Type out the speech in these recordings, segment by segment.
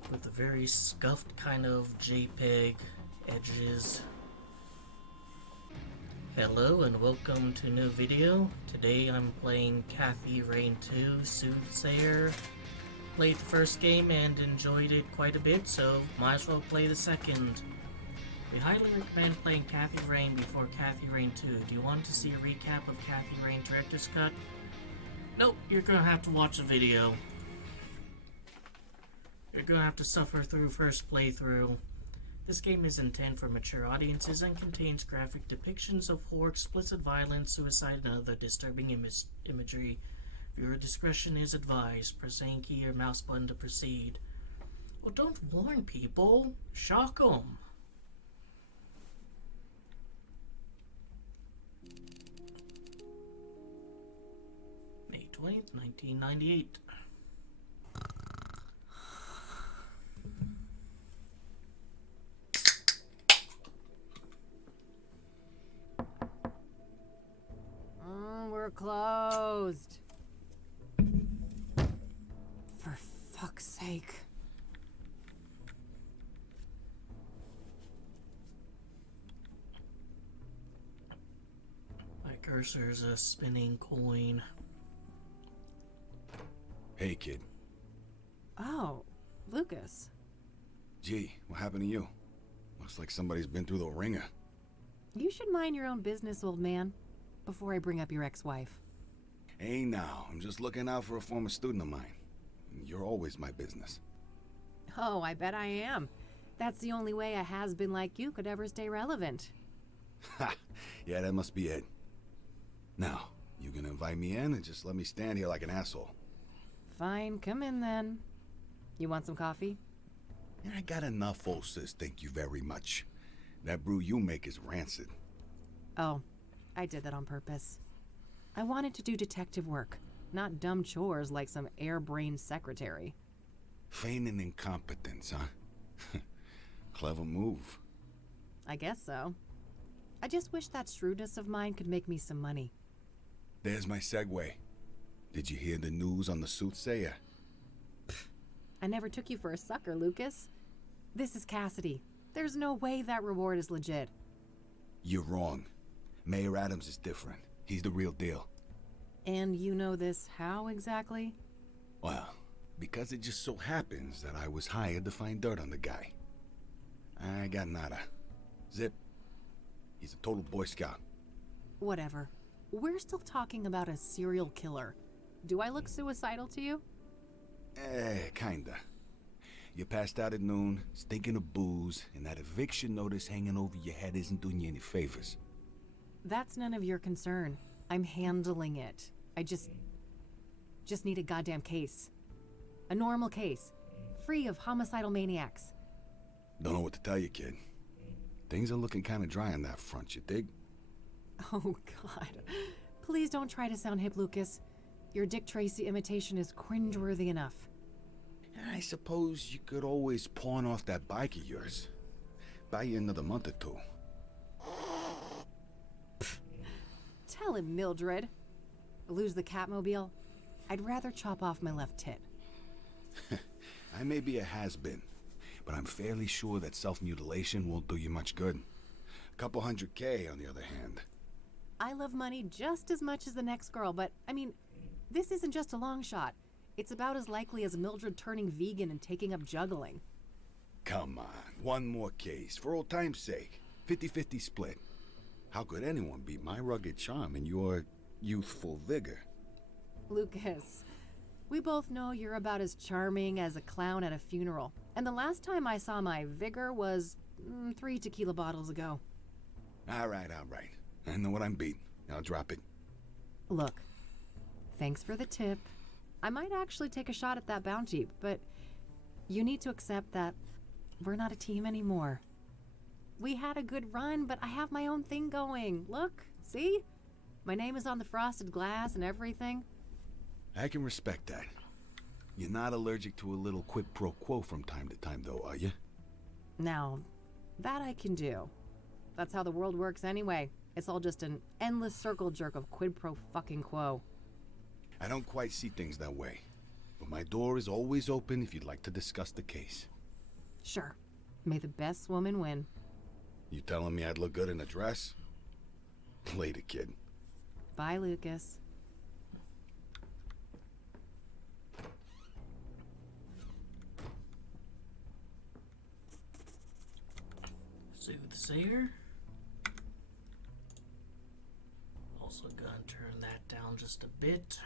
ship with a very scuffed kind of JPEG edges. Hello and welcome to a new video. Today I'm playing Kathy Reign 2 Soothsayer. Played the first game and enjoyed it quite a bit, so might as well play the second. We highly recommend playing Kathy Reign before Kathy Reign 2. Do you want to see a recap of Kathy Reign Director's Cut? Nope, you're gonna have to watch the video. You're gonna have to suffer through first playthrough. This game is intended for mature audiences and contains graphic depictions of horror, explicit violence, suicide, and other disturbing imagery. Viewer discretion is advised. Press any key or mouse button to proceed. Well, don't warn people. Shock them. May 20th, 1998. We're closed. For fuck's sake. My cursor's a spinning coin. Hey, kid. Oh, Lucas. Gee, what happened to you? Looks like somebody's been through the ringer. You should mind your own business, old man, before I bring up your ex-wife. Hey now, I'm just looking out for a former student of mine. You're always my business. Oh, I bet I am. That's the only way a has-been like you could ever stay relevant. Ha! Yeah, that must be it. Now, you gonna invite me in and just let me stand here like an asshole? Fine, come in then. You want some coffee? Yeah, I got enough, old sis, thank you very much. That brew you make is rancid. Oh, I did that on purpose. I wanted to do detective work, not dumb chores like some airbrained secretary. Feigning incompetence, huh? Clever move. I guess so. I just wish that shrewdness of mine could make me some money. There's my segue. Did you hear the news on the Soothsayer? I never took you for a sucker, Lucas. This is Cassidy. There's no way that reward is legit. You're wrong. Mayor Adams is different. He's the real deal. And you know this how exactly? Well, because it just so happens that I was hired to find dirt on the guy. I got nada. Zip. He's a total Boy Scout. Whatever. We're still talking about a serial killer. Do I look suicidal to you? Kinda. You passed out at noon, stinking of booze, and that eviction notice hanging over your head isn't doing you any favors. That's none of your concern. I'm handling it. I just need a goddamn case. A normal case. Free of homicidal maniacs. Don't know what to tell you, kid. Things are looking kinda dry on that front, you dig? Oh, God. Please don't try to sound hip, Lucas. Your Dick Tracy imitation is cringeworthy enough. I suppose you could always pawn off that bike of yours. Buy you another month or two. Tell him, Mildred. Lose the Catmobile? I'd rather chop off my left tit. I may be a has-been, but I'm fairly sure that self-mutilation won't do you much good. A couple $100K, on the other hand. I love money just as much as the next girl, but, I mean, this isn't just a long shot. It's about as likely as Mildred turning vegan and taking up juggling. Come on, one more case, for old time's sake. 50-50 split. How could anyone beat my rugged charm and your youthful vigor? Lucas, we both know you're about as charming as a clown at a funeral. And the last time I saw my vigor was 3 tequila bottles ago. All right. I know what I'm beating. I'll drop it. Look, thanks for the tip. I might actually take a shot at that bounty, but you need to accept that we're not a team anymore. We had a good run, but I have my own thing going. Look, see? My name is on the frosted glass and everything. I can respect that. You're not allergic to a little quid pro quo from time to time, though, are you? Now, that I can do. That's how the world works anyway. It's all just an endless circle jerk of quid pro fucking quo. I don't quite see things that way. But my door is always open if you'd like to discuss the case. Sure. May the best woman win. You telling me I'd look good in a dress? Later, kid. Bye, Lucas. Soothsayer. Also gonna turn that down just a bit.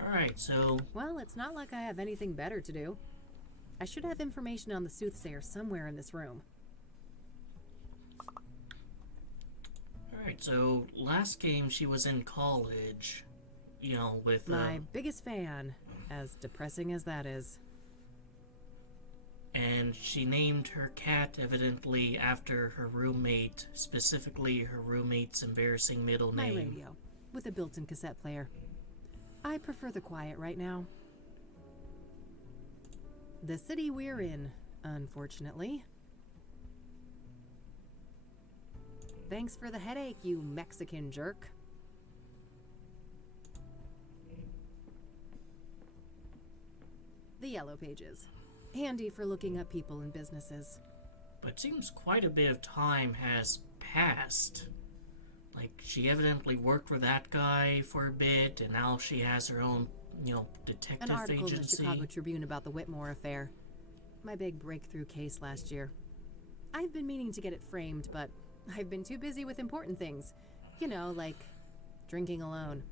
Alright, so... Well, it's not like I have anything better to do. I should have information on the Soothsayer somewhere in this room. Alright, so last game she was in college. You know, with... My biggest fan, as depressing as that is. And she named her cat evidently after her roommate, specifically her roommate's embarrassing middle name. My radio, with a built-in cassette player. I prefer the quiet right now. The city we're in, unfortunately. Thanks for the headache, you Mexican jerk. The yellow pages. Handy for looking up people and businesses. But seems quite a bit of time has passed. Like, she evidently worked with that guy for a bit, and now she has her own, you know, detective An article agency. in the Chicago Tribune about the Whitmore affair. My big breakthrough case last year. I've been meaning to get it framed, but I've been too busy with important things. You know, like drinking alone.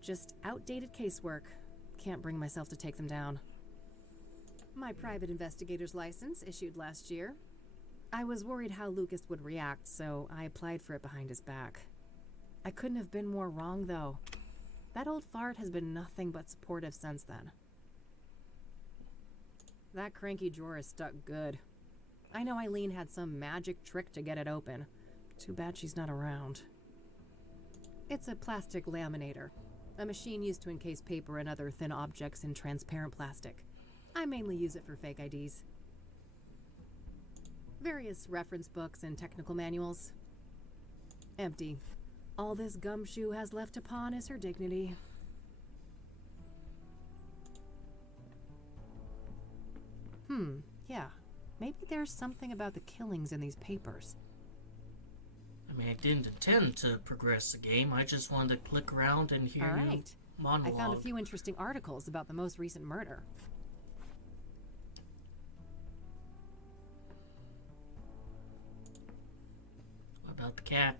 Just outdated casework. Can't bring myself to take them down. My private investigator's license issued last year. I was worried how Lucas would react, so I applied for it behind his back. I couldn't have been more wrong, though. That old fart has been nothing but supportive since then. That cranky drawer is stuck good. I know Eileen had some magic trick to get it open. Too bad she's not around. It's a plastic laminator, a machine used to encase paper and other thin objects in transparent plastic. I mainly use it for fake IDs. Various reference books and technical manuals. Empty. All this gumshoe has left to pawn is her dignity. Yeah. Maybe there's something about the killings in these papers. I mean, I didn't intend to progress the game. I just wanted to click around and hear All you right. monologue. I found a few interesting articles about the most recent murder. What about the cat?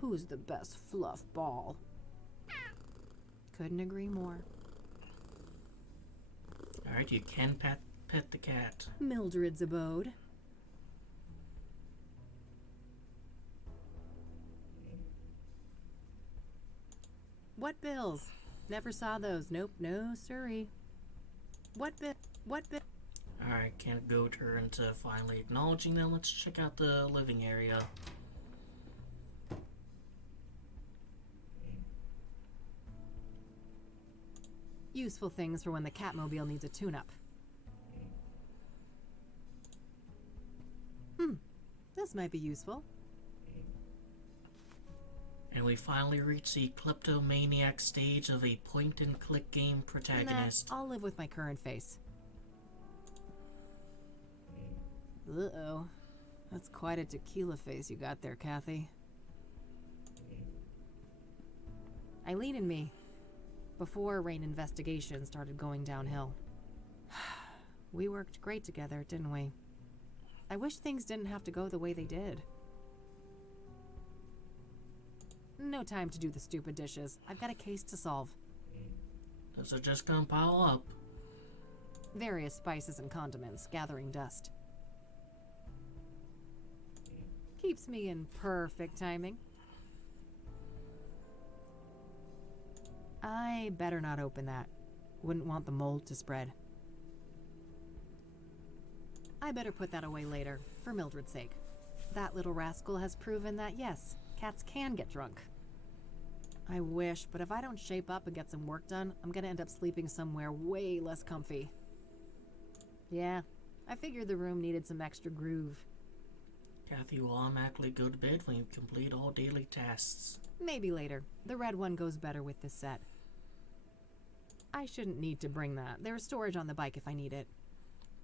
Who's the best fluff ball? Couldn't agree more. Alright, you can pet the cat. Mildred's abode. What bills? Never saw those. Nope, no siree. What bit? Alright, can't go turn to finally acknowledging them. Let's check out the living area. Useful things for when the Catmobile needs a tune-up. This might be useful. And we finally reach the kleptomaniac stage of a point-and-click game protagonist. Nah, I'll live with my current face. Uh-oh. That's quite a tequila face you got there, Kathy. Eileen and me. Before Rain investigation started going downhill. We worked great together, didn't we? I wish things didn't have to go the way they did. No time to do the stupid dishes. I've got a case to solve. Those are just gonna pile up. Various spices and condiments gathering dust. Keeps me in perfect timing. I better not open that. Wouldn't want the mold to spread. I better put that away later, for Mildred's sake. That little rascal has proven that, yes, cats can get drunk. I wish, but if I don't shape up and get some work done, I'm gonna end up sleeping somewhere way less comfy. Yeah, I figured the room needed some extra groove. Kathy will automatically go to bed when you complete all daily tasks. Maybe later. The red one goes better with this set. I shouldn't need to bring that. There's storage on the bike if I need it.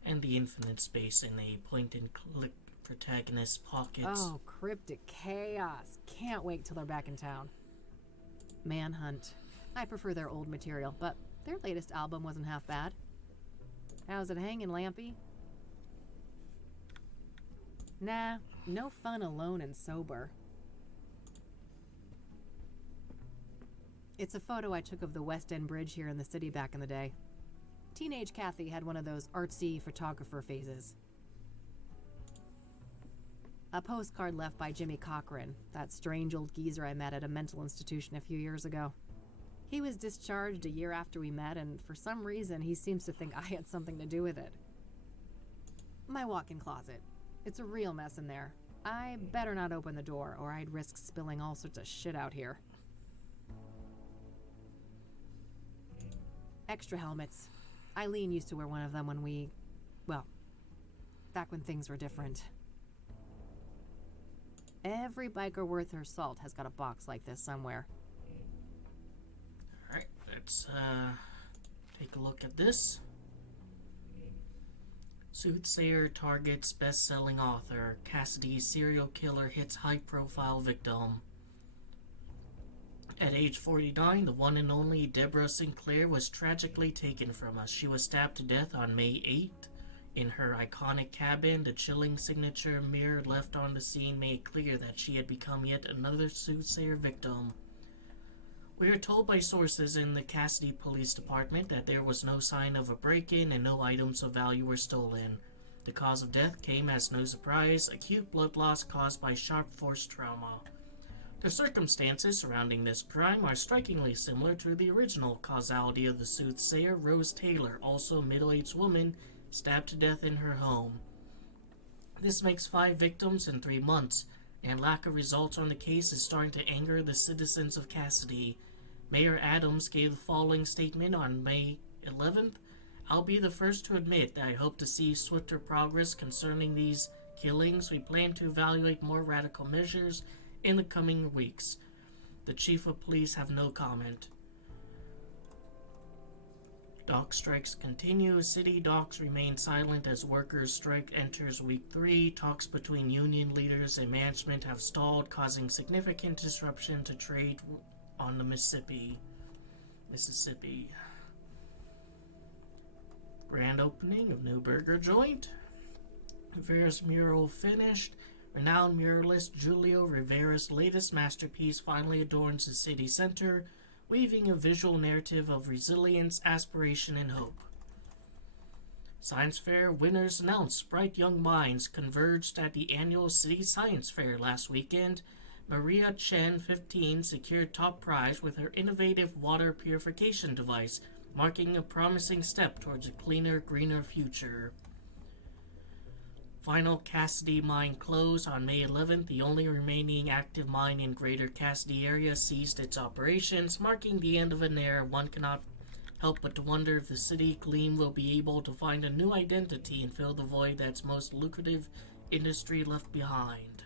And the infinite space in a point-and-click protagonist pockets. Oh, cryptic chaos. Can't wait till they're back in town. Manhunt. I prefer their old material, but their latest album wasn't half bad. How's it hanging, Lampy? Nah, no fun alone and sober. It's a photo I took of the West End Bridge here in the city back in the day. Teenage Kathy had one of those artsy photographer phases. A postcard left by Jimmy Cochran, that strange old geezer I met at a mental institution a few years ago. He was discharged a year after we met, and for some reason he seems to think I had something to do with it. My walk-in closet. It's a real mess in there. I better not open the door, or I'd risk spilling all sorts of shit out here. Extra helmets. Eileen used to wear one of them when back when things were different. Every biker worth her salt has got a box like this somewhere. Alright, let's take a look at this. Soothsayer targets best-selling author. Cassidy's serial killer hits high-profile victim. At age 49, the one and only Deborah Sinclair was tragically taken from us. She was stabbed to death on May 8th. In her iconic cabin, the chilling signature mirror left on the scene made clear that she had become yet another Soothsayer victim. We are told by sources in the Cassidy Police Department that there was no sign of a break-in and no items of value were stolen. The cause of death came as no surprise, acute blood loss caused by sharp force trauma. The circumstances surrounding this crime are strikingly similar to the original causality of the Soothsayer, Rose Taylor, also a middle-aged woman, stabbed to death in her home. This makes 5 victims in 3 months, and lack of results on the case is starting to anger the citizens of Cassidy. Mayor Adams gave the following statement on May 11th. I'll be the first to admit that I hope to see swifter progress concerning these killings. We plan to evaluate more radical measures in the coming weeks. The chief of police have no comment. Dock strikes continue. City docks remain silent as workers' strike enters week 3. Talks between union leaders and management have stalled, causing significant disruption to trade on the Mississippi. Grand opening of new burger joint. Rivera's mural finished. Renowned muralist Julio Rivera's latest masterpiece finally adorns the city center, weaving a visual narrative of resilience, aspiration, and hope. Science Fair winners announced. Bright young minds converged at the annual City Science Fair last weekend. Maria Chen, 15, secured top prize with her innovative water purification device, marking a promising step towards a cleaner, greener future. Final Cassidy mine closed on May 11th. The only remaining active mine in Greater Cassidy area ceased its operations, marking the end of an era. One cannot help but to wonder if the city Gleam will be able to find a new identity and fill the void that's most lucrative industry left behind.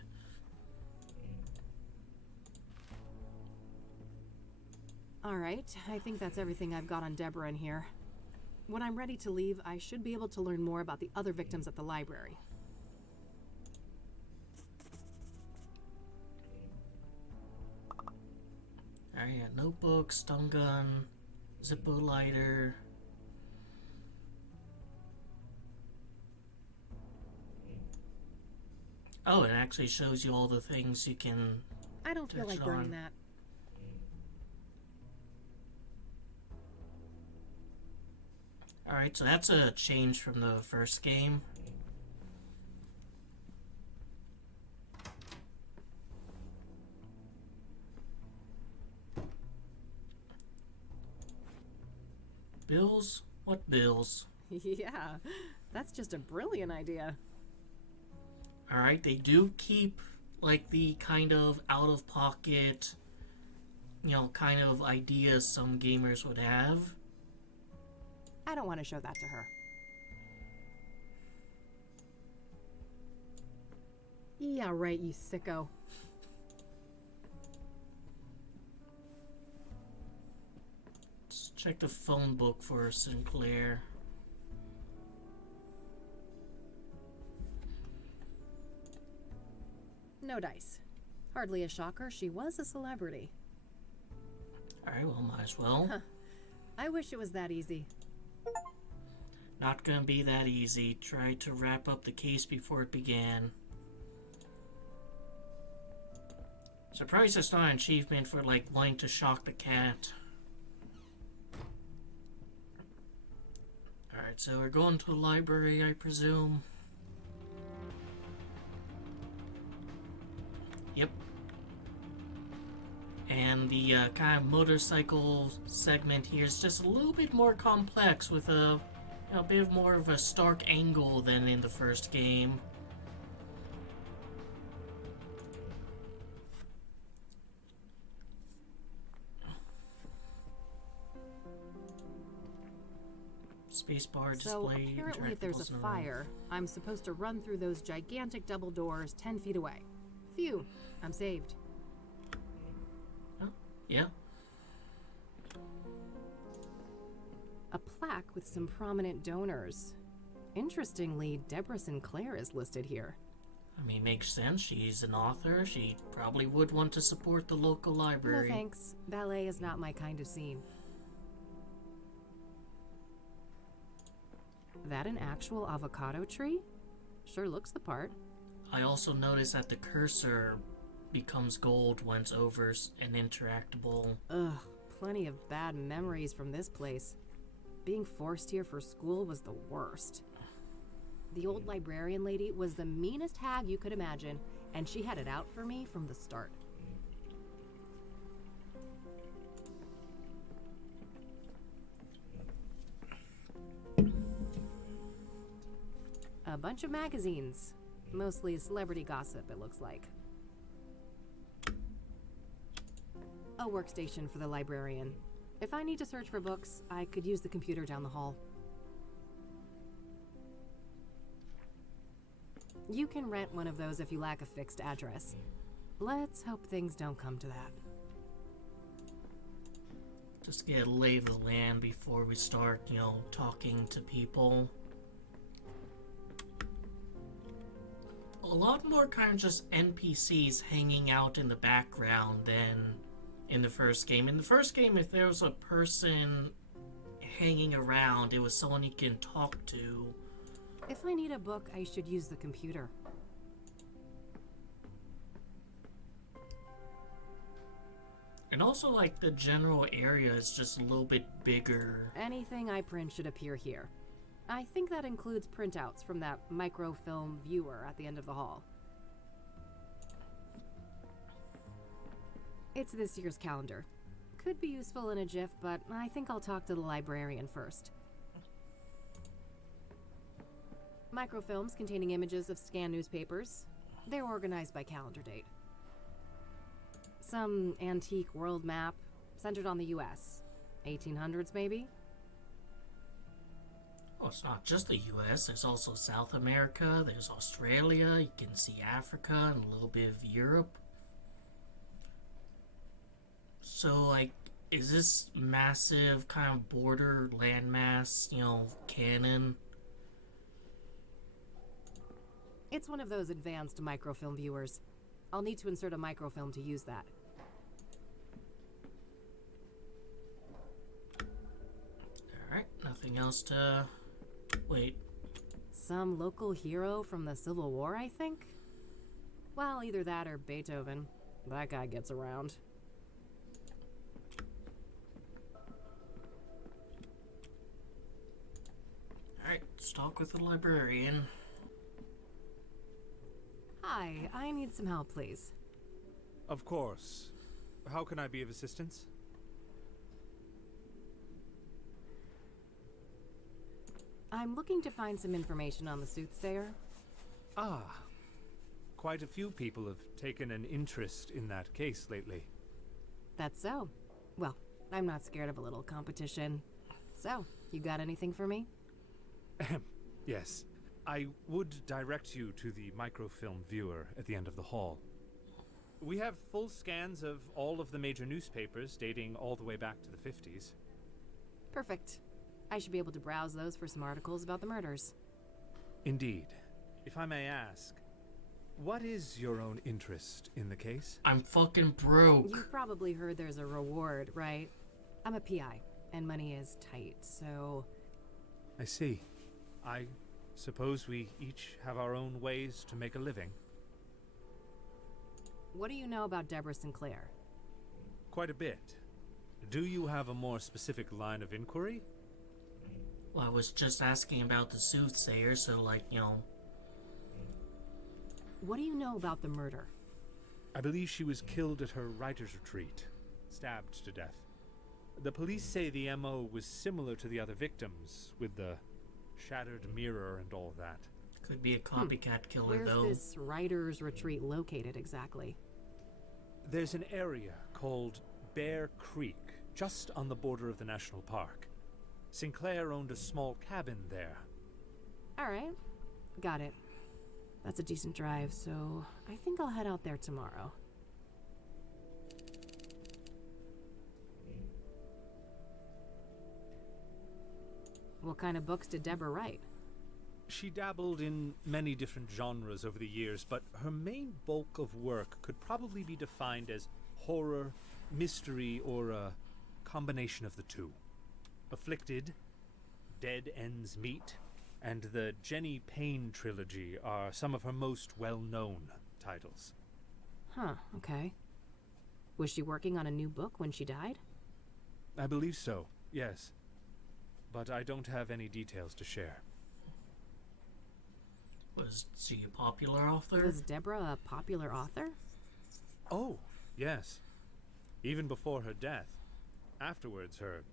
Alright, I think that's everything I've got on Deborah in here. When I'm ready to leave, I should be able to learn more about the other victims at the library. Alright, yeah, notebook, stun gun, Zippo lighter. Oh, it actually shows you all the things you can. I don't feel like burning that. Alright, so that's a change from the first game. Bills? What bills? Yeah, that's just a brilliant idea. Alright, they do keep, like, the kind of out-of-pocket, kind of ideas some gamers would have. I don't want to show that to her. Yeah, right, you sicko. Let's check the phone book for Sinclair. No dice. Hardly a shocker, she was a celebrity. Alright, well, might as well. Huh. I wish it was that easy. Not gonna be that easy. Tried to wrap up the case before it began. Surprised it's not an achievement for, like, wanting to shock the cat. Alright, so we're going to the library, I presume. Yep. And the kind of motorcycle segment here is just a little bit more complex with a bit more of a stark angle than in the first game. Spacebar display. So apparently if there's a fire, I'm supposed to run through those gigantic double doors 10 feet away. Phew, I'm saved. Oh, yeah. A plaque with some prominent donors. Interestingly, Deborah Sinclair is listed here. I mean, makes sense. She's an author. She probably would want to support the local library. No thanks. Ballet is not my kind of scene. That an actual avocado tree? Sure looks the part. I also noticed that the cursor becomes gold once over and interactable. Ugh, plenty of bad memories from this place. Being forced here for school was the worst. The old librarian lady was the meanest hag you could imagine, and she had it out for me from the start. A bunch of magazines. Mostly celebrity gossip, it looks like. A workstation for the librarian. If I need to search for books, I could use the computer down the hall. You can rent one of those if you lack a fixed address. Let's hope things don't come to that. Just get a lay of the land before we start, talking to people. A lot more kind of just NPCs hanging out in the background than in the first game. In the first game, if there was a person hanging around, it was someone you can talk to. If I need a book, I should use the computer. And also, like, the general area is just a little bit bigger. Anything I print should appear here. I think that includes printouts from that microfilm viewer at the end of the hall. It's this year's calendar. Could be useful in a GIF, but I think I'll talk to the librarian first. Microfilms containing images of scanned newspapers. They're organized by calendar date. Some antique world map centered on the US. 1800s, maybe? Well, it's not just the US, there's also South America, there's Australia, you can see Africa, and a little bit of Europe. So, like, is this massive kind of border landmass, canon? It's one of those advanced microfilm viewers. I'll need to insert a microfilm to use that. Alright, nothing else to... Wait. Some local hero from the Civil War, I think? Well, either that or Beethoven. That guy gets around. Alright, let's talk with the librarian. Hi, I need some help, please. Of course. How can I be of assistance? I'm looking to find some information on the Soothsayer. Ah. Quite a few people have taken an interest in that case lately. That's so. Well, I'm not scared of a little competition. So, you got anything for me? Yes. I would direct you to the microfilm viewer at the end of the hall. We have full scans of all of the major newspapers dating all the way back to the 50s. Perfect. I should be able to browse those for some articles about the murders. Indeed. If I may ask, what is your own interest in the case? I'm fucking broke. You probably heard there's a reward, right? I'm a PI, and money is tight, so... I see. I suppose we each have our own ways to make a living. What do you know about Deborah Sinclair? Quite a bit. Do you have a more specific line of inquiry? Well, I was just asking about the Soothsayer, so like, you know... What do you know about the murder? I believe she was killed at her writer's retreat, stabbed to death. The police say the MO was similar to the other victims, with the shattered mirror and all that. Could be a copycat killer, Where's though. this writer's retreat located exactly? There's an area called Bear Creek, just on the border of the national park. Sinclair owned a small cabin there. Alright, got it. That's a decent drive, so I think I'll head out there tomorrow. What kind of books did Deborah write? She dabbled in many different genres over the years, but her main bulk of work could probably be defined as horror, mystery, or a combination of the two. Afflicted, Dead Ends Meet, and the Jenny Payne trilogy are some of her most well-known titles. Huh, okay. Was she working on a new book when she died? I believe so, yes. But I don't have any details to share. Was she a popular author? Was Deborah a popular author? Oh, yes. Even before her death. Afterwards, her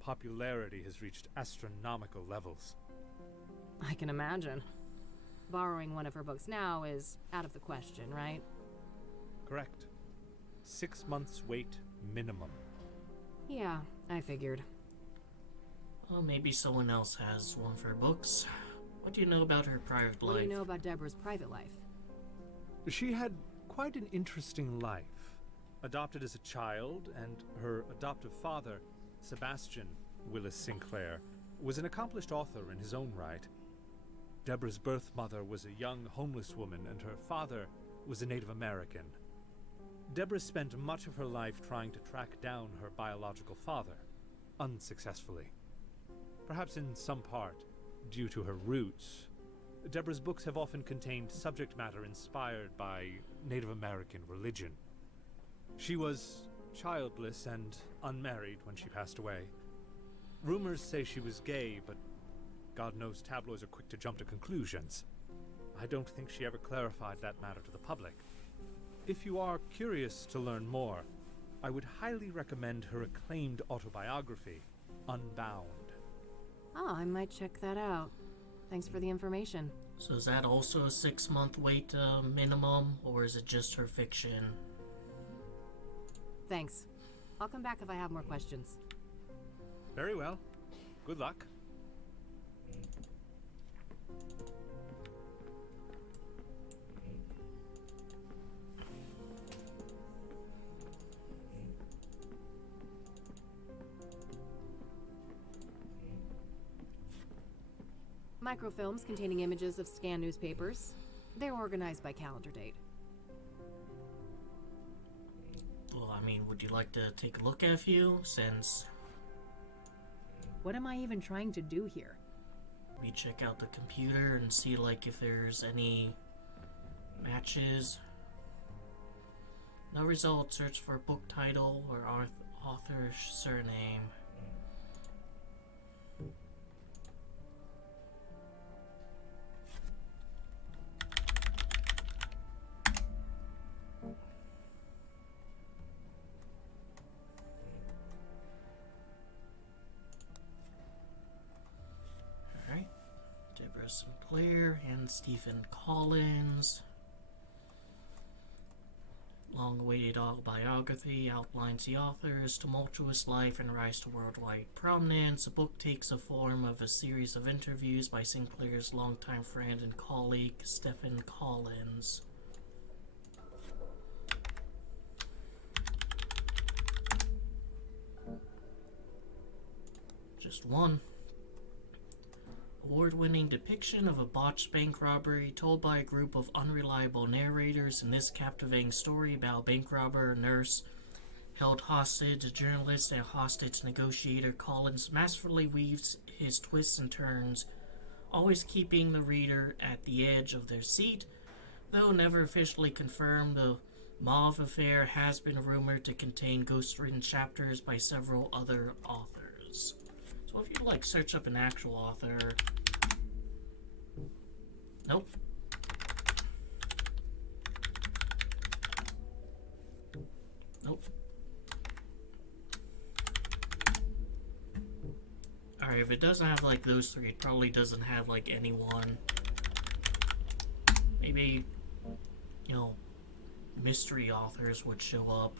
popularity has reached astronomical levels. I can imagine. Borrowing one of her books now is out of the question, right? Correct. 6 months wait minimum. Yeah, I figured. Well, maybe someone else has one for books. What do you know about her private life? What do you know about Deborah's private life? She had quite an interesting life. Adopted as a child, and her adoptive father, Sebastian Willis Sinclair, was an accomplished author in his own right. Deborah's birth mother was a young homeless woman, and her father was a Native American. Deborah spent much of her life trying to track down her biological father, unsuccessfully. Perhaps in some part, due to her roots, Deborah's books have often contained subject matter inspired by Native American religion. She was childless and unmarried when she passed away. Rumors say she was gay, but God knows tabloids are quick to jump to conclusions. I don't think she ever clarified that matter to the public. If you are curious to learn more, I would highly recommend her acclaimed autobiography, Unbound. Oh, I might check that out. Thanks for the information. So is that also a 6-month wait minimum, or is it just her fiction? Thanks. I'll come back if I have more questions. Very well. Good luck. Microfilms containing images of scanned newspapers. They're organized by calendar date. Well, I mean, would you like to take a look at a few, since What am I even trying to do here? we check out the computer and see, like, if there's any matches? No result. Search for book title or author's surname. Alright. Deborah Sinclair and Stephen Collins. long-awaited autobiography outlines the author's tumultuous life and rise to worldwide prominence. The book takes the form of a series of interviews by Sinclair's longtime friend and colleague, Stephen Collins. Just one. Award-winning depiction of a botched bank robbery told by a group of unreliable narrators. In this captivating story about a bank robber, a nurse, held hostage, a journalist, and a hostage negotiator, Collins masterfully weaves his twists and turns, always keeping the reader at the edge of their seat. Though never officially confirmed, the Mauve affair has been rumored to contain ghost-written chapters by several other authors. So if you search up an actual author... Nope. Nope. Alright, if it doesn't have those three, it probably doesn't have anyone. Maybe, mystery authors would show up.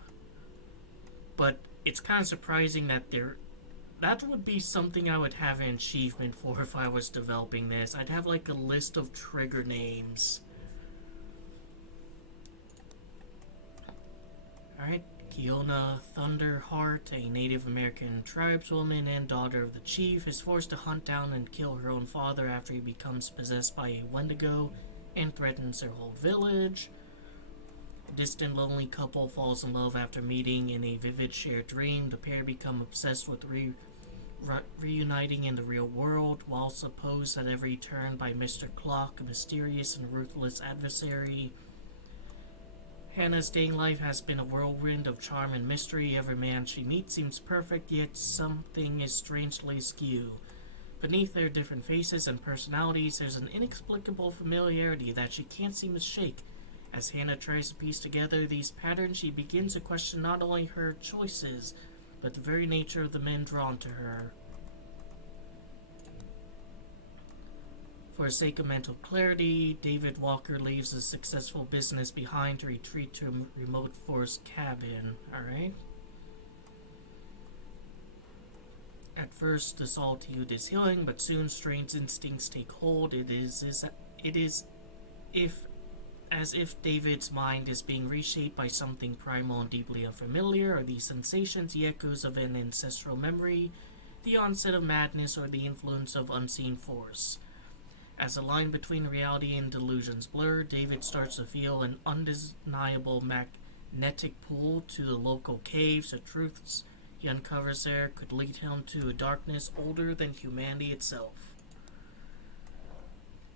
But it's kind of surprising that that would be something I would have an achievement for if I was developing this. I'd have a list of trigger names. Alright, Kiona Thunderheart, a Native American tribeswoman and daughter of the chief, is forced to hunt down and kill her own father after he becomes possessed by a Wendigo and threatens their whole village. A distant, lonely couple falls in love after meeting in a vivid shared dream. The pair become obsessed with reuniting in the real world, whilst opposed at every turn by Mr. Clock, a mysterious and ruthless adversary. Hannah's dating life has been a whirlwind of charm and mystery. Every man she meets seems perfect, yet something is strangely askew. Beneath their different faces and personalities, there's an inexplicable familiarity that she can't seem to shake. As Hannah tries to piece together these patterns, she begins to question not only her choices, but the very nature of the men drawn to her. For the sake of mental clarity, David Walker leaves a successful business behind to retreat to a remote forest cabin. Alright? At first, the solitude is healing, but soon strange instincts take hold. It is as if David's mind is being reshaped by something primal and deeply unfamiliar. Are these sensations the echoes of an ancestral memory, the onset of madness, or the influence of unseen force? As the line between reality and delusions blur, David starts to feel an undeniable magnetic pull to the local caves. The truths he uncovers there could lead him to a darkness older than humanity itself.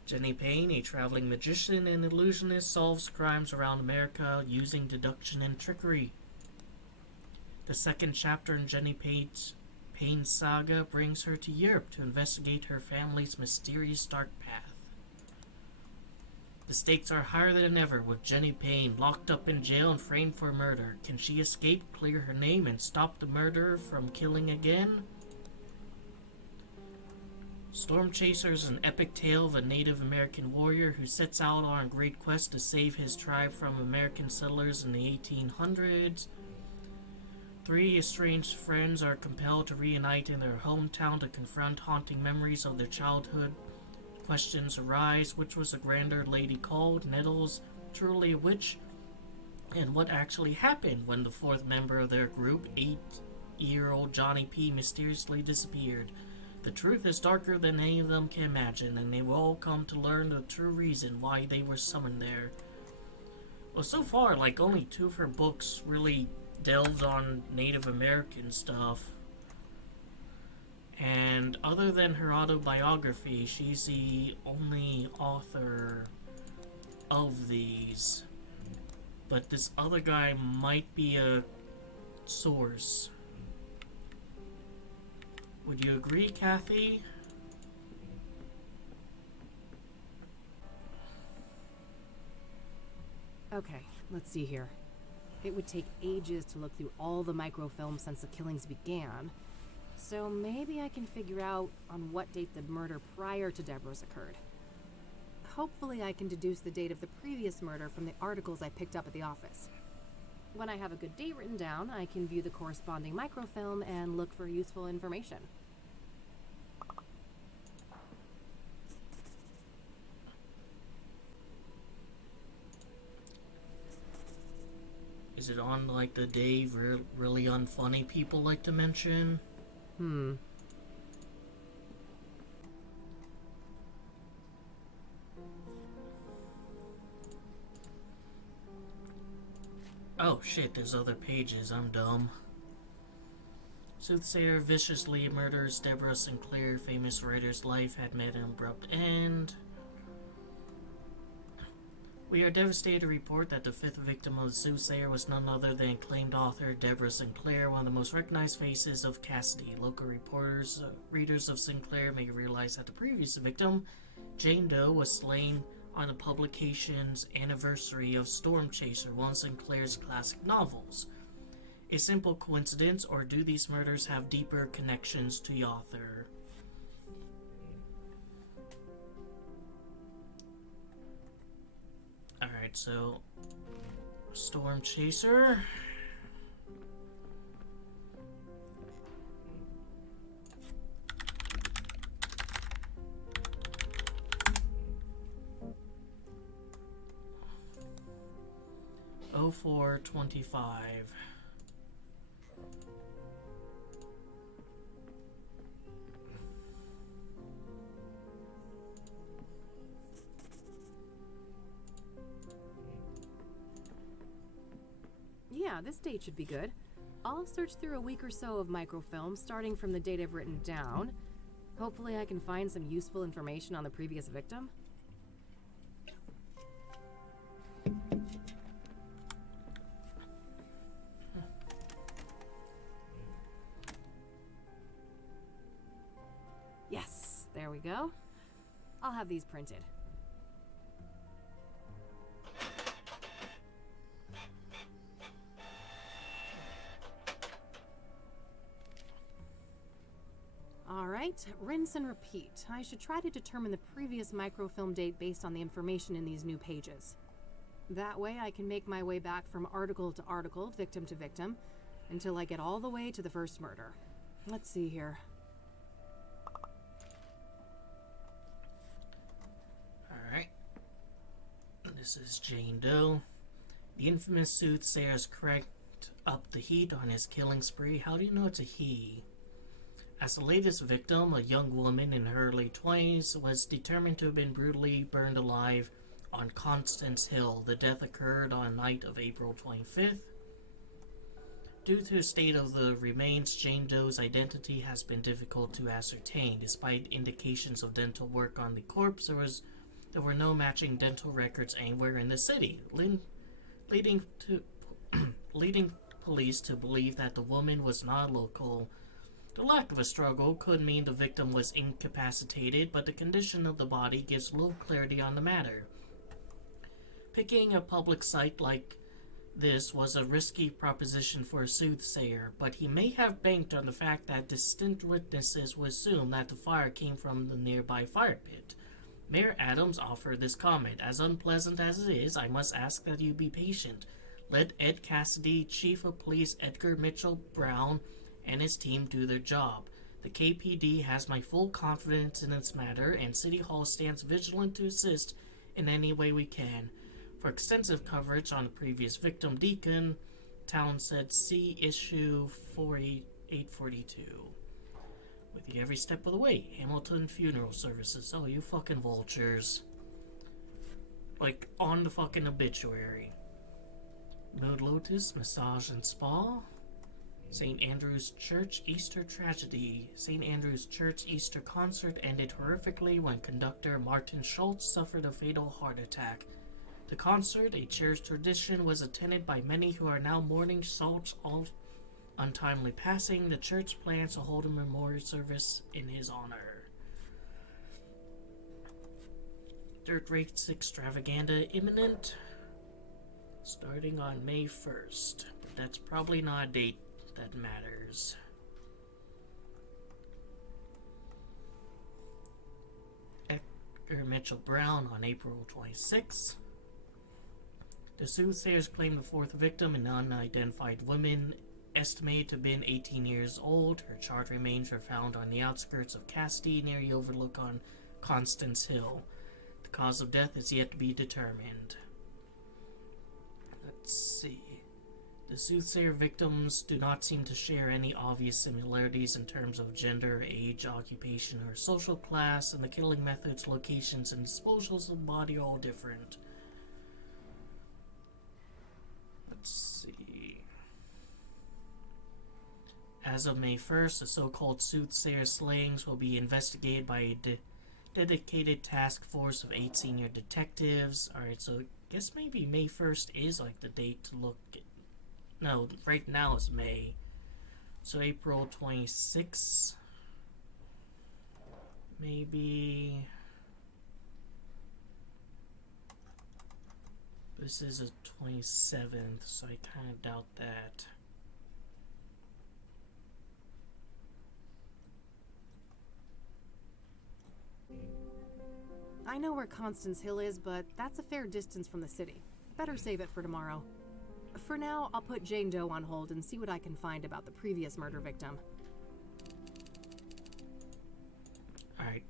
Jenny Payne, a traveling magician and illusionist, solves crimes around America using deduction and trickery. The second chapter in Jenny Payne's saga brings her to Europe to investigate her family's mysterious dark path. The stakes are higher than ever, with Jenny Payne locked up in jail and framed for murder. Can she escape, clear her name, and stop the murderer from killing again? Storm Chaser is an epic tale of a Native American warrior who sets out on a great quest to save his tribe from American settlers in the 1800s. Three estranged friends are compelled to reunite in their hometown to confront haunting memories of their childhood. Questions arise: which was the grander lady called? Nettles truly a witch? And what actually happened when the fourth member of their group, 8-year-old Johnny P., mysteriously disappeared? The truth is darker than any of them can imagine, and they will all come to learn the true reason why they were summoned there. Well, so far, only two of her books really delved on Native American stuff. And other than her autobiography, she's the only author of these. But this other guy might be a source. Would you agree, Kathy? Okay, let's see here. It would take ages to look through all the microfilms since the killings began, so maybe I can figure out on what date the murder prior to Deborah's occurred. Hopefully I can deduce the date of the previous murder from the articles I picked up at the office. When I have a good date written down, I can view the corresponding microfilm and look for useful information. Is it on like the day really unfunny people like to mention? Oh shit, there's other pages. I'm dumb. Soothsayer viciously murders Deborah Sinclair. Famous writer's life had met an abrupt end. We are devastated to report that the fifth victim of the Soothsayer was none other than acclaimed author Deborah Sinclair, one of the most recognized faces of Cassidy. Local reporters, readers of Sinclair may realize that the previous victim, Jane Doe, was slain on the publication's anniversary of Storm Chaser, one of Sinclair's classic novels. A simple coincidence, or do these murders have deeper connections to the author? Alright, so Storm Chaser. Oh, 0425. Yeah, this date should be good. I'll search through a week or so of microfilm, starting from the date I've written down. Hopefully I can find some useful information on the previous victim. Yes, there we go. I'll have these printed. Alright, rinse and repeat. I should try to determine the previous microfilm date based on the information in these new pages. That way I can make my way back from article to article, victim to victim, until I get all the way to the first murder. Let's see here. Alright. This is Jane Doe. The infamous Soothsayer has cranked up the heat on his killing spree. How do you know it's a he? As the latest victim, a young woman in her early 20s, was determined to have been brutally burned alive on Constance Hill. The death occurred on the night of April 25th. Due to the state of the remains, Jane Doe's identity has been difficult to ascertain. Despite indications of dental work on the corpse, there were no matching dental records anywhere in the city, leading police to believe that the woman was not local. The lack of a struggle could mean the victim was incapacitated, but the condition of the body gives little clarity on the matter. Picking a public site like this was a risky proposition for a Soothsayer, but he may have banked on the fact that distant witnesses would assume that the fire came from the nearby fire pit. Mayor Adams offered this comment: "As unpleasant as it is, I must ask that you be patient. Let Ed Cassidy, Chief of Police Edgar Mitchell Brown, and his team do their job. The KPD has my full confidence in this matter, and City Hall stands vigilant to assist in any way we can." For extensive coverage on the previous victim, Deacon Town said see issue 842. With you every step of the way. Hamilton Funeral Services. Oh, you fucking vultures. Like, on the fucking obituary. Mood Lotus Massage and Spa. St. Andrew's Church Easter Tragedy. St. Andrew's Church Easter concert ended horrifically when conductor Martin Schultz suffered a fatal heart attack. The concert, a cherished tradition, was attended by many who are now mourning Schultz's untimely passing. The church plans to hold a memorial service in his honor. Dirt Race Extravaganza imminent, starting on May 1st. But that's probably not a date that matters. Edgar Mitchell Brown on April 26th. The Soothsayers claim the fourth victim, an unidentified woman, estimated to have been 18 years old. Her charred remains were found on the outskirts of Cassidy, near the overlook on Constance Hill. The cause of death is yet to be determined. Let's see. The Soothsayer victims do not seem to share any obvious similarities in terms of gender, age, occupation, or social class, and the killing methods, locations, and disposals of the body are all different. Let's see. As of May 1st, the so-called Soothsayer slayings will be investigated by a dedicated task force of 8 senior detectives. Alright, so I guess maybe May 1st is like the date to look at. No, right now it's May. So April 26th. Maybe. This is the 27th, so I kind of doubt that. I know where Constance Hill is, but that's a fair distance from the city. Better save it for tomorrow. For now, I'll put Jane Doe on hold and see what I can find about the previous murder victim. Alright.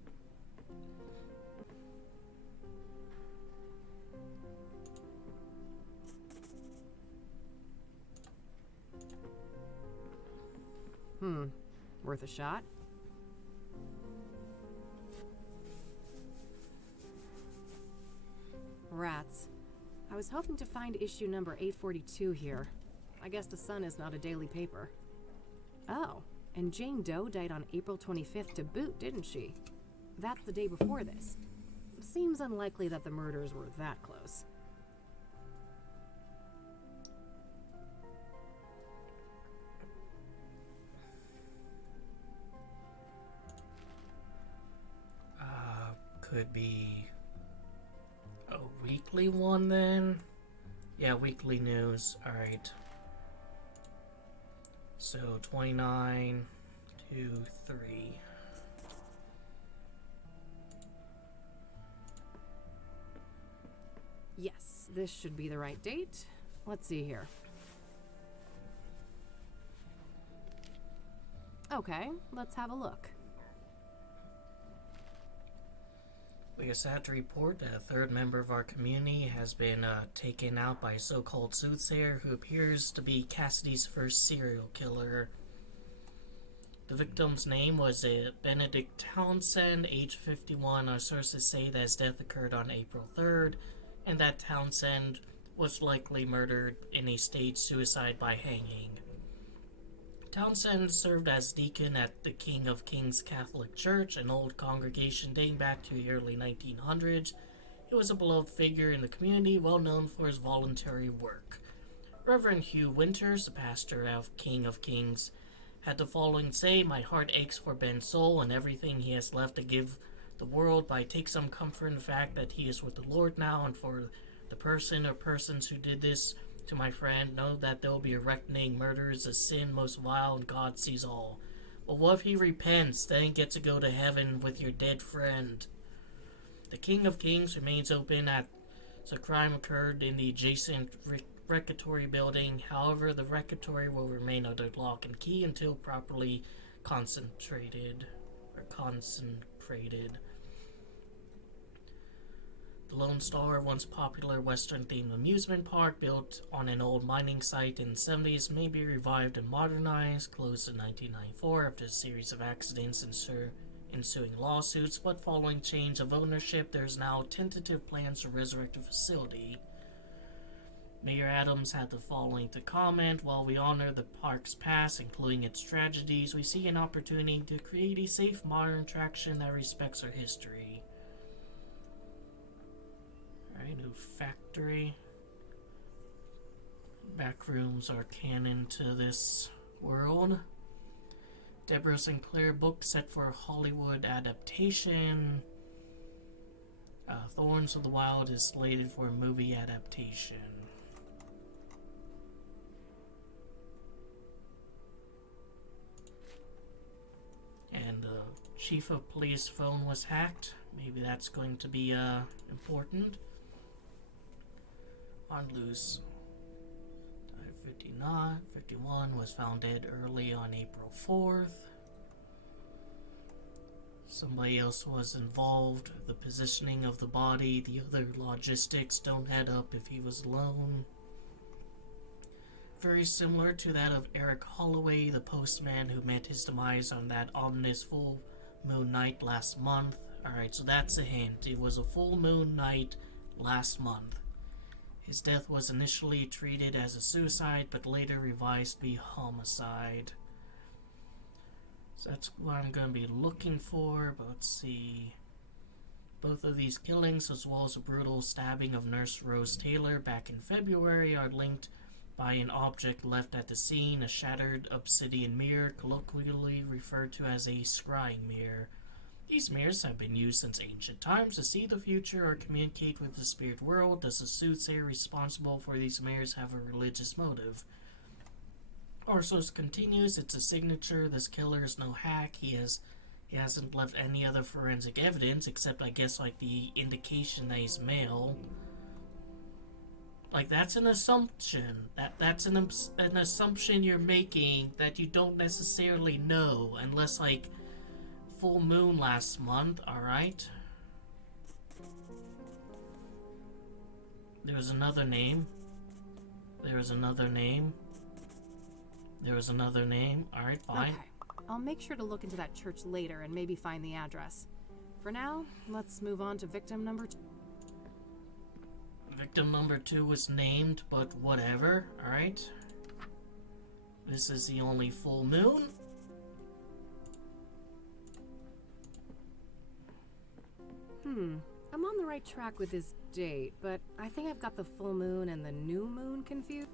Worth a shot? Rats. I was hoping to find issue number 842 here. I guess the Sun is not a daily paper. Oh, and Jane Doe died on April 25th to boot, didn't she? That's the day before this. Seems unlikely that the murders were that close. Could be a weekly one then? Yeah, weekly news. Alright. So 29 to 3. Yes, this should be the right date. Let's see here. Okay, let's have a look. We are sad to report that a third member of our community has been taken out by a so-called Soothsayer who appears to be Cassidy's first serial killer. The victim's name was Benedict Townsend, age 51. Our sources say that his death occurred on April 3rd, and that Townsend was likely murdered in a staged suicide by hanging. Townsend served as deacon at the King of Kings Catholic Church, an old congregation dating back to the early 1900s. He was a beloved figure in the community, well known for his voluntary work. Reverend Hugh Winters, the pastor of King of Kings, had the following to say: "My heart aches for Ben's soul and everything he has left to give the world, but I take some comfort in the fact that he is with the Lord now, and for the person or persons who did this to my friend, know that there will be a reckoning. Murder is a sin most vile, and God sees all. But what if he repents, then he gets to go to heaven with your dead friend?" The King of Kings remains open as the crime occurred in the adjacent rectory building. However, the rectory will remain under lock and key until properly consecrated. The Lone Star, once popular Western-themed amusement park built on an old mining site in the 70s, may be revived and modernized. Closed in 1994 after a series of accidents and ensuing lawsuits, but following change of ownership, there's now tentative plans to resurrect the facility. Mayor Adams had the following to comment: "While we honor the park's past, including its tragedies, we see an opportunity to create a safe, modern attraction that respects our history." Alright, new factory. Backrooms are canon to this world. Deborah Sinclair book set for a Hollywood adaptation. Thorns of the Wild is slated for a movie adaptation. And the chief of police phone was hacked. Maybe that's going to be important. on loose. 51 was found dead early on April 4th. Somebody else was involved. The positioning of the body, the other logistics don't add up if he was alone. Very similar to that of Eric Holloway, the postman who met his demise on that ominous full moon night last month. Alright, so that's a hint. It was a full moon night last month. His death was initially treated as a suicide, but later revised to be homicide. So that's what I'm going to be looking for, but let's see. Both of these killings, as well as a brutal stabbing of Nurse Rose Taylor back in February, are linked by an object left at the scene, a shattered obsidian mirror, colloquially referred to as a scrying mirror. These mirrors have been used since ancient times to see the future or communicate with the spirit world. Does the soothsayer responsible for these mirrors have a religious motive? Our source continues, it's a signature. This killer is no hack. He hasn't left any other forensic evidence except, I guess, like the indication that he's male. Like, that's an assumption. That's an assumption you're making that you don't necessarily know, unless, like, full moon last month. Alright. There was another name. There was another name. There was another name. Alright, fine. Okay. I'll make sure to look into that church later and maybe find the address. For now, let's move on to victim number 2. Victim number 2 was named, but whatever. Alright. This is the only full moon. I'm on the right track with this date, but I think I've got the full moon and the new moon confused.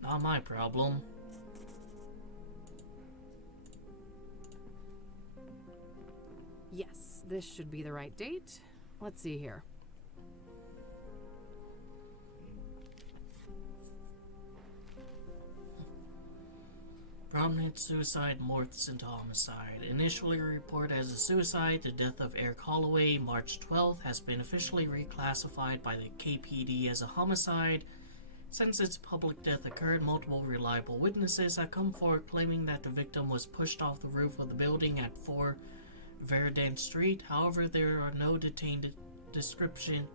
Not my problem. Yes, this should be the right date. Let's see here. Prominent suicide morphs into homicide. Initially reported as a suicide, the death of Eric Holloway, March 12th, has been officially reclassified by the KPD as a homicide. Since its public death occurred, multiple reliable witnesses have come forward claiming that the victim was pushed off the roof of the building at 4 Verdant Street. However, there are no detailed descriptions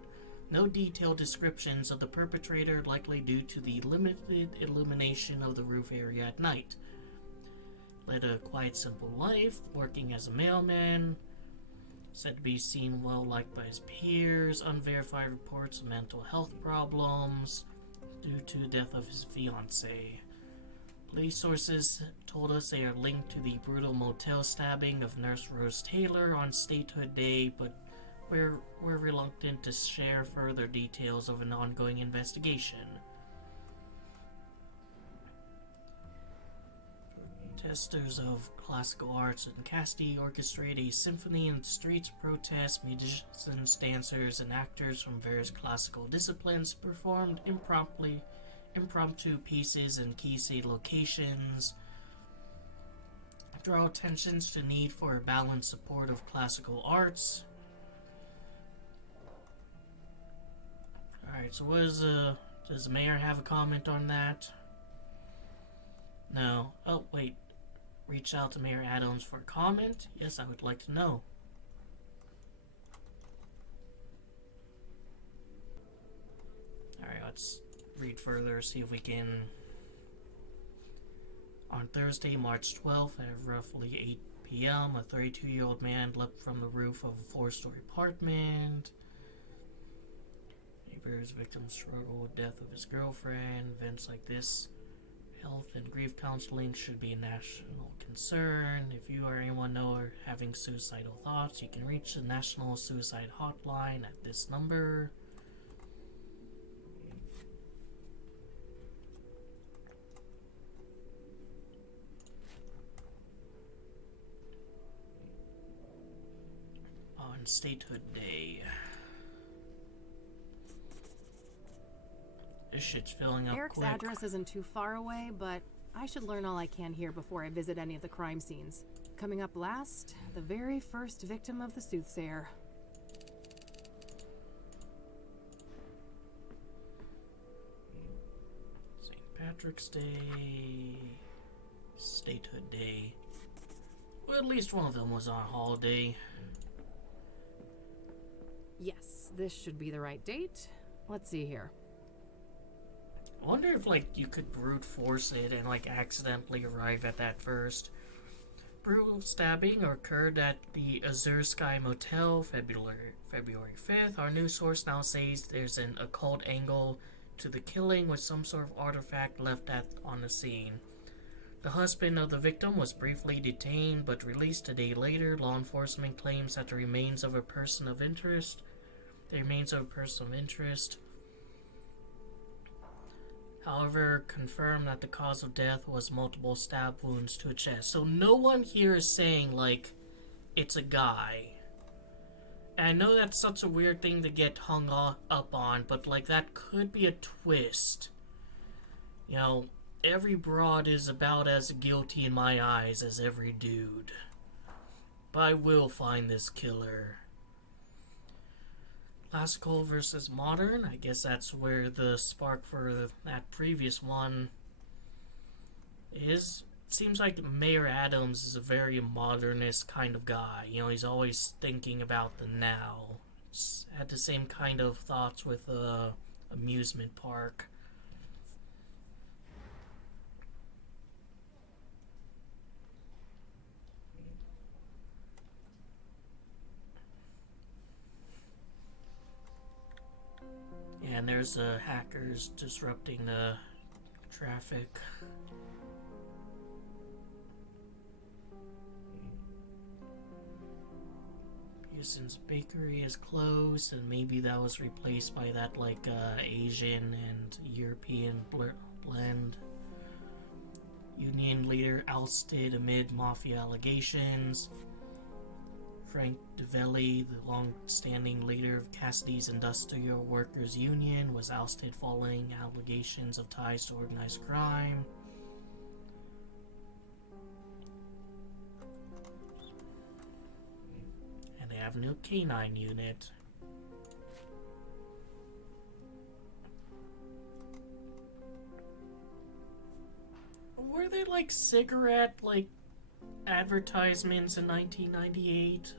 of the perpetrator, likely due to the limited illumination of the roof area at night. Led a quiet, simple life, working as a mailman. Said to be seen well liked by his peers. Unverified reports of mental health problems due to the death of his fiancée. Police sources told us they are linked to the brutal motel stabbing of Nurse Rose Taylor on Statehood Day, but we're reluctant to share further details of an ongoing investigation. Protesters of classical arts in Casti orchestrate a symphony in the streets. Protest musicians, dancers, and actors from various classical disciplines performed impromptu pieces in key city locations. Draw attention to the need for a balanced support of classical arts. Alright, so what is does the mayor have a comment on that? No. Oh, wait. Reach out to Mayor Adams for a comment? Yes, I would like to know. Alright, let's read further, see if we can... On Thursday, March 12th, at roughly 8 p.m., a 32-year-old man leapt from the roof of a 4-story apartment. Neighbors, victim struggle with death of his girlfriend. Events like this, health and grief counseling should be a national concern. If you or anyone know are having suicidal thoughts, you can reach the National Suicide Hotline at this number. On Statehood Day. This shit's filling up Eric's quick. address isn't too far away, but I should learn all I can here before I visit any of the crime scenes. Coming up last, the very first victim of the Soothsayer. Patrick's Day, Statehood Day. Well, at least one of them was on holiday. Yes, this should be the right date. Let's see here. I wonder if, like, you could brute force it and, like, accidentally arrive at that first. Brutal stabbing occurred at the Azure Sky Motel, February 5th. Our news source now says there's an occult angle to the killing with some sort of artifact left on the scene. The husband of the victim was briefly detained but released a day later. Law enforcement claims that the remains of a person of interest however, confirmed that the cause of death was multiple stab wounds to a chest. So no one here is saying, like, it's a guy. And I know that's such a weird thing to get hung up on, but, like, that could be a twist. You know, every broad is about as guilty in my eyes as every dude. But I will find this killer. Classical versus modern. I guess that's where the spark for that previous one is. Seems like Mayor Adams is a very modernist kind of guy. You know, he's always thinking about the now. Had the same kind of thoughts with amusement park. And there's hackers disrupting the traffic. Pearson's Bakery is closed, and maybe that was replaced by that, like, Asian and European blend. Union leader ousted amid mafia allegations. Frank DeVelli, the long-standing leader of Cassidy's Industrial Workers Union, was ousted following allegations of ties to organized crime. And they have a new canine unit. Were they like cigarette, like, advertisements in 1998?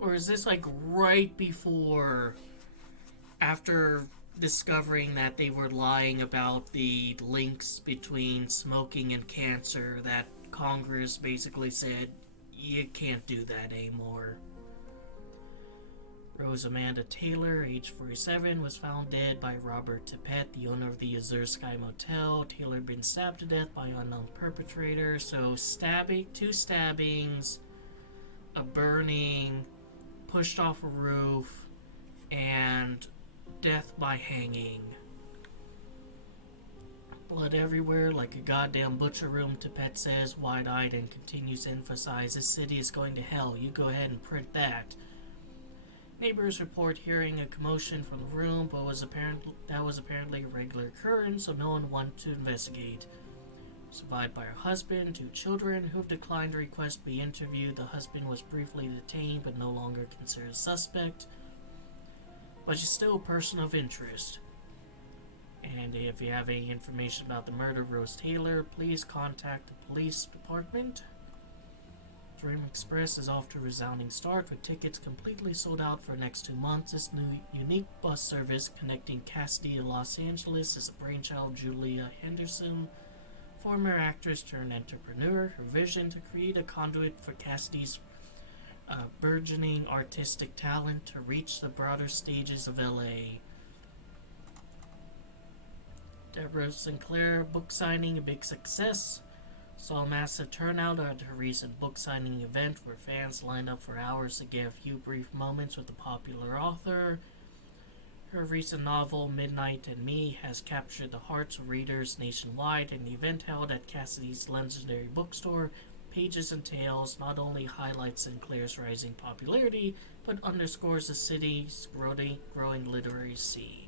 Or is this like right before, after discovering that they were lying about the links between smoking and cancer, that Congress basically said, you can't do that anymore? Rose Amanda Taylor, age 47, was found dead by Robert Tippett, the owner of the Azure Sky Motel. Taylor had been stabbed to death by unknown perpetrator. So two stabbings, a burning, pushed off a roof, and death by hanging. Blood everywhere, like a goddamn butcher room, Tippett says, wide-eyed, and continues to emphasize, this city is going to hell. You go ahead and print that. Neighbors report hearing a commotion from the room, but that was apparently a regular occurrence, so no one wanted to investigate. Survived by her husband, 2 children, who have declined a request to be interviewed. The husband was briefly detained, but no longer considered a suspect. But she's still a person of interest. And if you have any information about the murder of Rose Taylor, please contact the police department. Dream Express is off to a resounding start, with tickets completely sold out for the next 2 months. This new unique bus service connecting Cassidy to Los Angeles is a brainchild of Julia Henderson, former actress turned entrepreneur. Her vision to create a conduit for Cassidy's burgeoning artistic talent to reach the broader stages of LA. Deborah Sinclair book signing a big success. Saw a massive turnout at her recent book signing event where fans lined up for hours to get a few brief moments with the popular author. Her recent novel, Midnight and Me, has captured the hearts of readers nationwide, and the event held at Cassidy's legendary bookstore, Pages and Tales, not only highlights Sinclair's rising popularity, but underscores the city's growing literary scene.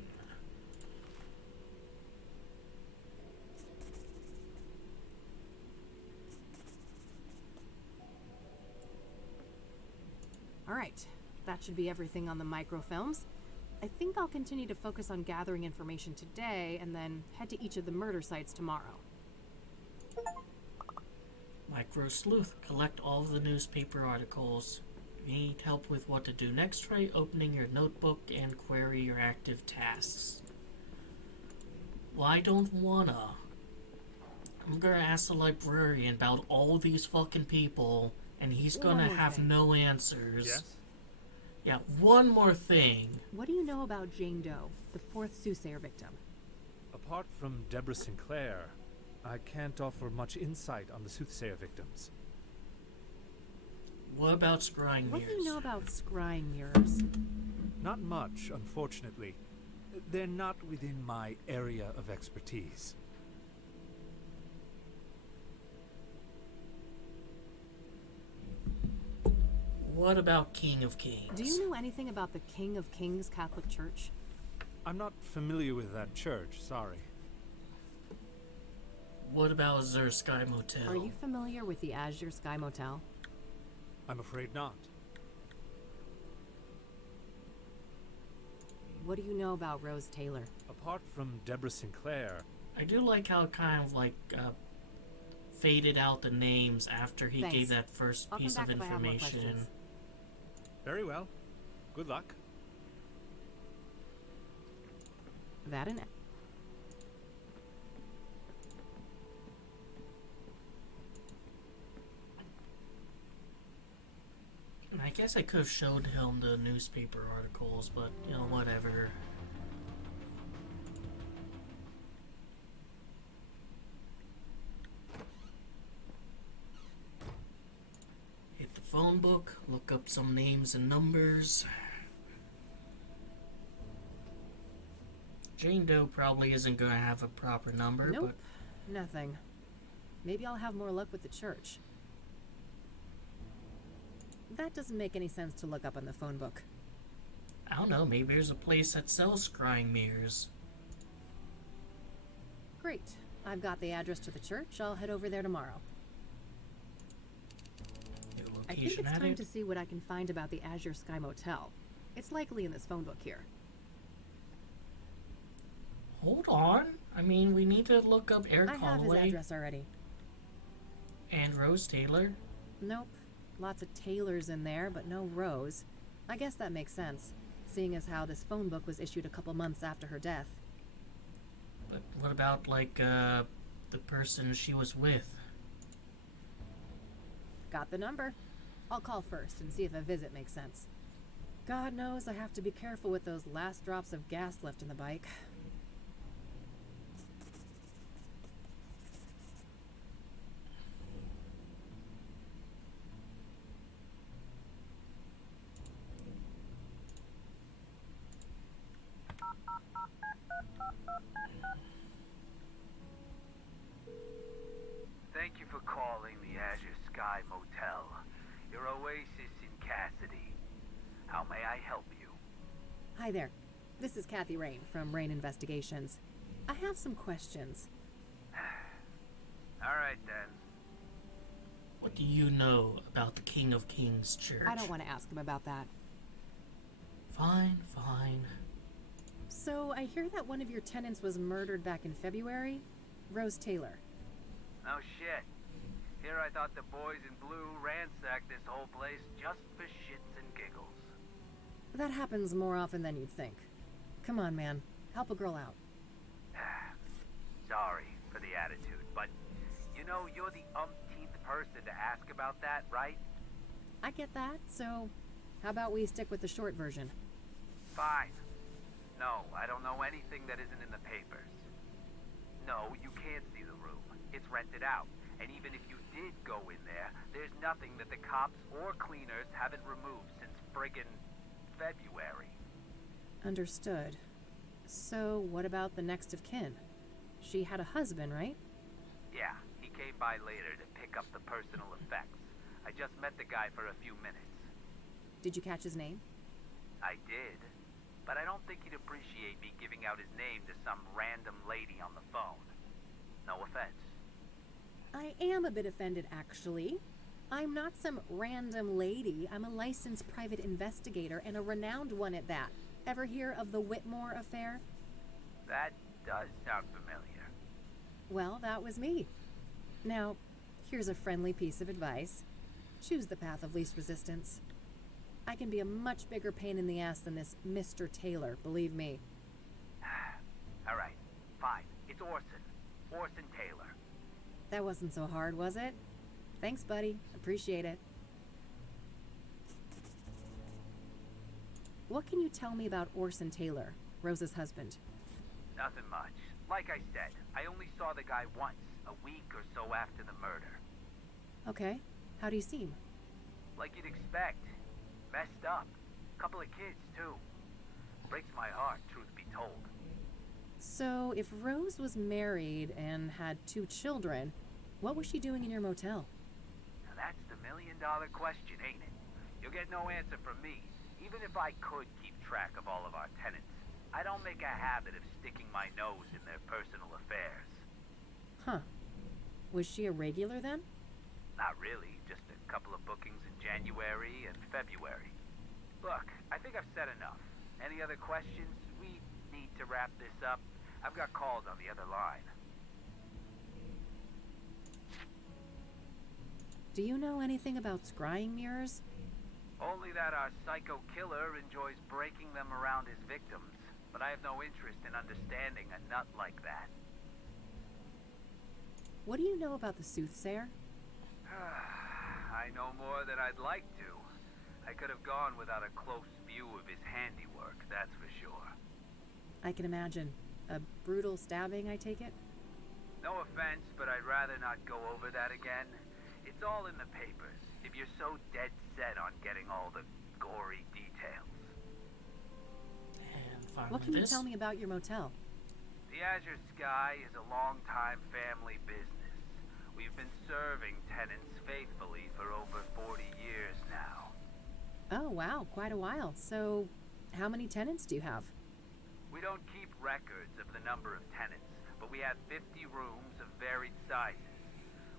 All right, that should be everything on the microfilms. I think I'll continue to focus on gathering information today and then head to each of the murder sites tomorrow. Micro Sleuth, collect all of the newspaper articles. If you need help with what to do next, try opening your notebook and query your active tasks. Well, I don't wanna. I'm gonna ask the librarian about all these fucking people, and he's One gonna more have thing. no answers. Yes? Yeah, one more thing. What do you know about Jane Doe, the fourth Soothsayer victim? Apart from Deborah Sinclair, I can't offer much insight on the Soothsayer victims. What about scrying What mirrors? do you know about scrying mirrors? Not much, unfortunately. They're not within my area of expertise. What about King of Kings? Do you know anything about the King of Kings Catholic Church? I'm not familiar with that church, sorry. What about Azure Sky Motel? Are you familiar with the Azure Sky Motel? I'm afraid not. What do you know about Rose Taylor? Apart from Deborah Sinclair, I do like how it kind of like faded out the names after he Thanks. gave that first I'll come piece of back if I have more information. questions. very well. Good luck. That and I guess I could have showed him the newspaper articles, but you know, whatever. Hit the phone book, look up some names and numbers. Jane Doe probably isn't gonna have a proper number, nope, nothing. Maybe I'll have more luck with the church. That doesn't make any sense to look up on the phone book. but I don't know, maybe there's a place that sells scrying mirrors. Great. I've got the address to the church. I'll head over there tomorrow. Your I think location it's at time it? to see what I can find about the Azure Sky Motel. It's likely in this phone book here. Hold on. I mean, we need to look up Eric I have his Holloway address already. and Rose Taylor. Nope. Lots of Taylors in there, but no Rose. I guess that makes sense, seeing as how this phone book was issued a couple months after her death. But what about, like, the person she was with? Got the number. I'll call first and see if a visit makes sense. God knows I have to be careful with those last drops of gas left in the bike. Thank you for calling the Azure Sky Motel, your oasis in Cassidy. How may I help you? Hi there. This is Kathy Rain from Rain Investigations. I have some questions. All right, then. What do you know about the King of Kings Church? I don't want to ask him about that. Fine, fine. So, I hear that one of your tenants was murdered back in February? Rose Taylor. No shit. Here I thought the boys in blue ransacked this whole place just for shits and giggles. That happens more often than you'd think. Come on, man. Help a girl out. Sorry for the attitude, but you know you're the umpteenth person to ask about that, right? I get that, so how about we stick with the short version? Fine. No, I don't know anything that isn't in the papers. No, you can't see the room. It's rented out. And even if you did go in there, there's nothing that the cops or cleaners haven't removed since friggin' February. Understood. So, what about the next of kin? She had a husband, right? Yeah, he came by later to pick up the personal effects. I just met the guy for a few minutes. Did you catch his name? I did, but I don't think he'd appreciate me giving out his name to some random lady on the phone. No offense. I am a bit offended, actually. I'm not some random lady. I'm a licensed private investigator, and a renowned one at that. Ever hear of the Whitmore affair? That does sound familiar. Well, that was me. Now, here's a friendly piece of advice. Choose the path of least resistance. I can be a much bigger pain in the ass than this Mr. Taylor, believe me. All right, fine. It's Orson. Orson Taylor. That wasn't so hard, was it? Thanks, buddy. Appreciate it. What can you tell me about Orson Taylor, Rose's husband? Nothing much. Like I said, I only saw the guy once, a week or so after the murder. Okay. How do you seem? Like you'd expect. Messed up. Couple of kids, too. Breaks my heart, truth be told. So, if Rose was married and had 2 children, what was she doing in your motel? Now that's the million-dollar question, ain't it? You'll get no answer from me, even if I could keep track of all of our tenants. I don't make a habit of sticking my nose in their personal affairs. Huh. Was she a regular then? Not really, just a couple of bookings in January and February. Look, I think I've said enough. Any other questions? We need to wrap this up. I've got calls on the other line. Do you know anything about scrying mirrors? Only that our psycho killer enjoys breaking them around his victims, but I have no interest in understanding a nut like that. What do you know about the Soothsayer? I know more than I'd like to. I could have gone without a close view of his handiwork, that's for sure. I can imagine. A brutal stabbing, I take it? No offense, but I'd rather not go over that again. It's all in the papers, if you're so dead set on getting all the gory details. And finally What can you this. tell me about your motel? The Azure Sky is a long-time family business. We've been serving tenants faithfully for over 40 years now. Oh, wow, quite a while. So, how many tenants do you have? We don't keep records of the number of tenants, but we have 50 rooms of varied sizes.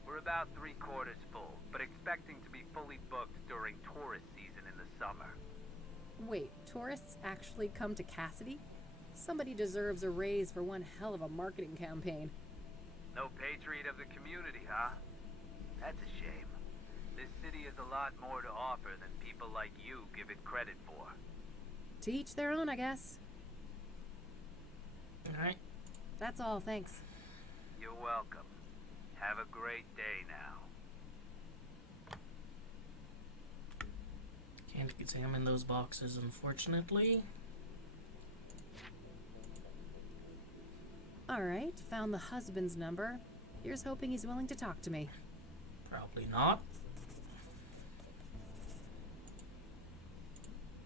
We're about 3/4 full, but expecting to be fully booked during tourist season in the summer. Wait, tourists actually come to Cassidy? Somebody deserves a raise for one hell of a marketing campaign. No patriot of the community, huh? That's a shame. This city has a lot more to offer than people like you give it credit for. To each their own, I guess. Alright. That's all, thanks. You're welcome. Have a great day now. Can't examine those boxes, unfortunately. Alright, found the husband's number. Here's hoping he's willing to talk to me. Probably not.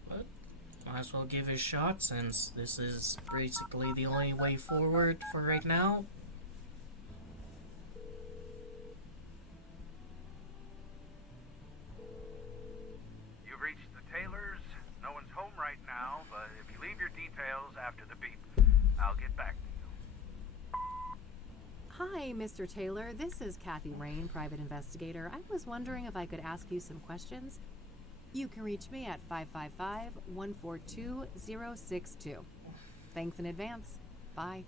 But might as well give it a shot since this is basically the only way forward for right now. You've reached the Taylors. No one's home right now, but if you leave your details after the beep, I'll get back to you. Hi, Mr. Taylor. This is Kathy Rain, private investigator. I was wondering if I could ask you some questions. You can reach me at 555-142-062. Thanks in advance. Bye.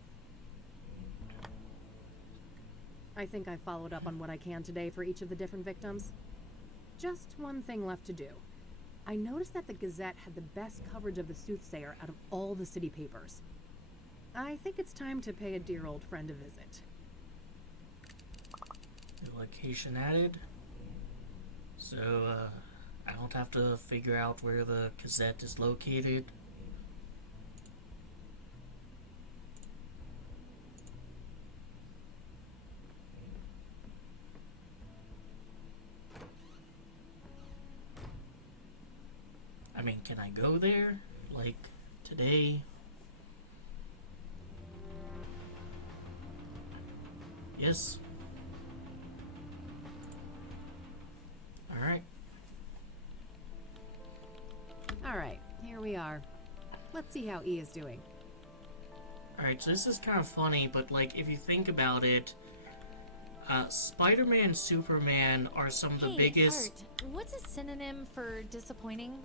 I think I followed up on what I can today for each of the different victims. Just one thing left to do. I noticed that the Gazette had the best coverage of the Soothsayer out of all the city papers. I think it's time to pay a dear old friend a visit. New location added. So, I don't have to figure out where the Gazette is located. I mean, can I go there? Like, today? Yes. Alright. Alright, here we are. Let's see how E is doing. Alright, so this is kind of funny, but like, if you think about it, Spider-Man and Superman are some of the biggest... Art, what's a synonym for disappointing?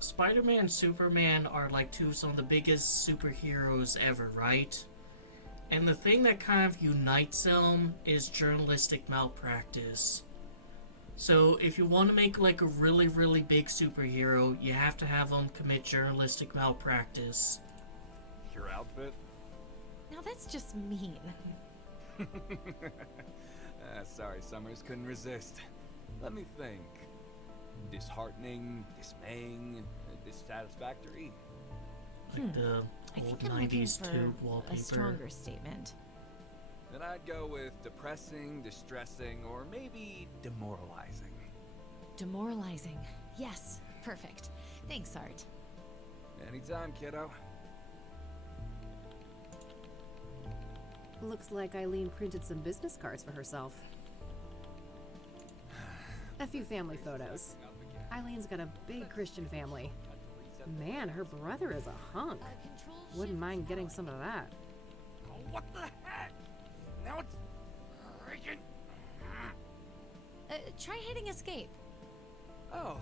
Spider-Man and Superman are like some of the biggest superheroes ever, right? And the thing that kind of unites them is journalistic malpractice. So if you want to make like a really, really big superhero, you have to have them commit journalistic malpractice. Your outfit? Now that's just mean. Sorry, Summers, couldn't resist. Let me think. Disheartening, dismaying, dissatisfactory. Like the I old think I'm looking 90s for tube a wallpaper. stronger statement. Then I'd go with depressing, distressing, or maybe demoralizing. Demoralizing. Yes, perfect. Thanks, Art. Anytime, kiddo. Looks like Eileen printed some business cards for herself. A few family photos. Eileen's got a big Christian family. Man, her brother is a hunk. Wouldn't mind getting some of that. Oh, what the heck? Now it's freaking. Try hitting escape. Oh.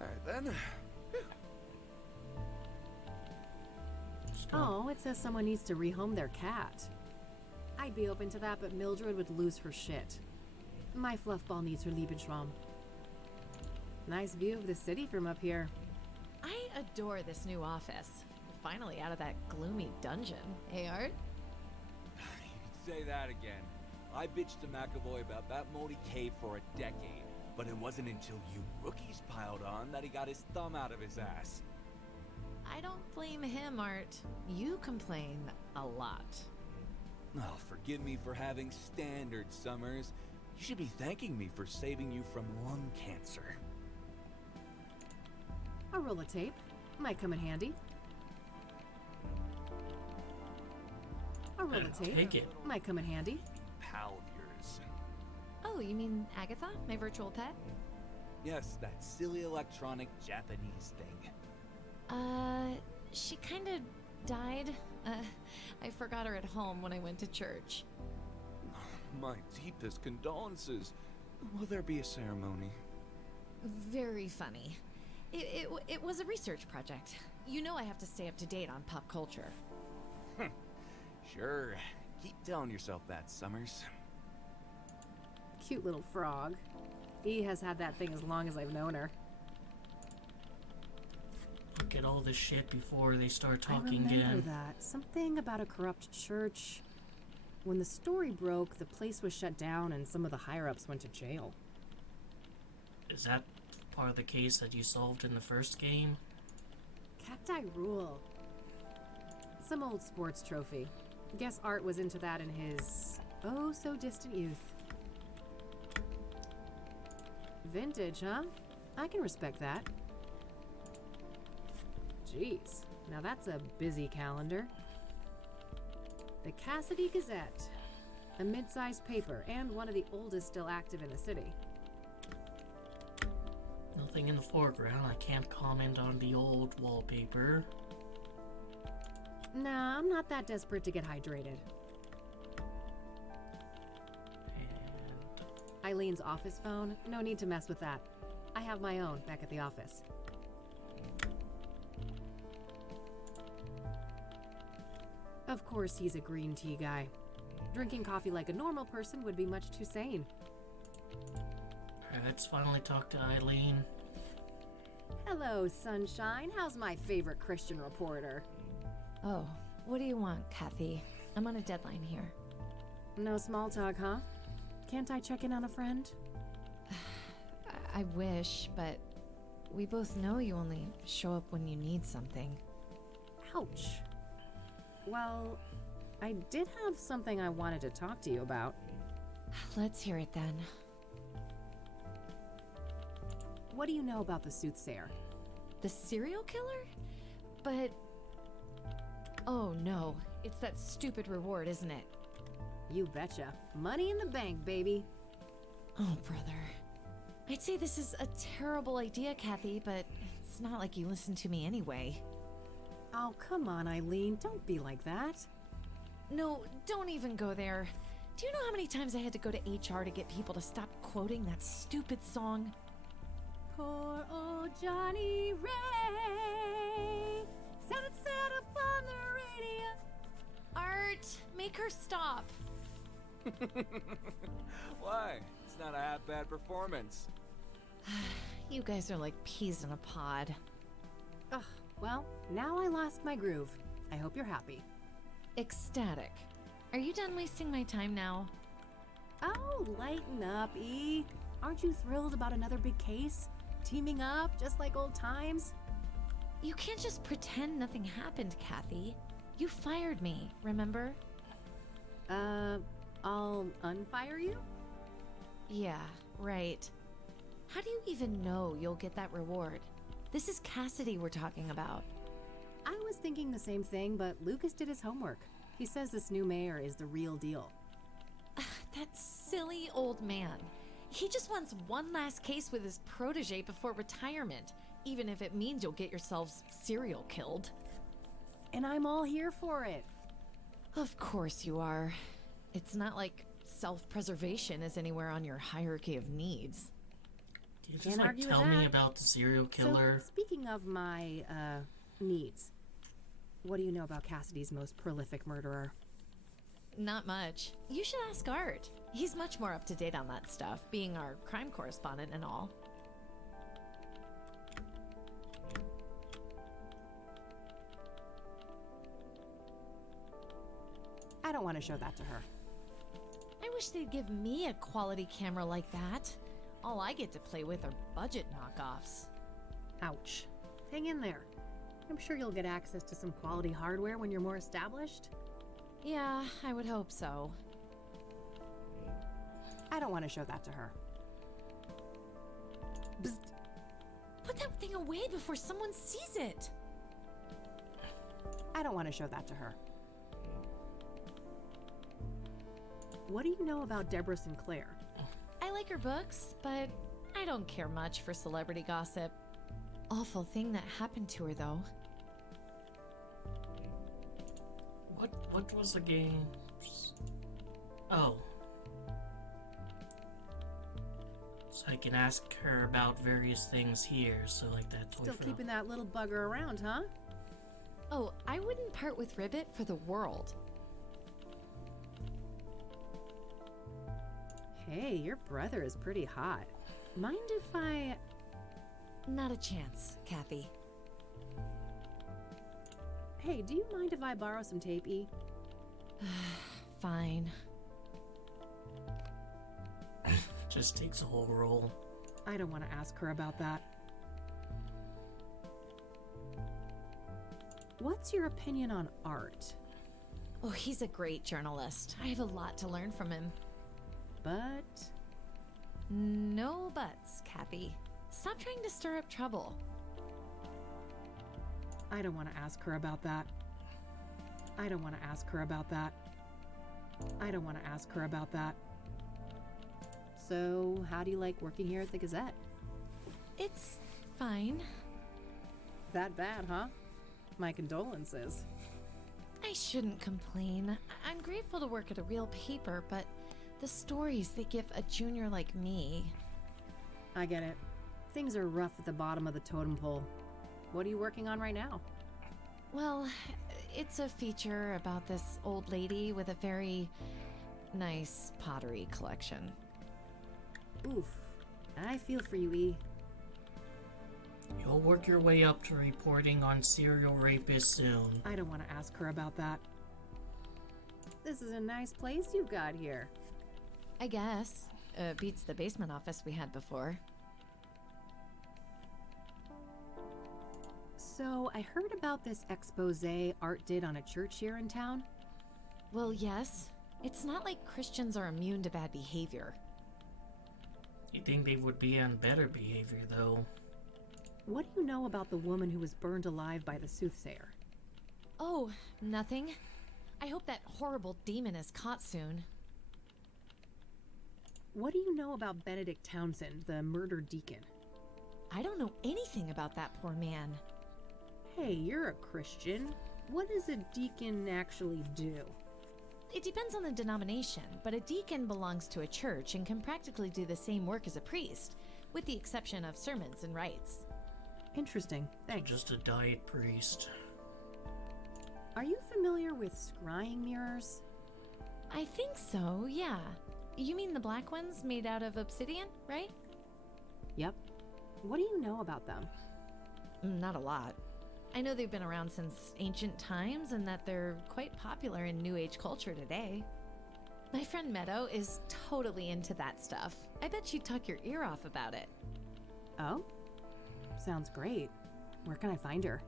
Alright then. Oh, it says someone needs to rehome their cat. I'd be open to that, but Mildred would lose her shit. My fluffball needs her Lebensraum. Nice view of the city from up here. I adore this new office. Finally out of that gloomy dungeon. Hey, Art? You say that again. I bitched to McAvoy about that moldy cave for a decade, but it wasn't until you rookies piled on that he got his thumb out of his ass. I don't blame him, Art. You complain a lot. Oh, forgive me for having standards, Summers. You should be thanking me for saving you from lung cancer. A roll of tape. Might come in handy. A roll of tape. Take it. Might come in handy. Pal of yours. Oh, you mean Agatha, my virtual pet? Yes, that silly electronic Japanese thing. She kinda died. I forgot her at home when I went to church. My deepest condolences. Will there be a ceremony? Very funny. It was a research project. You know I have to stay up to date on pop culture. Sure. Keep telling yourself that, Summers. Cute little frog. He has had that thing as long as I've known her. Look at all this shit before they start I talking remember again. that. Something about a corrupt church. When the story broke, the place was shut down and some of the higher-ups went to jail. Is that part of the case that you solved in the first game? Cacti rule. Some old sports trophy. Guess Art was into that in his oh-so-distant youth. Vintage, huh? I can respect that. Jeez, now that's a busy calendar. The Cassidy Gazette, a mid-sized paper and one of the oldest still active in the city. Nothing in the foreground. I can't comment on the old wallpaper. Nah, I'm not that desperate to get hydrated. And Eileen's office phone? No need to mess with that. I have my own back at the office. Of course he's a green tea guy. Drinking coffee like a normal person would be much too sane. let's finally talk to Eileen. Hello, sunshine. How's my favorite Christian reporter? Oh, what do you want, Kathy? I'm on a deadline here. No small talk, huh? Can't I check in on a friend? I wish, but we both know you only show up when you need something. Ouch. Well, I did have something I wanted to talk to you about. Let's hear it then. What do you know about the Soothsayer? The serial killer? But... oh no, it's that stupid reward, isn't it? You betcha. Money in the bank, baby. Oh, brother. I'd say this is a terrible idea, Kathy, but it's not like you listen to me anyway. Oh, come on, Eileen. Don't be like that. No, don't even go there. Do you know how many times I had to go to HR to get people to stop quoting that stupid song? Poor old Johnny Ray. Set it set up on the radio. Art, make her stop. Why? It's not a half bad performance. You guys are like peas in a pod. Ugh, well, now I lost my groove. I hope you're happy. Ecstatic. Are you done wasting my time now? Oh, lighten up, E. Aren't you thrilled about another big case? Teaming up, just like old times? You can't just pretend nothing happened, Kathy. You fired me, remember? I'll unfire you? Yeah, right. How do you even know you'll get that reward? This is Cassidy we're talking about. I was thinking the same thing, but Lucas did his homework. He says this new mayor is the real deal. That silly old man. He just wants one last case with his protege before retirement, even if it means you'll get yourselves serial killed. And I'm all here for it. Of course you are. It's not like self-preservation is anywhere on your hierarchy of needs. Can you just Can't like argue with tell me that. about the serial killer? So, speaking of my, needs, what do you know about Cassidy's most prolific murderer? Not much. You should ask Art. He's much more up to date on that stuff, being our crime correspondent and all. I don't want to show that to her. I wish they'd give me a quality camera like that. All I get to play with are budget knockoffs. Ouch. Hang in there. I'm sure you'll get access to some quality hardware when you're more established. Yeah, I would hope so. I don't want to show that to her. Bzzt. Put that thing away before someone sees it. I don't want to show that to her. What do you know about Deborah Sinclair? I like her books, but I don't care much for celebrity gossip. Awful thing that happened to her, though. What was the game? Oh. So I can ask her about various things here, so like that toy Still for keeping that little bugger around, huh? Oh, I wouldn't part with Ribbit for the world. Hey, your brother is pretty hot. Mind if I... Not a chance, Kathy. Hey, do you mind if I borrow some tape, E? Fine. just takes a whole roll. I don't want to ask her about that. What's your opinion on Art? Oh, he's a great journalist. I have a lot to learn from him. But... No buts, Kathy. Stop trying to stir up trouble. I don't want to ask her about that. I don't want to ask her about that. I don't want to ask her about that. So, how do you like working here at the Gazette? It's fine. That bad, huh? My condolences. I shouldn't complain. I'm grateful to work at a real paper, but the stories they give a junior like me... I get it. Things are rough at the bottom of the totem pole. What are you working on right now? Well, it's a feature about this old lady with a very nice pottery collection. Oof. I feel for you, E. You'll work your way up to reporting on serial rapists soon. I don't want to ask her about that. This is a nice place you've got here. I guess. Beats the basement office we had before. So, I heard about this expose Art did on a church here in town. Well, yes. It's not like Christians are immune to bad behavior. You'd think they would be on better behavior, though. What do you know about the woman who was burned alive by the Soothsayer? Oh, nothing. I hope that horrible demon is caught soon. What do you know about Benedict Townsend, the murdered deacon? I don't know anything about that poor man. Hey, you're a Christian. What does a deacon actually do? It depends on the denomination, but a deacon belongs to a church and can practically do the same work as a priest, with the exception of sermons and rites. Interesting. Thanks. Just a diet priest. Are you familiar with scrying mirrors? I think so, yeah. You mean the black ones made out of obsidian, right? Yep. What do you know about them? Not a lot. I know they've been around since ancient times and that they're quite popular in New Age culture today. My friend Meadow is totally into that stuff. I bet she'd talk your ear off about it. Oh? Sounds great. Where can I find her?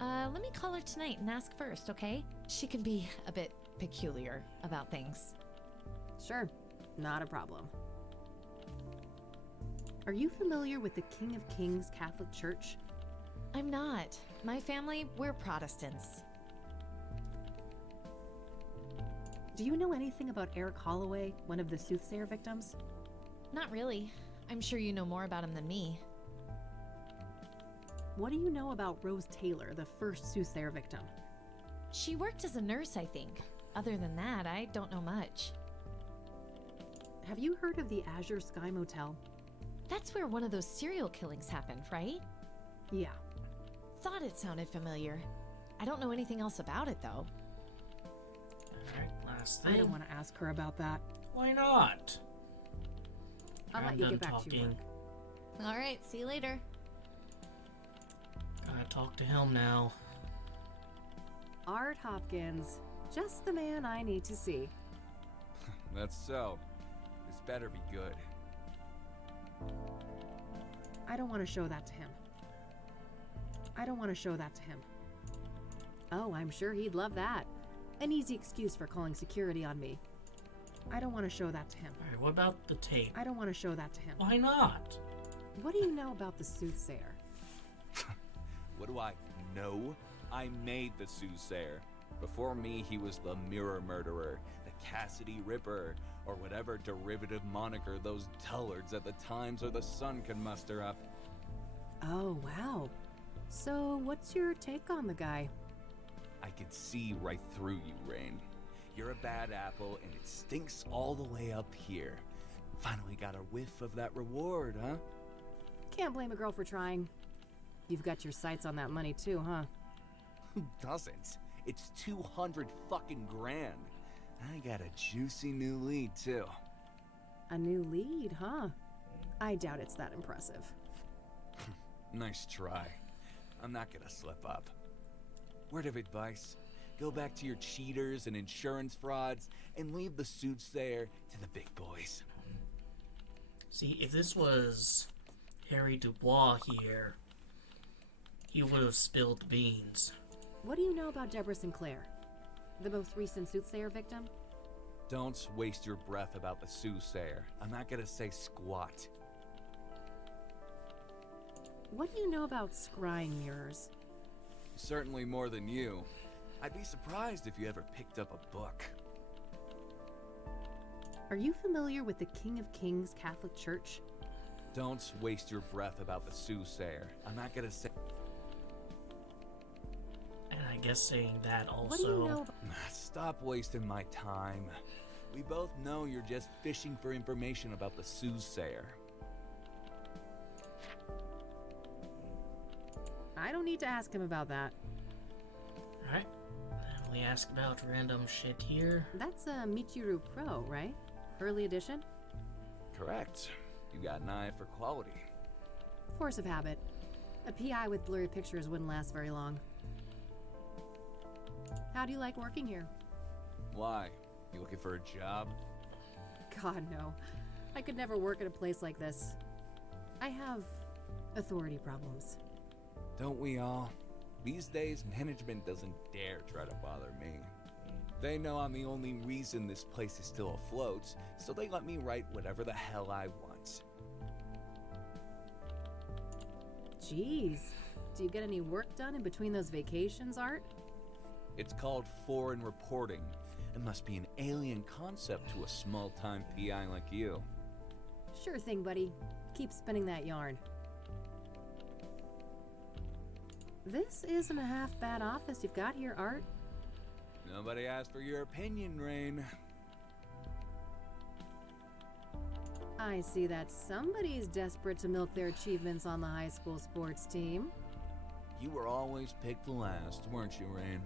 Let me call her tonight and ask first, okay? She can be a bit peculiar about things. Sure. Not a problem. Are you familiar with the King of Kings Catholic Church? I'm not. My family, we're Protestants. Do you know anything about Eric Holloway, one of the Soothsayer victims? Not really. I'm sure you know more about him than me. What do you know about Rose Taylor, the first Soothsayer victim? She worked as a nurse, I think. Other than that, I don't know much. Have you heard of the Azure Sky Motel? That's where one of those serial killings happened, right? Yeah. Thought it sounded familiar. I don't know anything else about it, though. Alright, last thing. I don't want to ask her about that. Why not? I'll I'm let you done get back to your talking. work. All right, see you later. Gotta talk to him now. Art Hopkins. Just the man I need to see. That's so. This better be good. I don't want to show that to him. I don't want to show that to him. Oh, I'm sure he'd love that. An easy excuse for calling security on me. I don't want to show that to him. Alright, what about the tape? I don't want to show that to him. Why not? What do you know about the Soothsayer? What do I know? I made the Soothsayer. Before me, he was the Mirror Murderer, the Cassidy Ripper, or whatever derivative moniker those dullards at the Times or the Sun can muster up. Oh, wow. So, what's your take on the guy? I could see right through you, Rain. You're a bad apple, and it stinks all the way up here. Finally got a whiff of that reward, huh? Can't blame a girl for trying. You've got your sights on that money too, huh? Who doesn't? It's 200 fucking grand. I got a juicy new lead, too. A new lead, huh? I doubt it's that impressive. Nice try. I'm not gonna slip up. Word of advice, go back to your cheaters and insurance frauds and leave the Soothsayer to the big boys. See, if this was Harry Dubois here, he would have spilled the beans. What do you know about Deborah Sinclair? The most recent Soothsayer victim? Don't waste your breath about the Soothsayer. I'm not gonna say squat. What do you know about scrying mirrors? Certainly more than you. I'd be surprised if you ever picked up a book. Are you familiar with the King of Kings Catholic Church? Don't waste your breath about the Soothsayer. I'm not gonna say... And I guess saying that also. What do you know about... Stop wasting my time. We both know you're just fishing for information about the Soothsayer. I don't need to ask him about that. Alright. Then we ask about random shit here. That's a Michiru Pro, right? Early edition? Correct. You got an eye for quality. Force of habit. A PI with blurry pictures wouldn't last very long. How do you like working here? Why? You looking for a job? God, no. I could never work at a place like this. I have authority problems. Don't we all? These days, management doesn't dare try to bother me. They know I'm the only reason this place is still afloat, so they let me write whatever the hell I want. Jeez. Do you get any work done in between those vacations, Art? It's called foreign reporting. It must be an alien concept to a small-time PI like you. Sure thing, buddy. Keep spinning that yarn. This isn't a half-bad office you've got here, Art. Nobody asked for your opinion, Rain. I see that somebody's desperate to milk their achievements on the high school sports team. You were always picked last, weren't you, Rain?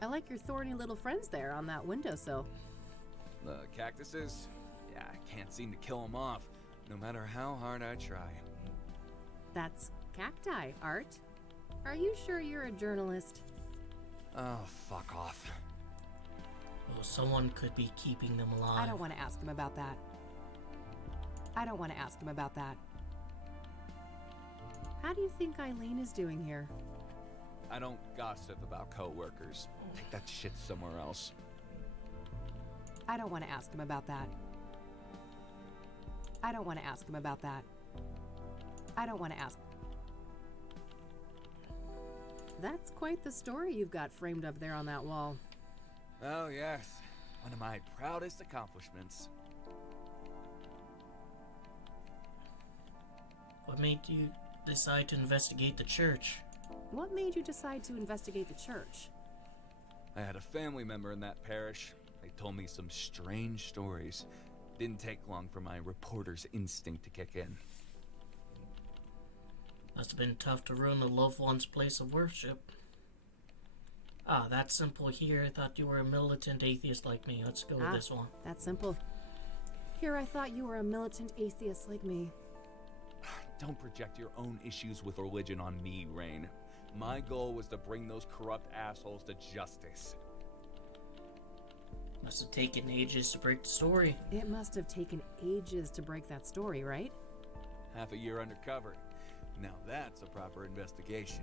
I like your thorny little friends there on that windowsill. The cactuses? Yeah, I can't seem to kill them off, no matter how hard I try. That's cacti, Art. Are you sure you're a journalist? Oh, fuck off. Well, someone could be keeping them alive. I don't want to ask him about that. I don't want to ask him about that. How do you think Eileen is doing here? I don't gossip about coworkers. Take that shit somewhere else. I don't want to ask him about that. I don't want to ask him about that. I don't want to ask. That's quite the story you've got framed up there on that wall. Oh, yes. One of my proudest accomplishments. What made you decide to investigate the church? What made you decide to investigate the church? I had a family member in that parish. They told me some strange stories. Didn't take long for my reporter's instinct to kick in. Must have been tough to ruin the loved one's place of worship. Ah, that's simple here. I thought you were a militant atheist like me. Let's go with this one. That's simple. Here I thought you were a militant atheist like me. Don't project your own issues with religion on me, Rain. My goal was to bring those corrupt assholes to justice. Must have taken ages to break the story. It must have taken ages to break that story, right? Half a year undercover. Now that's a proper investigation.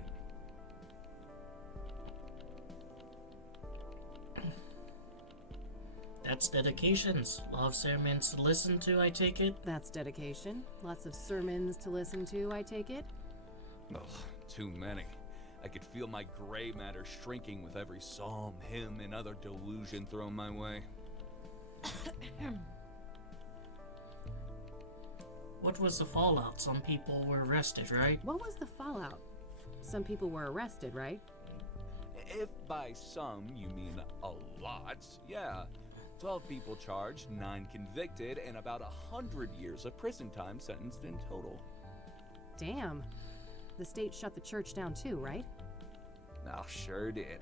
That's dedications. A lot of sermons to listen to, I take it. That's dedication. Lots of sermons to listen to, I take it. Ugh, too many. I could feel my gray matter shrinking with every psalm, hymn, and other delusion thrown my way. What was the fallout? Some people were arrested, right? What was the fallout? Some people were arrested, right? If by some you mean a lot, yeah. 12 people charged, 9 convicted, and about 100 years of prison time sentenced in total. Damn. The state shut the church down too, right? Oh, sure did.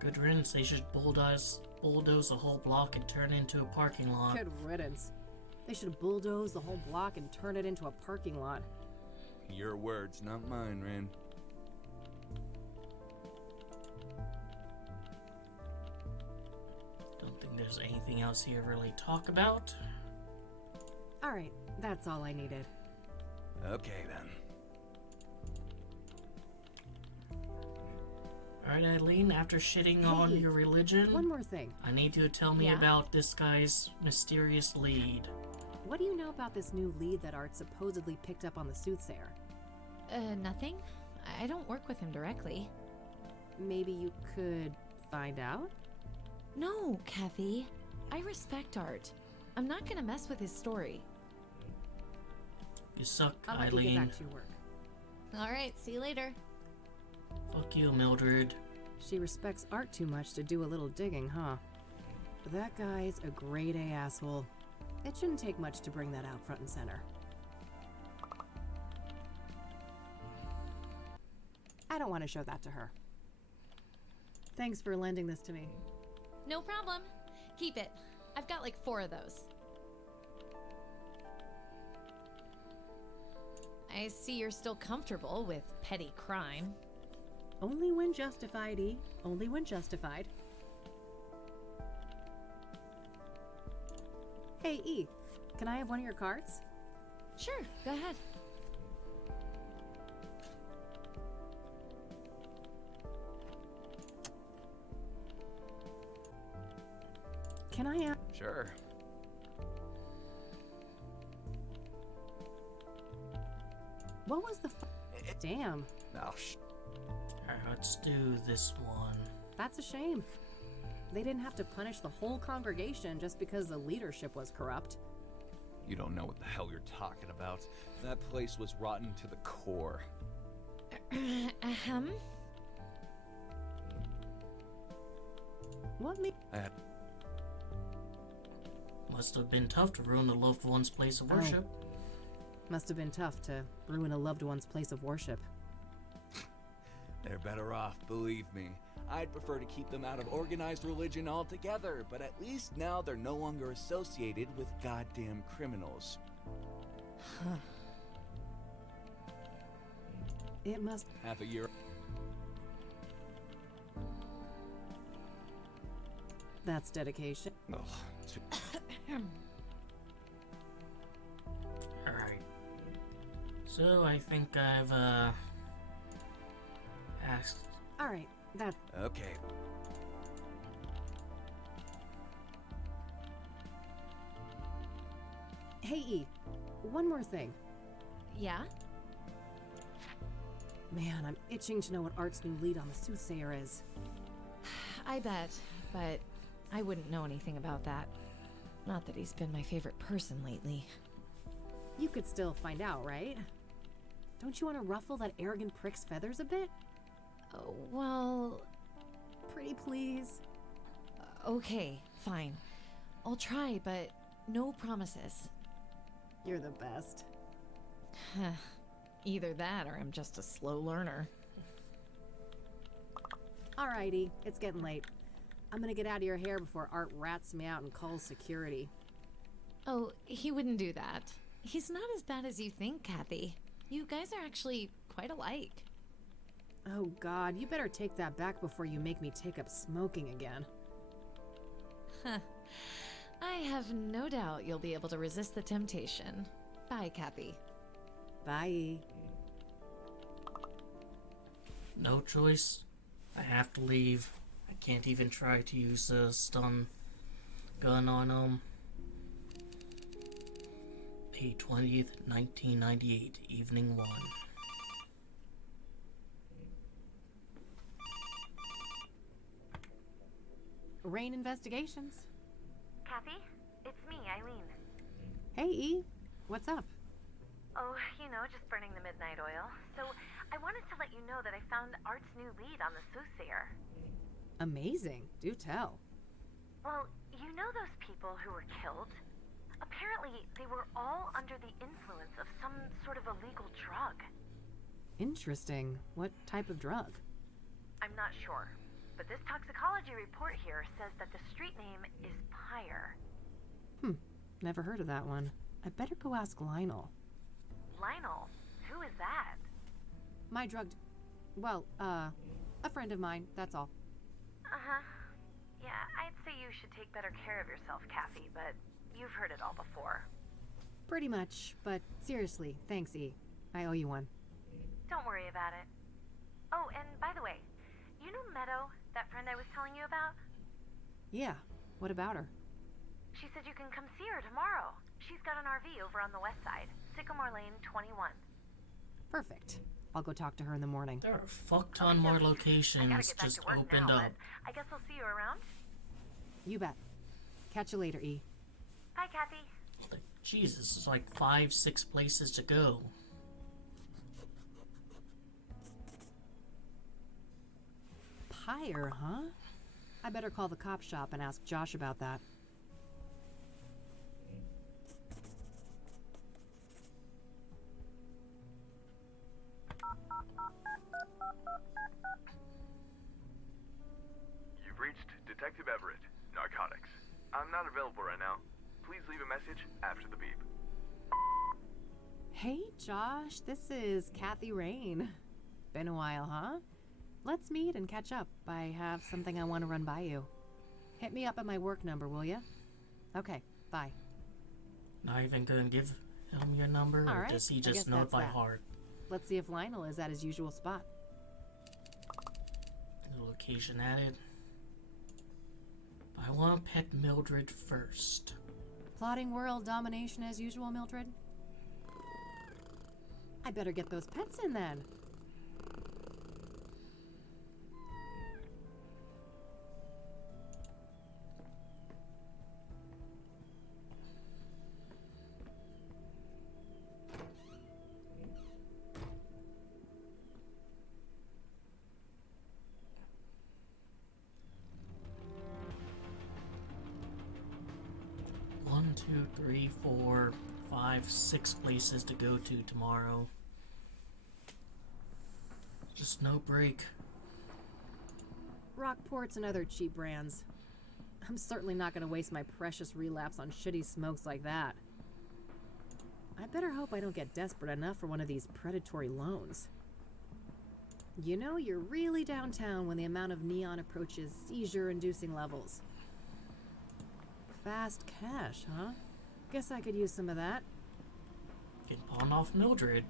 Good riddance. They should bulldoze the whole block and turn it into a parking lot. Good riddance. They should bulldoze the whole block and turn it into a parking lot. Your words, not mine, Ren. Don't think there's anything else here to really talk about. Alright, that's all I needed. Okay, then. Alright, Eileen, after shitting on your religion, One more thing. I need you to tell me Yeah? about this guy's mysterious lead. What do you know about this new lead that Art supposedly picked up on the Soothsayer? Nothing. I don't work with him directly. Maybe you could find out? No, Kathy. I respect Art. I'm not gonna mess with his story. You suck, I'll let you get Eileen. back to your work. Alright, see you later. Fuck you, Mildred. She respects Art too much to do a little digging, huh? That guy's a grade A asshole. It shouldn't take much to bring that out front and center. I don't want to show that to her. Thanks for lending this to me. No problem. Keep it. I've got like 4 of those. I see you're still comfortable with petty crime. Only when justified, E. Only when justified. Hey, E. Can I have one of your cards? Sure, go ahead. Can I have... Sure. What was the Damn. Oh, Alright, let's do this one. That's a shame. They didn't have to punish the whole congregation just because the leadership was corrupt. you don't know what the hell you're talking about. That place was rotten to the core. What me? Must have been tough to ruin a loved one's place of worship. Must have been tough to ruin a loved one's place of worship. They're better off, believe me. I'd prefer to keep them out of organized religion altogether, but at least now they're no longer associated with goddamn criminals. It must. Half a year. That's dedication. Ugh. Alright. So I think I've asked. Alright, that. Okay. Hey, E. One more thing. Yeah? Man, I'm itching to know what Art's new lead on the Soothsayer is. I bet, but I wouldn't know anything about that. Not that he's been my favorite person lately. You could still find out, right? Don't you want to ruffle that arrogant prick's feathers a bit? Oh, well, Pretty please. okay, fine. I'll try, but no promises. You're the best. Either that or I'm just a slow learner. Alrighty, it's getting late. I'm gonna get out of your hair before Art rats me out and calls security. Oh, he wouldn't do that. He's not as bad as you think, Kathy. You guys are actually quite alike. Oh God, you better take that back before you make me take up smoking again. I have no doubt you'll be able to resist the temptation. Bye, Kathy. Bye. No choice. I have to leave. I can't even try to use a stun gun on him. May 20th, 1998, evening 1. Rain Investigations. Kathy, it's me, Eileen. Hey, E. What's up? Oh, just burning the midnight oil. So, I wanted to let you know that I found Art's new lead on the Soothsayer. Amazing. Do tell. Well, you know those people who were killed? Apparently, they were all under the influence of some sort of illegal drug. Interesting. What type of drug? I'm not sure, but this toxicology report here says that the street name is Pyre. Never heard of that one. I better go ask Lionel. Lionel? Who is that? My drugged. Well, a friend of mine, that's all. Uh-huh. Yeah, I'd say you should take better care of yourself, Kathy, but you've heard it all before. Pretty much, but seriously, thanks, E. I owe you one. Don't worry about it. Oh, and by the way, you know Meadow, that friend I was telling you about? Yeah, what about her? She said you can come see her tomorrow. She's got an RV over on the west side, Sycamore Lane 21. Perfect. I'll go talk to her in the morning. There are a fuck ton more I gotta locations get back just to work opened now, up. but I guess I'll see you around. You bet. Catch you later, E. Bye, Kathy. Like, Jesus, there's like 5-6 places to go. Pyre, huh? I better call the cop shop and ask Josh about that. You've reached Detective Everett, Narcotics. I'm not available right now. Please leave a message after the beep. Hey, Josh, this is Kathy Rain. Been a while, huh? Let's meet and catch up. I have something I want to run by you. Hit me up at my work number, will ya? Okay, bye. Not even gonna give him your number, All or right, does he I guess just know it that's by that. heart? Let's see if Lionel is at his usual spot. The location added. I want to pet Mildred first. Plotting world domination as usual, Mildred? I better get those pets in then. 2, 3, 4, 5, 6 places to go to tomorrow. Just no break. Rockports and other cheap brands. I'm certainly not going to waste my precious relapse on shitty smokes like that. I better hope I don't get desperate enough for one of these predatory loans. You know, you're really downtown when the amount of neon approaches seizure-inducing levels. Fast cash, huh? Guess I could use some of that. Can pawn off Mildred.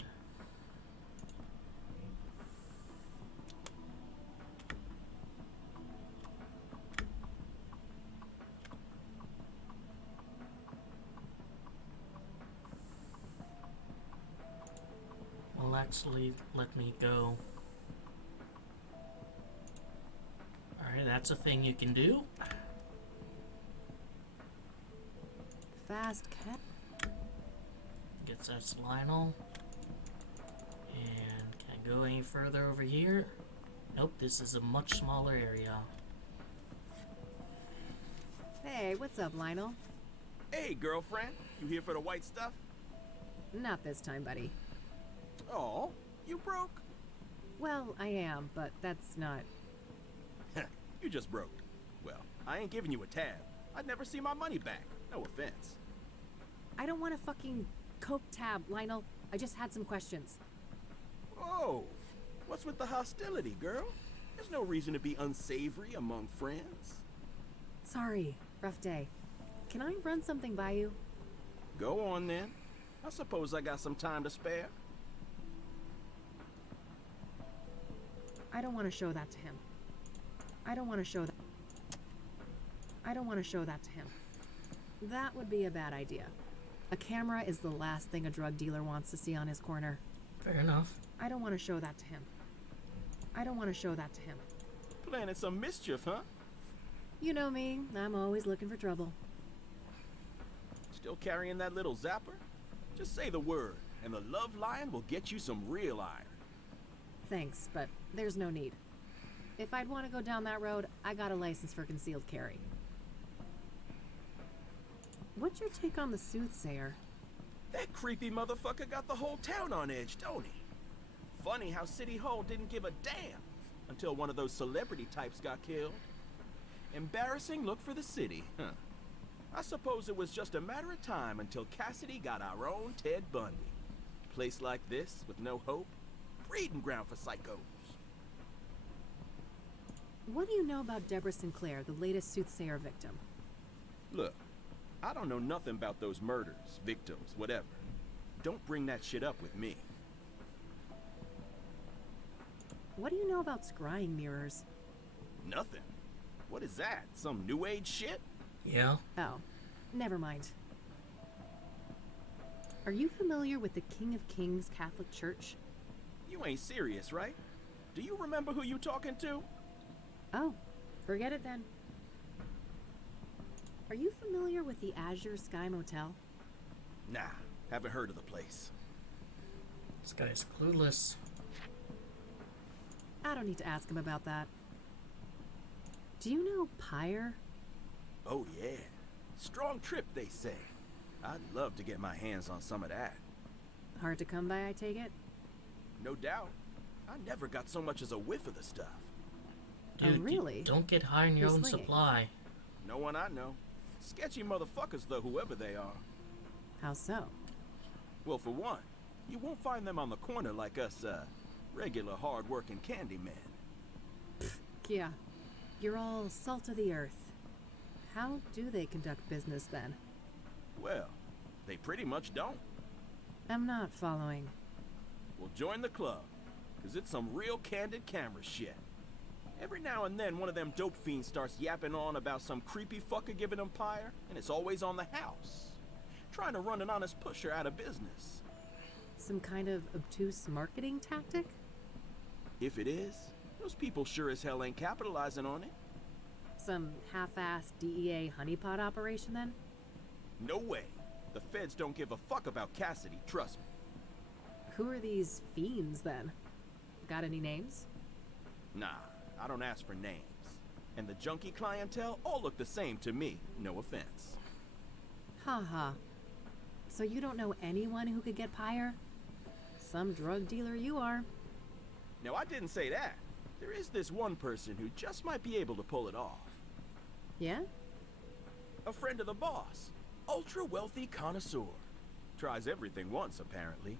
Well, actually, let me go. Alright, that's a thing you can do. Fast cash. Gets us Lionel. And can I go any further over here? Nope, this is a much smaller area. Hey, what's up, Lionel? Hey, girlfriend. You here for the white stuff? Not this time, buddy. Oh, you broke? Well, I am, but that's not... You just broke. Well, I ain't giving you a tab. I'd never see my money back. No offense. I don't want a fucking Coke tab, Lionel. I just had some questions. Oh, what's with the hostility, girl? There's no reason to be unsavory among friends. Sorry, rough day. Can I run something by you? Go on then. I suppose I got some time to spare. I don't want to show that to him. I don't want to show that. I don't want to show that to him. That would be a bad idea. A camera is the last thing a drug dealer wants to see on his corner. Fair enough. I don't want to show that to him. I don't want to show that to him. Planning some mischief, huh? You know me, I'm always looking for trouble. Still carrying that little zapper? Just say the word, and the love lion will get you some real iron. Thanks, but there's no need. If I'd want to go down that road, I got a license for concealed carry. What's your take on the Soothsayer? That creepy motherfucker got the whole town on edge, don't he? Funny how City Hall didn't give a damn until one of those celebrity types got killed. Embarrassing look for the city, huh? I suppose it was just a matter of time until Cassidy got our own Ted Bundy. Place like this, with no hope, breeding ground for psychos. What do you know about Deborah Sinclair, the latest Soothsayer victim? Look, I don't know nothing about those murders, victims, whatever. Don't bring that shit up with me. What do you know about scrying mirrors? Nothing. What is that? Some new age shit? Yeah. Oh, never mind. Are you familiar with the King of Kings Catholic Church? You ain't serious, right? Do you remember who you talking to? Oh, forget it then. Are you familiar with the Azure Sky Motel? Nah, haven't heard of the place. This guy's clueless. I don't need to ask him about that. Do you know Pyre? Oh yeah. Strong trip, they say. I'd love to get my hands on some of that. Hard to come by, I take it? No doubt. I never got so much as a whiff of the stuff. Dude, oh, really? Don't get high on your You're own slinging. supply. No one I know. Sketchy motherfuckers, though, whoever they are. How so? Well, for one, you won't find them on the corner like us, regular hard-working candy men. Yeah, you're all salt of the earth. How do they conduct business then? Well, they pretty much don't. I'm not following. Well, join the club, because it's some real candid camera shit. Every now and then, one of them dope fiends starts yapping on about some creepy fucker giving them Pyre, and it's always on the house. Trying to run an honest pusher out of business. Some kind of obtuse marketing tactic? If it is, those people sure as hell ain't capitalizing on it. Some half-assed DEA honeypot operation then? No way. The feds don't give a fuck about Cassidy, trust me. Who are these fiends then? Got any names? Nah, I don't ask for names. And the junkie clientele all look the same to me, no offense. Haha. So you don't know anyone who could get Pyre? Some drug dealer you are. No, I didn't say that. There is this one person who just might be able to pull it off. Yeah? A friend of the boss. Ultra wealthy connoisseur. Tries everything once, apparently.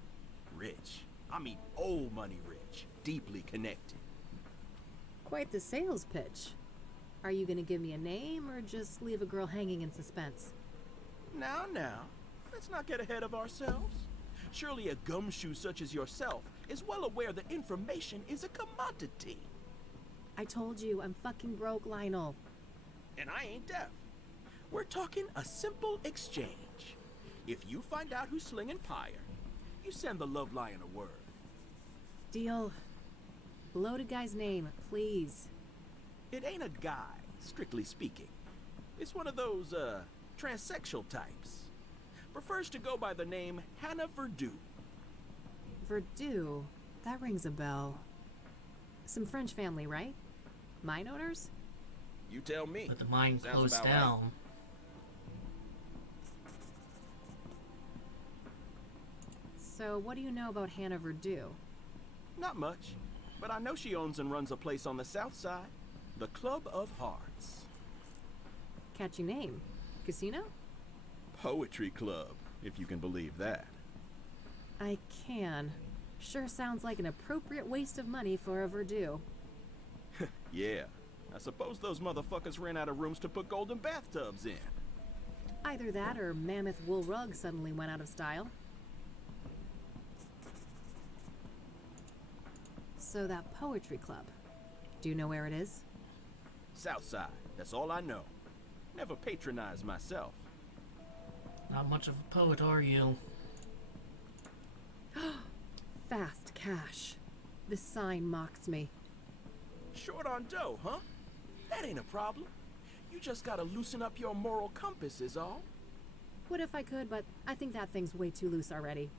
Rich. I mean old money rich. Deeply connected. Quite the sales pitch. Are you gonna give me a name or just leave a girl hanging in suspense? Now, let's not get ahead of ourselves. Surely a gumshoe such as yourself is well aware that information is a commodity. I told you, I'm fucking broke, Lionel. And I ain't deaf. We're talking a simple exchange. If you find out who's slinging Pyre, you send the Love Lion a word. Deal. Loaded guy's name, please. It ain't a guy, strictly speaking. It's one of those, transsexual types. Prefers to go by the name Hannah Verdue. Verdue? That rings a bell. Some French family, right? Mine owners? You tell me. But the mine Sounds closed about down. right. So what do you know about Hannah Verdue? Not much, but I know she owns and runs a place on the south side. The Club of Hearts. Catchy name. Casino? Poetry club, if you can believe that. I can. Sure sounds like an appropriate waste of money for a Verdue. Yeah. I suppose those motherfuckers ran out of rooms to put golden bathtubs in. Either that or mammoth wool rug suddenly went out of style. So that poetry club, do you know where it is? Southside, that's all I know. Never patronized myself. Not much of a poet, are you? Fast cash. This sign mocks me. Short on dough, huh? That ain't a problem. You just gotta loosen up your moral compass is all. Would if I could, but I think that thing's way too loose already.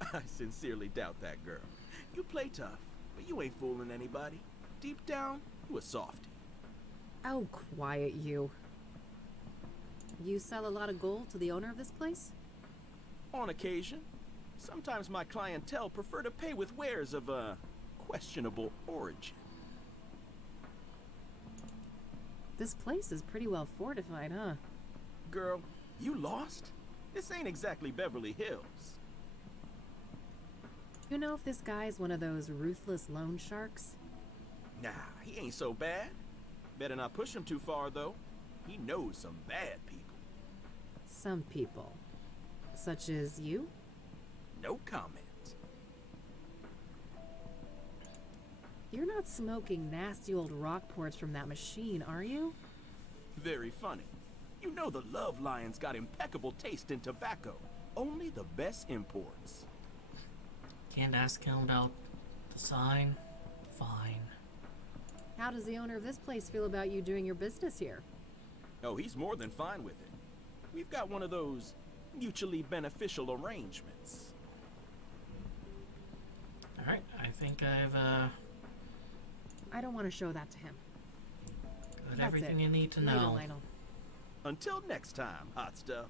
I sincerely doubt that, girl. You play tough, but you ain't fooling anybody. Deep down, you a softie. Oh, quiet you. You sell a lot of gold to the owner of this place? On occasion. Sometimes my clientele prefer to pay with wares of, questionable origin. This place is pretty well fortified, huh? Girl, you lost? This ain't exactly Beverly Hills. You know if this guy's one of those ruthless loan sharks? Nah, he ain't so bad. Better not push him too far, though. He knows some bad people. Some people. Such as you? No comment. You're not smoking nasty old Rockports from that machine, are you? Very funny. You know the Love Lion's got impeccable taste in tobacco. Only the best imports. Can't ask him about the sign? Fine. How does the owner of this place feel about you doing your business here? Oh, he's more than fine with it. We've got one of those mutually beneficial arrangements. Alright, I think I've I don't want to show that to him. got That's everything it. you need to Later, know. Lionel. Until next time, hot stuff.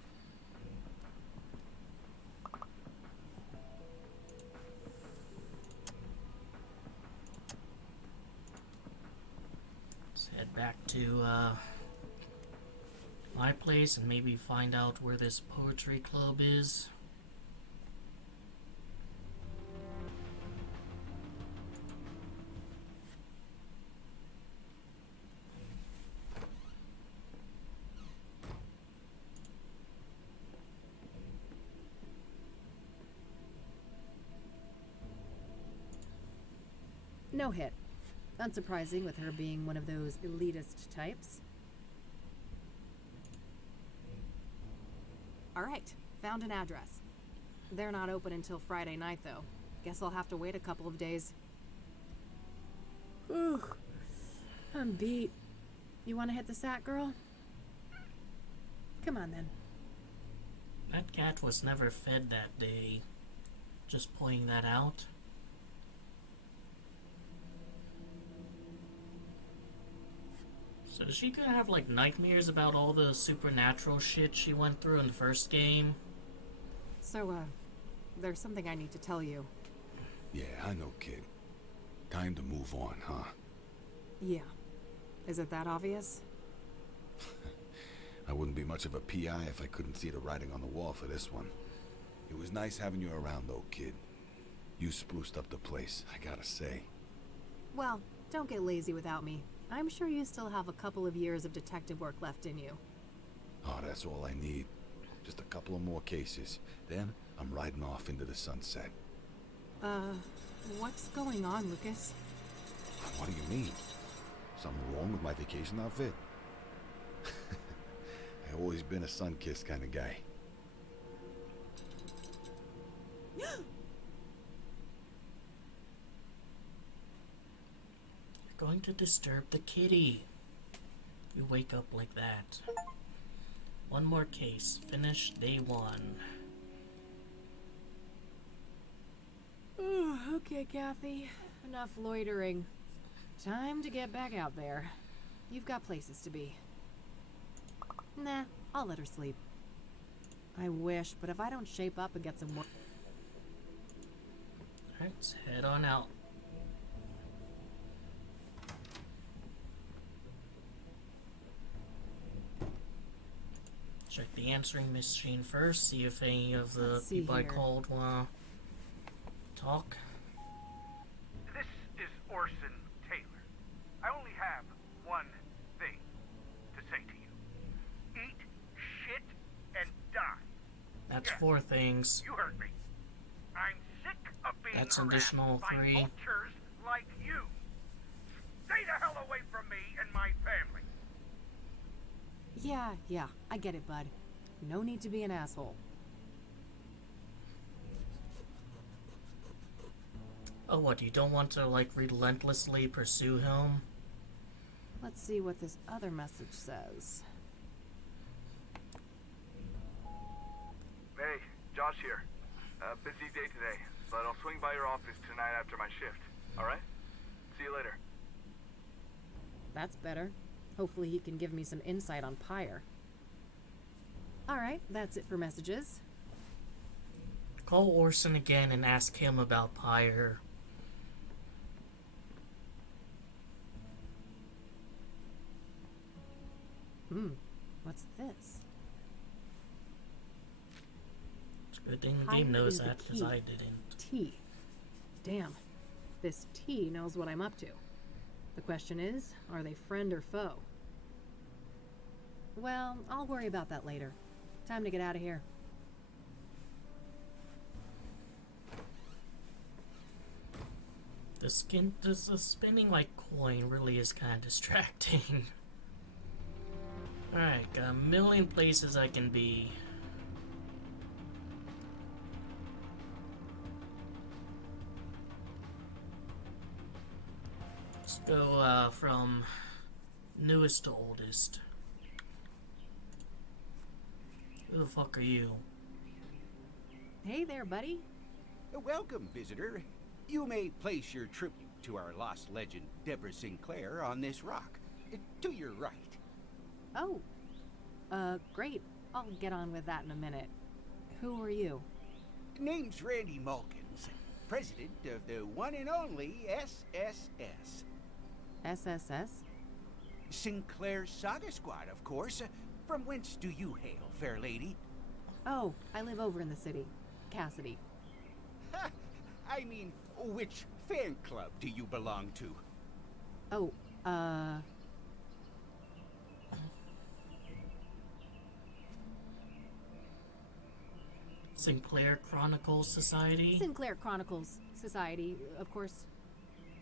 Let's head back to my place and maybe find out where this poetry club is. No hit. Unsurprising with her being one of those elitist types. Alright, found an address. They're not open until Friday night, though. Guess I'll have to wait a couple of days. Ooh, I'm beat. You want to hit the sack, girl? Come on, then. That cat was never fed that day. Just pointing that out. So is she gonna have like nightmares about all the supernatural shit she went through in the first game? So, there's something I need to tell you. Yeah, I know, kid. Time to move on, huh? Yeah. Is it that obvious? I wouldn't be much of a PI if I couldn't see the writing on the wall for this one. It was nice having you around, though, kid. You spruced up the place, I gotta say. Well, don't get lazy without me. I'm sure you still have a couple of years of detective work left in you. Oh, that's all I need. Just a couple of more cases. Then, I'm riding off into the sunset. What's going on, Lucas? What do you mean? Something wrong with my vacation outfit? I've always been a sun-kissed kind of guy. You're going to disturb the kitty. You wake up like that. One more case. Finish day 1. Okay, Kathy. Enough loitering. Time to get back out there. You've got places to be. Nah, I'll let her sleep. I wish, but if I don't shape up and get some work... Alright, let's head on out. Check the answering machine first, see if any of the people I called wanna talk. This is Orson Taylor. I only have one thing to say to you. Eat shit and die. That's Yes, 4 things. you heard me. I'm sick of being That's harassed additional by 3. vultures like you. Stay the hell away from me and my family. Yeah, I get it, bud. No need to be an asshole. Oh, what, you don't want to, like, relentlessly pursue him? Let's see what this other message says. Hey, Josh here. Busy day today, but I'll swing by your office tonight after my shift. Alright? See you later. That's better. Hopefully he can give me some insight on Pyre. Alright, that's it for messages. Call Orson again and ask him about Pyre. What's this? It's a good thing the Pyre game knows is the that, because key. I didn't. T. Damn. This T knows what I'm up to. The question is, are they friend or foe? Well, I'll worry about that later. Time to get out of here. The spinning like coin really is kind of distracting. Alright, got a million places I can be. Let's go from newest to oldest. Who the fuck are you? Hey there, buddy. Welcome, visitor. You may place your tribute to our lost legend, Deborah Sinclair, on this rock. To your right. Oh. Great. I'll get on with that in a minute. Who are you? Name's Randy Malkins, president of the one and only SSS. SSS? Sinclair Saga Squad, of course. From whence do you hail, fair lady? Oh, I live over in the city. Cassidy. Ha! I mean, which fan club do you belong to? Oh, Sinclair Chronicles Society? Sinclair Chronicles Society, of course.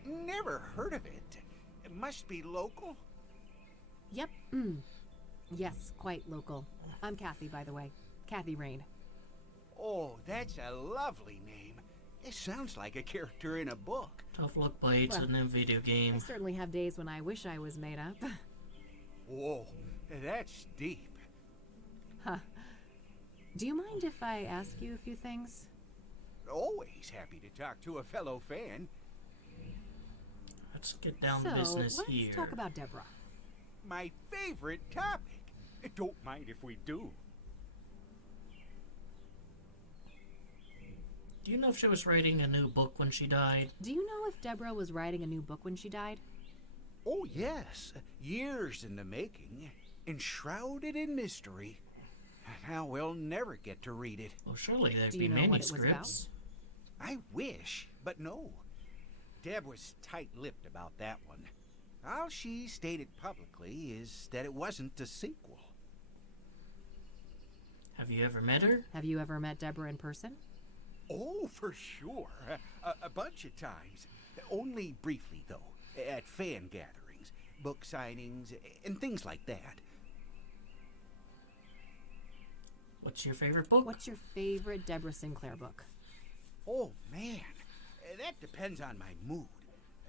Never heard of it. It must be local? Yep. Yes, quite local. I'm Kathy, by the way. Kathy Rain. Oh, that's a lovely name. It sounds like a character in a book. Tough luck bites in a video game. I certainly have days when I wish I was made up. Whoa, that's deep. Huh. Do you mind if I ask you a few things? Always happy to talk to a fellow fan. Let's get down so, to business let's here. talk about Deborah. My favorite topic. Don't mind if we do. Do you know if she was writing a new book when she died? Do you know if Deborah was writing a new book when she died? Oh, yes. Years in the making. Enshrouded in mystery. Now we'll never get to read it. Well, surely there'd Do be you know what it was about? manuscripts. I wish, but no. Deb was tight-lipped about that one. All she stated publicly is that it wasn't a sequel. Have you ever met her? Have you ever met Deborah in person? Oh, for sure. A bunch of times. Only briefly, though. At fan gatherings, book signings, and things like that. What's your favorite book? What's your favorite Deborah Sinclair book? Oh, man. That depends on my mood.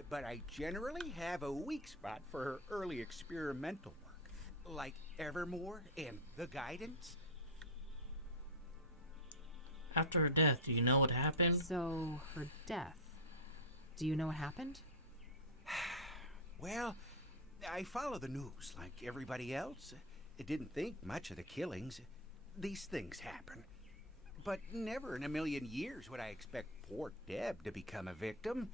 But I generally have a weak spot for her early experimental work. Like Evermore and The Guidance. After her death, do you know what happened? So, her death. Do you know what happened? Well, I follow the news like everybody else. I didn't think much of the killings. These things happen. But never in a million years would I expect poor Deb to become a victim.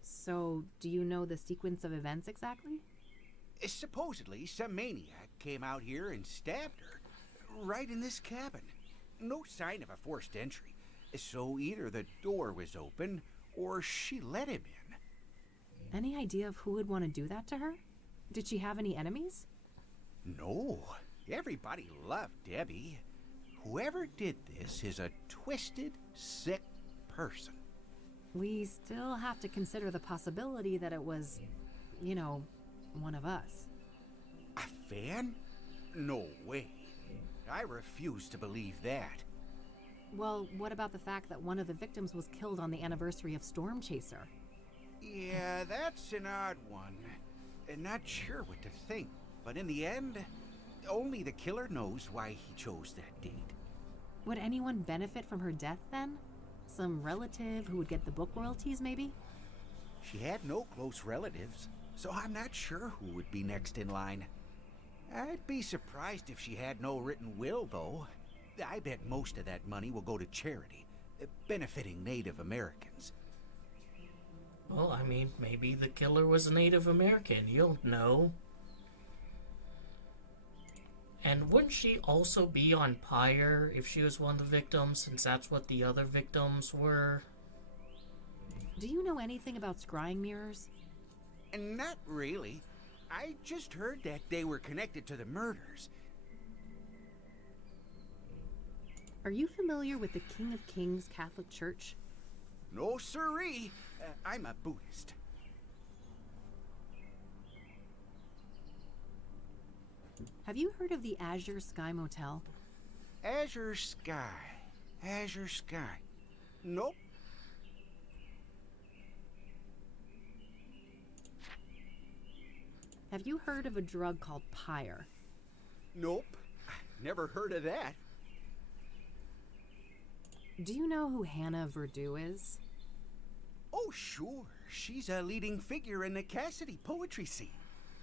So, do you know the sequence of events exactly? Supposedly, some maniac came out here and stabbed her. Right in this cabin. No sign of a forced entry. So either the door was open, or she let him in. Any idea of who would want to do that to her? Did she have any enemies? No. Everybody loved Debbie. Whoever did this is a twisted, sick person. We still have to consider the possibility that it was, you know, one of us. A fan? No way. I refuse to believe that. Well, what about the fact that one of the victims was killed on the anniversary of Storm Chaser? Yeah, that's an odd one. Not sure what to think, but in the end, only the killer knows why he chose that date. Would anyone benefit from her death then? Some relative who would get the book royalties, maybe? She had no close relatives, so I'm not sure who would be next in line. I'd be surprised if she had no written will, though. I bet most of that money will go to charity, benefiting Native Americans. Well, I mean, maybe the killer was a Native American. You'll know. And wouldn't she also be on Pyre if she was one of the victims, since that's what the other victims were? Do you know anything about scrying mirrors? Not really. I just heard that they were connected to the murders. Are you familiar with the King of Kings Catholic Church? No siree. I'm a Buddhist. Have you heard of the Azure Sky Motel? Azure Sky. Azure Sky. Nope. Have you heard of a drug called Pyre? Nope. Never heard of that. Do you know who Hannah Verdew is? Oh, sure. She's a leading figure in the Cassidy poetry scene.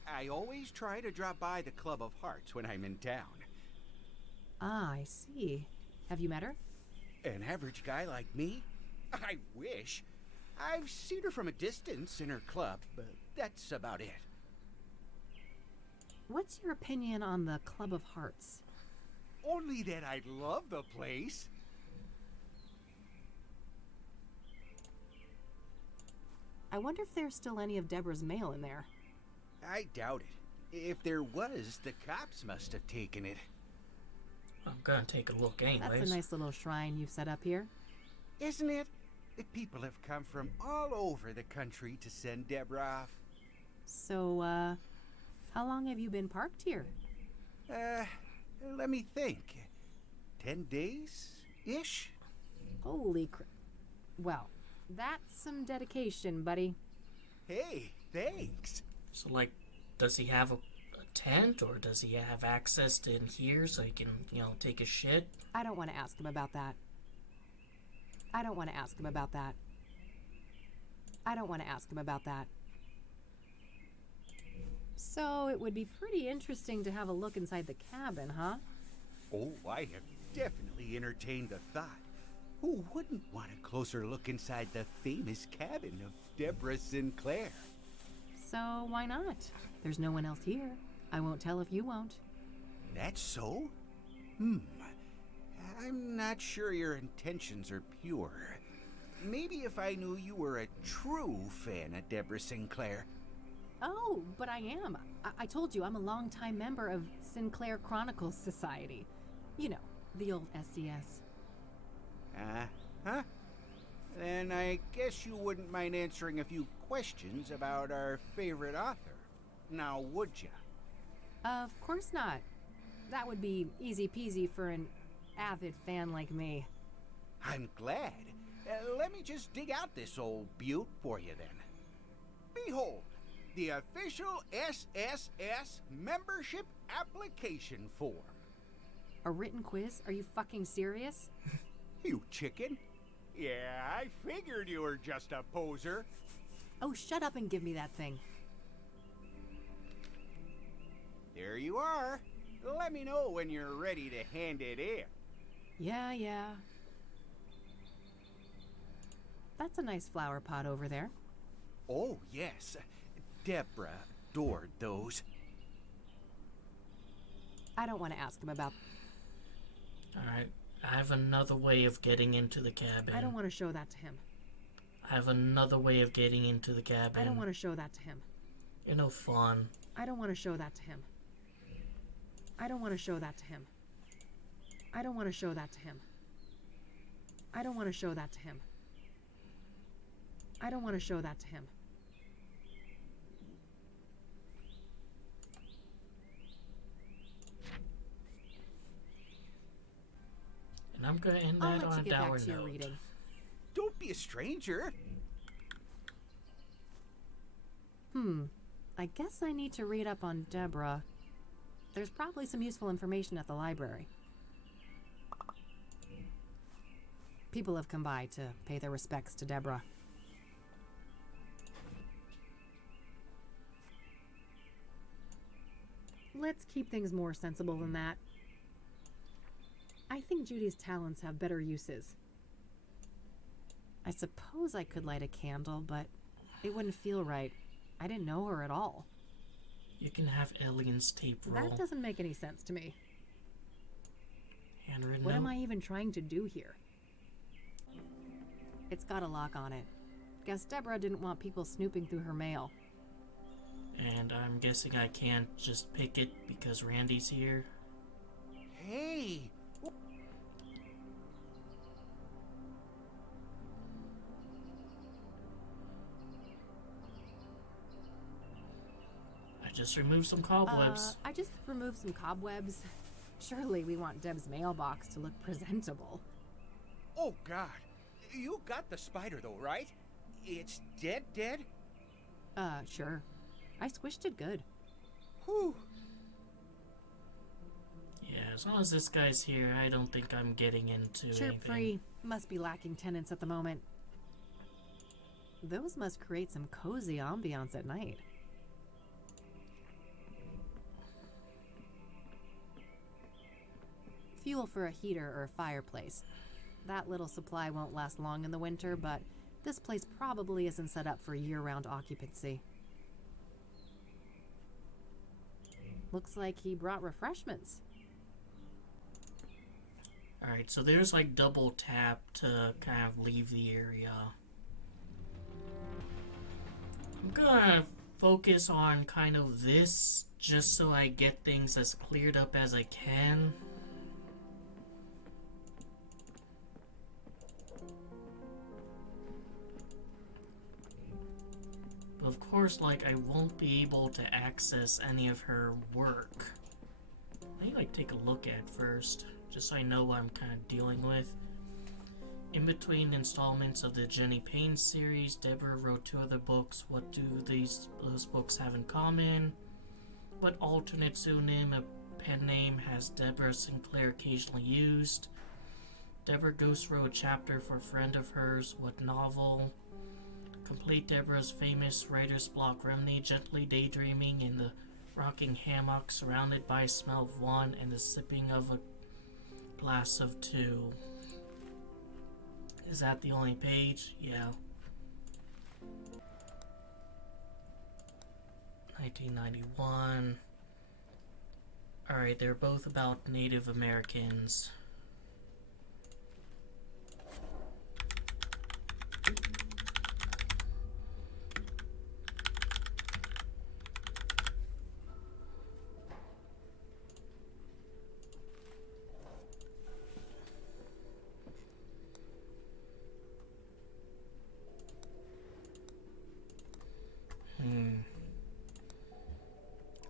I always try to drop by the Club of Hearts when I'm in town. Ah, I see. Have you met her? An average guy like me? I wish. I've seen her from a distance in her club, but that's about it. What's your opinion on the Club of Hearts? Only that I love the place. I wonder if there's still any of Deborah's mail in there. I doubt it. If there was, the cops must have taken it. I'm gonna take a look anyways. That's a nice little shrine you've set up here. Isn't it? People have come from all over the country to send Deborah off. So, how long have you been parked here? Let me think. 10 days-ish? Holy well, that's some dedication, buddy. Hey, thanks. So, like, does he have a tent, or does he have access to in here so he can, you know, take a shit? I don't want to ask him about that. I don't want to ask him about that. I don't want to ask him about that. So it would be pretty interesting to have a look inside the cabin, huh? Oh, I have definitely entertained the thought. Who wouldn't want a closer look inside the famous cabin of Deborah Sinclair? So why not? There's no one else here. I won't tell if you won't. That's so? I'm not sure your intentions are pure. Maybe if I knew you were a true fan of Deborah Sinclair. Oh, but I am. I told you I'm a longtime member of Sinclair Chronicles Society. You know, the old SCS. Huh? Then I guess you wouldn't mind answering a few questions about our favorite author. Now, would ya? Of course not. That would be easy peasy for an avid fan like me. I'm glad. Let me just dig out this old beaut for you then. Behold, the official SSS membership application form. A written quiz? Are you fucking serious? You chicken. Yeah, I figured you were just a poser. Oh, shut up and give me that thing. There you are. Let me know when you're ready to hand it in. Yeah. That's a nice flower pot over there. Oh, yes. Deborah adored those. I don't want to ask him about... Alright, I have another way of getting into the cabin. I don't want to show that to him. I have another way of getting into the cabin. I don't want to show that to him. You're no fun. I don't want to show that to him. I don't want to show that to him. I don't want to show that to him. I don't want to show that to him. I don't want to show that to him. And I'm gonna end I'll that let on you a get dour back to your note. reading. Don't be a stranger. I guess I need to read up on Deborah. There's probably some useful information at the library. People have come by to pay their respects to Deborah. Let's keep things more sensible than that. I think Judy's talents have better uses. I suppose I could light a candle, but it wouldn't feel right. I didn't know her at all. You can have aliens tape roll. That doesn't make any sense to me. Handwritten What am note. I even trying to do here? It's got a lock on it. Guess Deborah didn't want people snooping through her mail. And I'm guessing I can't just pick it because Randy's here. Hey! I just removed some cobwebs. I just removed some cobwebs. Surely we want Deb's mailbox to look presentable. Oh, God. You got the spider, though, right? It's dead? Sure. I squished it good. Whew. Yeah, as long as this guy's here, I don't think I'm getting into Chirp anything. free. Must be lacking tenants at the moment. Those must create some cozy ambiance at night. Fuel for a heater or a fireplace. That little supply won't last long in the winter, but this place probably isn't set up for year-round occupancy. Looks like he brought refreshments. Alright, so there's like double tap to kind of leave the area. I'm gonna focus on kind of this just so I get things as cleared up as I can. But of course, like, I won't be able to access any of her work. Let me like take a look at first, just so I know what I'm kind of dealing with. In between installments of the Jenny Payne series, Deborah wrote 2 other books. What do those books have in common? What alternate pseudonym a pen name has Deborah Sinclair occasionally used? Deborah Ghost wrote a chapter for a friend of hers. What novel? Complete Deborah's famous writer's block remedy, gently daydreaming in the Rocking hammock surrounded by smell of one and the sipping of a glass of two. Is that the only page? Yeah. 1991. Alright, they're both about Native Americans.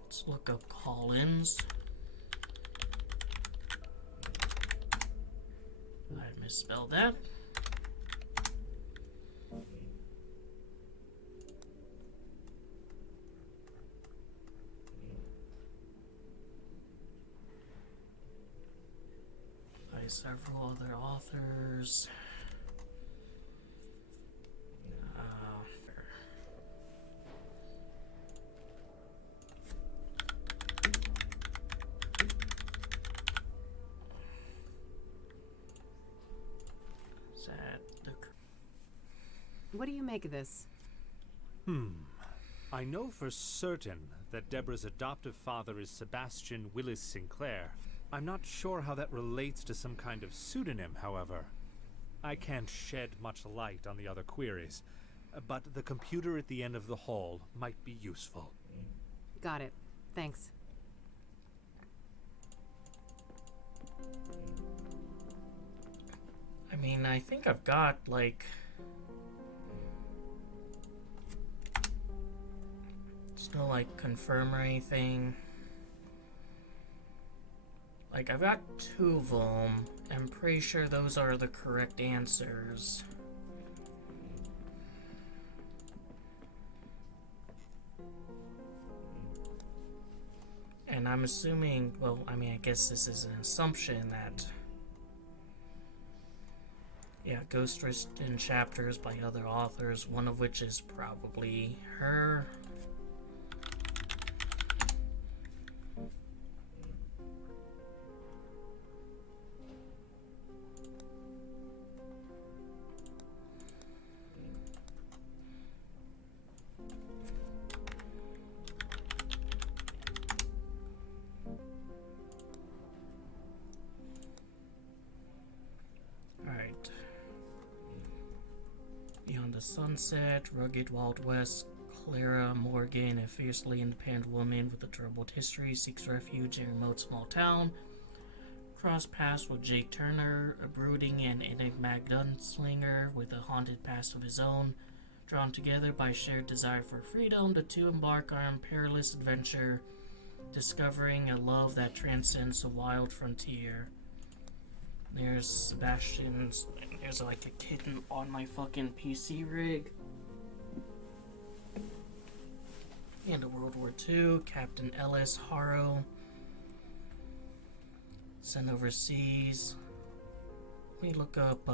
Let's look up call-ins. I misspelled that. By several other authors. What do you make of this? I know for certain that Deborah's adoptive father is Sebastian Willis Sinclair. I'm not sure how that relates to some kind of pseudonym, however. I can't shed much light on the other queries, but the computer at the end of the hall might be useful. Got it. Thanks. I mean, I think I've got, like... There's no, like, confirm or anything. Like, I've got 2 of them. I'm pretty sure those are the correct answers. And I'm assuming, well, I mean, I guess this is an assumption that... Yeah, ghost written chapters by other authors, one of which is probably her. Alright. Beyond the Sunset, rugged Wild West, Clara Morgan, a fiercely independent woman with a troubled history, seeks refuge in a remote small town. Cross paths with Jake Turner, a brooding and enigmatic gunslinger with a haunted past of his own. Drawn together by shared desire for freedom, the two embark on a perilous adventure, discovering a love that transcends the wild frontier. There's Sebastian's. There's like a kitten on my fucking PC rig. End of World War II, Captain L.S. Harrow. Sent overseas. Let me look up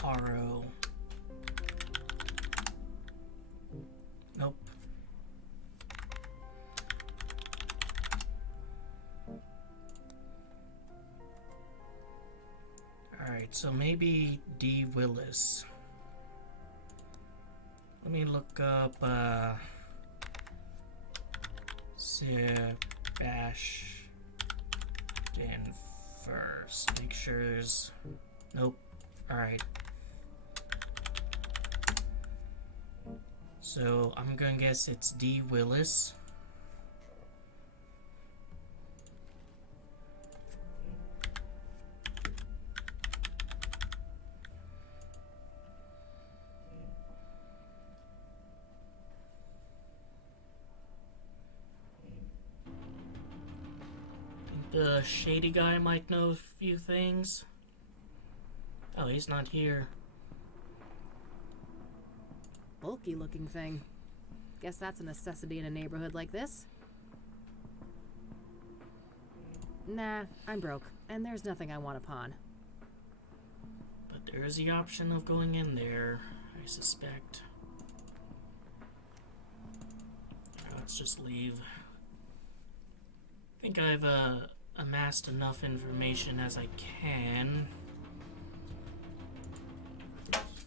Harrow. Nope. Alright, so maybe D. Willis. Let me look up Sebastian first. Make sure there's... Nope. Alright. So I'm gonna guess it's D. Willis. The shady guy might know a few things. Oh, he's not here. Bulky looking thing. Guess that's a necessity in a neighborhood like this. Nah, I'm broke, and there's nothing I want to pawn. But there is the option of going in there, I suspect. Let's just leave. think I've amassed enough information as I can.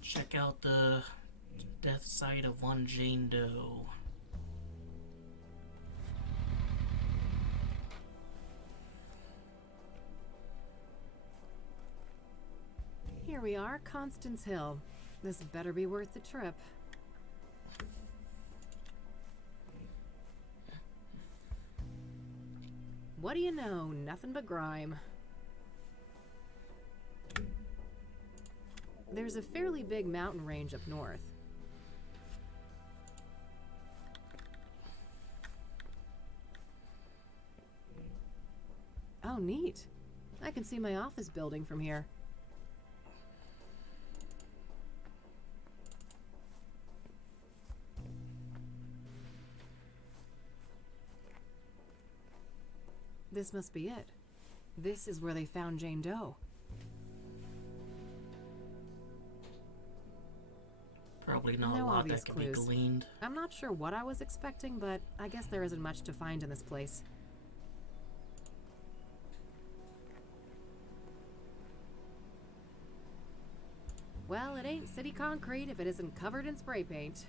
Check out the death site of one Jane Doe. Here we are, Constance Hill. This better be worth the trip. What do you know? Nothing but grime. There's a fairly big mountain range up north. Oh, neat. I can see my office building from here. This must be it. This is where they found Jane Doe. Probably not No a lot obvious that can clues. be gleaned. I'm not sure what I was expecting, but I guess there isn't much to find in this place. Well, it ain't city concrete if it isn't covered in spray paint.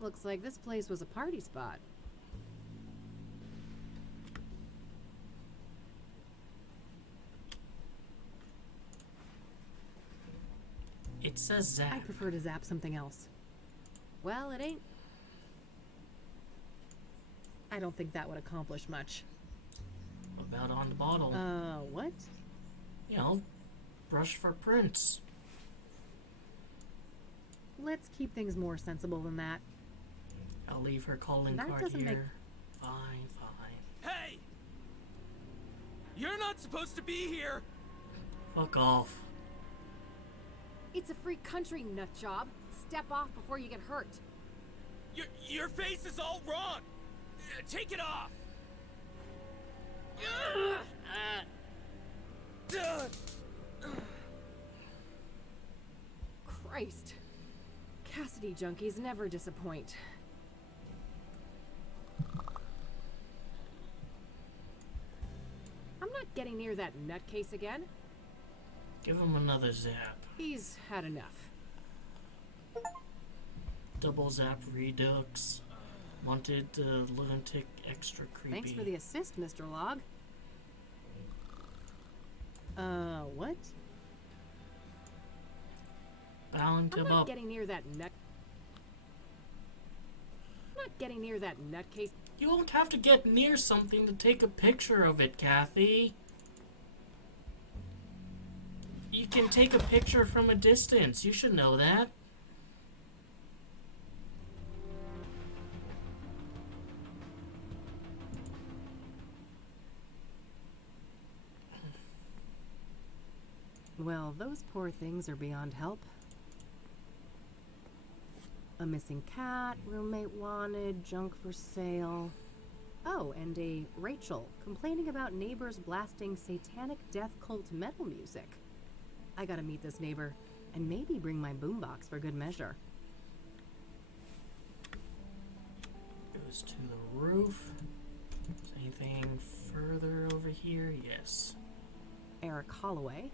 Looks like this place was a party spot. It says zap. I prefer to zap something else. Well, it ain't. I don't think that would accomplish much. What about on the bottle? What? You know, brush for prints. Let's keep things more sensible than that. I'll leave her calling That card doesn't here. make- Fine, fine. Hey! You're not supposed to be here! Fuck off. It's a free country, nut job. Step off before you get hurt. Your face is all wrong! Take it off! Christ. Cassidy junkies never disappoint. I'm not getting near that nutcase again. Give him another zap. He's had enough. Double zap redux. Wanted lunatic extra creepy. Thanks for the assist, Mr. Log. What? Bound I'm him not up. getting near that nut. I'm not getting near that nutcase. You won't have to get near something to take a picture of it, Kathy. You can take a picture from a distance. You should know that. Well, those poor things are beyond help. A missing cat, roommate wanted, junk for sale. Oh, and a Rachel complaining about neighbors blasting satanic death cult metal music. I gotta meet this neighbor and maybe bring my boombox for good measure. Goes to the roof. Is anything further over here? Yes. Eric Holloway.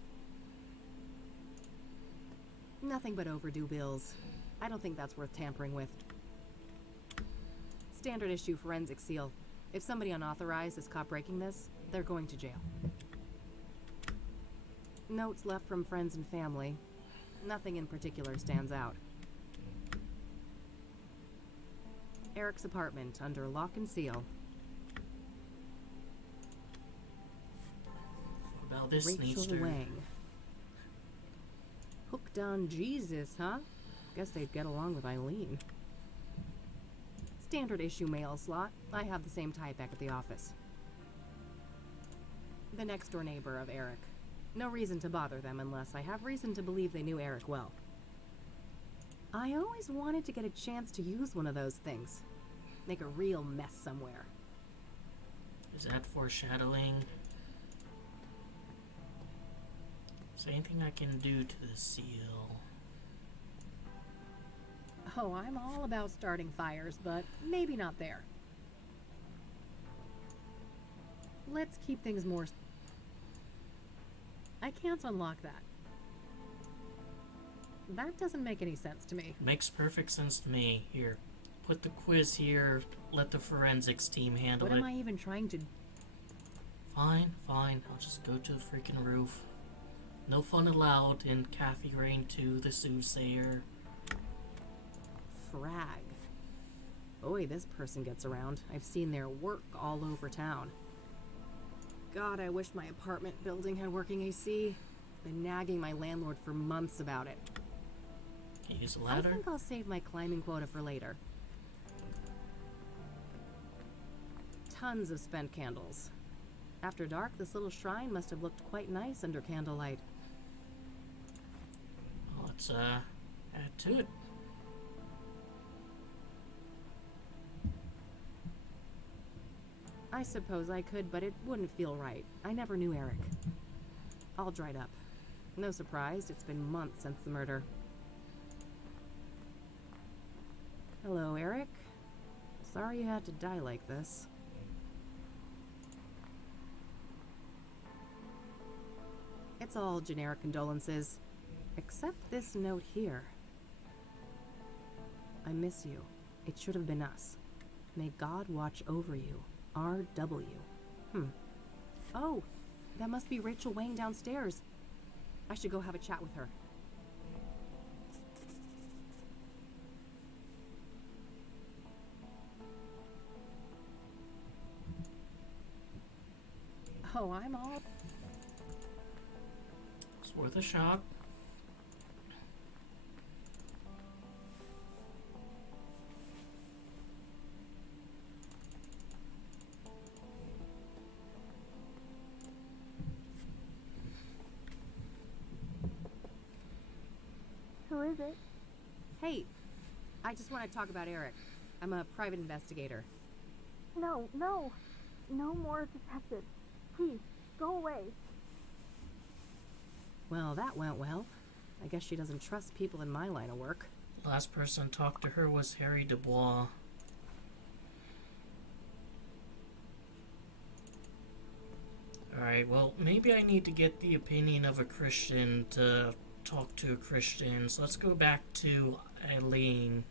Nothing but overdue bills. I don't think that's worth tampering with. Standard issue forensic seal. If somebody unauthorized is caught breaking this, they're going to jail. Notes left from friends and family. Nothing in particular stands out. Eric's apartment under lock and seal. What about this Rachel sneakster? Wang. Hooked on Jesus, huh? Guess they'd get along with Eileen. Standard issue mail slot. I have the same type back at the office. The next door neighbor of Eric. No reason to bother them unless I have reason to believe they knew Eric well. I always wanted to get a chance to use one of those things. Make a real mess somewhere. Is that foreshadowing? Is there anything I can do to the seal? Oh, I'm all about starting fires, but maybe not there. Let's keep things more... I can't unlock that. That doesn't make any sense to me. Makes perfect sense to me. Here, put the quiz here. Let the forensics team handle it. What am I even trying to... Fine, fine. I'll just go to the freaking roof. No fun allowed in Kathy Rain 2, the Soothsayer. Frag. Boy, this person gets around. I've seen their work all over town. God, I wish my apartment building had working AC. Been nagging my landlord for months about it. Can you use a ladder? I think I'll save my climbing quota for later. Tons of spent candles. After dark, this little shrine must have looked quite nice under candlelight. Let's add to it. I suppose I could, but it wouldn't feel right. I never knew Eric. All dried up. No surprise, it's been months since the murder. Hello, Eric. Sorry you had to die like this. It's all generic condolences. Except this note here. I miss you. It should have been us. May God watch over you. R.W. Oh, that must be Rachel Wang downstairs. I should go have a chat with her. Oh, I'm all... It's worth a shot. Who is it? Hey, I just want to talk about Eric. I'm a private investigator. No, no. No more detectives. Please, go away. Well, that went well. I guess she doesn't trust people in my line of work. Last person talked to her was Harry Dubois. Alright, well, maybe I need to get the opinion of a Christian to talk to a Christian. So let's go back to Eileen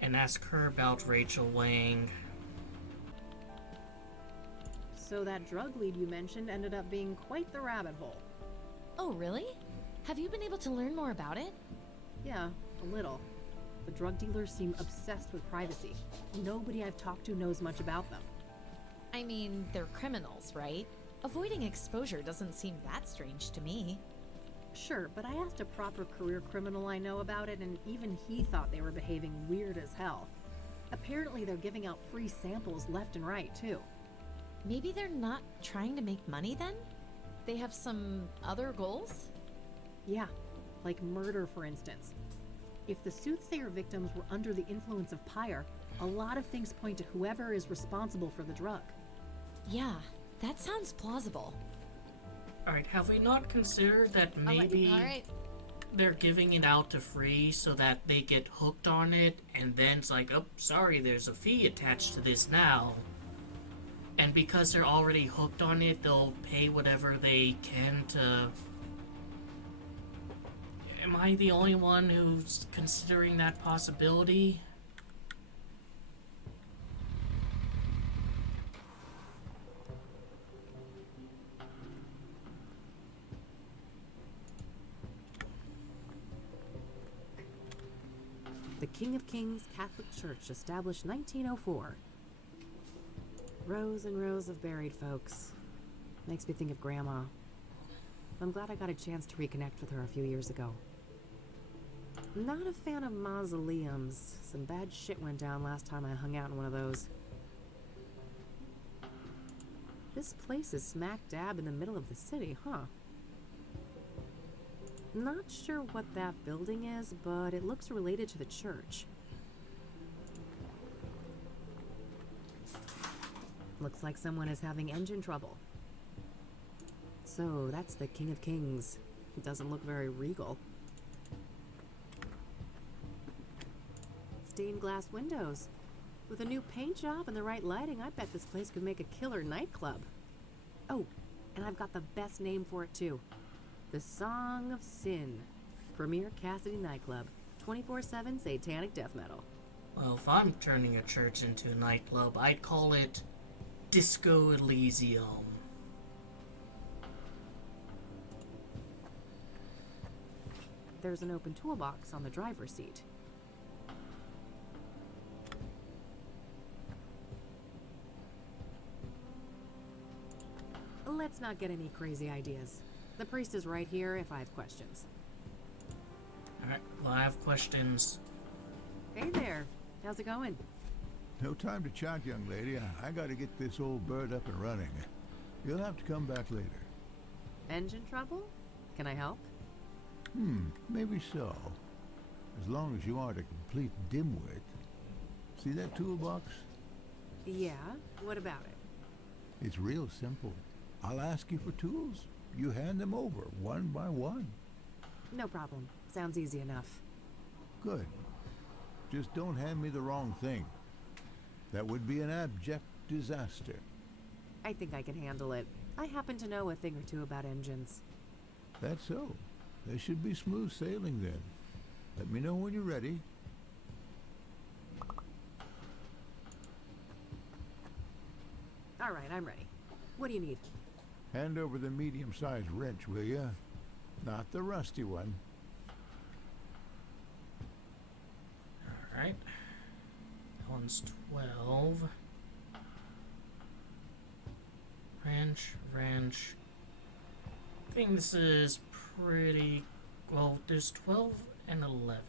and ask her about Rachel Wang. So that drug lead you mentioned ended up being quite the rabbit hole. Oh, really? Have you been able to learn more about it? Yeah, a little. The drug dealers seem obsessed with privacy. Nobody I've talked to knows much about them. I mean, they're criminals, right? Avoiding exposure doesn't seem that strange to me. Sure, but I asked a proper career criminal I know about it, and even he thought they were behaving weird as hell. Apparently they're giving out free samples left and right, too. Maybe they're not trying to make money then? They have some other goals? Yeah, like murder, for instance. If the Soothsayer victims were under the influence of Pyre, a lot of things point to whoever is responsible for the drug. Yeah, that sounds plausible. Alright, have we not considered that maybe they're giving it out to free so that they get hooked on it, and then it's like, oh, sorry, there's a fee attached to this now. And because they're already hooked on it, they'll pay whatever they can to... Am I the only one who's considering that possibility? The King of Kings Catholic Church, established 1904. Rows and rows of buried folks. Makes me think of Grandma. I'm glad I got a chance to reconnect with her a few years ago. Not a fan of mausoleums. Some bad shit went down last time I hung out in one of those. This place is smack dab in the middle of the city, huh? Not sure what that building is, but it looks related to the church. Looks like someone is having engine trouble. So, that's the King of Kings. It doesn't look very regal. Stained glass windows. With a new paint job and the right lighting, I bet this place could make a killer nightclub. Oh, and I've got the best name for it too. The Song of Sin. Premier Cassidy nightclub. 24/7 satanic death metal. Well, if I'm turning a church into a nightclub, I'd call it Disco Elysium. There's an open toolbox on the driver's seat. Let's not get any crazy ideas. The priest is right here if I have questions. Alright, well, I have questions. Hey there. How's it going? No time to chat, young lady. I gotta get this old bird up and running. You'll have to come back later. Engine trouble? Can I help? Maybe so. As long as you aren't a complete dimwit. See that toolbox? Yeah, what about it? It's real simple. I'll ask you for tools. You hand them over, one by one. No problem. Sounds easy enough. Good. Just don't hand me the wrong thing. That would be an abject disaster. I think I can handle it. I happen to know a thing or two about engines. That's so. There should be smooth sailing then. Let me know when you're ready. All right, I'm ready. What do you need? Hand over the medium-sized wrench, will you? Not the rusty one. Alright. That one's 12. Wrench. I think this is pretty... Well, there's 12 and 11.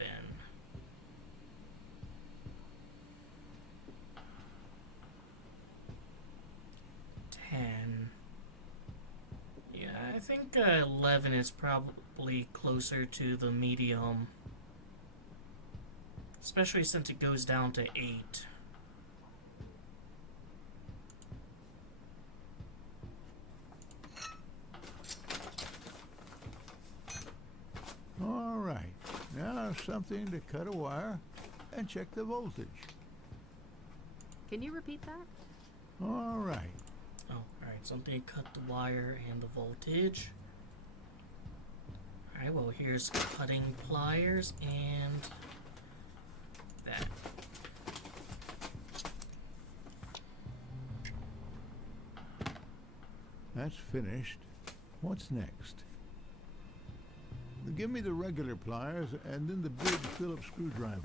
10. Yeah, I think 11 is probably closer to the medium. Especially since it goes down to 8. All right. Now something to cut a wire and check the voltage. Can you repeat that? All right. Oh, alright, something to cut the wire and the voltage. Alright, well, here's cutting pliers and that. That's finished. What's next? Give me the regular pliers and then the big Phillips screwdriver.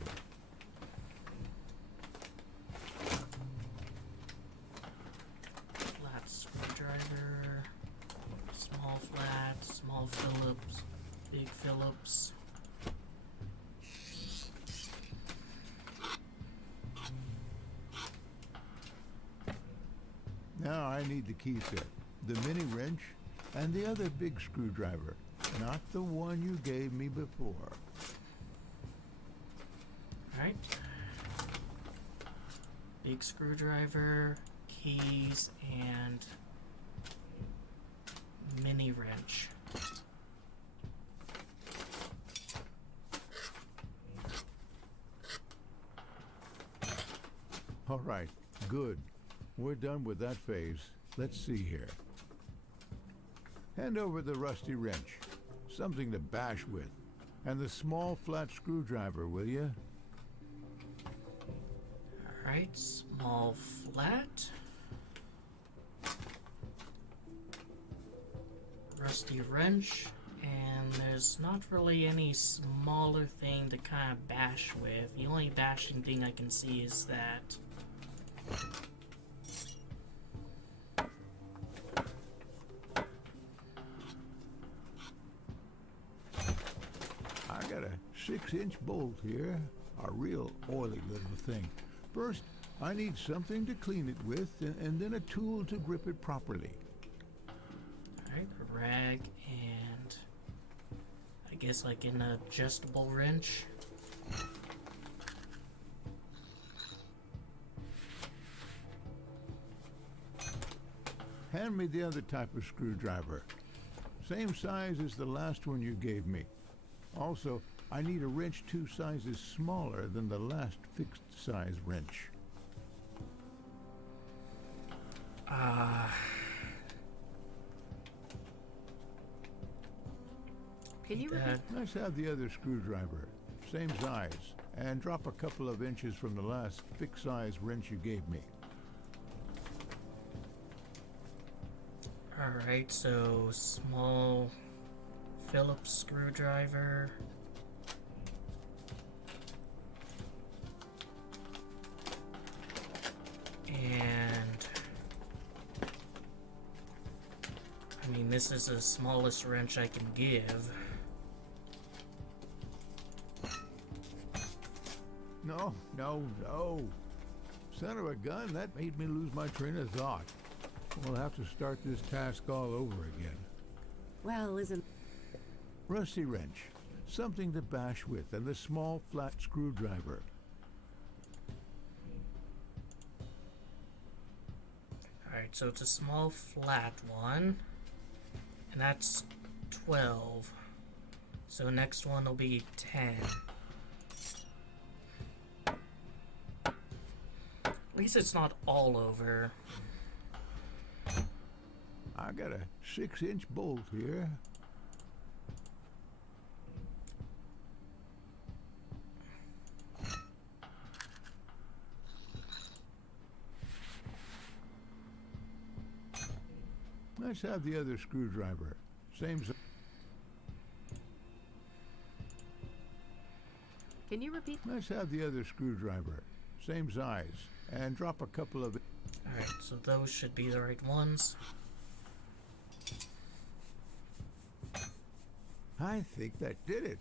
Flat screwdriver, small flat, small Phillips, big Phillips. Now I need the key set, the mini wrench, and the other big screwdriver, not the one you gave me before. Alright. Big screwdriver, keys, and mini wrench. All right, good. We're done with that phase. Let's see here. Hand over the rusty wrench, something to bash with, and the small flat screwdriver, will you? Alright, small flat. Rusty wrench. And there's not really any smaller thing to kind of bash with. The only bashing thing I can see is that. I got a 6-inch bolt here, a real oily little thing. First, I need something to clean it with, and then a tool to grip it properly. Alright, a rag and I guess like an adjustable wrench. Hand me the other type of screwdriver. Same size as the last one you gave me. Also, I need a wrench 2 sizes smaller than the last fixed size wrench. Can you repeat? Let's have the other screwdriver. Same size. And drop a couple of inches from the last fixed size wrench you gave me. Alright, so small Phillips screwdriver. And I mean, this is the smallest wrench I can give. No, no, no. Son of a gun, that made me lose my train of thought. We'll have to start this task all over again. Well, isn't... Rusty wrench. Something to bash with, and the small flat screwdriver. Alright, so it's a small flat one. And that's 12. So next one will be 10. At least it's not all over. I got a 6-inch bolt here. Let's have the other screwdriver. Same size. Can you repeat? Let's have the other screwdriver. Same size. And drop a couple of... Alright, so those should be the right ones. I think that did it.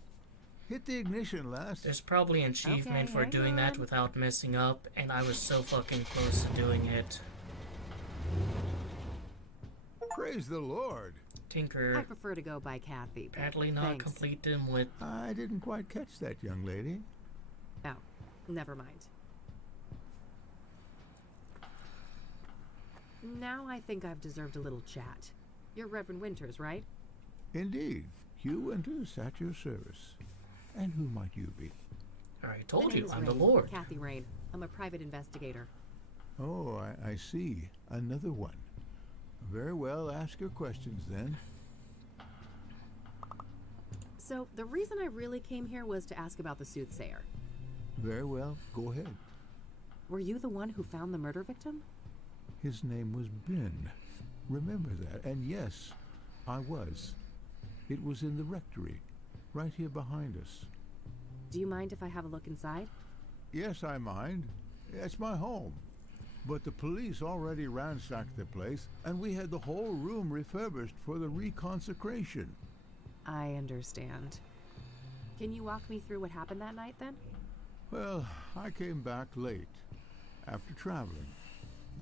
Hit the ignition, lass. There's probably an achievement for doing that without messing up, and I was so fucking close to doing it. Praise the Lord. Tinker. I prefer to go by Kathy. but Apparently not thanks. complete them with... I didn't quite catch that, young lady. Oh, never mind. Now I think I've deserved a little chat. You're Reverend Winters, right? Indeed. Hugh Winters at your service. And who might you be? I My told name you, is I'm the Rain, Lord. Kathy Rain. I'm a private investigator. Oh, I see. Another one. Very well, ask your questions then. So, the reason I really came here was to ask about the Soothsayer. Very well, go ahead. Were you the one who found the murder victim? His name was Ben. Remember that. And yes, I was. It was in the rectory, right here behind us. Do you mind if I have a look inside? Yes, I mind. It's my home. But the police already ransacked the place, and we had the whole room refurbished for the reconsecration. I understand. Can you walk me through what happened that night, then? Well, I came back late, after traveling.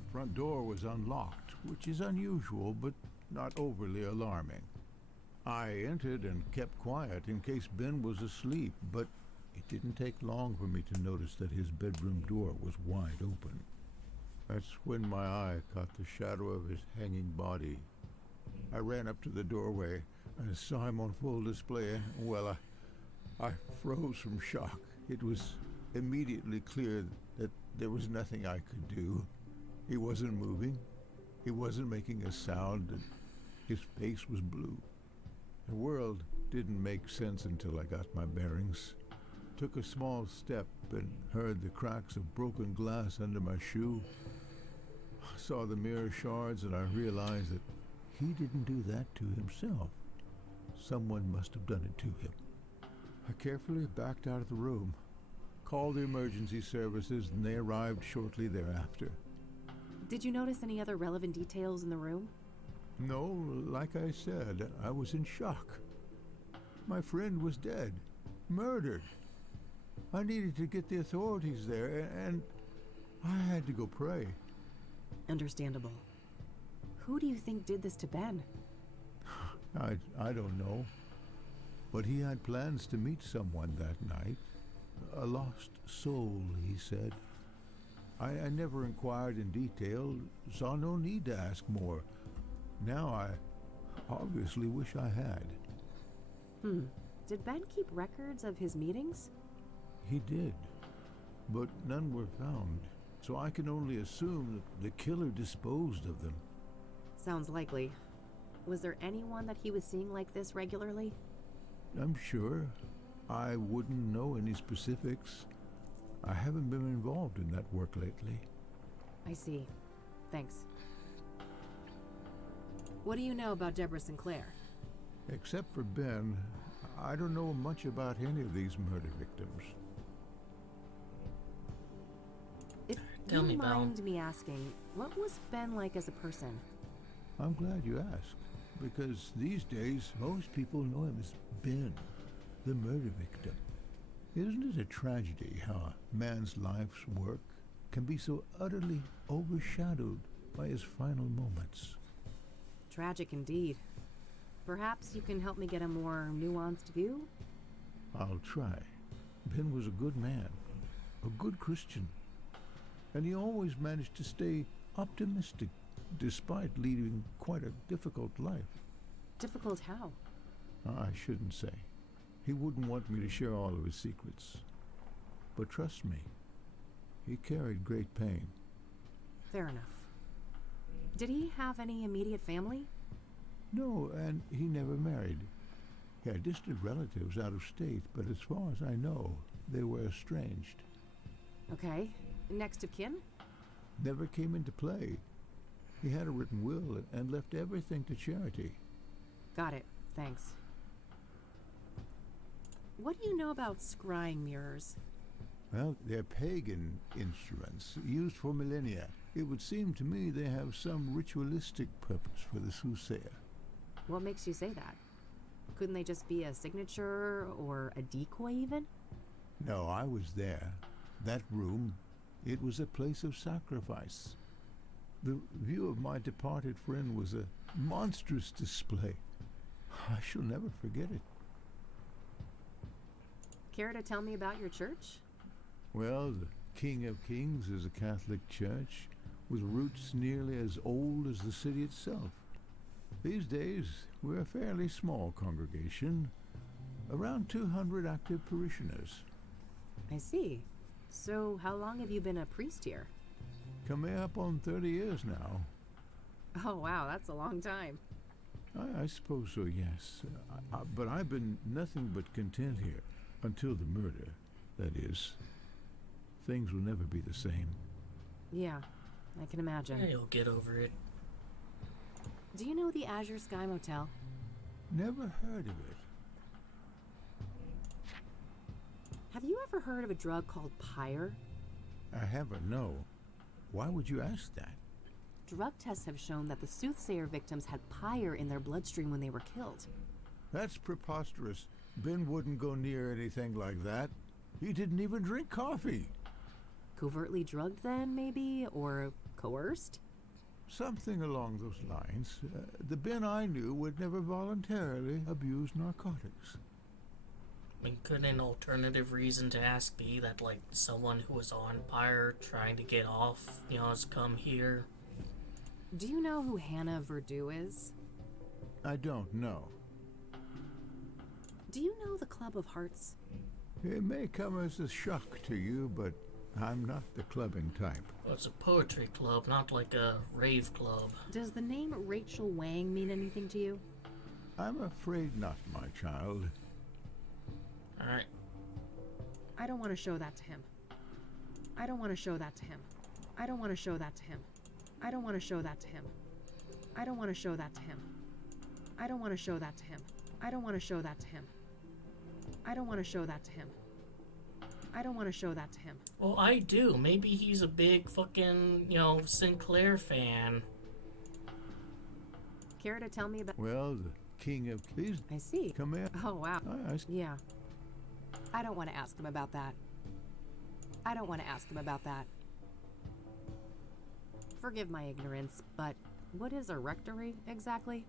The front door was unlocked, which is unusual, but not overly alarming. I entered and kept quiet in case Ben was asleep, but it didn't take long for me to notice that his bedroom door was wide open. That's when my eye caught the shadow of his hanging body. I ran up to the doorway and saw him on full display, and, well, I froze from shock. It was immediately clear that there was nothing I could do. He wasn't moving. He wasn't making a sound, and his face was blue. The world didn't make sense until I got my bearings. Took a small step and heard the cracks of broken glass under my shoe. I saw the mirror shards and I realized that he didn't do that to himself. Someone must have done it to him. I carefully backed out of the room, called the emergency services, and they arrived shortly thereafter. Did you notice any other relevant details in the room? No, like I said, I was in shock. My friend was dead, murdered. I needed to get the authorities there, and I had to go pray. Understandable. Who do you think did this to Ben? I don't know. But he had plans to meet someone that night. A lost soul, he said. I never inquired in detail, saw no need to ask more. Now I obviously wish I had. Did Ben keep records of his meetings? He did, but none were found. so I can only assume that the killer disposed of them. Sounds likely. Was there anyone that he was seeing like this regularly? I'm sure. I wouldn't know any specifics. I haven't been involved in that work lately. I see. Thanks. What do you know about Deborah Sinclair? Except for Ben, I don't know much about any of these murder victims. If Tell you me, Val. mind me asking, what was Ben like as a person? I'm glad you asked, because these days most people know him as Ben, the murder victim. Isn't it a tragedy how a man's life's work can be so utterly overshadowed by his final moments? Tragic indeed. Perhaps you can help me get a more nuanced view? I'll try. Ben was a good man, a good Christian, and he always managed to stay optimistic despite leading quite a difficult life. Difficult how? I shouldn't say. He wouldn't want me to share all of his secrets. But trust me, he carried great pain. Fair enough. Did he have any immediate family? No, and he never married. He had distant relatives out of state, but as far as I know, they were estranged. Okay. Next of kin? Never came into play. He had a written will and left everything to charity. Got it. Thanks. What do you know about scrying mirrors? Well, they're pagan instruments used for millennia. It would seem to me they have some ritualistic purpose for the Soothsayer. What makes you say that? Couldn't they just be a signature or a decoy even? No, I was there. That room, it was a place of sacrifice. The view of my departed friend was a monstrous display. I shall never forget it. Care to tell me about your church? Well, the King of Kings is a Catholic church with roots nearly as old as the city itself. These days, we're a fairly small congregation, around 200 active parishioners. I see. So, how long have you been a priest here? Coming up on 30 years now. Oh, wow, that's a long time. I suppose so, yes. But I've been nothing but content here, until the murder, that is. Things will never be the same. Yeah, I can imagine. Yeah, you'll get over it. Do you know the Azure Sky Motel? Never heard of it. Have you ever heard of a drug called pyre? I haven't, no. Why would you ask that? Drug tests have shown that the Soothsayer victims had pyre in their bloodstream when they were killed. That's preposterous. Ben wouldn't go near anything like that. He didn't even drink coffee. Covertly drugged then, maybe? Or coerced? Something along those lines. The Ben I knew would never voluntarily abuse narcotics. I mean, couldn't an alternative reason to ask be that, like, someone who was on pyre trying to get off, has come here? Do you know who Hannah Verdew is? I don't know. Do you know the Club of Hearts? It may come as a shock to you, but I'm not the clubbing type. Well, it's a poetry club, not like a rave club. Does the name Rachel Wang mean anything to you? I'm afraid not, my child. Alright. I don't want to show that to him. I don't want to show that to him. I don't want to show that to him. I don't want to show that to him. I don't want to show that to him. I don't want to show that to him. I don't want to show that to him. I don't want to show that to him. I don't want to show that to him. Well, I do. Maybe he's a big fucking, Sinclair fan. Care to tell me about... Well, the King of Kings... I see. Come in. Oh, wow. I Yeah. I don't want to ask him about that. I don't want to ask him about that. Forgive my ignorance, but what is a rectory, exactly?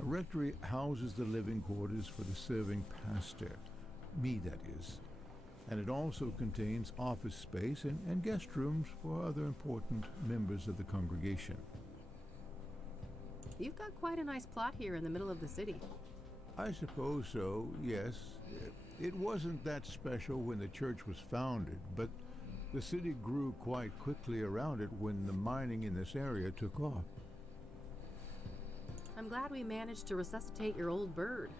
A rectory houses the living quarters for the serving pastor. Me, that is. And it also contains office space and guest rooms for other important members of the congregation. You've got quite a nice plot here in the middle of the city. I suppose so, yes. It wasn't that special when the church was founded, but The city grew quite quickly around it when the mining in this area took off. I'm glad we managed to resuscitate your old bird,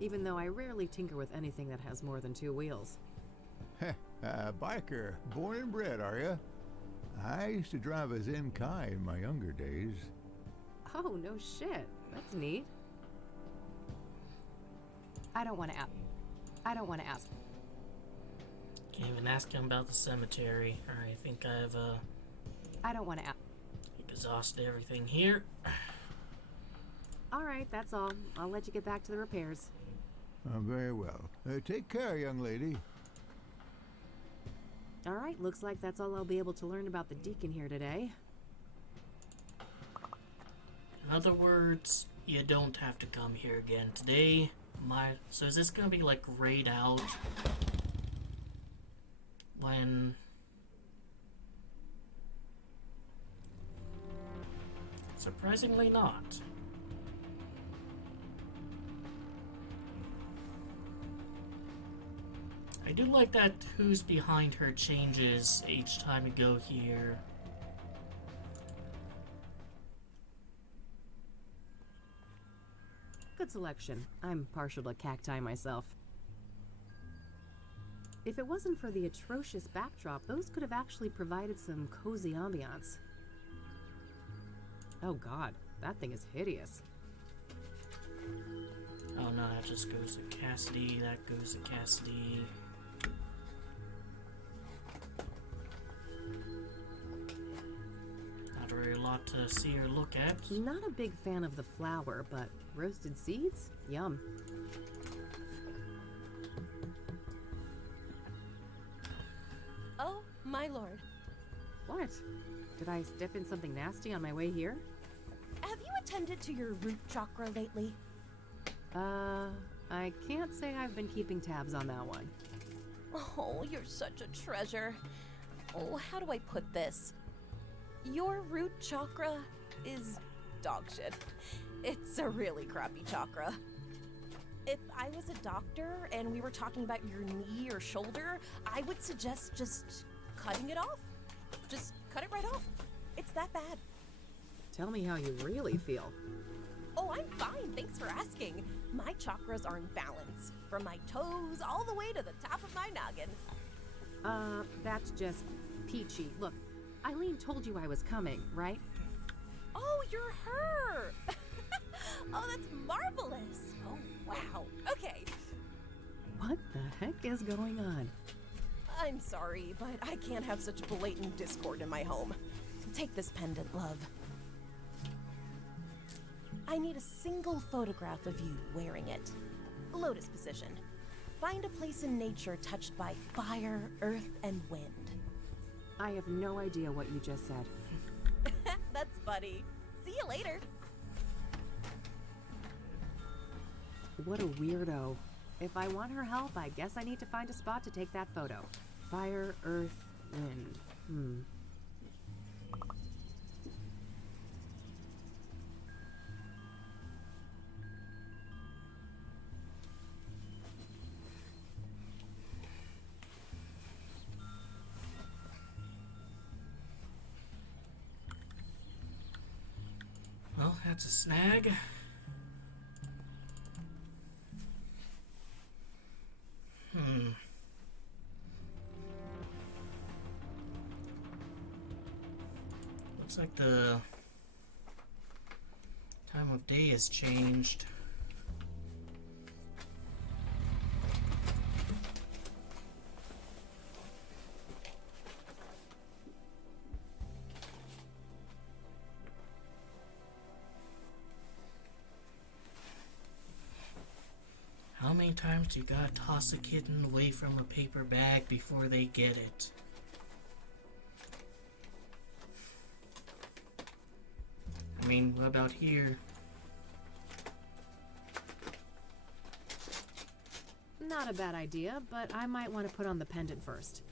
even though I rarely tinker with anything that has more than 2 wheels. Heh, biker, born and bred, are ya? I used to drive a Zenkai in my younger days. Oh, no shit. That's neat. I don't want to ask. Can't even ask him about the cemetery. I think I've I don't want to ask. exhausted everything here. All right, that's all. I'll let you get back to the repairs. Very well. Take care, young lady. All right, looks like that's all I'll be able to learn about the deacon here today. In other words, you don't have to come here again today. So is this gonna be like grayed out when surprisingly not. I do like that who's behind her changes each time you go here. Good selection. I'm partial to cacti myself. If it wasn't for the atrocious backdrop, those could have actually provided some cozy ambiance. Oh god, that thing is hideous. Oh no, that just goes to Cassidy, that goes to Cassidy. Not really a lot to see or look at. Not a big fan of the flour, but roasted seeds? Yum. Oh, my lord. What? Did I step in something nasty on my way here? Have you attended to your root chakra lately? I can't say I've been keeping tabs on that one. Oh, you're such a treasure. Oh, how do I put this? Your root chakra is dog shit. It's a really crappy chakra. If I was a doctor and we were talking about your knee or shoulder, I would suggest just cutting it off. Just cut it right off. It's that bad. Tell me how you really feel. Oh, I'm fine. Thanks for asking. My chakras are in balance, from my toes all the way to the top of my noggin. That's just peachy. Look, Eileen told you I was coming, right? Oh, you're her! Oh, that's marvelous. Oh, wow. Okay. What the heck is going on? I'm sorry, but I can't have such blatant discord in my home. Take this pendant, love. I need a single photograph of you wearing it. Lotus position. Find a place in nature touched by fire, earth, and wind. I have no idea what you just said. That's funny. See you later. What a weirdo. If I want her help, I guess I need to find a spot to take that photo. Fire, earth, wind. Well, that's a snag. Looks like the time of day has changed. How many times do you gotta toss a kitten away from a paper bag before they get it? I mean, what about here? Not a bad idea, but I might want to put on the pendant first.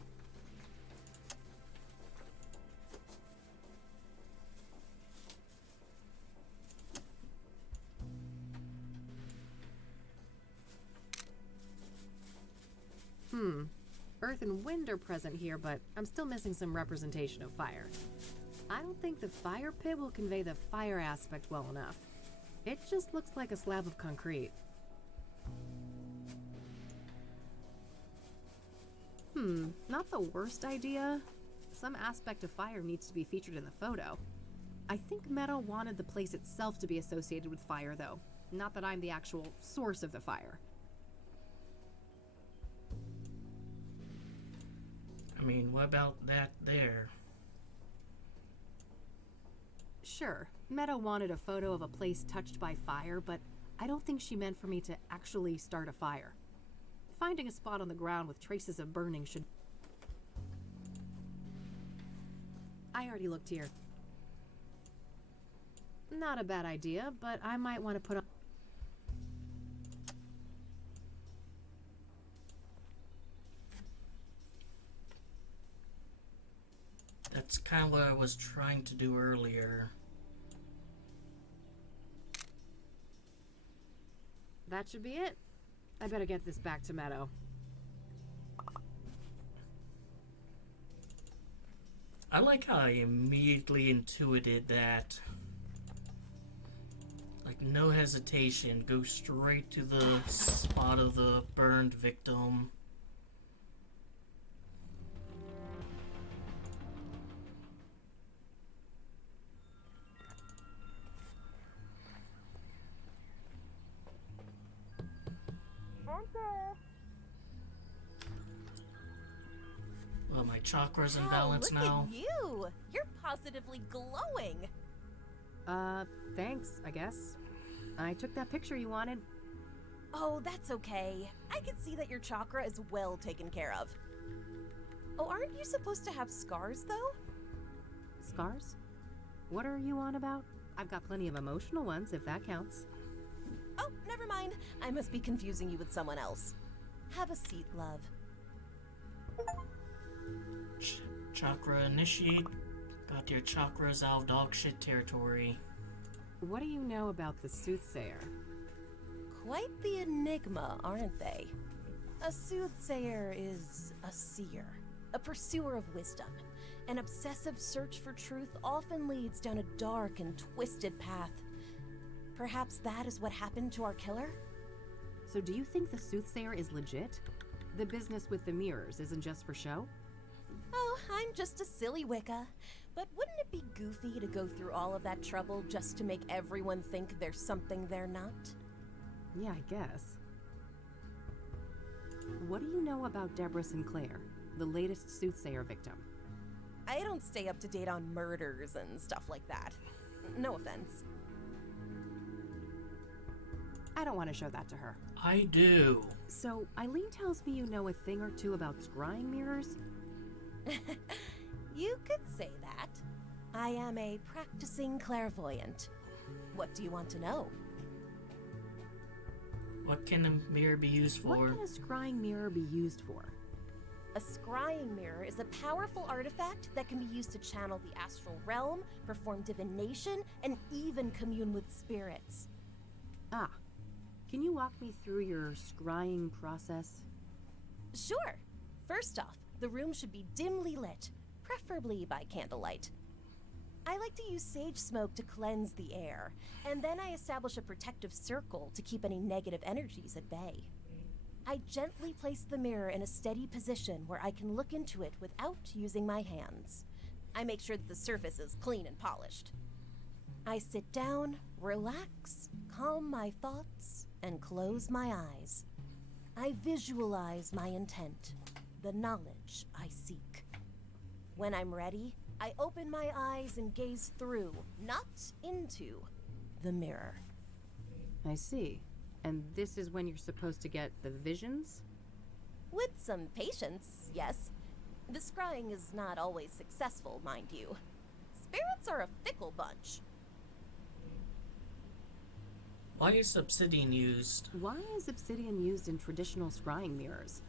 Earth and wind are present here, but I'm still missing some representation of fire. I don't think the fire pit will convey the fire aspect well enough. It just looks like a slab of concrete. Not the worst idea. Some aspect of fire needs to be featured in the photo. I think Meadow wanted the place itself to be associated with fire, though. Not that I'm the actual source of the fire. I mean, what about that there? Sure, Meadow wanted a photo of a place touched by fire, but I don't think she meant for me to actually start a fire. Finding a spot on the ground with traces of burning should... I already looked here. Not a bad idea, but I might want to put on... That's kind of what I was trying to do earlier. That should be it. I better get this back to Meadow. I like how I immediately intuited that. Like, no hesitation, go straight to the spot of the burned victim. Well, my chakra's in balance look now. At you! You're positively glowing. Thanks, I guess. I took that picture you wanted. Oh, that's okay. I can see that your chakra is well taken care of. Oh, aren't you supposed to have scars, though? Scars? What are you on about? I've got plenty of emotional ones, if that counts. Oh, never mind. I must be confusing you with someone else. Have a seat, love. Chakra initiate. Got your chakras out of dog shit territory. What do you know about the Soothsayer? Quite the enigma, aren't they? A soothsayer is a seer, a pursuer of wisdom. An obsessive search for truth often leads down a dark and twisted path. Perhaps that is what happened to our killer? So do you think the Soothsayer is legit? The business with the mirrors isn't just for show? Oh, I'm just a silly Wicca. But wouldn't it be goofy to go through all of that trouble just to make everyone think there's something they're not? Yeah, I guess. What do you know about Deborah Sinclair, the latest Soothsayer victim? I don't stay up to date on murders and stuff like that. No offense. I don't want to show that to her. I do. So, Eileen tells me you know a thing or two about scrying mirrors? You could say that. I am a practicing clairvoyant. What do you want to know? What can a mirror be used for? What can a scrying mirror be used for? A scrying mirror is a powerful artifact that can be used to channel the astral realm, perform divination, and even commune with spirits. Ah. Can you walk me through your scrying process? Sure. First off, the room should be dimly lit, preferably by candlelight. I like to use sage smoke to cleanse the air, and then I establish a protective circle to keep any negative energies at bay. I gently place the mirror in a steady position where I can look into it without using my hands. I make sure that the surface is clean and polished. I sit down, relax, calm my thoughts, and close my eyes. I visualize my intent, the knowledge I seek. When I'm ready, I open my eyes and gaze through, not into, the mirror. I see. And this is when you're supposed to get the visions? With some patience, yes. The scrying is not always successful, mind you. Spirits are a fickle bunch. Why is obsidian used? Why is obsidian used in traditional scrying mirrors?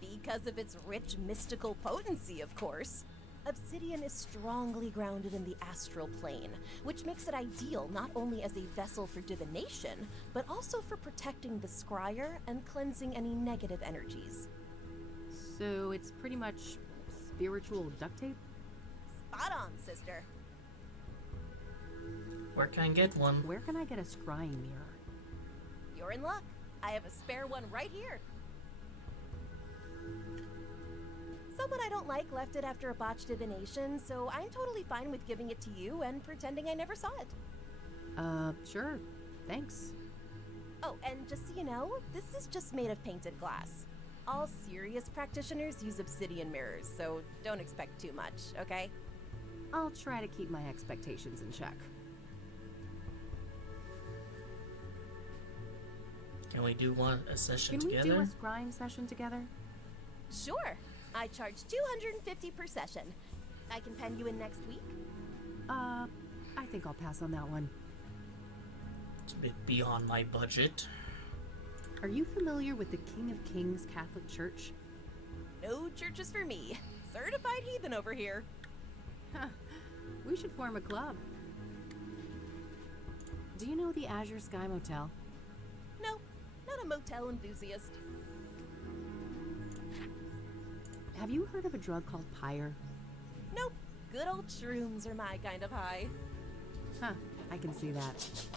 Because of its rich mystical potency, of course. Obsidian is strongly grounded in the astral plane, which makes it ideal not only as a vessel for divination, but also for protecting the scryer and cleansing any negative energies. So it's pretty much spiritual duct tape? Spot on, sister. Where can I get one? Where can I get a scrying mirror? You're in luck. I have a spare one right here. Someone I don't like left it after a botched divination, so I'm totally fine with giving it to you and pretending I never saw it. Sure. Thanks. Oh, and just so you know, this is just made of painted glass. All serious practitioners use obsidian mirrors, so don't expect too much, okay? I'll try to keep my expectations in check. Can we do a session Can we together? do a scrying session together? Sure. I charge $250 per session. I can pen you in next week. I think I'll pass on that one. It's a bit beyond my budget. Are you familiar with the King of Kings Catholic Church? No churches for me. Certified heathen over here. We should form a club. Do you know the Azure Sky Motel? No, not a motel enthusiast. Have you heard of a drug called Pyre? Nope. Good old shrooms are my kind of high. Huh, I can see that.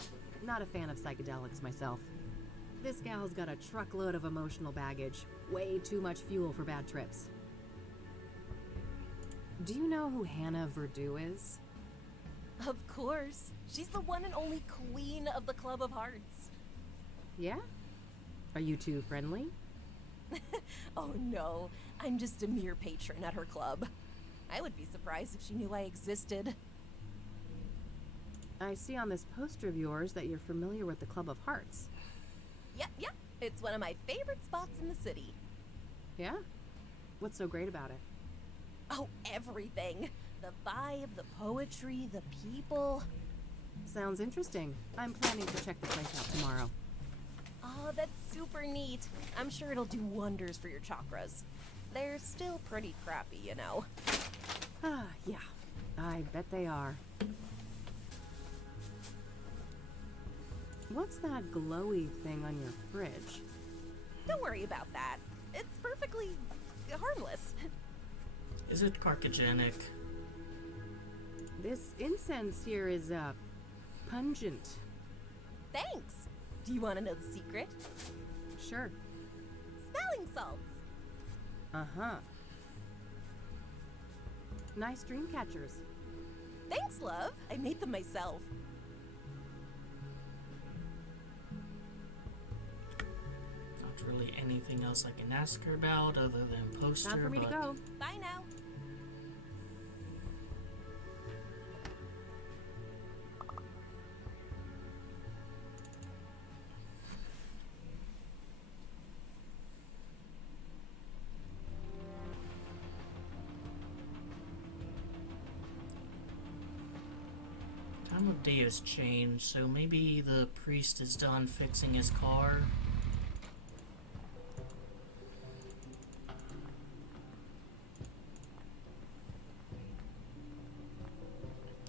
Not a fan of psychedelics myself. This gal's got a truckload of emotional baggage. Way too much fuel for bad trips. Do you know who Hannah Verdew is? Of course. She's the one and only queen of the Club of Hearts. Yeah? Are you two friendly? Oh no, I'm just a mere patron at her club. I would be surprised if she knew I existed. I see on this poster of yours that you're familiar with the Club of Hearts. Yep. It's one of my favorite spots in the city. Yeah? What's so great about it? Oh, everything. The vibe, the poetry, the people. Sounds interesting. I'm planning to check the place out tomorrow. Oh, that's super neat. I'm sure it'll do wonders for your chakras. They're still pretty crappy, you know. Ah, yeah. I bet they are. What's that glowy thing on your fridge? Don't worry about that. It's perfectly harmless. Is it carcinogenic? This incense here is, pungent. Thanks. Do you want to know the secret? Sure. Smelling salts. Uh-huh. Nice dream catchers. Thanks, love. I made them myself. Not really anything else I can ask her about other than poster. Time for me to go. Bye now. Time of day has changed, so maybe the priest is done fixing his car.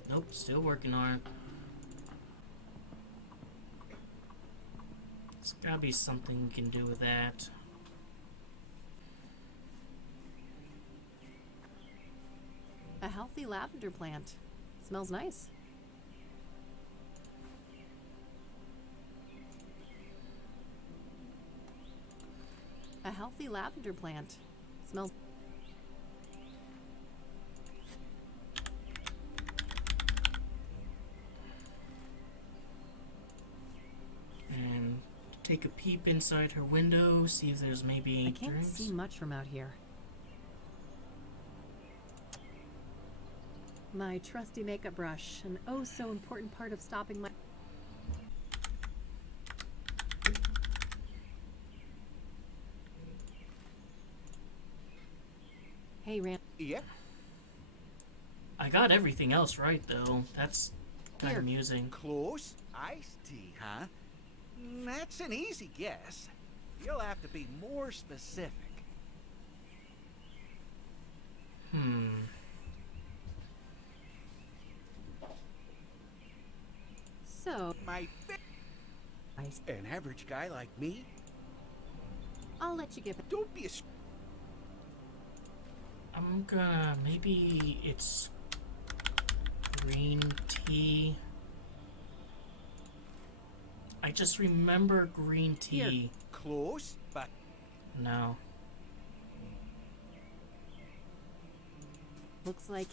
Nope, still working on it. There's gotta be something we can do with that. A healthy lavender plant. Smells nice. A healthy lavender plant. Smells... And take a peep inside her window, see if there's maybe any I can't drinks. see much from out here. My trusty makeup brush, an oh so important part of stopping my... Hey, Rand. Yeah? I got everything else right, though. That's kind Here. of amusing. Close? Iced tea, huh? That's an easy guess. You'll have to be more specific. So, My An average guy like me? I'll let you get... Don't be a... I'm gonna, maybe it's green tea. I just remember green tea. Here, close, but No. Looks like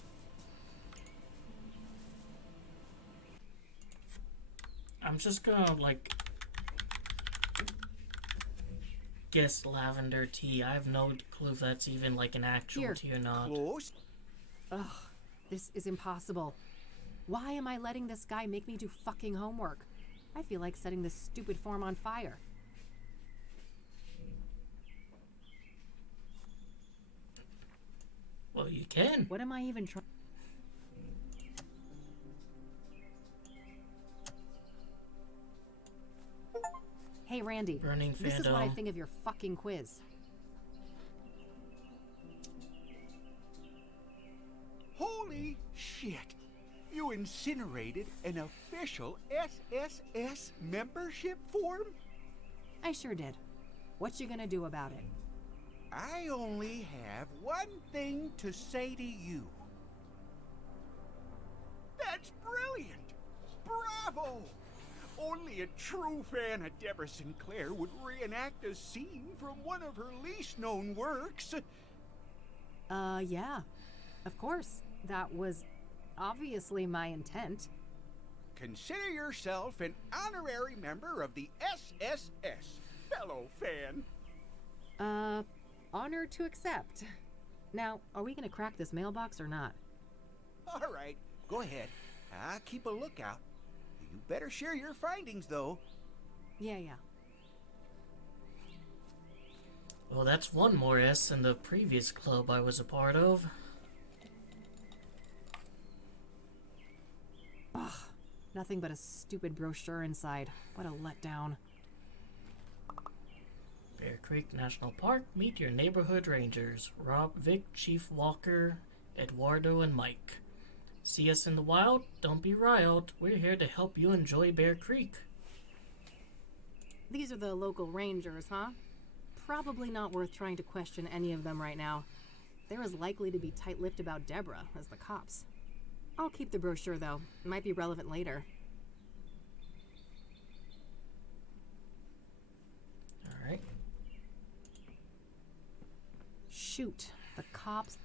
I'm just gonna, like, guess lavender tea. I have no clue if that's even, like, an actual Here, tea or not. close. ugh, this is impossible. Why am I letting this guy make me do fucking homework? I feel like setting this stupid form on fire. Well, you can. What am I even trying? Hey, Randy. Burning This is what I fandom. think of your fucking quiz. Holy shit! You incinerated an official SSS membership form? I sure did. What you gonna do about it? I only have one thing to say to you. That's brilliant! Bravo! Only a true fan of Deborah Sinclair would reenact a scene from one of her least known works. Yeah. Of course. That was obviously my intent. Consider yourself an honorary member of the SSS, fellow fan. Honored to accept. Now, are we gonna crack this mailbox or not? All right, go ahead. I'll keep a lookout. You better share your findings, though. Yeah. Well, that's one more S than the previous club I was a part of. Ugh, nothing but a stupid brochure inside. What a letdown. Bear Creek National Park, meet your neighborhood rangers. Rob, Vic, Chief Walker, Eduardo, and Mike. See us in the wild? Don't be riled. We're here to help you enjoy Bear Creek. These are the local rangers, huh? Probably not worth trying to question any of them right now. They're as likely to be tight-lipped about Deborah as the cops. I'll keep the brochure, though. It might be relevant later. Alright. Shoot. The cops...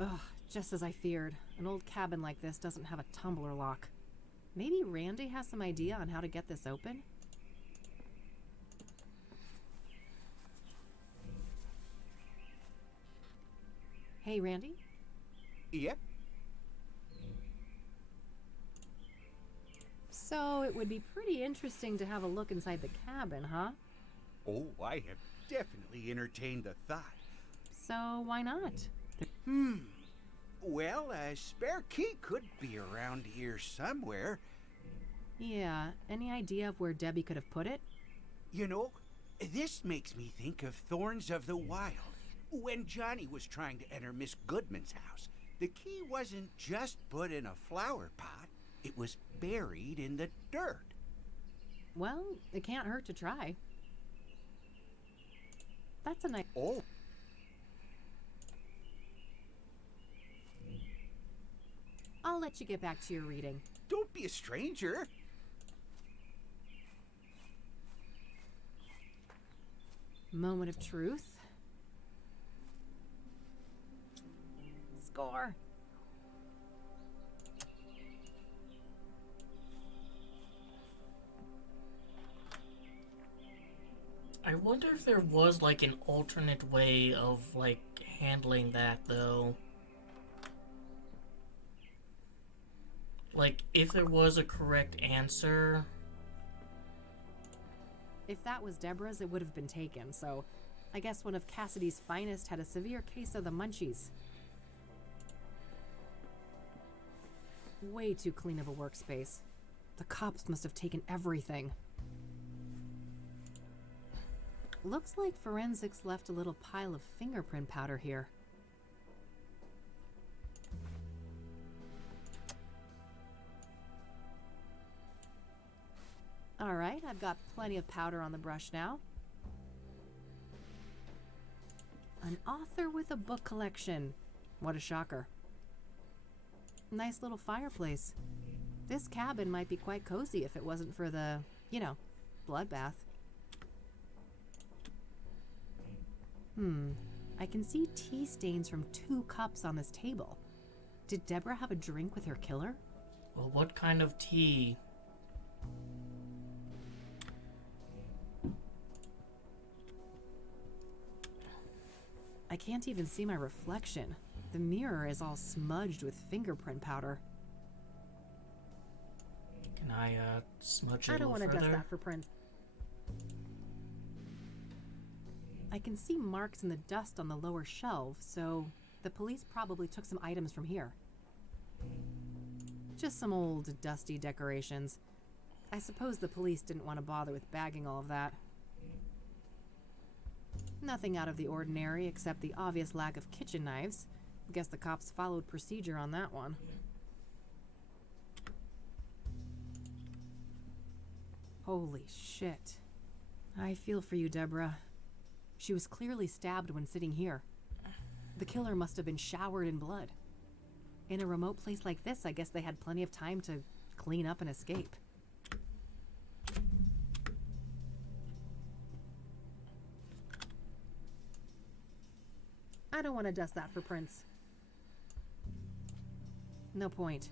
Ugh, just as I feared. An old cabin like this doesn't have a tumbler lock. Maybe Randy has some idea on how to get this open? Hey, Randy? Yep. So it would be pretty interesting to have a look inside the cabin, huh? Oh, I have definitely entertained the thought. So why not? Well, a spare key could be around here somewhere. Yeah, any idea of where Debbie could have put it? You know, this makes me think of Thorns of the Wild. When Johnny was trying to enter Miss Goodman's house, the key wasn't just put in a flower pot, it was buried in the dirt. Well, it can't hurt to try. That's a nice... Oh. I'll let you get back to your reading. Don't be a stranger. Moment of truth. Score. I wonder if there was, like, an alternate way of, like, handling that, though. Like, if there was a correct answer... If that was Deborah's, it would have been taken, so I guess one of Cassidy's finest had a severe case of the munchies. Way too clean of a workspace. The cops must have taken everything. Looks like forensics left a little pile of fingerprint powder here. Alright, I've got plenty of powder on the brush now. An author with a book collection. What a shocker. Nice little fireplace. This cabin might be quite cozy if it wasn't for the, bloodbath. I can see tea stains from 2 cups on this table. Did Deborah have a drink with her killer? Well, what kind of tea? I can't even see my reflection. The mirror is all smudged with fingerprint powder. Can I, smudge it I a don't little want to further? dust that for prints. I can see marks in the dust on the lower shelf, so the police probably took some items from here. Just some old, dusty decorations. I suppose the police didn't want to bother with bagging all of that. Nothing out of the ordinary except the obvious lack of kitchen knives. Guess the cops followed procedure on that one. Holy shit. I feel for you, Deborah. She was clearly stabbed when sitting here. The killer must have been showered in blood. In a remote place like this, I guess they had plenty of time to clean up and escape. I don't want to dust that for prints. No point.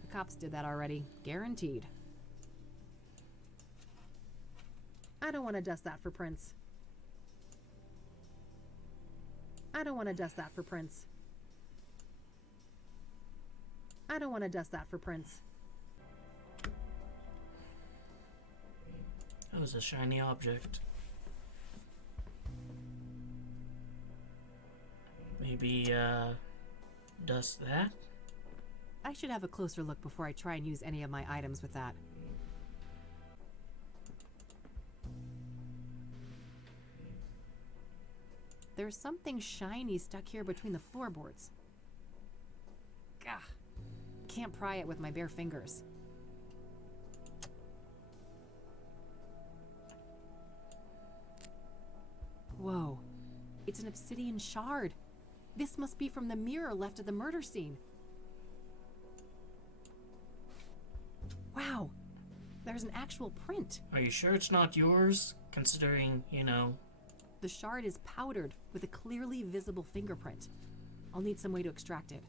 The cops did that already. Guaranteed. I don't want to dust that for prints. I don't want to dust that for prints. I don't want to dust that for prints. That was a shiny object. Maybe, dust that? I should have a closer look before I try and use any of my items with that. There's something shiny stuck here between the floorboards. Gah. Can't pry it with my bare fingers. Whoa. It's an obsidian shard. This must be from the mirror left at the murder scene. Wow. There's an actual print. Are you sure it's not yours? Considering, The shard is powdered with a clearly visible fingerprint. I'll need some way to extract it.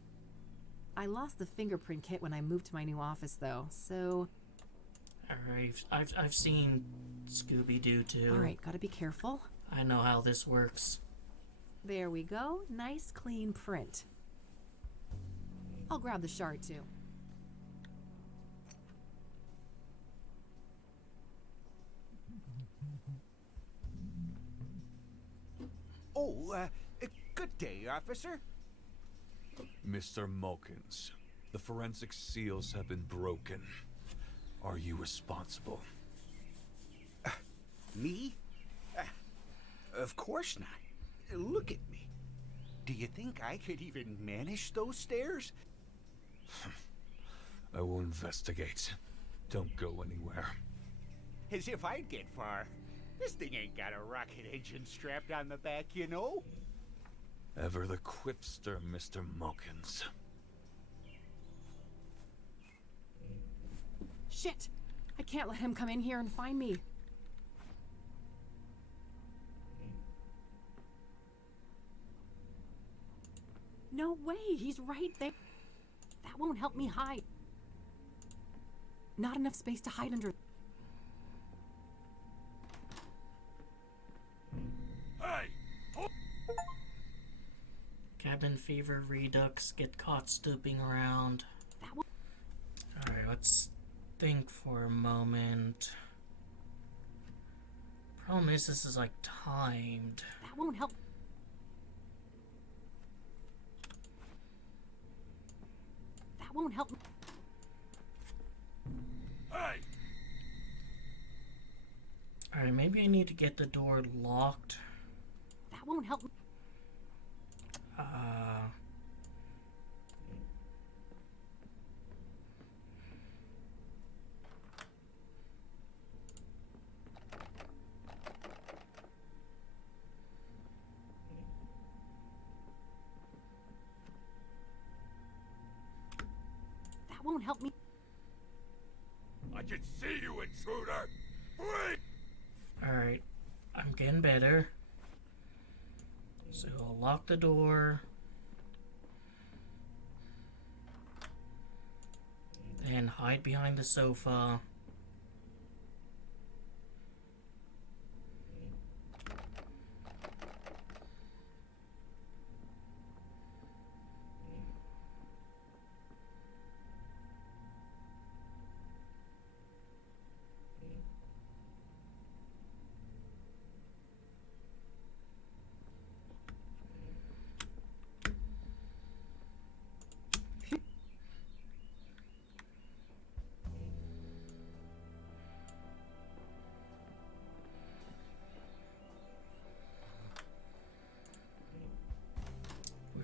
I lost the fingerprint kit when I moved to my new office, though, so... Alright, I've seen Scooby-Doo too. Alright, gotta be careful. I know how this works. There we go. Nice, clean print. I'll grab the shard, too. Oh, good day, officer. Mr. Mulkins, the forensic seals have been broken. Are you responsible? Me? Of course not. Look at me. Do you think I could even manage those stairs? I will investigate. Don't go anywhere. As if I'd get far. This thing ain't got a rocket engine strapped on the back, you know? Ever the quipster, Mr. Mulkins. Shit! I can't let him come in here and find me. No way! He's right there! That won't help me hide. Not enough space to hide under. Cabin fever redux, get caught stooping around. Alright, let's think for a moment. Problem is, this is like timed. That won't help. That won't help. Alright, maybe I need to get the door locked. That won't help. won't help me. I can see you, intruder! Wait! Alright, I'm getting better. So I'll lock the door. Then hide behind the sofa.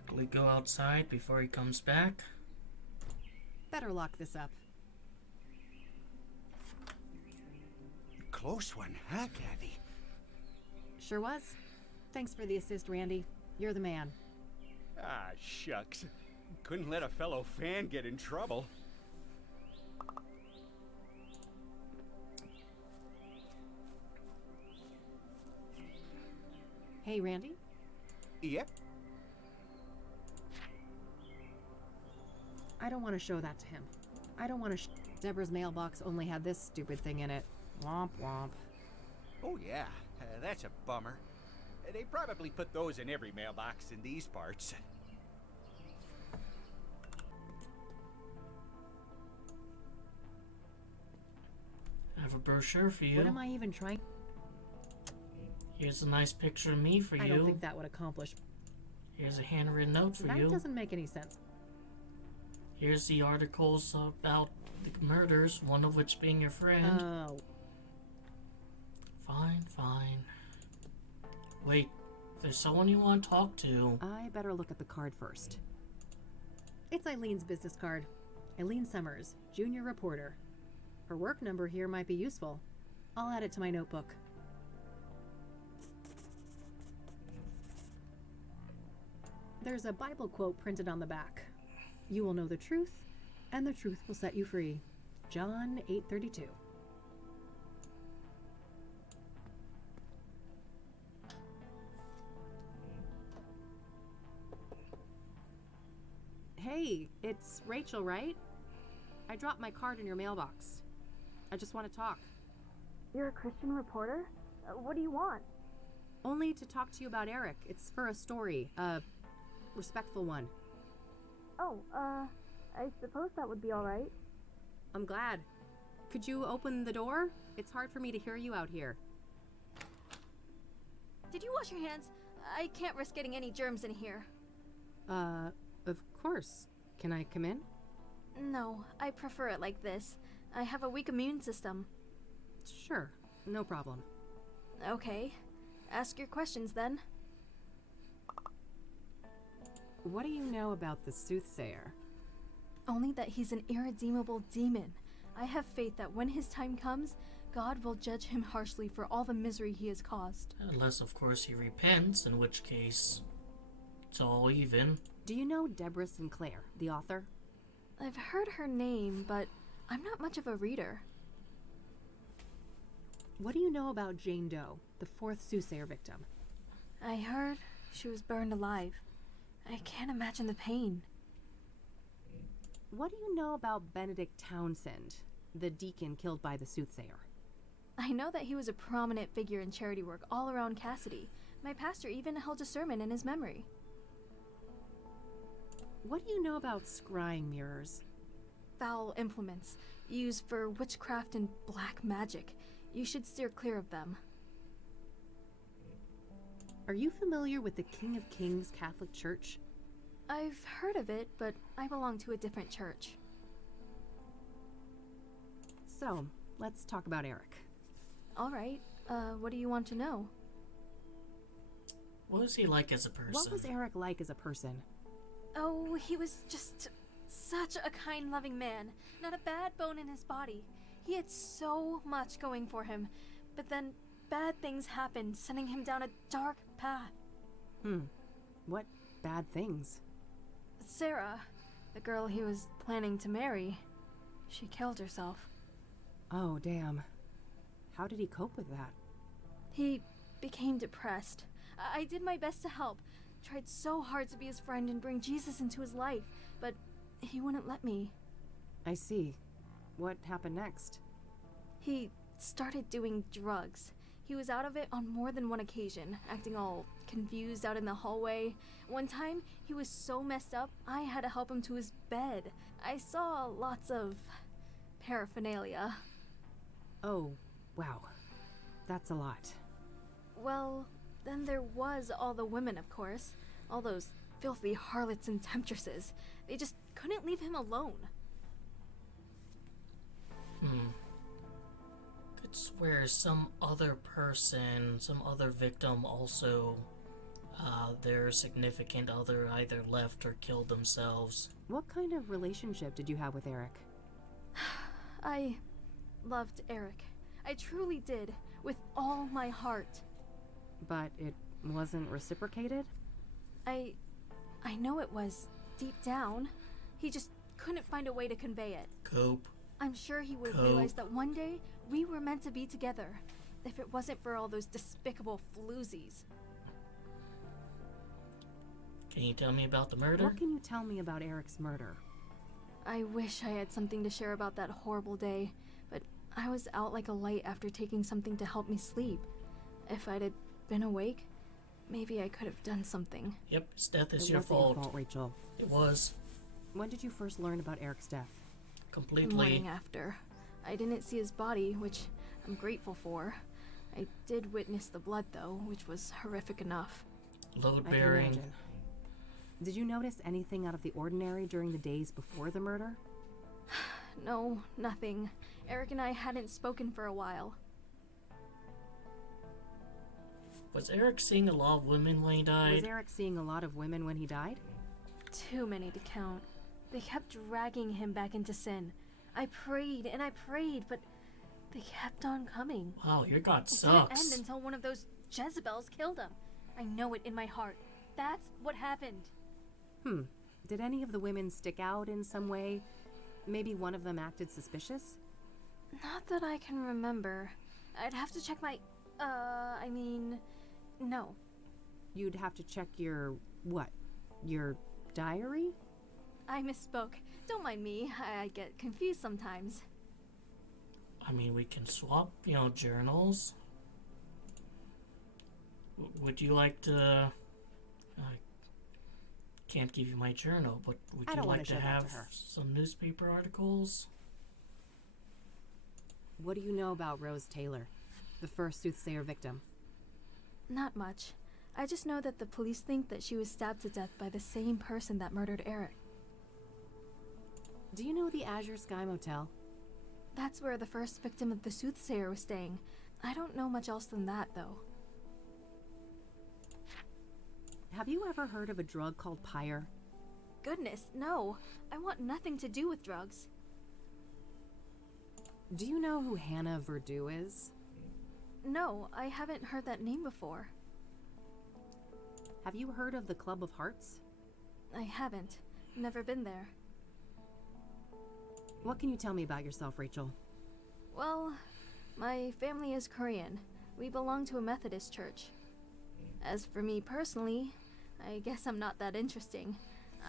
Quickly go outside before he comes back. Better lock this up. Close one, huh, Kathy? Sure was. Thanks for the assist, Randy. You're the man. Ah, shucks. Couldn't let a fellow fan get in trouble. Hey, Randy? Yep. I don't want to show that to him. I don't want to Deborah's mailbox only had this stupid thing in it. Womp womp. Oh, yeah. That's a bummer. They probably put those in every mailbox in these parts. I have a brochure for you. What am I even trying? Here's a nice picture of me for you. I don't think that would accomplish. Here's a handwritten note for that you. That doesn't make any sense. Here's the articles about the murders, one of which being your friend. Oh. Fine, fine. Wait, if there's someone you want to talk to... I better look at the card first. It's Eileen's business card. Eileen Summers, junior reporter. Her work number here might be useful. I'll add it to my notebook. There's a Bible quote printed on the back. You will know the truth, and the truth will set you free. John 8:32. Hey, it's Rachel, right? I dropped my card in your mailbox. I just want to talk. You're a Christian reporter? What do you want? Only to talk to you about Eric. It's for a story. A respectful one. Oh, I suppose that would be alright. I'm glad. Could you open the door? It's hard for me to hear you out here. Did you wash your hands? I can't risk getting any germs in here. Of course. Can I come in? No, I prefer it like this. I have a weak immune system. Sure, no problem. Okay. Ask your questions then. What do you know about the Soothsayer? Only that he's an irredeemable demon. I have faith that when his time comes, God will judge him harshly for all the misery he has caused. Unless, of course, he repents, in which case, it's all even. Do you know Deborah Sinclair, the author? I've heard her name, but I'm not much of a reader. What do you know about Jane Doe, the fourth Soothsayer victim? I heard she was burned alive. I can't imagine the pain. What do you know about Benedict Townsend, the deacon killed by the Soothsayer? I know that he was a prominent figure in charity work all around Cassidy. My pastor even held a sermon in his memory. What do you know about scrying mirrors? Foul implements, used for witchcraft and black magic. You should steer clear of them. Are you familiar with the King of Kings Catholic Church? I've heard of it, but I belong to a different church. So, let's talk about Eric. All right. What do you want to know? What was he like as a person? What was Eric like as a person? Oh, he was just such a kind, loving man. Not a bad bone in his body. He had so much going for him. But then bad things happened, sending him down a dark path. What bad things? Sarah, the girl he was planning to marry, She killed herself. Oh, damn. How did he cope with that? He became depressed. I did my best to help. Tried so hard to be his friend and bring Jesus into his life, but he wouldn't let me. I see. What happened next? He started doing drugs. He was out of it on more than one occasion, acting all confused out in the hallway. One time, he was so messed up, I had to help him to his bed. I saw lots of paraphernalia. Oh, wow. That's a lot. Well, then there was all the women, of course. All those filthy harlots and temptresses. They just couldn't leave him alone. Could swear some other person, some other victim also, their significant other either left or killed themselves. What kind of relationship did you have with Eric? I loved Eric. I truly did, with all my heart. But it wasn't reciprocated? I know it was, deep down. He just couldn't find a way to convey it. Cope. I'm sure he would have realized that one day we were meant to be together, if it wasn't for all those despicable floozies. Can you tell me about the murder? What can you tell me about Eric's murder? I wish I had something to share about that horrible day, but I was out like a light after taking something to help me sleep. If I'd have been awake, maybe I could have done something. Yep, his death is It your wasn't fault. Your fault, Rachel. It was. When did you first learn about Eric's death? Completely. The morning after. I didn't see his body, which I'm grateful for. I did witness the blood, though, which was horrific enough. Load I can bearing. imagine. Did you notice anything out of the ordinary during the days before the murder? No, nothing. Eric and I hadn't spoken for a while. Was Eric seeing a lot of women when he died? Was Eric seeing a lot of women when he died? Too many to count. They kept dragging him back into sin. I prayed and I prayed, but they kept on coming. Wow, your God It sucks. didn't end until one of those Jezebels killed him. I know it in my heart. That's what happened. Did any of the women stick out in some way? Maybe one of them acted suspicious? Not that I can remember. I'd have to check my... no. You'd have to check your... what? Your diary? I misspoke. Don't mind me. I get confused sometimes. I mean, we can swap, journals. Would you like to... I can't give you my journal, but would you like to have some newspaper articles? What do you know about Rose Taylor, the first Soothsayer victim? Not much. I just know that the police think that she was stabbed to death by the same person that murdered Eric. Do you know the Azure Sky Motel? That's where the first victim of the Soothsayer was staying. I don't know much else than that, though. Have you ever heard of a drug called Pyre? Goodness, no. I want nothing to do with drugs. Do you know who Hannah Verdew is? No, I haven't heard that name before. Have you heard of the Club of Hearts? I haven't. Never been there. What can you tell me about yourself, Rachel? Well, my family is Korean. We belong to a Methodist church. As for me personally, I guess I'm not that interesting.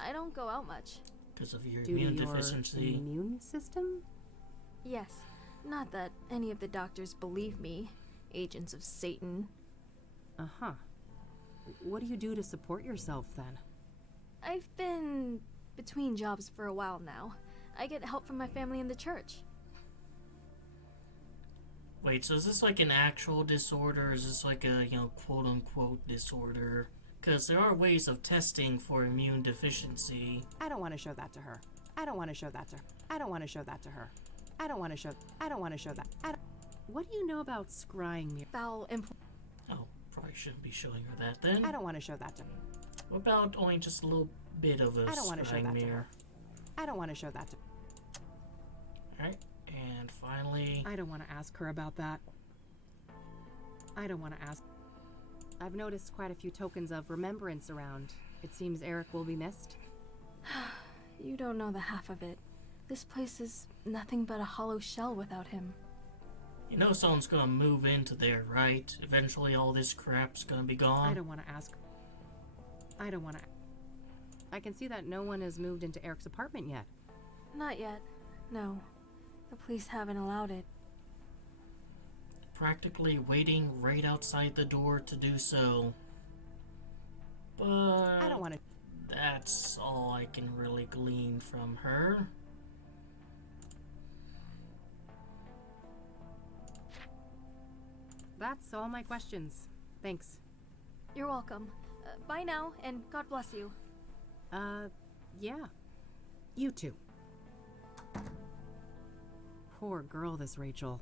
I don't go out much. Because of your Due immune to your deficiency. Immune system? Yes. Not that any of the doctors believe me. Agents of Satan. Uh-huh. What do you do to support yourself, then? I've been between jobs for a while now. I get help from my family in the church. Wait, so is this like an actual disorder, or is this like a, quote-unquote disorder? Because there are ways of testing for immune deficiency. I don't want to show that to her. I don't want to show that to her. I don't want to show that to her. I don't want to show that. What do you know about scrying mirror? Foul Oh, probably shouldn't be showing her that then. I don't want to show that to her. What about only just a little bit of a I don't want to show scrying that to mirror? her. I don't want to show that to Alright, and finally... I don't want to ask her about that. I don't want to ask. I've noticed quite a few tokens of remembrance around. It seems Eric will be missed. You don't know the half of it. This place is nothing but a hollow shell without him. You know someone's gonna move into there, right? Eventually all this crap's gonna be gone. I don't want to ask. I don't want to. I can see that no one has moved into Eric's apartment yet. Not yet. No. The police haven't allowed it. Practically waiting right outside the door to do so. But I don't want to. that's all I can really glean from her. That's all my questions. Thanks. You're welcome. Bye now, and God bless you. Yeah. You too. Poor girl, this Rachel.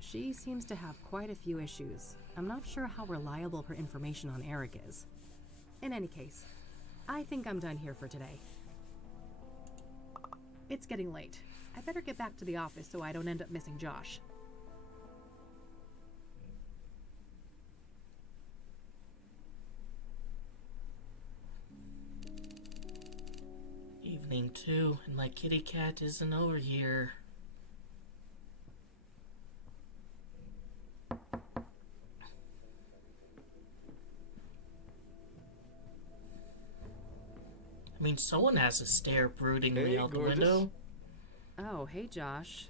She seems to have quite a few issues. I'm not sure how reliable her information on Eric is. In any case, I think I'm done here for today. It's getting late. I better get back to the office so I don't end up missing Josh. Evening 2, and my kitty cat isn't over here. I mean, someone has to stare broodingly out gorgeous. the window. Oh, hey Josh.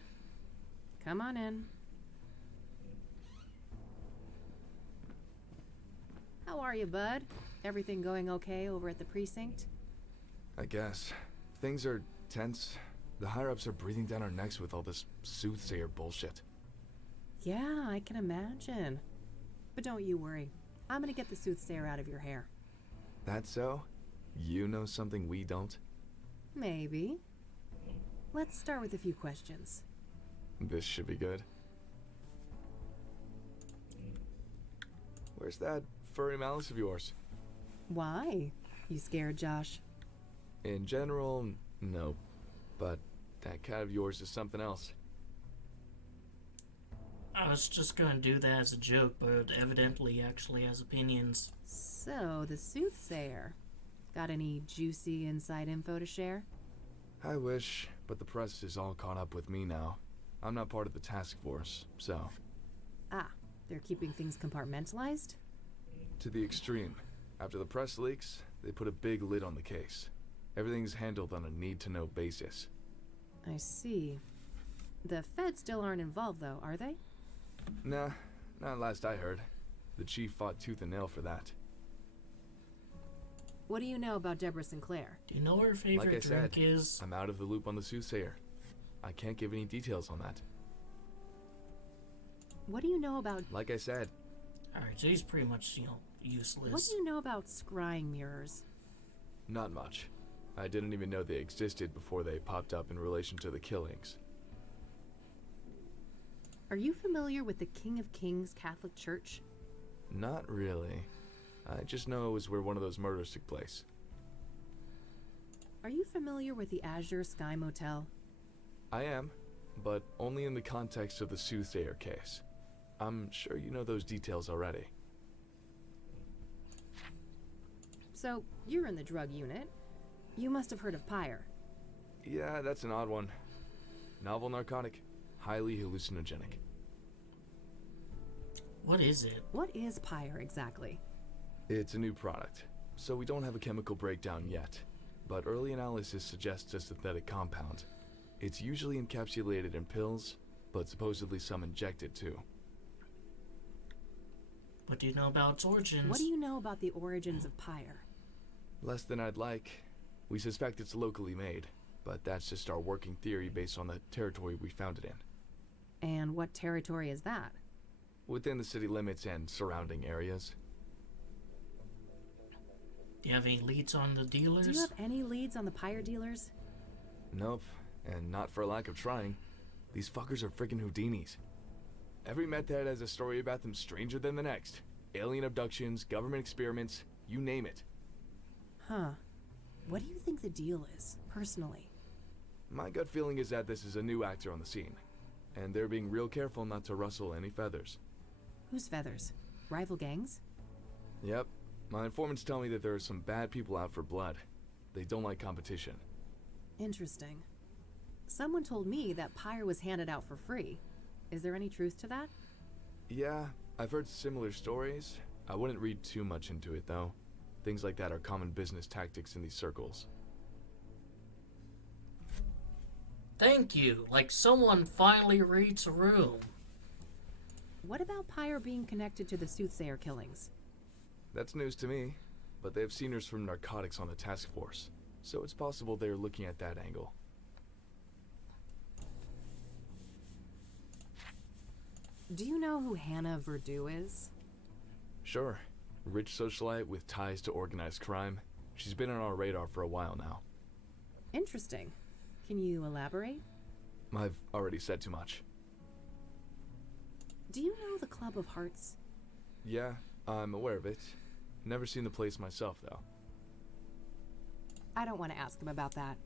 Come on in. How are you, bud? Everything going okay over at the precinct? I guess. Things are tense. The higher-ups are breathing down our necks with all this Soothsayer bullshit. Yeah, I can imagine. But don't you worry. I'm gonna get the Soothsayer out of your hair. That so? You know something we don't? Maybe. Let's start with a few questions. This should be good. Where's that furry malice of yours? Why? You scared, Josh? In general, no. But that cat of yours is something else. I was just gonna do that as a joke, but evidently actually has opinions. So, the Soothsayer. Got any juicy inside info to share? I wish, but the press is all caught up with me now. I'm not part of the task force, so... Ah, they're keeping things compartmentalized? To the extreme. After the press leaks, they put a big lid on the case. Everything's handled on a need-to-know basis. I see. The feds still aren't involved, though, are they? Nah, not last I heard. The chief fought tooth and nail for that. What do you know about Deborah Sinclair? Do you know what her favorite Like I drink said, is? I'm out of the loop on the Soothsayer. I can't give any details on that. What do you know about... Like I said, Alright, so he's pretty much, useless. What do you know about scrying mirrors? not much. I didn't even know they existed before they popped up in relation to the killings. Are you familiar with the King of Kings Catholic Church? Not really. I just know it was where one of those murders took place. Are you familiar with the Azure Sky Motel? I am, but only in the context of the Soothsayer case. I'm sure you know those details already. So, you're in the drug unit. You must have heard of Pyre. Yeah, that's an odd one. Novel narcotic, highly hallucinogenic. What is it? What is Pyre exactly? It's a new product, so we don't have a chemical breakdown yet. But early analysis suggests a synthetic compound. It's usually encapsulated in pills, but supposedly some injected too. What do you know about its origins? What do you know about the origins of Pyre? Less than I'd like. We suspect it's locally made, but that's just our working theory based on the territory we found it in. And what territory is that? Within the city limits and surrounding areas. Do you have any leads on the dealers? Do you have any leads on the Pyre dealers? Nope, and not for lack of trying. These fuckers are freaking Houdinis. Every meth head has a story about them stranger than the next. Alien abductions, government experiments, you name it. Huh. What do you think the deal is, personally? My gut feeling is that this is a new actor on the scene, and they're being real careful not to rustle any feathers. Whose feathers? Rival gangs? Yep. My informants tell me that there are some bad people out for blood. They don't like competition. Interesting. Someone told me that Pyre was handed out for free. Is there any truth to that? Yeah, I've heard similar stories. I wouldn't read too much into it, though. Things like that are common business tactics in these circles. Thank you. Like someone finally reads a room. What about Pyre being connected to the Soothsayer killings? That's news to me, but they have seniors from narcotics on the task force, so it's possible they're looking at that angle. Do you know who Hannah Verdue is? Sure. Rich socialite with ties to organized crime. She's been on our radar for a while now. Interesting. Can you elaborate? I've already said too much. Do you know the Club of Hearts? Yeah, I'm aware of it. Never seen the place myself, though. I don't want to ask him about that.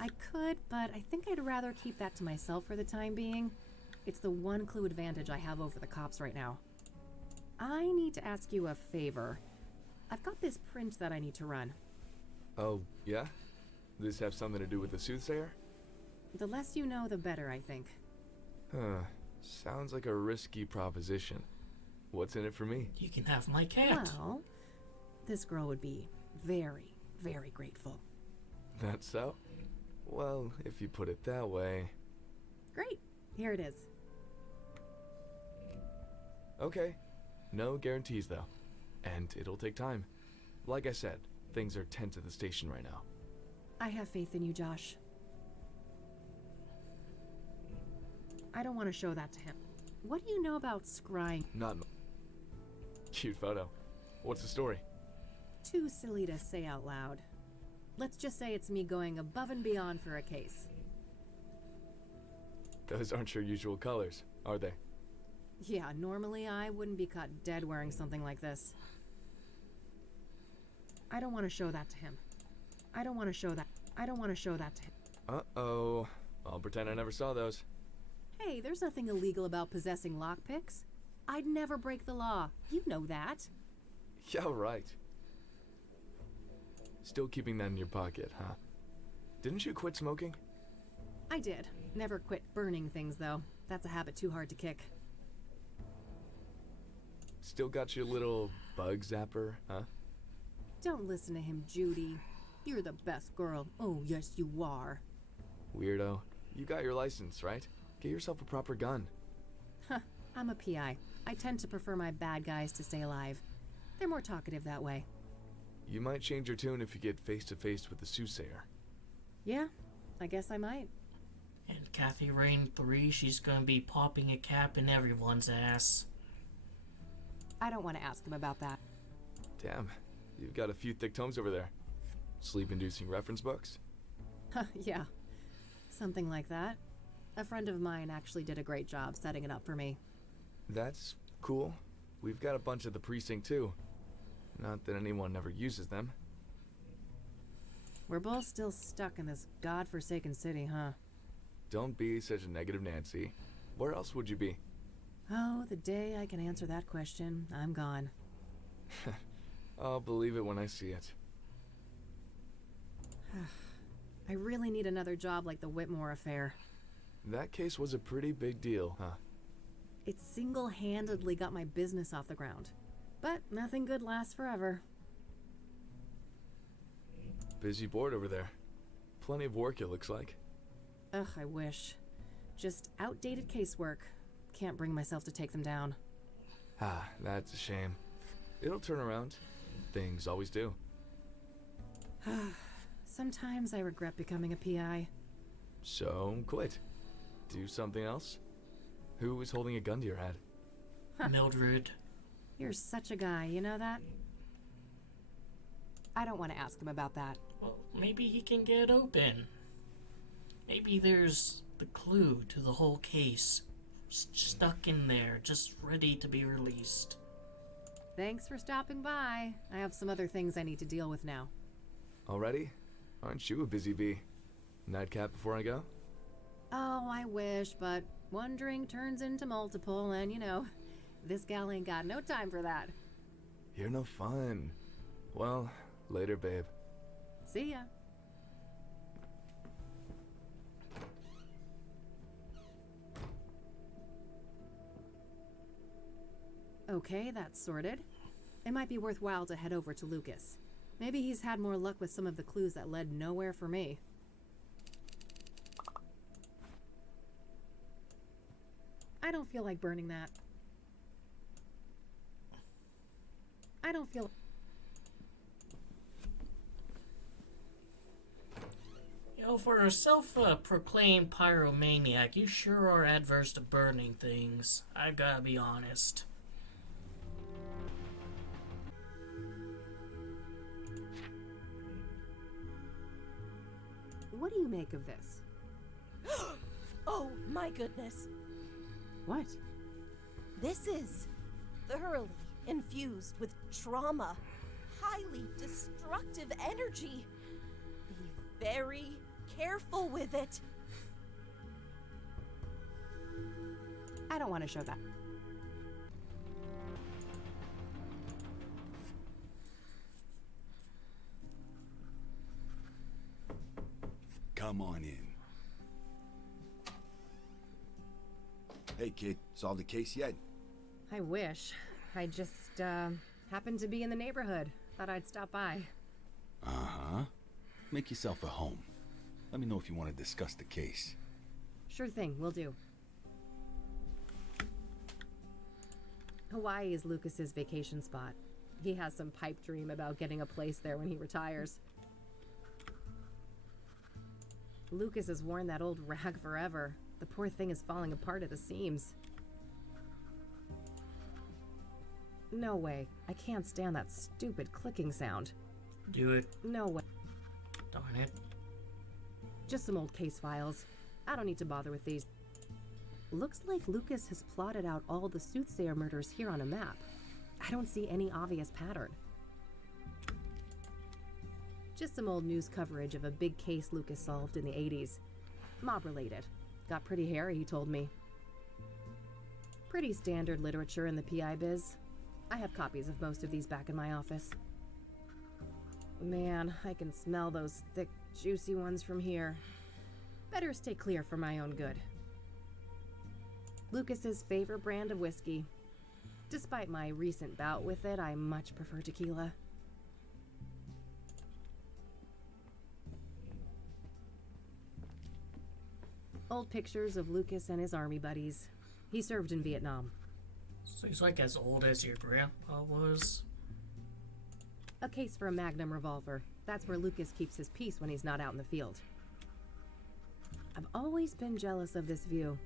I could, but I think I'd rather keep that to myself for the time being. It's the one clue advantage I have over the cops right now. I need to ask you a favor. I've got this print that I need to run. Oh, yeah? This have something to do with the Soothsayer? The less you know, the better, I think. Huh. Sounds like a risky proposition. What's in it for me? You can have my cat. Well, this girl would be very, very grateful. That's so? Well, if you put it that way... Great. Here it is. Okay. No guarantees, though. And it'll take time. Like I said, things are tense at the station right now. I have faith in you, Josh. I don't want to show that to him. What do you know about scrying? Not... Cute photo. What's the story? Too silly to say out loud. Let's just say it's me going above and beyond for a case. Those aren't your usual colors, are they? Yeah, normally I wouldn't be caught dead wearing something like this. I don't want to show that to him. I don't want to show that to him. Uh-oh. I'll pretend I never saw those. Hey, there's nothing illegal about possessing lockpicks. I'd never break the law. You know that. Yeah, right. Still keeping that in your pocket, huh? Didn't you quit smoking? I did. Never quit burning things, though. That's a habit too hard to kick. Still got your little bug zapper, huh? Don't listen to him, Judy. You're the best girl. Oh, yes, you are. Weirdo. You got your license, right? Get yourself a proper gun. Huh, I'm a PI. I tend to prefer my bad guys to stay alive. They're more talkative that way. You might change your tune if you get face to face with the Soothsayer. Yeah, I guess I might. And Kathy Rain 3, she's gonna be popping a cap in everyone's ass. I don't want to ask him about that. Damn, you've got a few thick tomes over there. Sleep-inducing reference books? Yeah, something like that. A friend of mine actually did a great job setting it up for me. That's cool. We've got a bunch at the precinct, too. Not that anyone ever uses them. We're both still stuck in this godforsaken city, huh? Don't be such a negative Nancy. Where else would you be? Oh, the day I can answer that question, I'm gone. I'll believe it when I see it. I really need another job like the Whitmore affair. That case was a pretty big deal, huh? It single-handedly got my business off the ground. But nothing good lasts forever. Busy board over there. Plenty of work, it looks like. Ugh, I wish. Just outdated casework. Can't bring myself to take them down. Ah, that's a shame. It'll turn around. Things always do. Sometimes I regret becoming a PI. So, quit. Do something else? Who was holding a gun to your head? Mildred. You're such a guy, you know that? I don't want to ask him about that. Well, maybe he can get open. Maybe there's the clue to the whole case. Stuck in there, just ready to be released. Thanks for stopping by. I have some other things I need to deal with now. Already? Aren't you a busy bee? Nightcap before I go? Oh, I wish, but one drink turns into multiple, and you know, this gal ain't got no time for that. You're no fun. Well, later, babe. See ya. Okay, that's sorted. It might be worthwhile to head over to Lucas. Maybe he's had more luck with some of the clues that led nowhere for me. I don't feel like burning that. I don't feel... You know, for a self-proclaimed pyromaniac, you sure are adverse to burning things. I gotta be honest. What do you make of this? Oh my goodness. What? This is thoroughly infused with trauma, highly destructive energy. Be very careful with it. I don't want to show that. Come on in. Hey, kid. Solved the case yet? I wish. I just, happened to be in the neighborhood. Thought I'd stop by. Uh-huh. Make yourself at home. Let me know if you want to discuss the case. Sure thing, will do. Hawaii is Lucas's vacation spot. He has some pipe dream about getting a place there when he retires. Lucas has worn that old rag forever. The poor thing is falling apart at the seams. No way. I can't stand that stupid clicking sound. Do it. No way. Darn it. Just some old case files. I don't need to bother with these. Looks like Lucas has plotted out all the Soothsayer murders here on a map. I don't see any obvious pattern. Just some old news coverage of a big case Lucas solved in the 80s. Mob-related. Got pretty hairy, he told me. Pretty standard literature in the PI biz. I have copies of most of these back in my office. Man, I can smell those thick, juicy ones from here. Better stay clear for my own good. Lucas's favorite brand of whiskey. Despite my recent bout with it, I much prefer tequila. Old pictures of Lucas and his army buddies. He served in Vietnam. So he's like as old as your grandpa was? A case for a Magnum revolver. That's where Lucas keeps his peace when he's not out in the field. I've always been jealous of this view.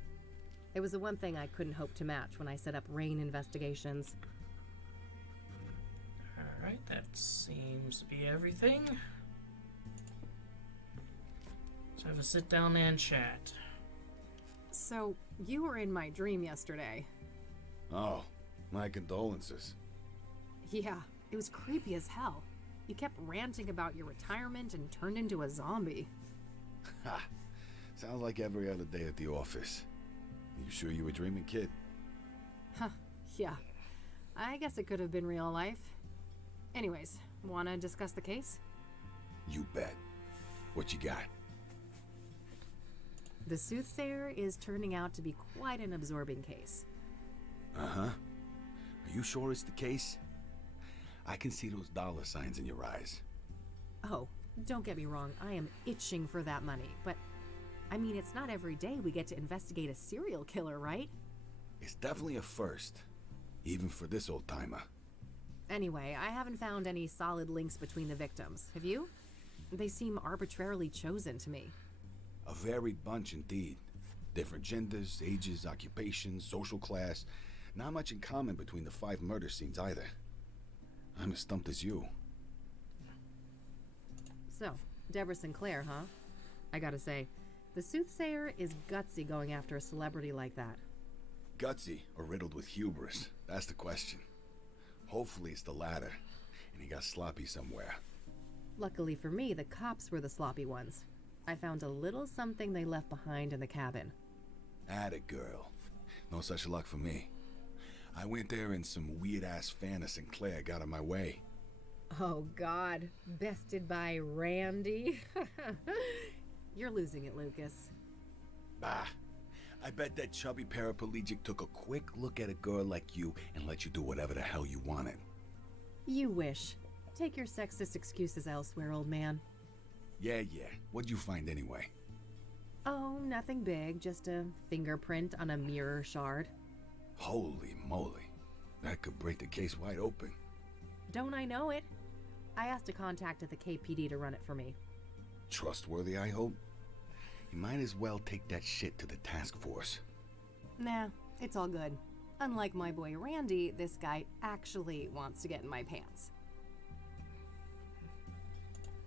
It was the one thing I couldn't hope to match when I set up rain investigations. Alright, that seems to be everything. Let's have a sit down and chat. So, you were in my dream yesterday. Oh, my condolences. Yeah, it was creepy as hell. You kept ranting about your retirement and turned into a zombie. Ha! Sounds like every other day at the office. You sure you were dreaming, kid? Huh, yeah. I guess it could have been real life. Anyways, wanna discuss the case? You bet. What you got? The Soothsayer is turning out to be quite an absorbing case. Uh-huh. Are you sure it's the case? I can see those dollar signs in your eyes. Oh, don't get me wrong, I am itching for that money, but I mean, it's not every day we get to investigate a serial killer, right? It's definitely a first, even for this old-timer. Anyway, I haven't found any solid links between the victims. Have you? They seem arbitrarily chosen to me. A varied bunch indeed. Different genders, ages, occupations, social class. Not much in common between the 5 murder scenes either. I'm as stumped as you. So, Deborah Sinclair, huh? I gotta say, the Soothsayer is gutsy going after a celebrity like that. Gutsy or riddled with hubris? That's the question. Hopefully it's the latter, and he got sloppy somewhere. Luckily for me, the cops were the sloppy ones. I found a little something they left behind in the cabin. Atta girl. No such luck for me. I went there and some weird-ass fan of Sinclair got in my way. Oh God, bested by Randy? You're losing it, Lucas. Bah. I bet that chubby paraplegic took a quick look at a girl like you and let you do whatever the hell you wanted. You wish. Take your sexist excuses elsewhere, old man. Yeah. What'd you find anyway? Oh, nothing big, just a fingerprint on a mirror shard. Holy moly. That could break the case wide open. Don't I know it? I asked a contact at the KPD to run it for me. Trustworthy, I hope? You might as well take that shit to the task force. Nah, it's all good. Unlike my boy Randy, this guy actually wants to get in my pants.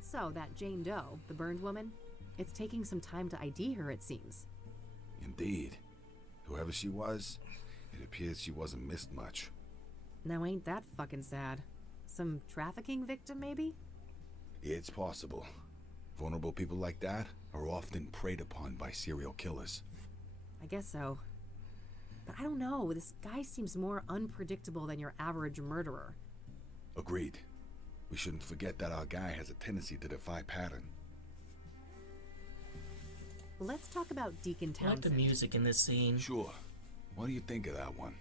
So, that Jane Doe, the burned woman, it's taking some time to ID her, it seems. Indeed. Whoever she was, it appears she wasn't missed much. Now ain't that fucking sad? Some trafficking victim, maybe? It's possible. Vulnerable people like that are often preyed upon by serial killers. I guess so. But I don't know, this guy seems more unpredictable than your average murderer. Agreed. We shouldn't forget that our guy has a tendency to defy pattern. Let's talk about Deacon I like Townsend. the music in this scene. Sure. What do you think of that one?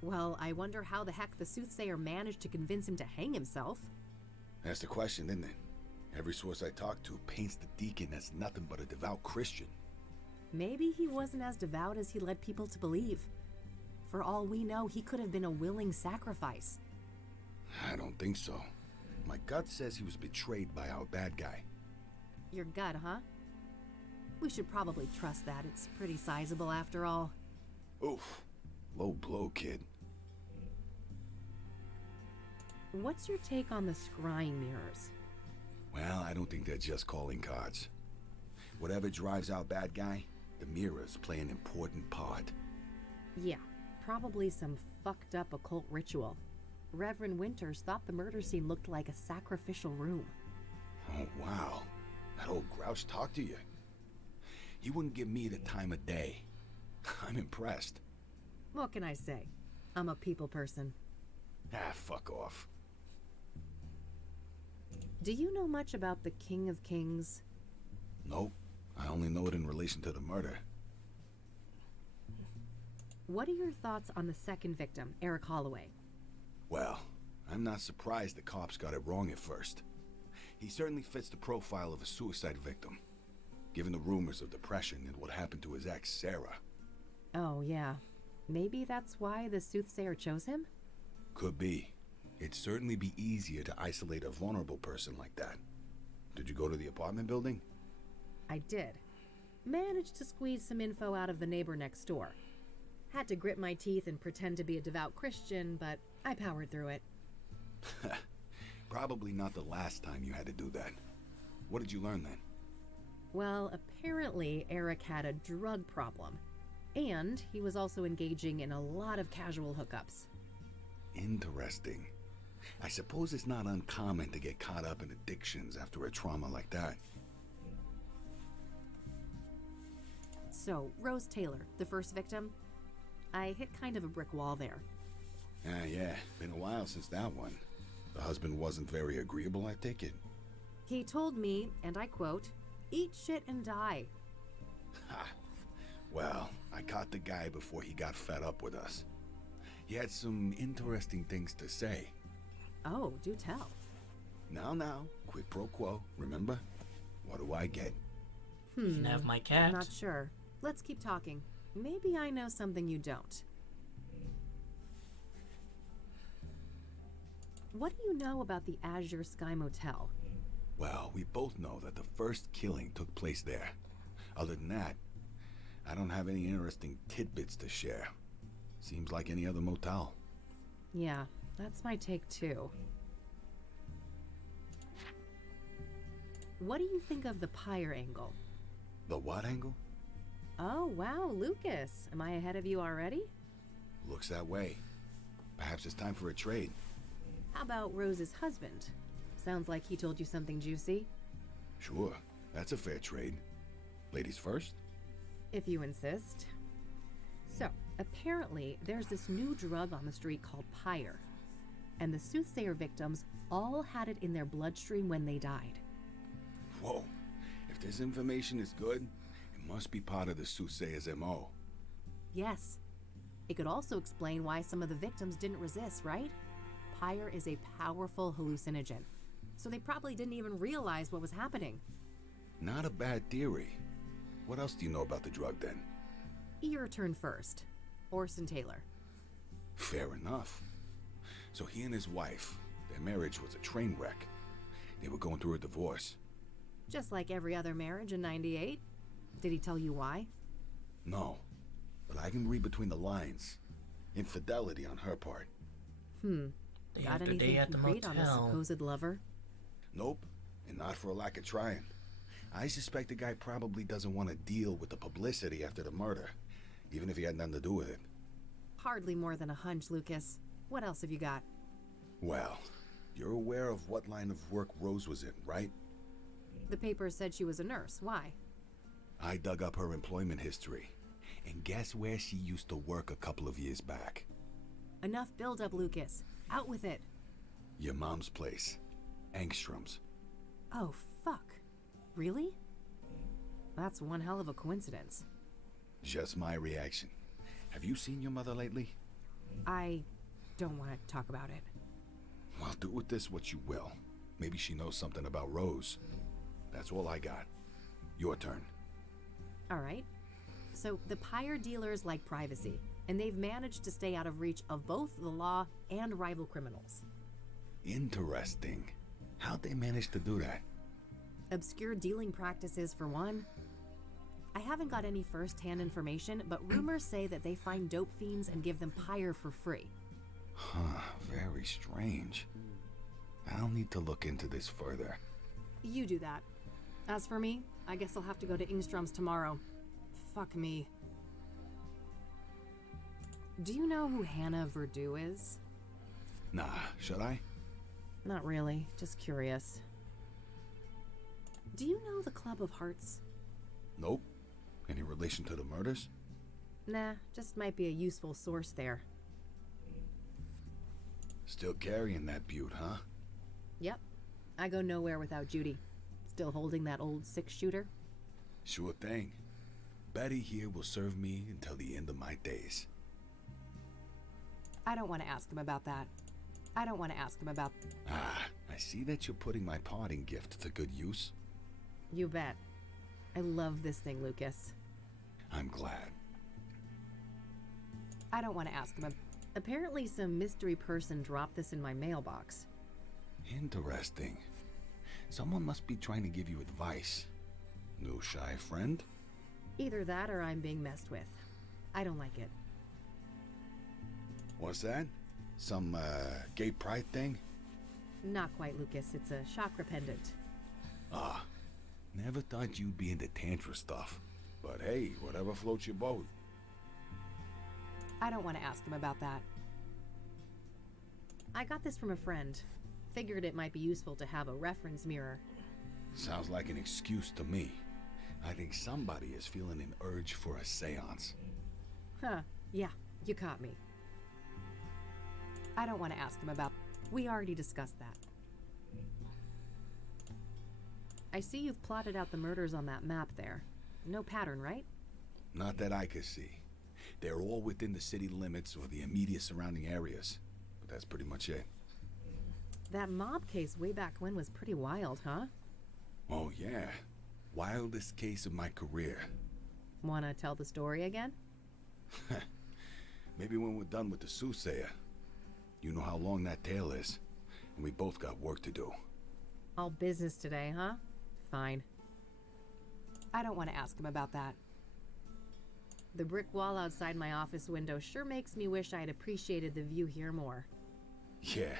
Well, I wonder how the heck the Soothsayer managed to convince him to hang himself. That's the question, isn't it? Every source I talk to paints the deacon as nothing but a devout Christian. Maybe he wasn't as devout as he led people to believe. For all we know, he could have been a willing sacrifice. I don't think so. My gut says he was betrayed by our bad guy. Your gut, huh? We should probably trust that. It's pretty sizable after all. Oof. Low blow, kid. What's your take on the scrying mirrors? Well, I don't think they're just calling cards. Whatever drives our bad guy, the mirrors play an important part. Yeah, probably some fucked up occult ritual. Reverend Winters thought the murder scene looked like a sacrificial room. Oh, wow. That old grouch talked to you. He wouldn't give me the time of day. I'm impressed. What can I say? I'm a people person. Fuck off. Do you know much about the King of Kings? Nope. I only know it in relation to the murder. What are your thoughts on the second victim, Eric Holloway? Well, I'm not surprised the cops got it wrong at first. He certainly fits the profile of a suicide victim, given the rumors of depression and what happened to his ex, Sarah. Oh, yeah. Maybe that's why the Soothsayer chose him? Could be. It'd certainly be easier to isolate a vulnerable person like that. Did you go to the apartment building? I did. Managed to squeeze some info out of the neighbor next door. Had to grit my teeth and pretend to be a devout Christian, but I powered through it. Probably not the last time you had to do that. What did you learn then? Well, apparently Eric had a drug problem. And he was also engaging in a lot of casual hookups. Interesting. I suppose it's not uncommon to get caught up in addictions after a trauma like that. So, Rose Taylor, the first victim, I hit kind of a brick wall there. Yeah. Been a while since that one. The husband wasn't very agreeable, I take it. He told me, and I quote, "Eat shit and die." Ha. Well, I caught the guy before he got fed up with us. He had some interesting things to say. Oh, do tell. Now, quid pro quo, remember? What do I get? You can have my cat. Not sure. Let's keep talking. Maybe I know something you don't. What do you know about the Azure Sky Motel? Well, we both know that the first killing took place there. Other than that, I don't have any interesting tidbits to share. Seems like any other motel. Yeah, that's my take too. What do you think of the pyre angle? The what angle? Oh, wow, Lucas. Am I ahead of you already? Looks that way. Perhaps it's time for a trade. How about Rose's husband? Sounds like he told you something juicy. Sure, that's a fair trade. Ladies first? If you insist. So, apparently, there's this new drug on the street called pyre. And the Soothsayer victims all had it in their bloodstream when they died. Whoa. If this information is good, it must be part of the Soothsayer's MO. Yes. It could also explain why some of the victims didn't resist, right? Pyre is a powerful hallucinogen, so they probably didn't even realize what was happening. Not a bad theory. What else do you know about the drug then? Your turn first. Orson Taylor. Fair enough. So he and his wife, their marriage was a train wreck. They were going through a divorce. Just like every other marriage in '98. Did he tell you why? No, but I can read between the lines. Infidelity on her part. Day Got after anything day at the concrete on the motel. supposed lover? Nope, and not for a lack of trying. I suspect the guy probably doesn't want to deal with the publicity after the murder, even if he had nothing to do with it. Hardly more than a hunch, Lucas. What else have you got? Well, you're aware of what line of work Rose was in, right? The paper said she was a nurse. Why? I dug up her employment history, and guess where she used to work a couple of years back? Enough build-up, Lucas. Out with it. Your mom's place, Angstrom's. Oh, fuck. Really? That's one hell of a coincidence. Just my reaction. Have you seen your mother lately? I don't want to talk about it. Well, do with this what you will. Maybe she knows something about Rose. That's all I got. Your turn. All right. So the Pyre dealers like privacy, and they've managed to stay out of reach of both the law and rival criminals. Interesting. How'd they manage to do that? Obscure dealing practices for one. I haven't got any first-hand information, but rumors say that they find dope fiends and give them Pyre for free. Huh, very strange. I'll need to look into this further. You do that. As for me, I guess I'll have to go to Ingstrom's tomorrow. Fuck me. Do you know who Hannah Verdew is? Nah, should I? Not really, just curious. Do you know the Club of Hearts? Nope. Any relation to the murders? Nah, just might be a useful source there. Still carrying that butte, huh? Yep. I go nowhere without Judy. Still holding that old six-shooter? Sure thing. Betty here will serve me until the end of my days. I don't want to ask him about that. I don't want to ask him about... Ah, I see that you're putting my parting gift to good use. You bet. I love this thing, Lucas. I'm glad. I don't want to ask him. Apparently some mystery person dropped this in my mailbox. Interesting. Someone must be trying to give you advice. New shy friend? Either that or I'm being messed with. I don't like it. What's that? Some, gay pride thing? Not quite, Lucas. It's a chakra pendant. Ah, never thought you'd be into tantra stuff. But hey, whatever floats your boat. I don't want to ask him about that. I got this from a friend. Figured it might be useful to have a reference mirror. Sounds like an excuse to me. I think somebody is feeling an urge for a seance. Huh. Yeah, you caught me. I don't want to ask him about... We already discussed that. I see you've plotted out the murders on that map there. No pattern, right? Not that I could see. They're all within the city limits or the immediate surrounding areas. But that's pretty much it. That mob case way back when was pretty wild, huh? Oh yeah. Wildest case of my career. Wanna tell the story again? Maybe when we're done with the Soothsayer. You know how long that tale is. And we both got work to do. All business today, huh? Fine. I don't want to ask him about that. The brick wall outside my office window sure makes me wish I'd appreciated the view here more. Yeah,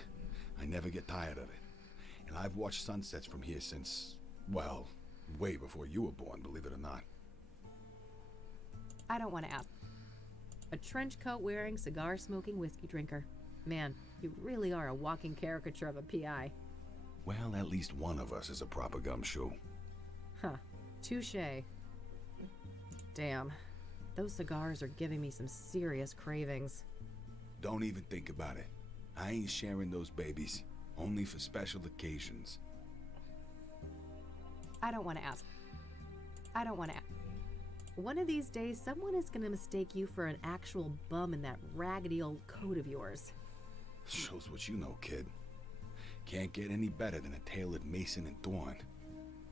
I never get tired of it. And I've watched sunsets from here since, well, way before you were born, believe it or not. I don't want to ask. A trench coat wearing, cigar smoking whiskey drinker. Man, you really are a walking caricature of a PI. Well, at least one of us is a proper gumshoe. Huh. Touché. Damn. Those cigars are giving me some serious cravings. Don't even think about it. I ain't sharing those babies. Only for special occasions. I don't want to ask. I don't want to One of these days, someone is gonna mistake you for an actual bum in that raggedy old coat of yours. Shows what you know, kid. Can't get any better than a tale of Mason and Thorn.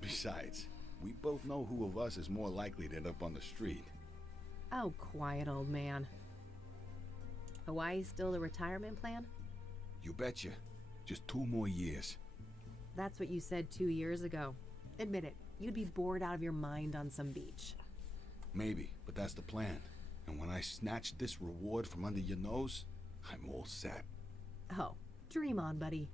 Besides, we both know who of us is more likely to end up on the street. Oh, quiet, old man. Hawaii still the retirement plan? You betcha. Just 2 more years. That's what you said 2 years ago. Admit it, you'd be bored out of your mind on some beach. Maybe, but that's the plan. And when I snatch this reward from under your nose, I'm all set. Oh, dream on, buddy.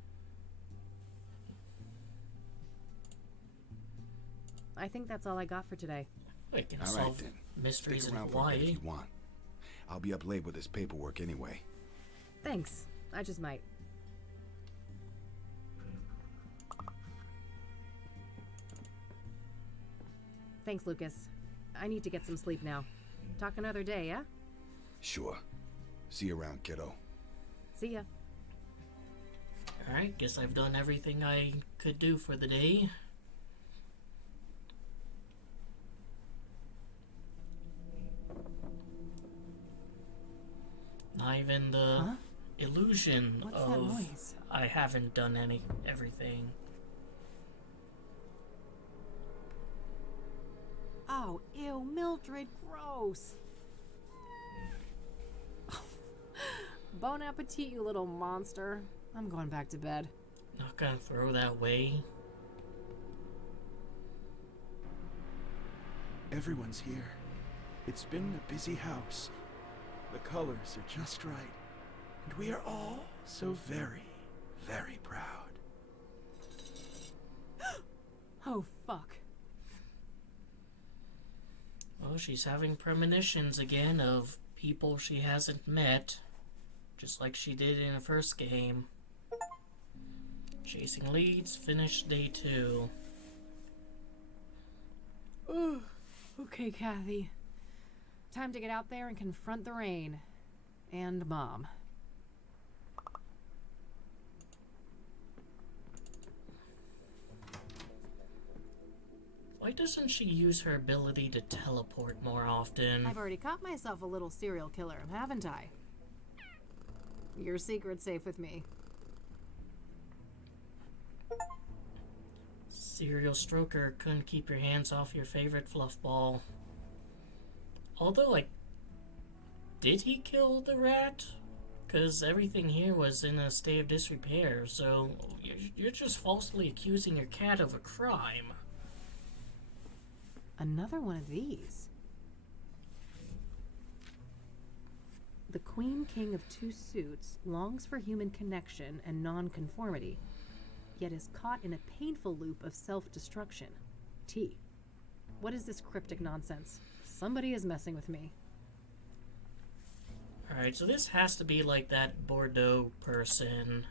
I think that's all I got for today. I can All solve right, then. mysteries Stick in around for a bit Hawaii. if you want. I'll be up late with this paperwork anyway. Thanks. I just might. Thanks, Lucas. I need to get some sleep now. Talk another day, yeah? Sure. See you around, kiddo. See ya. Alright, guess I've done everything I could do for the day. Not even the illusion What's that of noise? I haven't done everything. Oh, ew, Mildred, gross. Bon appetit, you little monster. I'm going back to bed. Not gonna throw that away. Everyone's here. It's been a busy house. The colors are just right. And we are all so very, very proud. Oh, fuck. Well, she's having premonitions again of people she hasn't met. Just like she did in the first game. Chasing leads, finished day 2. Ooh. Okay, Kathy. Time to get out there and confront the rain. And Mom. Why doesn't she use her ability to teleport more often? I've already caught myself a little serial killer, haven't I? Your secret's safe with me. Serial stroker couldn't keep your hands off your favorite fluff ball. Although, like, did he kill the rat? Because everything here was in a state of disrepair, so you're just falsely accusing your cat of a crime. Another one of these. The Queen King of Two Suits longs for human connection and non-conformity, yet is caught in a painful loop of self-destruction. T. What is this cryptic nonsense? Somebody is messing with me. Alright, so this has to be like that Bordeaux person.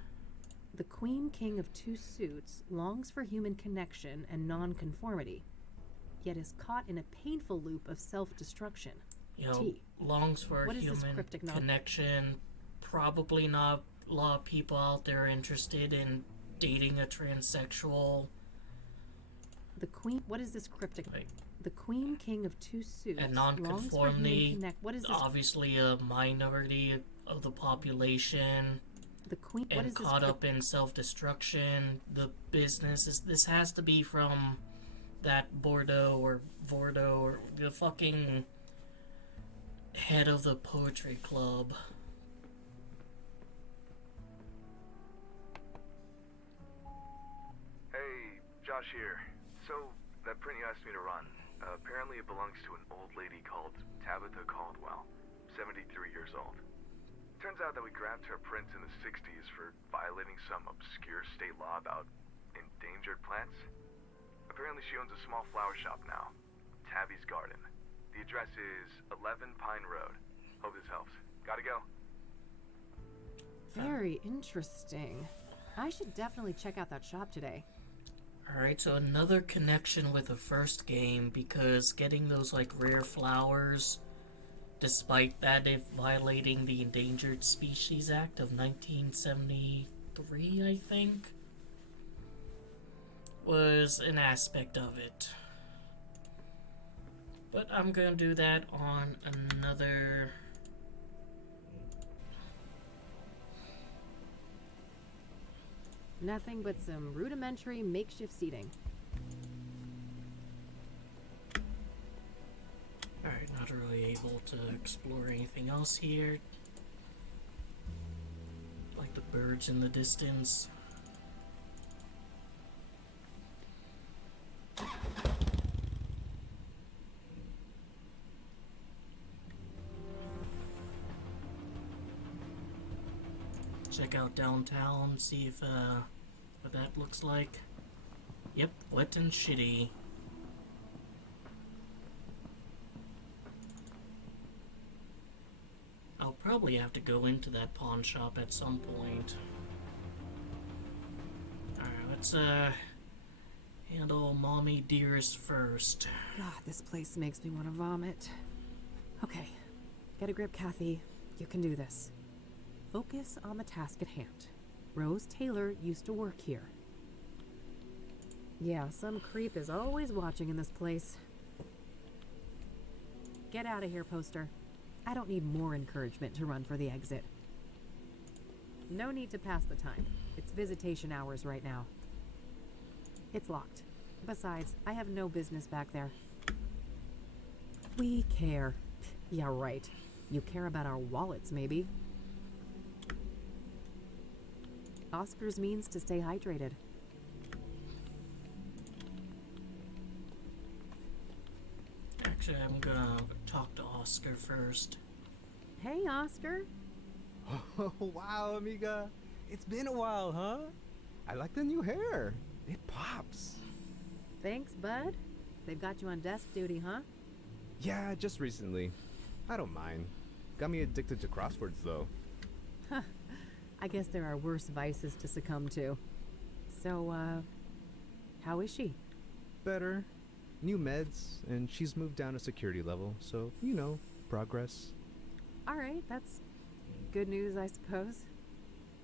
The Queen King of Two Suits longs for human connection and non-conformity, yet is caught in a painful loop of self-destruction. You know, T. longs for What is this human cryptic connection. Probably not a lot of people out there interested in dating a transsexual. The Queen. What is this cryptic? Wait. The Queen King of Two Suits And longs for human non-conformity, What is this? obviously a minority of the population. The Queen. What And is this caught up in self-destruction. The business is. This has to be from that Bordeaux or the fucking head of the poetry club. Hey, Josh here. So, that print you asked me to run, apparently it belongs to an old lady called Tabitha Caldwell, 73 years old. Turns out that we grabbed her prints in the 60s for violating some obscure state law about endangered plants. Apparently she owns a small flower shop now, Tabby's Garden. The address is 11 Pine Road. Hope this helps. Gotta go. Very interesting. I should definitely check out that shop today. Alright, so another connection with the first game, because getting those like rare flowers, despite that if violating the Endangered Species Act of 1973, I think, was an aspect of it. But I'm gonna do that on another... Nothing but some rudimentary makeshift seating. Alright, not really able to explore anything else here. Like the birds in the distance. Check out downtown, see if what that looks like. Yep, wet and shitty. I'll probably have to go into that pawn shop at some point. Alright, let's handle Mommy Dearest first. God, this place makes me want to vomit. Okay, get a grip, Kathy. You can do this. Focus on the task at hand. Rose Taylor used to work here. Yeah, some creep is always watching in this place. Get out of here, poster. I don't need more encouragement to run for the exit. No need to pass the time. It's visitation hours right now. It's locked. Besides, I have no business back there. We care. Yeah, right. You care about our wallets, maybe. Oscar's means to stay hydrated. Actually, I'm gonna talk to Oscar first. Hey, Oscar. Oh, wow, amiga. It's been a while, huh? I like the new hair. It pops. Thanks, bud. They've got you on desk duty, huh? Yeah, just recently. I don't mind. Got me addicted to crosswords, though. Huh. I guess there are worse vices to succumb to. So, how is she? Better. New meds, and she's moved down a security level, so, you know, progress. Alright, that's good news, I suppose.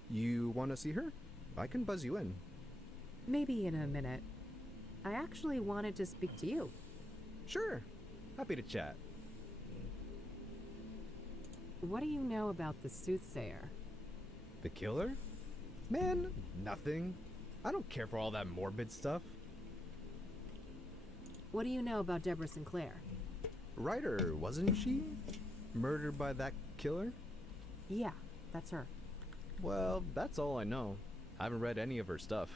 You want to see her? I can buzz you in. Maybe in a minute. I actually wanted to speak to you. Sure. Happy to chat. What do you know about the Soothsayer? The killer? Man, nothing. I don't care for all that morbid stuff. What do you know about Deborah Sinclair? Writer, wasn't she? Murdered by that killer? Yeah, that's her. Well, that's all I know. I haven't read any of her stuff.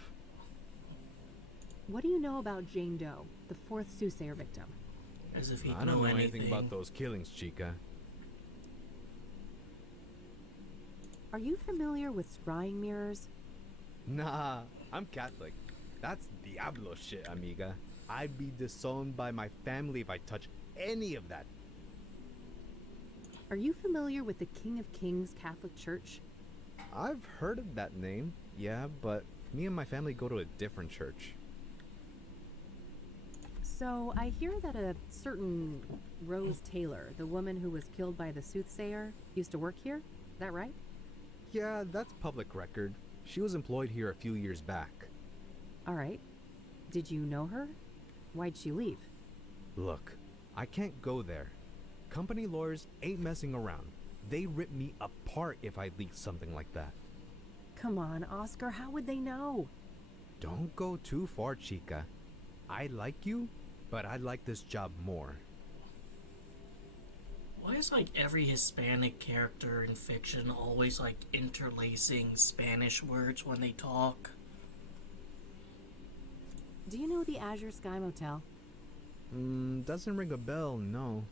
What do you know about Jane Doe, the fourth Soothsayer victim? As if he'd I don't know anything about those killings, chica. Are you familiar with scrying mirrors? Nah, I'm Catholic. That's Diablo shit, amiga. I'd be disowned by my family if I touch any of that. Are you familiar with the King of Kings Catholic Church? I've heard of that name, yeah, but me and my family go to a different church. So, I hear that a certain Rose Taylor, the woman who was killed by the Soothsayer, used to work here? Is that right? Yeah, that's public record. She was employed here a few years back. Alright. Did you know her? Why'd she leave? Look, I can't go there. Company lawyers ain't messing around. They rip me apart if I leak something like that. Come on, Oscar, how would they know? Don't go too far, chica. I like you, but I like this job more. Why is like every Hispanic character in fiction always like interlacing Spanish words when they talk? Do you know the Azure Sky Motel? Doesn't ring a bell, no.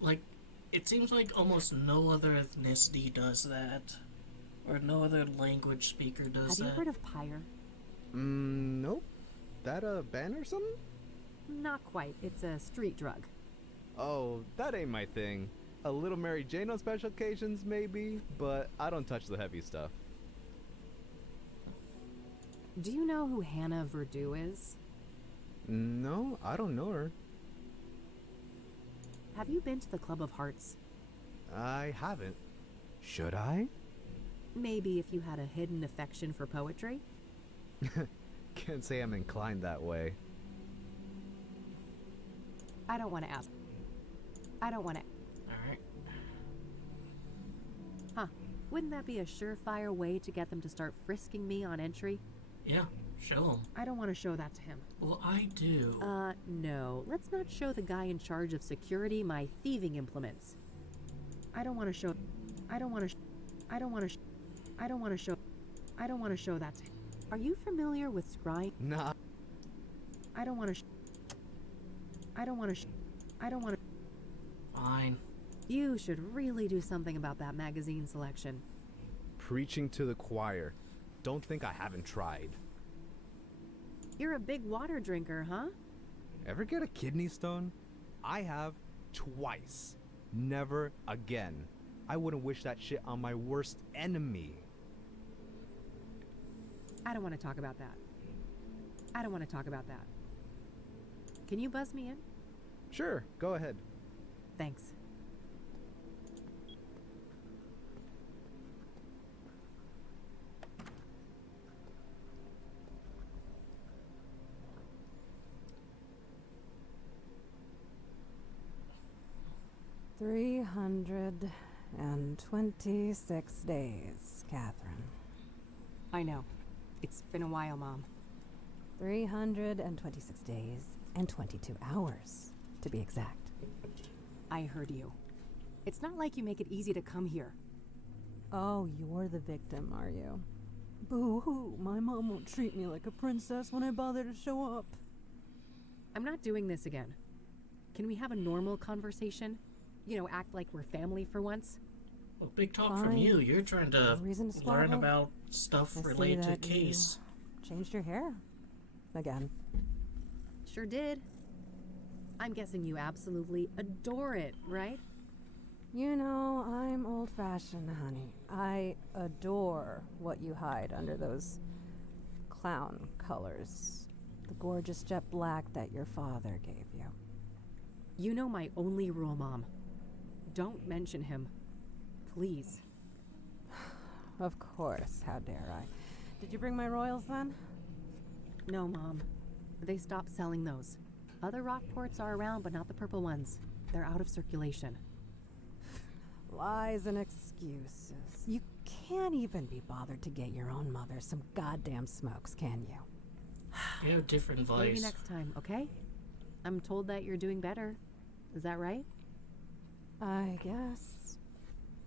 Like, it seems like almost no other ethnicity does that. Or no other language speaker does that. Have you heard of Pyre? Nope. That a band or something? Not quite. It's a street drug. Oh, that ain't my thing. A little Mary Jane on special occasions, maybe, but I don't touch the heavy stuff. Do you know who Hannah Verdew is? No, I don't know her. Have you been to the Club of Hearts? I haven't. Should I? Maybe if you had a hidden affection for poetry? Can't say I'm inclined that way. I don't want to ask. I don't want to. Alright. Huh. Wouldn't that be a surefire way to get them to start frisking me on entry? Yeah, show him. I don't want to show that to him. Well, I do. No. Let's not show the guy in charge of security my thieving implements. I don't want to show. I don't want to. I don't want to. I don't want to show. I don't want to show that to him. Are you familiar with scrying? Nah. I don't want to. I don't want to. I don't want to. Fine. You should really do something about that magazine selection. Preaching to the choir. Don't think I haven't tried. You're a big water drinker, huh? Ever get a kidney stone? I have twice. Never again. I wouldn't wish that shit on my worst enemy. I don't want to talk about that. I don't want to talk about that. Can you buzz me in? Sure, go ahead. Thanks. $326 days, Catherine. I know. It's been a while, Mom. 326 days and 22 hours, to be exact. I heard you. It's not like you make it easy to come here. Oh, you're the victim, are you? Boo-hoo, my mom won't treat me like a princess when I bother to show up. I'm not doing this again. Can we have a normal conversation? You know, act like we're family for once? Well, big talk from you. You're trying to learn about stuff related to the case. Changed your hair. Again. Sure did. I'm guessing you absolutely adore it, right? You know, I'm old-fashioned, honey. I adore what you hide under those clown colors. The gorgeous jet black that your father gave you. You know my only rule, Mom. Don't mention him. Please. Of course, how dare I. Did you bring my royals then? No, Mom. They stopped selling those. Other Rockports are around, but not the purple ones. They're out of circulation. Lies and excuses. You can't even be bothered to get your own mother some goddamn smokes, can you? You have different voice. Maybe next time, okay? I'm told that you're doing better. Is that right? I guess.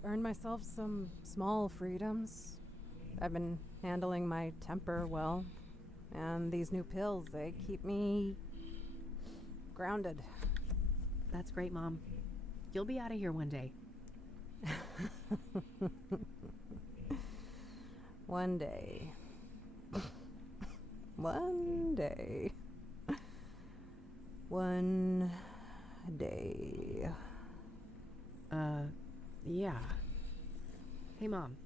Earned myself some small freedoms. I've been handling my temper well. And these new pills, they keep me grounded. That's great, Mom. You'll be out of here one day. One day. One day. One day. Yeah. Hey, Mom.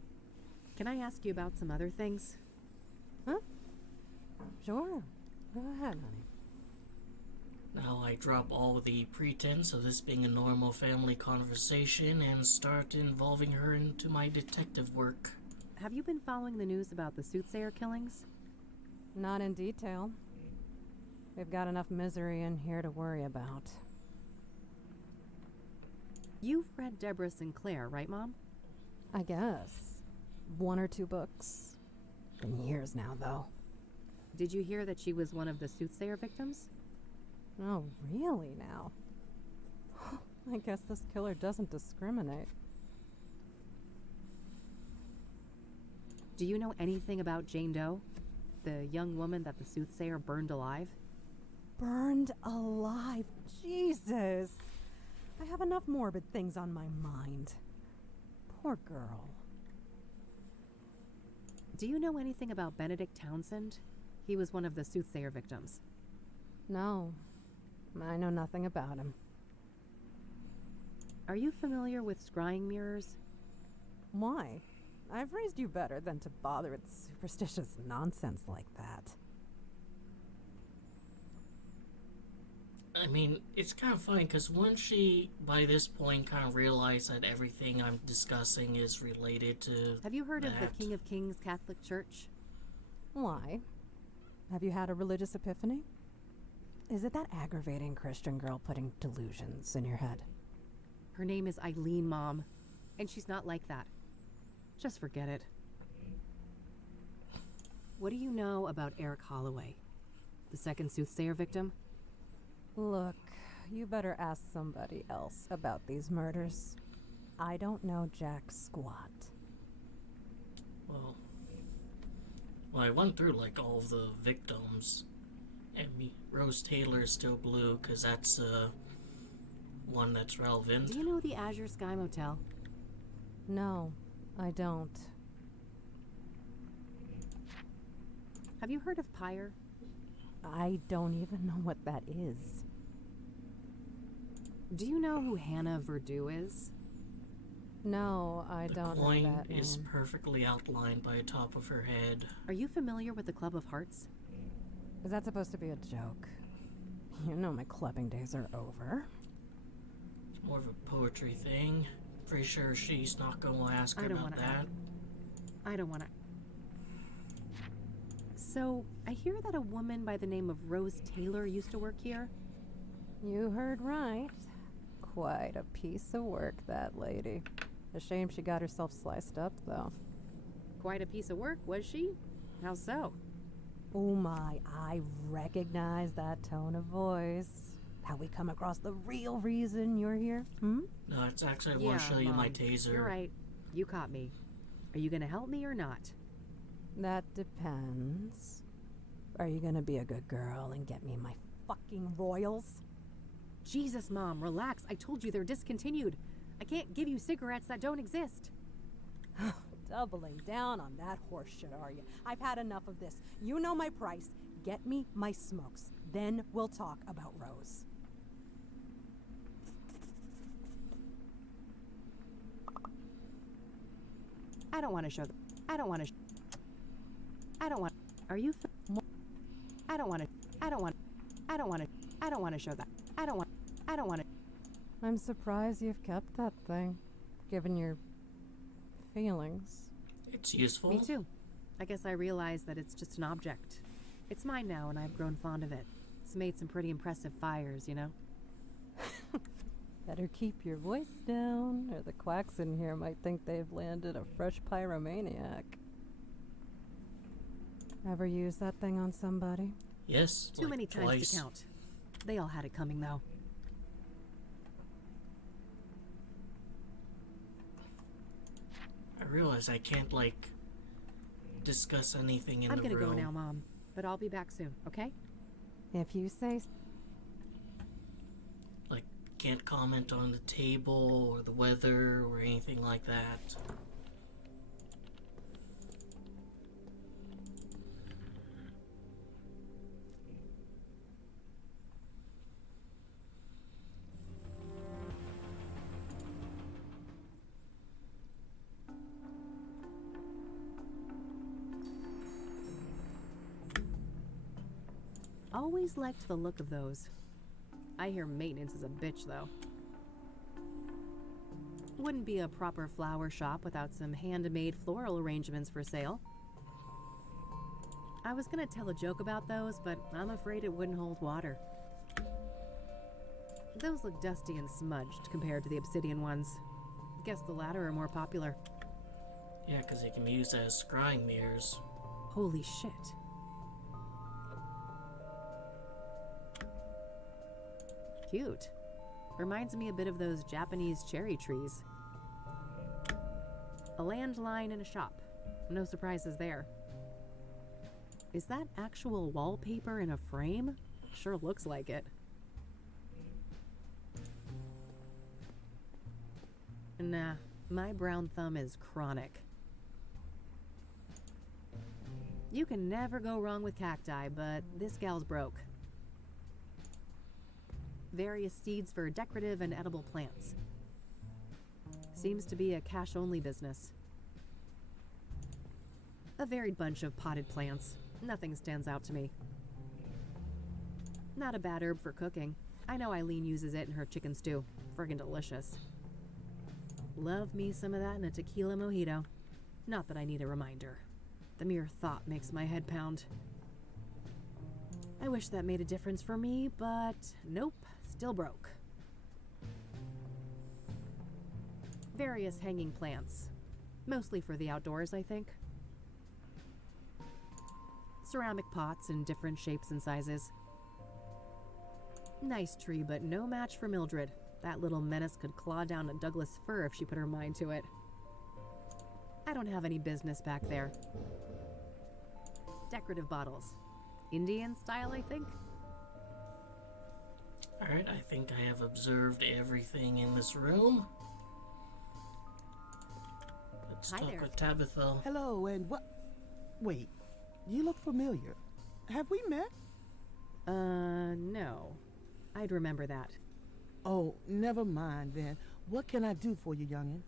Can I ask you about some other things? Huh? Sure. Go ahead, honey. Now I drop all the pretense of this being a normal family conversation and start involving her into my detective work. Have you been following the news about the Soothsayer killings? Not in detail. We've got enough misery in here to worry about. You've read Deborah Sinclair, right, Mom? I guess. 1 or 2 books. Been years now, though. Did you hear that she was one of the Soothsayer victims? Oh, really now? I guess this killer doesn't discriminate. Do you know anything about Jane Doe? The young woman that the Soothsayer burned alive? Burned alive? Jesus! I have enough morbid things on my mind. Poor girl. Do you know anything about Benedict Townsend? He was one of the Soothsayer victims. No. I know nothing about him. Are you familiar with scrying mirrors? Why? I've raised you better than to bother with superstitious nonsense like that. I mean, it's kind of funny because once she, by this point, kind of realized that everything I'm discussing is related to Have you heard of the that. King of Kings Catholic Church? Why? Have you had a religious epiphany? Is it that aggravating Christian girl putting delusions in your head? Her name is Eileen, Mom. And she's not like that. Just forget it. What do you know about Eric Holloway? The second Soothsayer victim? Look, you better ask somebody else about these murders. I don't know jack squat. Well, I went through like all of the victims. And Rose Taylor is still blue because that's one that's relevant. Do you know the Azure Sky Motel? No, I don't. Have you heard of Pyre? I don't even know what that is. Do you know who Hannah Verdew is? No, I don't know coin that is name. perfectly outlined by the top of her head. Are you familiar with the Club of Hearts? Is that supposed to be a joke? You know my clubbing days are over. It's more of a poetry thing. Pretty sure she's not gonna ask I don't about wanna that. I don't wanna. So, I hear that a woman by the name of Rose Taylor used to work here. You heard right. Quite a piece of work, that lady. A shame she got herself sliced up, though. Quite a piece of work, was she? How so? Oh my, I recognize that tone of voice. How we come across the real reason you're here, hmm? No, it's actually I want to show you my Mom, taser. You're right. You caught me. Are you gonna help me or not? That depends. Are you gonna be a good girl and get me my fucking royals? Jesus, Mom, relax. I told you they're discontinued. I can't give you cigarettes that don't exist. Doubling down on that horse shit, are you? I've had enough of this. You know my price. Get me my smokes. Then we'll talk about Rose. I don't want to show them. I don't want to. I don't want. Are you? I don't want to. I don't want. I don't want to. I don't want to show that. I don't want. I don't want to. I'm surprised you've kept that thing, given your feelings. It's useful. Me too. I guess I realized that it's just an object. It's mine now, and I've grown fond of it. It's made some pretty impressive fires, you know? Better keep your voice down, or the quacks in here might think they've landed a fresh pyromaniac. Ever use that thing on somebody? Yes, Too like many times twice. to count. They all had it coming, though. I realize I can't, like, discuss anything in I'm the gonna room. go now, Mom. But I'll be back soon, okay? If you say Like, can't comment on the table or the weather or anything like that. Always liked the look of those. I hear maintenance is a bitch, though. Wouldn't be a proper flower shop without some handmade floral arrangements for sale. I was gonna tell a joke about those, but I'm afraid it wouldn't hold water. Those look dusty and smudged compared to the obsidian ones. Guess the latter are more popular. Yeah, because they can be used as scrying mirrors. Holy shit. Cute. Reminds me a bit of those Japanese cherry trees. A landline and a shop. No surprises there. Is that actual wallpaper in a frame? Sure looks like it. Nah, my brown thumb is chronic. You can never go wrong with cacti, but this gal's broke. Various seeds for decorative and edible plants. Seems to be a cash-only business. A varied bunch of potted plants. Nothing stands out to me. Not a bad herb for cooking. I know Eileen uses it in her chicken stew. Friggin' delicious. Love me some of that in a tequila mojito. Not that I need a reminder. The mere thought makes my head pound. I wish that made a difference for me, but nope, still broke. Various hanging plants. Mostly for the outdoors, I think. Ceramic pots in different shapes and sizes. Nice tree, but no match for Mildred. That little menace could claw down a Douglas fir if she put her mind to it. I don't have any business back there. Decorative bottles. Indian style, I think? Alright, I think I have observed everything in this room. Let's talk with Tabitha. Hello, and what? Wait, you look familiar. Have we met? No. I'd remember that. Oh, never mind then. What can I do for you, youngin'?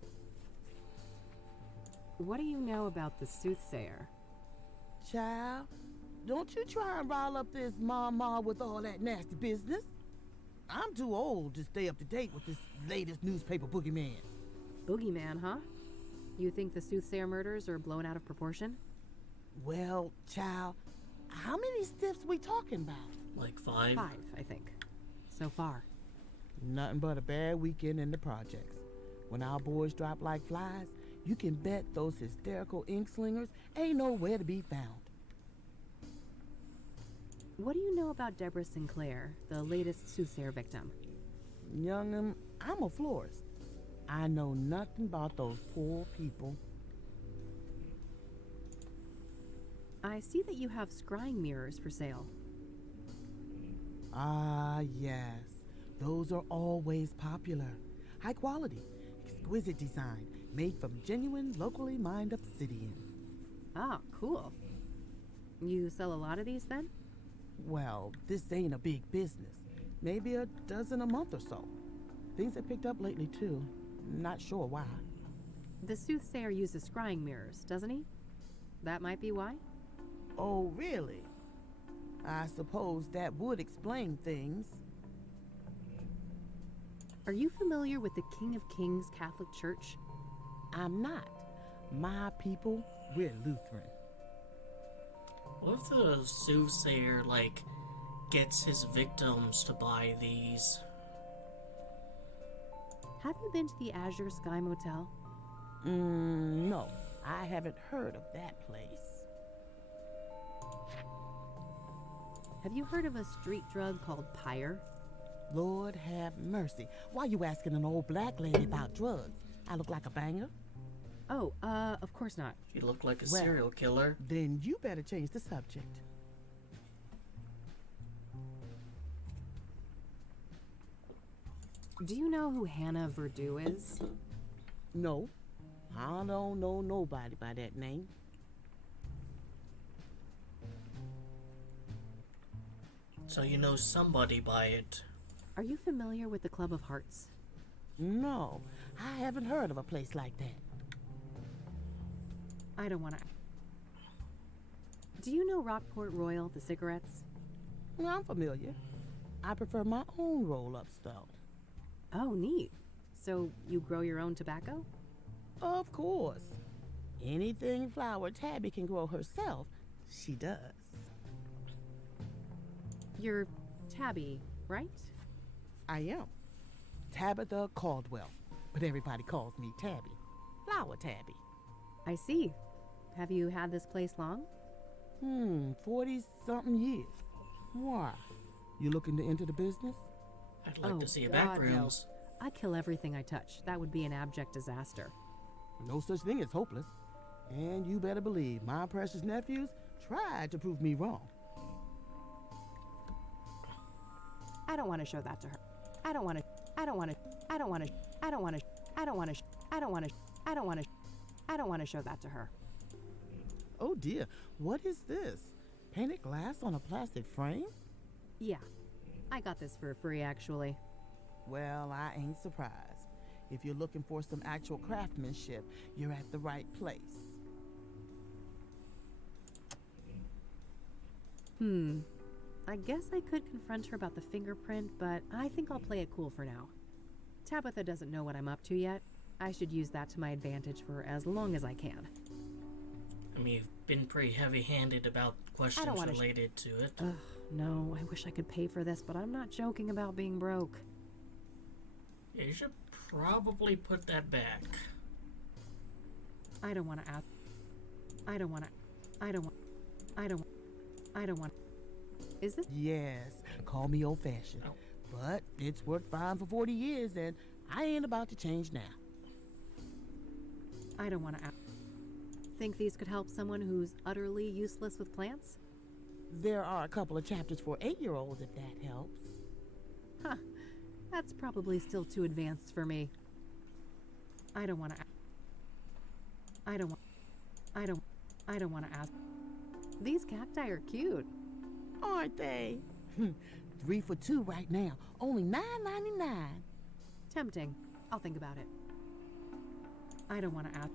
What do you know about the Soothsayer? Child, don't you try and rile up this mama with all that nasty business. I'm too old to stay up to date with this latest newspaper boogeyman. Boogeyman, huh? You think the Soothsayer murders are blown out of proportion? Well, child, how many stiffs we talking about? Like 5? 5, I think. So far. Nothing but a bad weekend in the projects. When our boys drop like flies, you can bet those hysterical ink slingers ain't nowhere to be found. What do you know about Deborah Sinclair, the latest Soothsayer victim? Young'un, I'm a florist. I know nothing about those poor people. I see that you have scrying mirrors for sale. Ah, yes. Those are always popular. High quality, exquisite design, made from genuine, locally mined obsidian. Ah, cool. You sell a lot of these then? Well, this ain't a big business. Maybe a dozen a month or so. Things have picked up lately, too. Not sure why. The Soothsayer uses scrying mirrors, doesn't he? That might be why? Oh, really? I suppose that would explain things. Are you familiar with the King of Kings Catholic Church? I'm not. My people, we're Lutheran. What if the Soothsayer, like, gets his victims to buy these? Have you been to the Azure Sky Motel? No, I haven't heard of that place. Have you heard of a street drug called Pyre? Lord have mercy. Why you asking an old black lady about drugs? I look like a banger? Oh, of course not. You look like a serial killer. Then you better change the subject. Do you know who Hannah Verdue is? No, I don't know nobody by that name. So you know somebody by it. Are you familiar with the Club of Hearts? No, I haven't heard of a place like that. I don't want to. Do you know Rockport Royal, the cigarettes? I'm familiar. I prefer my own roll-ups, though. Oh, neat. So you grow your own tobacco? Of course. Anything Flower Tabby can grow herself, she does. You're Tabby, right? I am. Tabitha Caldwell, but everybody calls me Tabby. Flower Tabby. I see. Have you had this place long? 40-something years. Why? You looking to enter the business? I'd like to see your back rooms. No. I'd kill everything I touch. That would be an abject disaster. No such thing as hopeless. And you better believe my precious nephews tried to prove me wrong. I don't want to show that to her. I don't want to show that to her. Oh dear, what is this? Painted glass on a plastic frame? Yeah, I got this for free actually. Well, I ain't surprised. If you're looking for some actual craftsmanship, you're at the right place. I guess I could confront her about the fingerprint, but I think I'll play it cool for now. Tabitha doesn't know what I'm up to yet. I should use that to my advantage for as long as I can. I mean, you've been pretty heavy-handed about questions related to it. Ugh, No, I wish I could pay for this, but I'm not joking about being broke. Yeah, you should probably put that back. I don't want to ask. I don't want. Is this? Yes, call me old-fashioned. Oh. But it's worked fine for 40 years, and I ain't about to change now. I don't want to ask. Think these could help someone who's utterly useless with plants? There are a couple of chapters for 8-year-olds, if that helps. Huh. That's probably still too advanced for me. I don't want to. I don't want to ask. These cacti are cute. Aren't they? 3 for 2 right now. Only $9.99. Tempting. I'll think about it. I don't want to ask.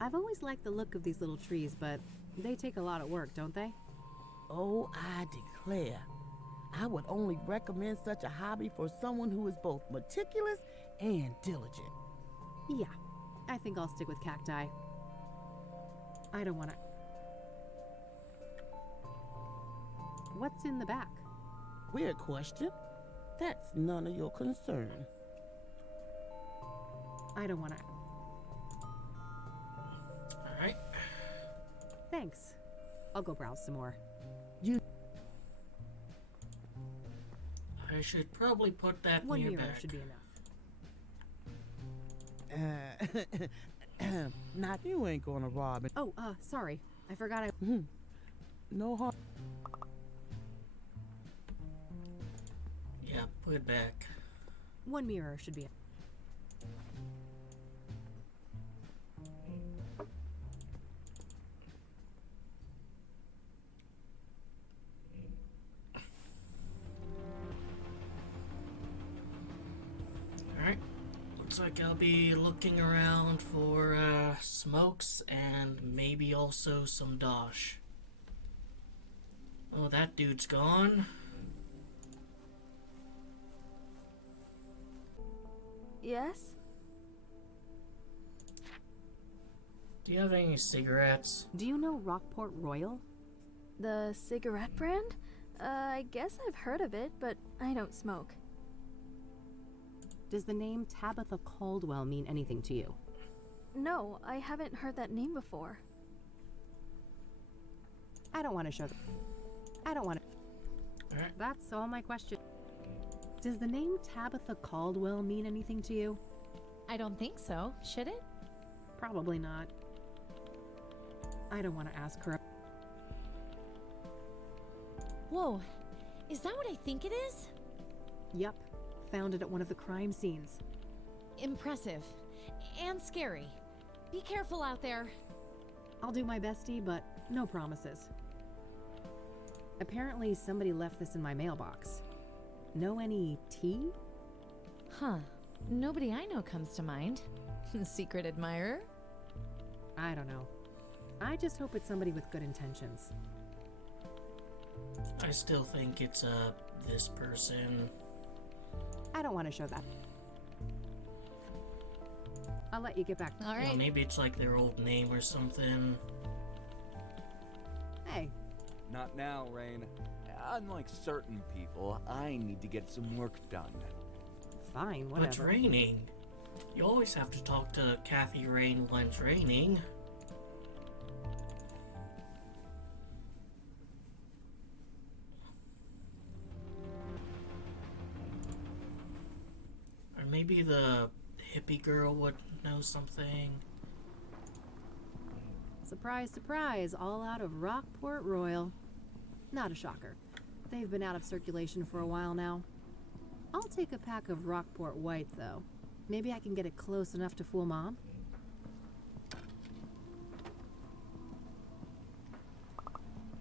I've always liked the look of these little trees, but they take a lot of work, don't they? Oh, I declare. I would only recommend such a hobby for someone who is both meticulous and diligent. Yeah, I think I'll stick with cacti. I don't want to. What's in the back? Weird question. That's none of your concern. I don't want to. Alright. Thanks. I'll go browse some more. I should probably put that One in your mirror bag. should be enough. Not you ain't gonna rob it. Oh, sorry. I forgot I. No harm. Yeah, put it back. One mirror should be. Alright. Looks like I'll be looking around for smokes and maybe also some dosh. Oh, that dude's gone. Yes? Do you have any cigarettes? Do you know Rockport Royal? The cigarette brand? I guess I've heard of it, but I don't smoke. Does the name Tabitha Caldwell mean anything to you? No, I haven't heard that name before. I don't want to show. I don't want to. Alright. That's all my question. Does the name Tabitha Caldwell mean anything to you? I don't think so. Should it? Probably not. I don't want to ask her. Whoa. Is that what I think it is? Yep. Found it at one of the crime scenes. Impressive. And scary. Be careful out there. I'll do my bestie, but no promises. Apparently somebody left this in my mailbox. Know any tea? Huh. Nobody I know comes to mind. Secret admirer? I don't know. I just hope it's somebody with good intentions. I still think it's this person. I don't want to show that. I'll let you get back. All right. Well, maybe it's like their old name or something. Hey. Not now, Rain. Unlike certain people, I need to get some work done. Fine, But it's whatever. raining. You always have to talk to Kathy Rain when it's raining. Or maybe the hippie girl would know something. Surprise, surprise, all out of Rockport Royal. Not a shocker. They've been out of circulation for a while now. I'll take a pack of Rockport White, though. Maybe I can get it close enough to fool Mom.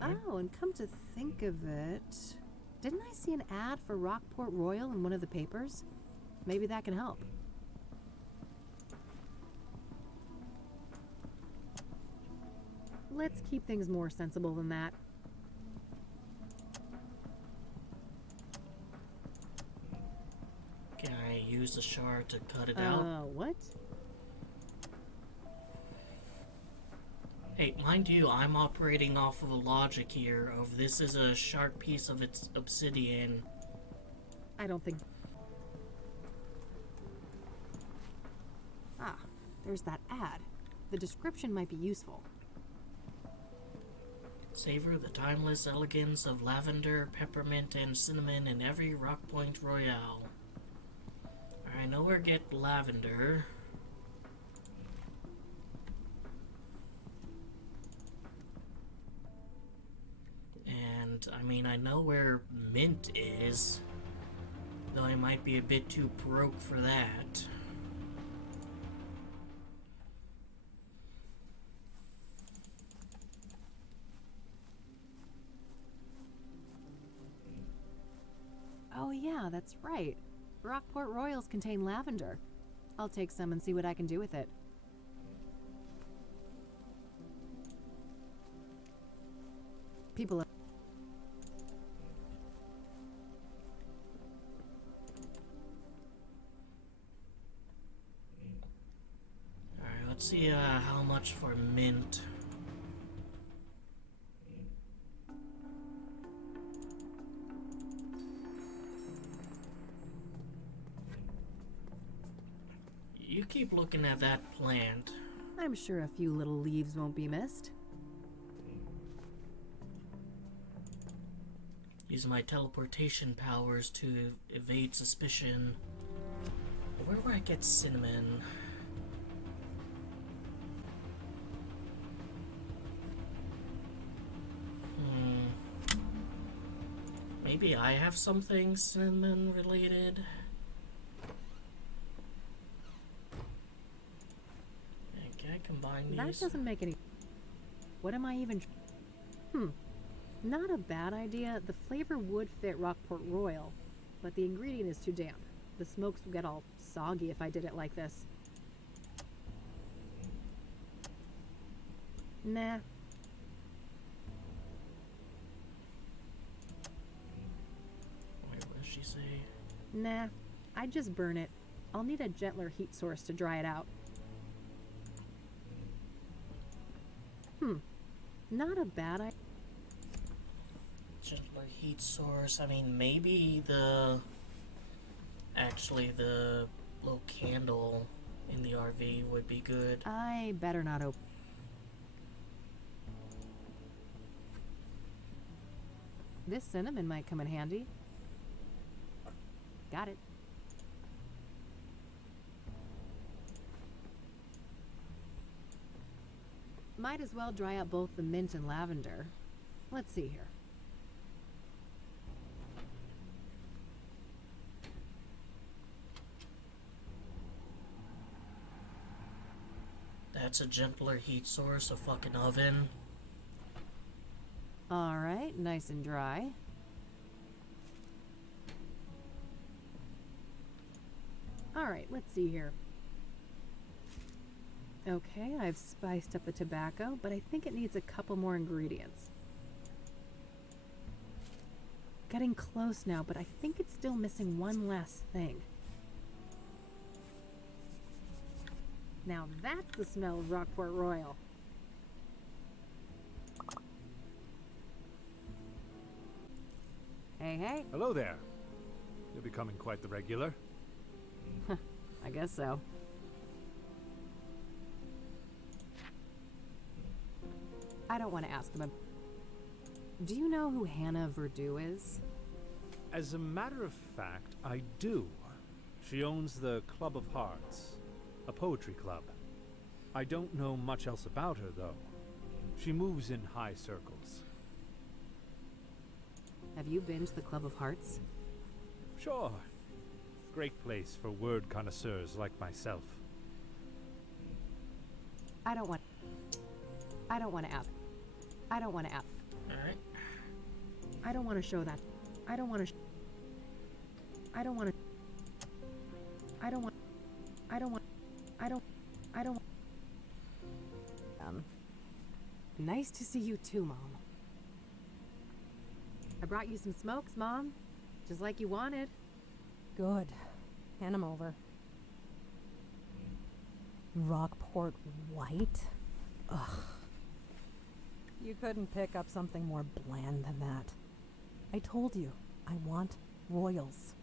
Oh, and come to think of it, didn't I see an ad for Rockport Royal in one of the papers? Maybe that can help. Let's keep things more sensible than that. Can I use the shard to cut it out? What? Hey, mind you, I'm operating off of a logic here of this is a sharp piece of its obsidian. I don't think... Ah, there's that ad. The description might be useful. Savor the timeless elegance of lavender, peppermint, and cinnamon in every Rock Point Royale. I know where to get lavender. And, I mean, I know where mint is, though I might be a bit too broke for that. Oh yeah, that's right. Rockport Royals contain lavender. I'll take some and see what I can do with it. People are... Alright, let's see how much for mint. You keep looking at that plant. I'm sure a few little leaves won't be missed. Use my teleportation powers to evade suspicion. Where would I get cinnamon? Maybe I have something cinnamon related? Can I combine these? That doesn't make any... What am I even... Not a bad idea. The flavor would fit Rockport Royal, but the ingredient is too damp. The smokes would get all soggy if I did it like this. Nah. Wait, what did she say? Nah. I'd just burn it. I'll need a gentler heat source to dry it out. Not a bad idea. Gentler heat source. I mean, maybe the... Actually, the little candle in the RV would be good. I better not open. This cinnamon might come in handy. Got it. Might as well dry out both the mint and lavender. Let's see here. That's a gentler heat source, a fucking oven. Alright, nice and dry. Alright, let's see here. Okay, I've spiced up the tobacco, but I think it needs a couple more ingredients. Getting close now, but I think it's still missing one last thing. Now that's the smell of Rockport Royal. Hey, hey. Hello there. You're becoming quite the regular. I guess so. I don't want to ask him. Do you know who Hannah Verdue is? As a matter of fact, I do. She owns the Club of Hearts, a poetry club. I don't know much else about her, though. She moves in high circles. Have you been to the Club of Hearts? Sure. Great place for word connoisseurs like myself. I don't want to ask. I don't want to ask. Alright. I don't want to show that. I don't want to. I don't want to. I don't want. I don't want. I don't. I don't. Nice to see you too, Mom. I brought you some smokes, Mom. Just like you wanted. Good. Hand them over. Rockport White? Ugh. You couldn't pick up something more bland than that. I told you, I want royals.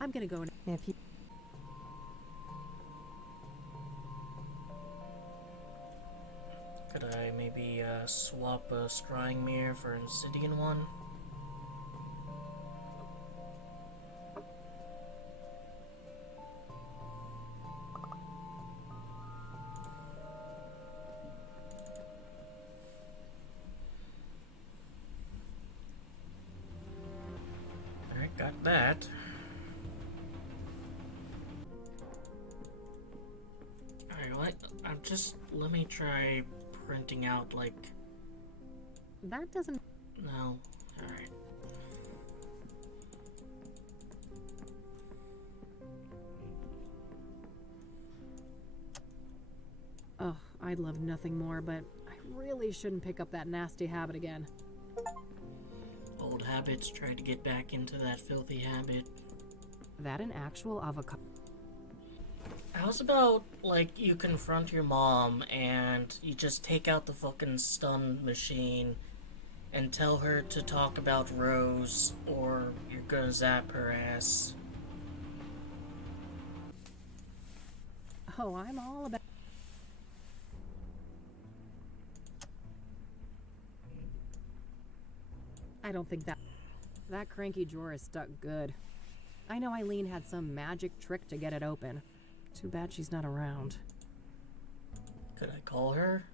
I'm gonna go. If you Could I maybe swap a scrying mirror for an obsidian one? Alright, got that. Alright, what? Let me try printing out, like... That doesn't... No. Alright. Oh, I'd love nothing more, but I really shouldn't pick up that nasty habit again. Old habits, try to get back into that filthy habit. That an actual avocado? How's about, like, you confront your mom and you just take out the fucking stun machine and tell her to talk about Rose, or you're gonna zap her ass. Oh, I'm all about... I don't think that... That cranky drawer is stuck good. I know Eileen had some magic trick to get it open. Too bad she's not around. Could I call her?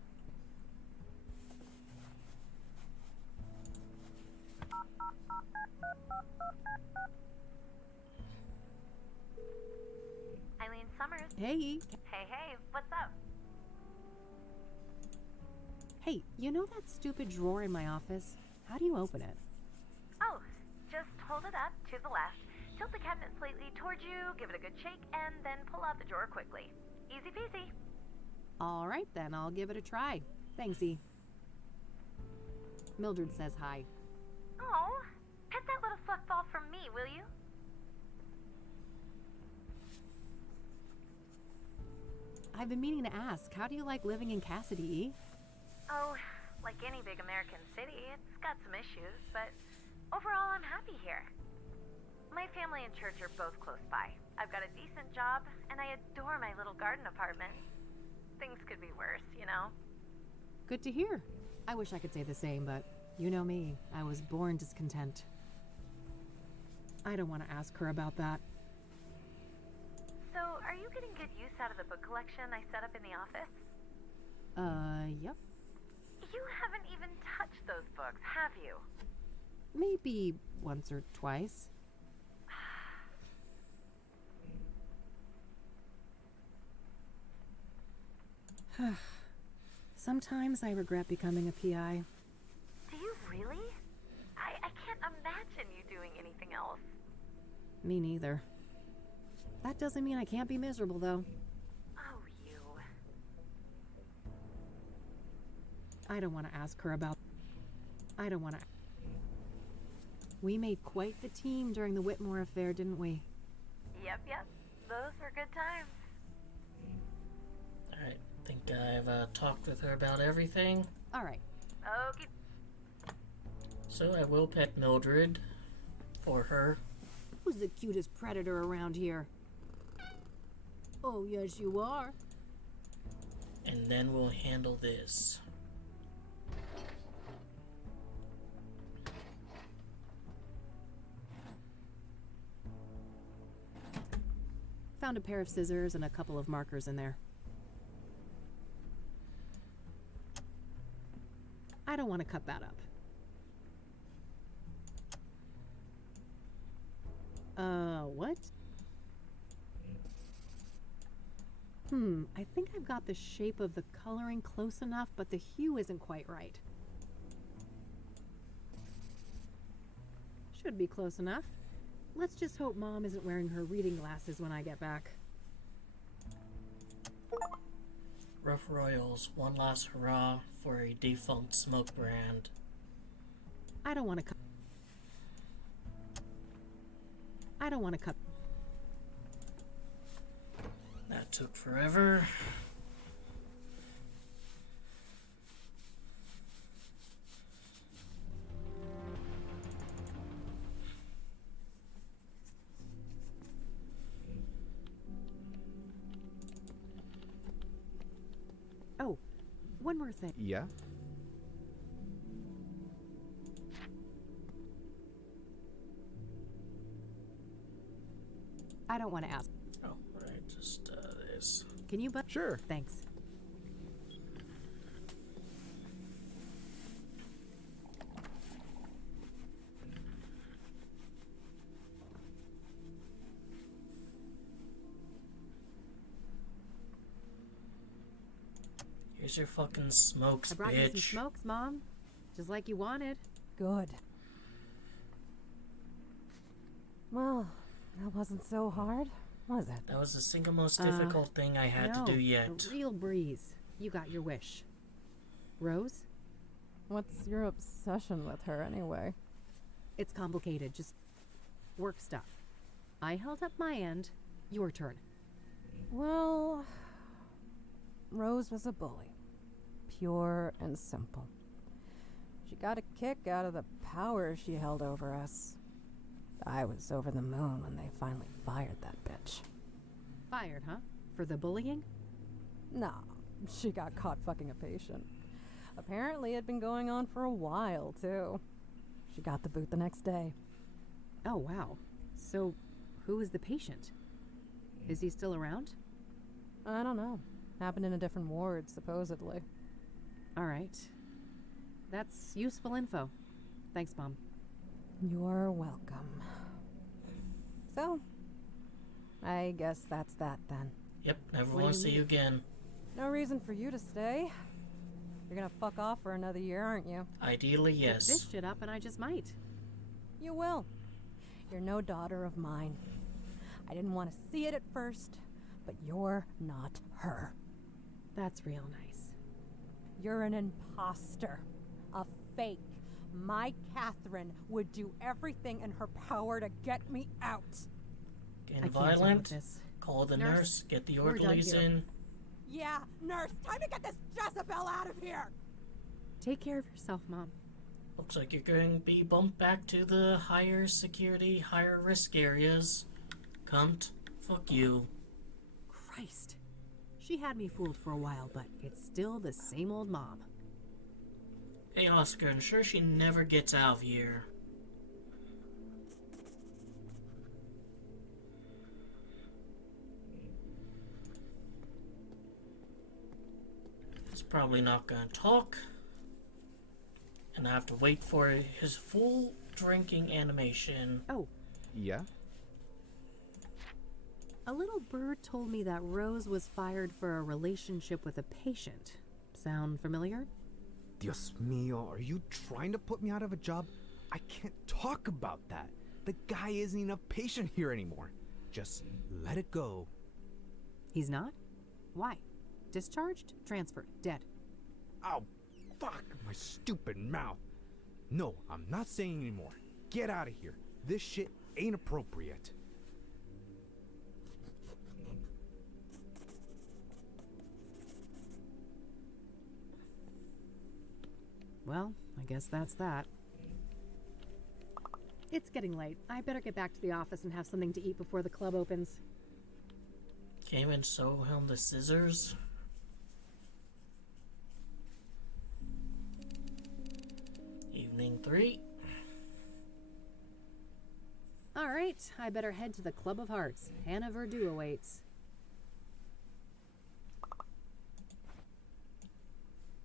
Eileen Summers. Hey. Hey, what's up? Hey, you know that stupid drawer in my office? How do you open it? Oh, just hold it up to the left, tilt the cabinet slightly towards you, give it a good shake, and then pull out the drawer quickly. Easy peasy. All right, then. I'll give it a try. Thanks, E. Mildred says hi. Oh, pet that little fuckball from me, will you? I've been meaning to ask, how do you like living in Cassidy, E? Oh, like any big American city, it's got some issues, but overall I'm happy here. My family and church are both close by. I've got a decent job, and I adore my little garden apartment. Things could be worse, you know? Good to hear. I wish I could say the same, but you know me. I was born discontent. I don't want to ask her about that. So, are you getting good use out of the book collection I set up in the office? Yep. You haven't even touched those books, have you? Maybe once or twice. Sometimes I regret becoming a PI. Do you really? I can't imagine you doing anything else. Me neither. That doesn't mean I can't be miserable, though. Oh, you. I don't want to ask her about... I don't want to... We made quite the team during the Whitmore affair, didn't we? Yep. Those were good times. Alright, think I've talked with her about everything. Alright. Okay. So I will pet Mildred for her. Who's the cutest predator around here? Oh, yes, you are. And then we'll handle this. Found a pair of scissors and a couple of markers in there. I don't want to cut that up. What? I think I've got the shape of the coloring close enough, but the hue isn't quite right. Should be close enough. Let's just hope Mom isn't wearing her reading glasses when I get back. Rough Royals, one last hurrah for a defunct smoke brand. I don't want to cut. I don't want to cut. That took forever. one more thing. Yeah? I don't want to ask. Oh, right, just this. Can you Sure. Thanks. Here's your fucking smokes, I brought you some bitch. smokes, Mom. Just like you wanted. Good. Well, that wasn't so hard, was it? That was the single most difficult thing I had no, to do yet. A real breeze. You got your wish. Rose? What's your obsession with her anyway? It's complicated. Just work stuff. I held up my end. Your turn. Well, Rose was a bully. Pure and simple. She got a kick out of the power she held over us. I was over the moon when they finally fired that bitch. Fired, huh? For the bullying? No, she got caught fucking a patient. Apparently it'd been going on for a while, too. She got the boot the next day. Oh, wow. So, who is the patient? Is he still around? I don't know. Happened in a different ward, supposedly. All right. That's useful info. Thanks, Mom. You're welcome. So, I guess that's that then. Yep, never What do want to you see mean? you again. No reason for you to stay. You're gonna fuck off for another year, aren't you? Ideally, Pick yes. this shit up and I just might. You will. You're no daughter of mine. I didn't want to see it at first, but you're not her. That's real nice. You're an imposter. A fake. My Catherine would do everything in her power to get me out. Getting I can't deal with violent? this. Call the Nurse, nurse, get the we're done orderlies here. in. Yeah, nurse, time to get this Jezebel out of here! Take care of yourself, Mom. Looks like you're going to be bumped back to the higher security, higher risk areas. Cunt. Fuck you. Christ. She had me fooled for a while, but it's still the same old Mom. Hey, Oscar, ensure she never gets out of here. He's probably not gonna talk. And I have to wait for his full drinking animation. Oh, Yeah? a little bird told me that Rose was fired for a relationship with a patient. Sound familiar? Dios mío, are you trying to put me out of a job? I can't talk about that. The guy isn't even a patient here anymore. Just let it go. He's not? Why? Discharged? Transferred? Dead? Ow, fuck, my stupid mouth. No, I'm not saying anymore. Get out of here. This shit ain't appropriate. Well, I guess that's that. It's getting late. I better get back to the office and have something to eat before the club opens. Came and show him the scissors. Evening 3. All right, I better head to the Club of Hearts. Hannah Verdue awaits.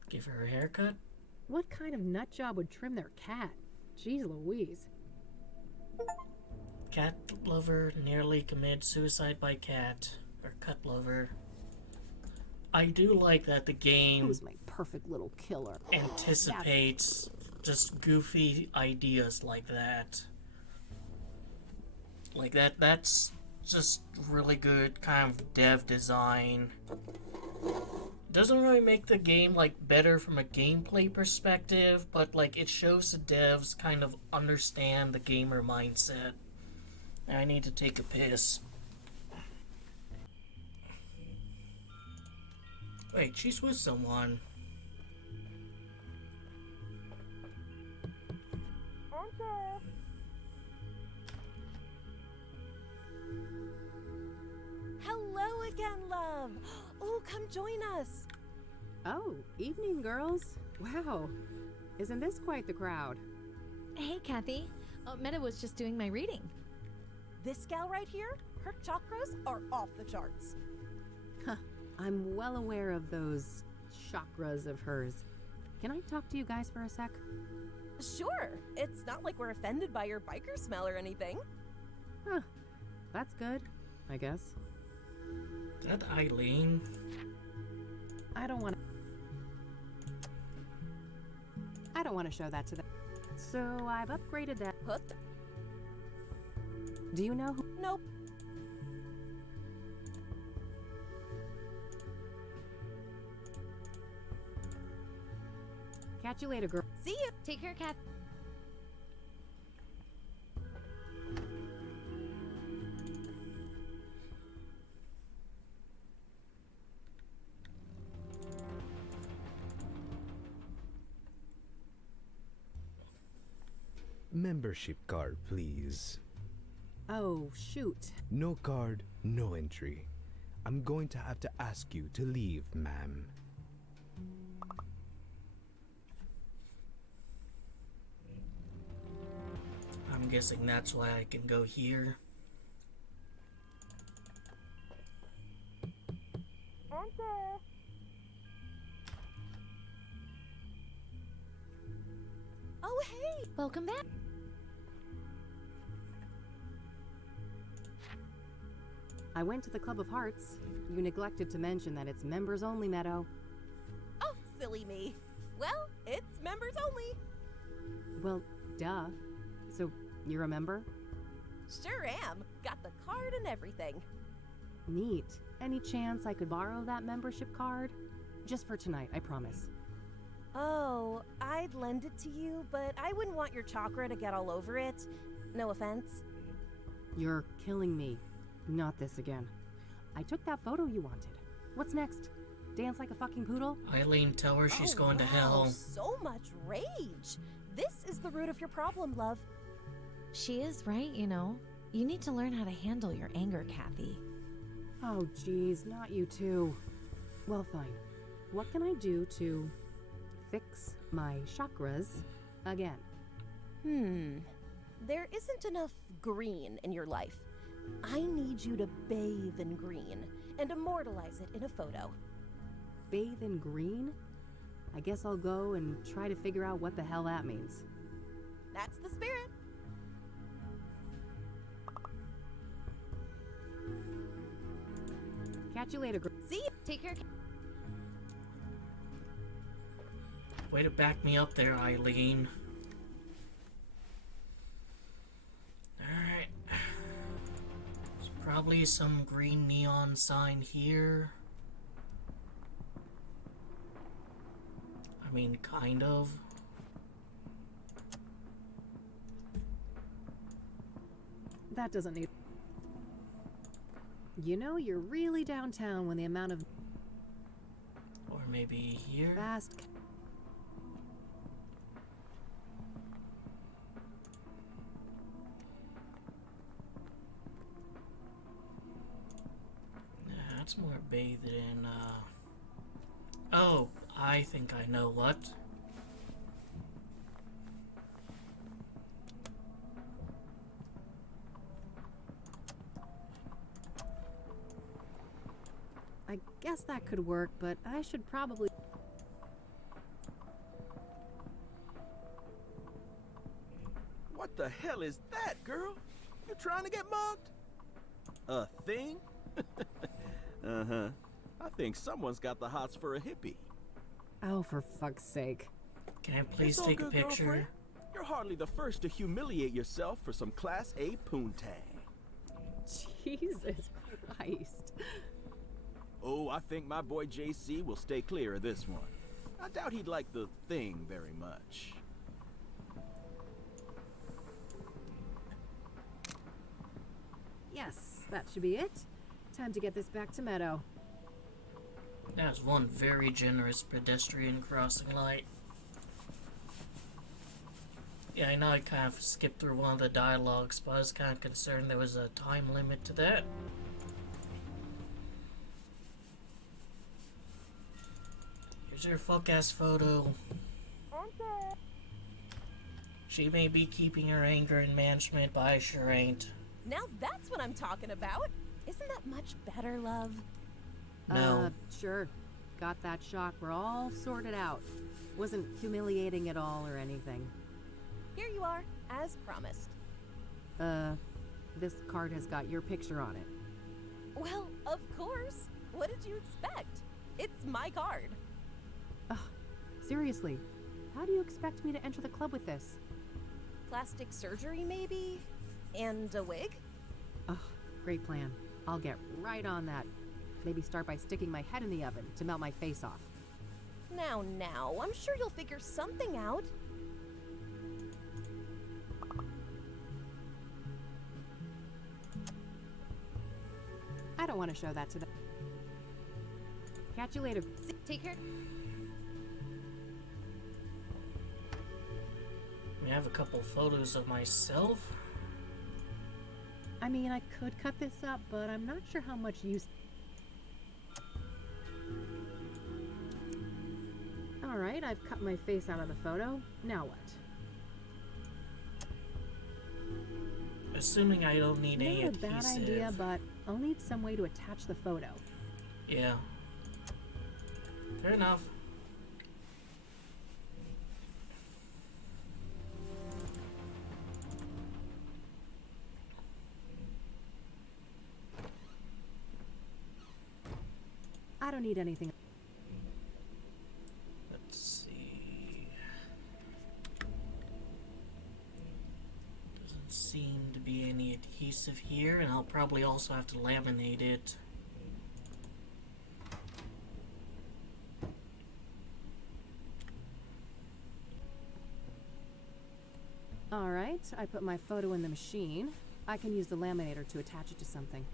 Give her a haircut. What kind of nut job would trim their cat? Jeez Louise. Cat lover nearly commits suicide by cat. Or cut lover. I do like that the game Who's my perfect little killer? anticipates just goofy ideas like that. Like that's just really good kind of dev design. Doesn't really make the game like better from a gameplay perspective, but like it shows the devs kind of understand the gamer mindset. I need to take a piss. Wait, she's with someone. Hello again, love. Oh, come join us. Oh, evening, girls. Wow. Isn't this quite the crowd? Hey, Kathy. Meta was just doing my reading. This gal right here, her chakras are off the charts. Huh. I'm well aware of those chakras of hers. Can I talk to you guys for a sec? Sure. It's not like we're offended by your biker smell or anything. Huh. That's good, I guess. Is that Eileen? I don't want to show that to them. So I've upgraded that. What? Do you know who? Nope. Catch you later, girl. See you. Take care, Kathy. Membership card, please. Oh, shoot. No card, no entry. I'm going to have to ask you to leave, ma'am. I'm guessing that's why I can go here. Enter. Oh, hey. Welcome back. I went to the Club of Hearts. You neglected to mention that it's members only, Meadow. Oh, silly me. Well, it's members only. Well, duh. So, you're a member? Sure am. Got the card and everything. Neat. Any chance I could borrow that membership card? Just for tonight, I promise. Oh, I'd lend it to you, but I wouldn't want your chakra to get all over it. No offense. You're killing me. Not this again. I took that photo you wanted. What's next? Dance like a fucking poodle? Eileen, tell her she's going to hell. So much rage. This is the root of your problem, love. She is right, you know. You need to learn how to handle your anger, Kathy. Oh, geez, not you too. Well, fine. What can I do to fix my chakras again? There isn't enough green in your life. I need you to bathe in green and immortalize it in a photo. Bathe in green? I guess I'll go and try to figure out what the hell that means. That's the spirit. Catch you later, girl. See you. Take care. Way to back me up there, Eileen. Alright. There's probably some green neon sign here. I mean, kind of. That doesn't need... You know, you're really downtown when the amount of... Or maybe here? Vast... That's more bathed in, Oh, I think I know what. I guess that could work, but I should probably... What the hell is that, girl? You trying to get mugged? A thing? Uh-huh. I think someone's got the hots for a hippie. Oh, for fuck's sake. Can I please It's all take a good, picture? girlfriend. You're hardly the first to humiliate yourself for some Class A poontang. Jesus Christ. Oh, I think my boy JC will stay clear of this one. I doubt he'd like the thing very much. Yes, that should be it. Time to get this back to Meadow. That's one very generous pedestrian crossing light. Yeah, I know I kind of skipped through one of the dialogues, but I was kind of concerned there was a time limit to that. Here's Where's your fuck-ass photo? She may be keeping her anger in management, but I sure ain't. Now that's what I'm talking about. Isn't that much better, love? No. Sure. Got that shock. We're all sorted out. Wasn't humiliating at all or anything. Here you are, as promised. This card has got your picture on it. Well, of course. What did you expect? It's my card. Ugh, seriously, how do you expect me to enter the club with this? Plastic surgery, maybe? And a wig? Ugh, great plan. I'll get right on that. Maybe start by sticking my head in the oven to melt my face off. Now, I'm sure you'll figure something out. I don't want to show that to them. Catch you later. Take care. I have a couple photos of myself. I mean, I could cut this up, but I'm not sure how much use. Alright, I've cut my face out of the photo. Now what? Assuming I don't need any Not a bad adhesive. idea, but I'll need some way to attach the photo. Yeah. Fair enough. I don't need anything. Let's see. Doesn't seem to be any adhesive here, and I'll probably also have to laminate it. Alright, I put my photo in the machine. I can use the laminator to attach it to something.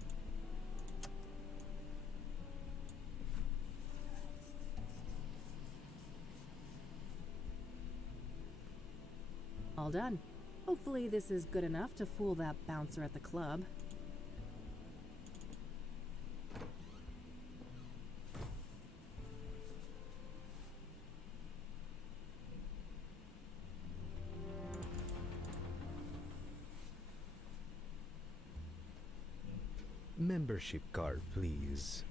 All done. Hopefully this is good enough to fool that bouncer at the club. Membership card, please.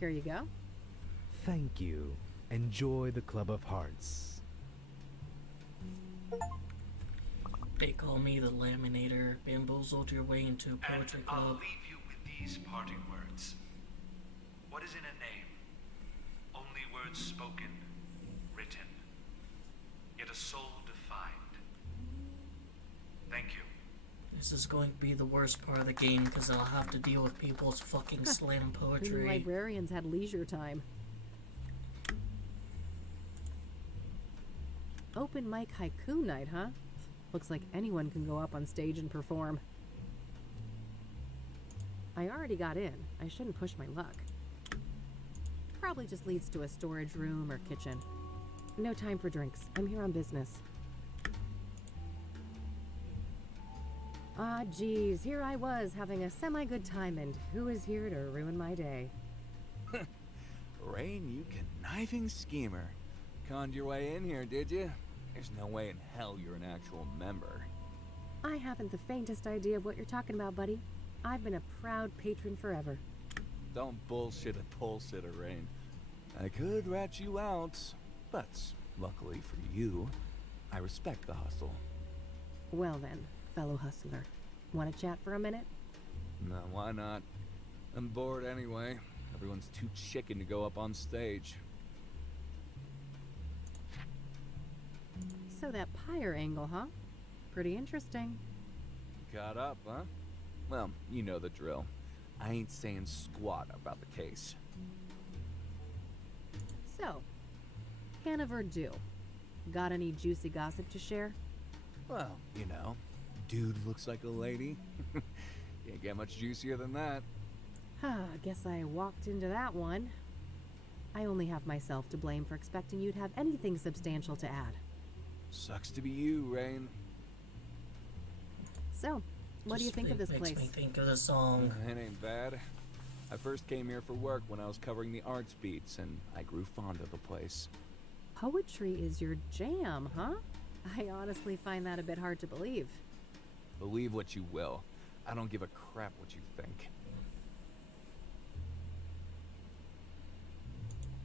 Here you go. Thank you. Enjoy the Club of Hearts. They call me the Laminator. Bamboozled your way into a poetry I'll club. leave you with these parting words. What is in a name? Only words spoken, written, yet a soul defined. Thank you. This is going to be the worst part of the game because I'll have to deal with people's fucking slam When poetry. librarians had leisure time. Open mic haiku night, huh? Looks like anyone can go up on stage and perform. I already got in. I shouldn't push my luck. Probably just leads to a storage room or kitchen. No time for drinks. I'm here on business. Ah, geez. Here I was having a semi-good time, and who is here to ruin my day? Rain, you conniving schemer. Conned your way in here, did you? There's no way in hell you're an actual member. I haven't the faintest idea of what you're talking about, buddy. I've been a proud patron forever. Don't bullshit a bullshitter, Rain. I could rat you out, but luckily for you, I respect the hustle. Well then, fellow hustler. Want to chat for a minute? No, why not? I'm bored anyway. Everyone's too chicken to go up on stage. So that pyre angle, huh? Pretty interesting. Caught up, huh? Well, you know the drill. I ain't saying squat about the case. So, Hanover do. Got any juicy gossip to share? Well, you know, dude looks like a lady. Can't get much juicier than that. Guess I walked into that one. I only have myself to blame for expecting you'd have anything substantial to add. Sucks to be you, Rain. So, what do you think of this place? Makes me think of the song. It ain't bad. I first came here for work when I was covering the arts beats, and I grew fond of the place. Poetry is your jam, huh? I honestly find that a bit hard to believe. Believe what you will. I don't give a crap what you think.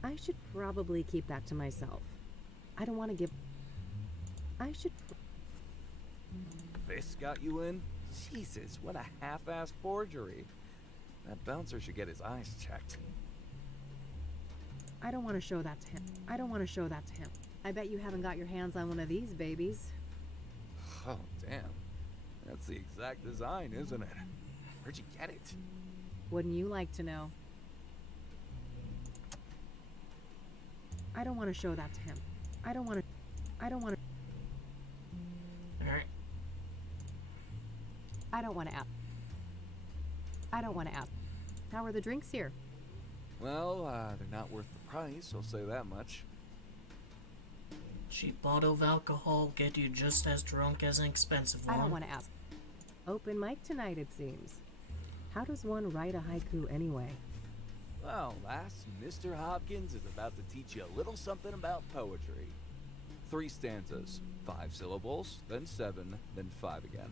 I should probably keep that to myself. I don't want to give... I should... This got you in? Jesus, what a half-assed forgery. That bouncer should get his eyes checked. I don't want to show that to him. I don't want to show that to him. I bet you haven't got your hands on one of these babies. Oh, damn. That's the exact design, isn't it? Where'd you get it? Wouldn't you like to know? I don't want to show that to him. I don't want to... I don't want to... Alright. I don't want to ask. I don't want to ask. How are the drinks here? Well, they're not worth the price, I'll say that much. Cheap bottle of alcohol get you just as drunk as an expensive one. I don't want to ask. Open mic tonight, it seems. How does one write a haiku anyway? Well, lass, Mr. Hopkins is about to teach you a little something about poetry. 3 stanzas, 5 syllables, then 7, then 5 again.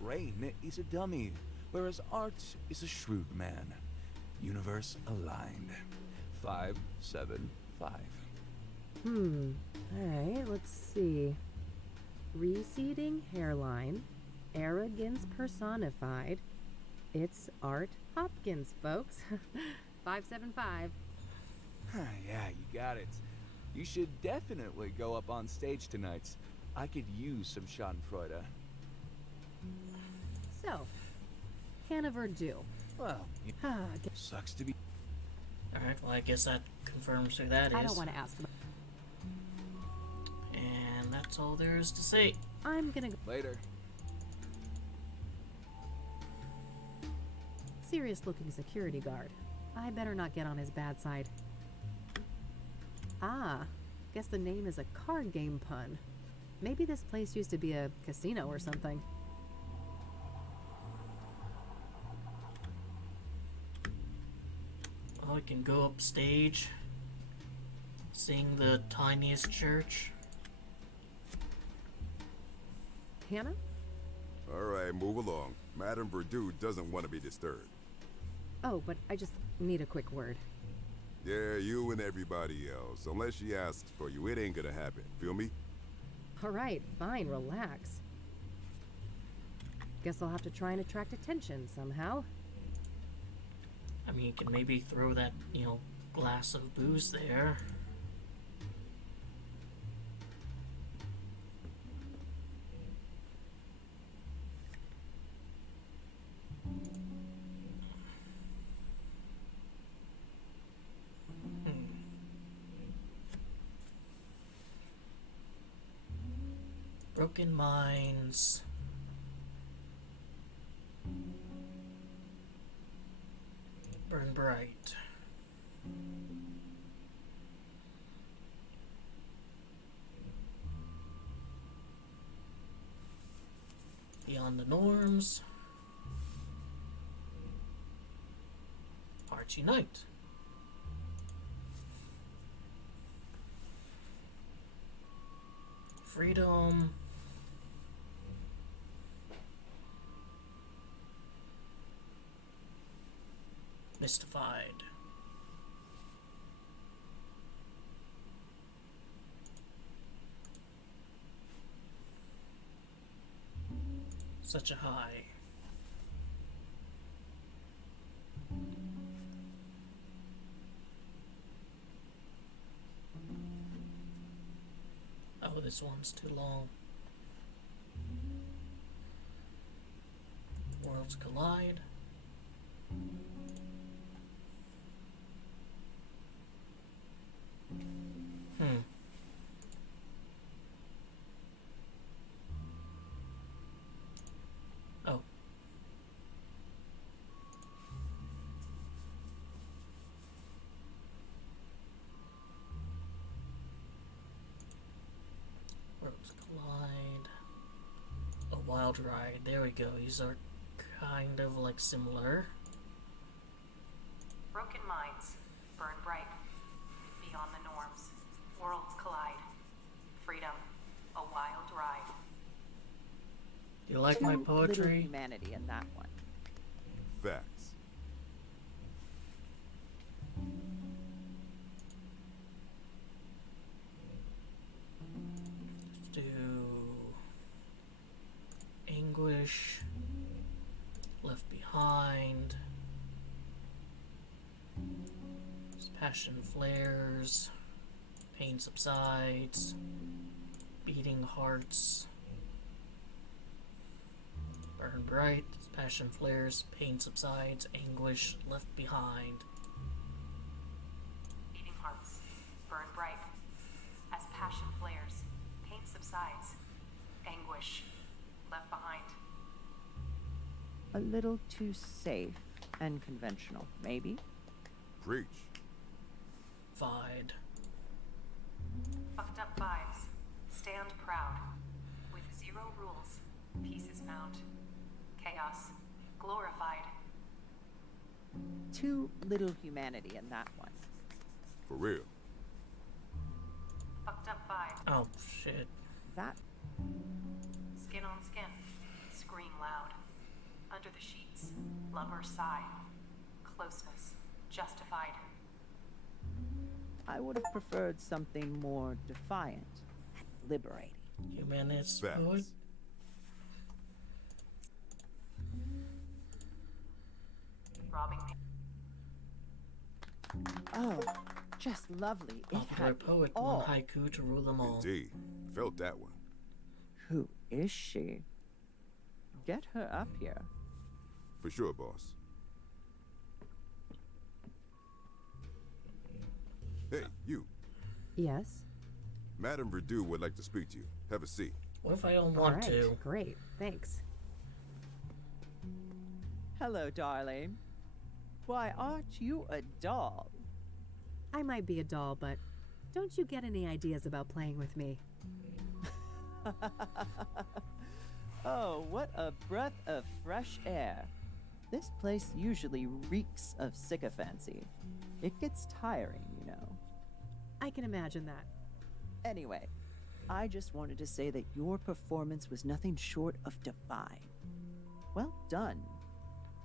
Rain is a dummy, whereas art is a shrewd man. Universe aligned. 5, 7, 5. Alright, let's see. Receding hairline, arrogance personified. It's Art Hopkins, folks. 575. Yeah, you got it. You should definitely go up on stage tonight. I could use some schadenfreude. So, Hanover do. Well, sucks to be... Alright, well I guess that confirms who that is. I don't want to ask about... And that's all there is to say. I'm gonna go... Later. Serious looking security guard. I better not get on his bad side. Ah, guess the name is a card game pun. Maybe this place used to be a casino or something. Oh, we can go upstage, sing the tiniest church. Hannah? All right, move along. Madame Verdue doesn't want to be disturbed. Oh, but I just need a quick word. Yeah, you and everybody else. Unless she asks for you, it ain't gonna happen. Feel me? All right, fine, relax. Guess I'll have to try and attract attention somehow. I mean, you can maybe throw that, glass of booze there. Broken minds. Burn bright. Beyond the norms. Hearts unite. Freedom. Mystified. Such a high. Oh, this one's too long. Worlds collide. Oh. Worlds collide. A wild ride. There we go. These are kind of like similar. Broken minds burn bright. Beyond the norms, worlds collide. Freedom, a wild ride. You like my Little poetry? humanity in that one. Facts. Let's do anguish, left behind, passion flares, pain subsides, beating hearts, burn bright, passion flares, pain subsides, anguish left behind. Beating hearts burn bright. As passion flares, pain subsides. Anguish left behind. A little too safe and conventional, maybe? Preach. Fide. Fucked up vibes. Stand proud. With zero rules, peace is found. Chaos glorified. Too little humanity in that one. For real. Fucked up vibes. Oh, shit. That. Skin on skin. Scream loud. Under the sheets. Lover sigh. Closeness. Justified. I would have preferred something more defiant and liberating. Humanist Facts. poet? Robbing me. Oh, just lovely. It Popular had poet, all. one haiku to rule them all. Indeed. Felt that one. Who is she? Get her up here. For sure, boss. Hey, you. Yes? Madame Verdu would like to speak to you. Have a seat. What if I don't want to? Great. Thanks. Hello, darling. Why, aren't you a doll? I might be a doll, but don't you get any ideas about playing with me? Oh, what a breath of fresh air. This place usually reeks of sycophancy. It gets tiring, you know. I can imagine that. Anyway, I just wanted to say that your performance was nothing short of divine. Well done.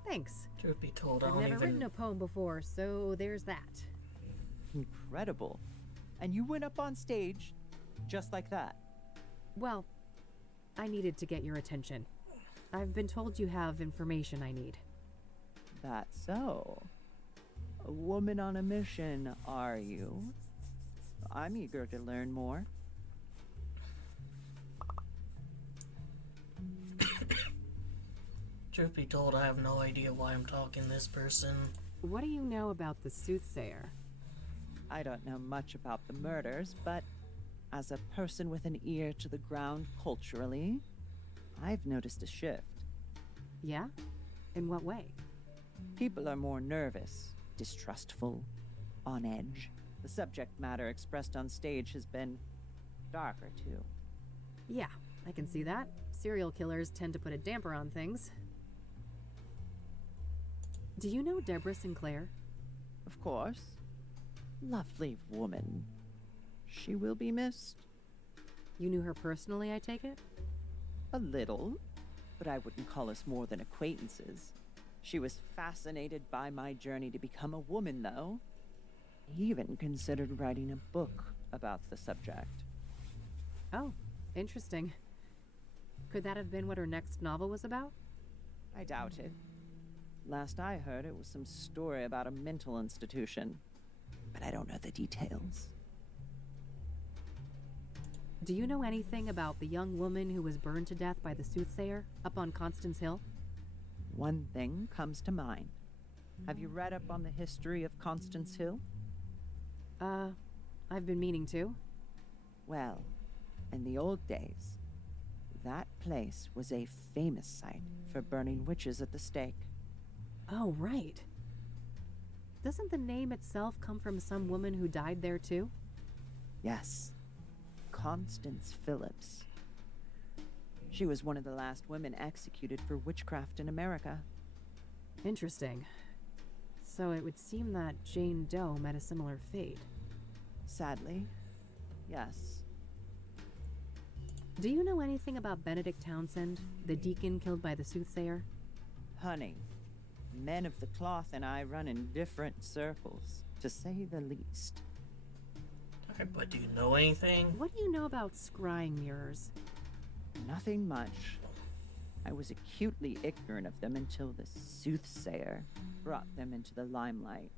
Thanks. Truth be told, I I've don't never even... written a poem before, so there's that. Incredible. And you went up on stage just like that. Well, I needed to get your attention. I've been told you have information I need. That's so. A woman on a mission, are you? I'm eager to learn more. Truth be told, I have no idea why I'm talking to this person. What do you know about the Soothsayer? I don't know much about the murders, but as a person with an ear to the ground culturally, I've noticed a shift. Yeah? In what way? People are more nervous, distrustful, on edge. The subject matter expressed on stage has been darker, too. Yeah, I can see that. Serial killers tend to put a damper on things. Do you know Deborah Sinclair? Of course. Lovely woman. She will be missed. You knew her personally, I take it? A little, but I wouldn't call us more than acquaintances. She was fascinated by my journey to become a woman, though. Even considered writing a book about the subject. Oh, interesting. Could that have been what her next novel was about? I doubt it. Last I heard, it was some story about a mental institution, but I don't know the details. Do you know anything about the young woman who was burned to death by the Soothsayer up on Constance Hill? One thing comes to mind. Have you read up on the history of Constance Hill? I've been meaning to. Well, in the old days, that place was a famous site for burning witches at the stake. Oh, right. Doesn't the name itself come from some woman who died there too? Yes. Constance Phillips. She was one of the last women executed for witchcraft in America. Interesting. So it would seem that Jane Doe met a similar fate. Sadly, yes. Do you know anything about Benedict Townsend, the deacon killed by the Soothsayer? Honey, men of the cloth and I run in different circles, to say the least. Alright, but do you know anything? What do you know about scrying mirrors? Nothing much. I was acutely ignorant of them until the Soothsayer brought them into the limelight.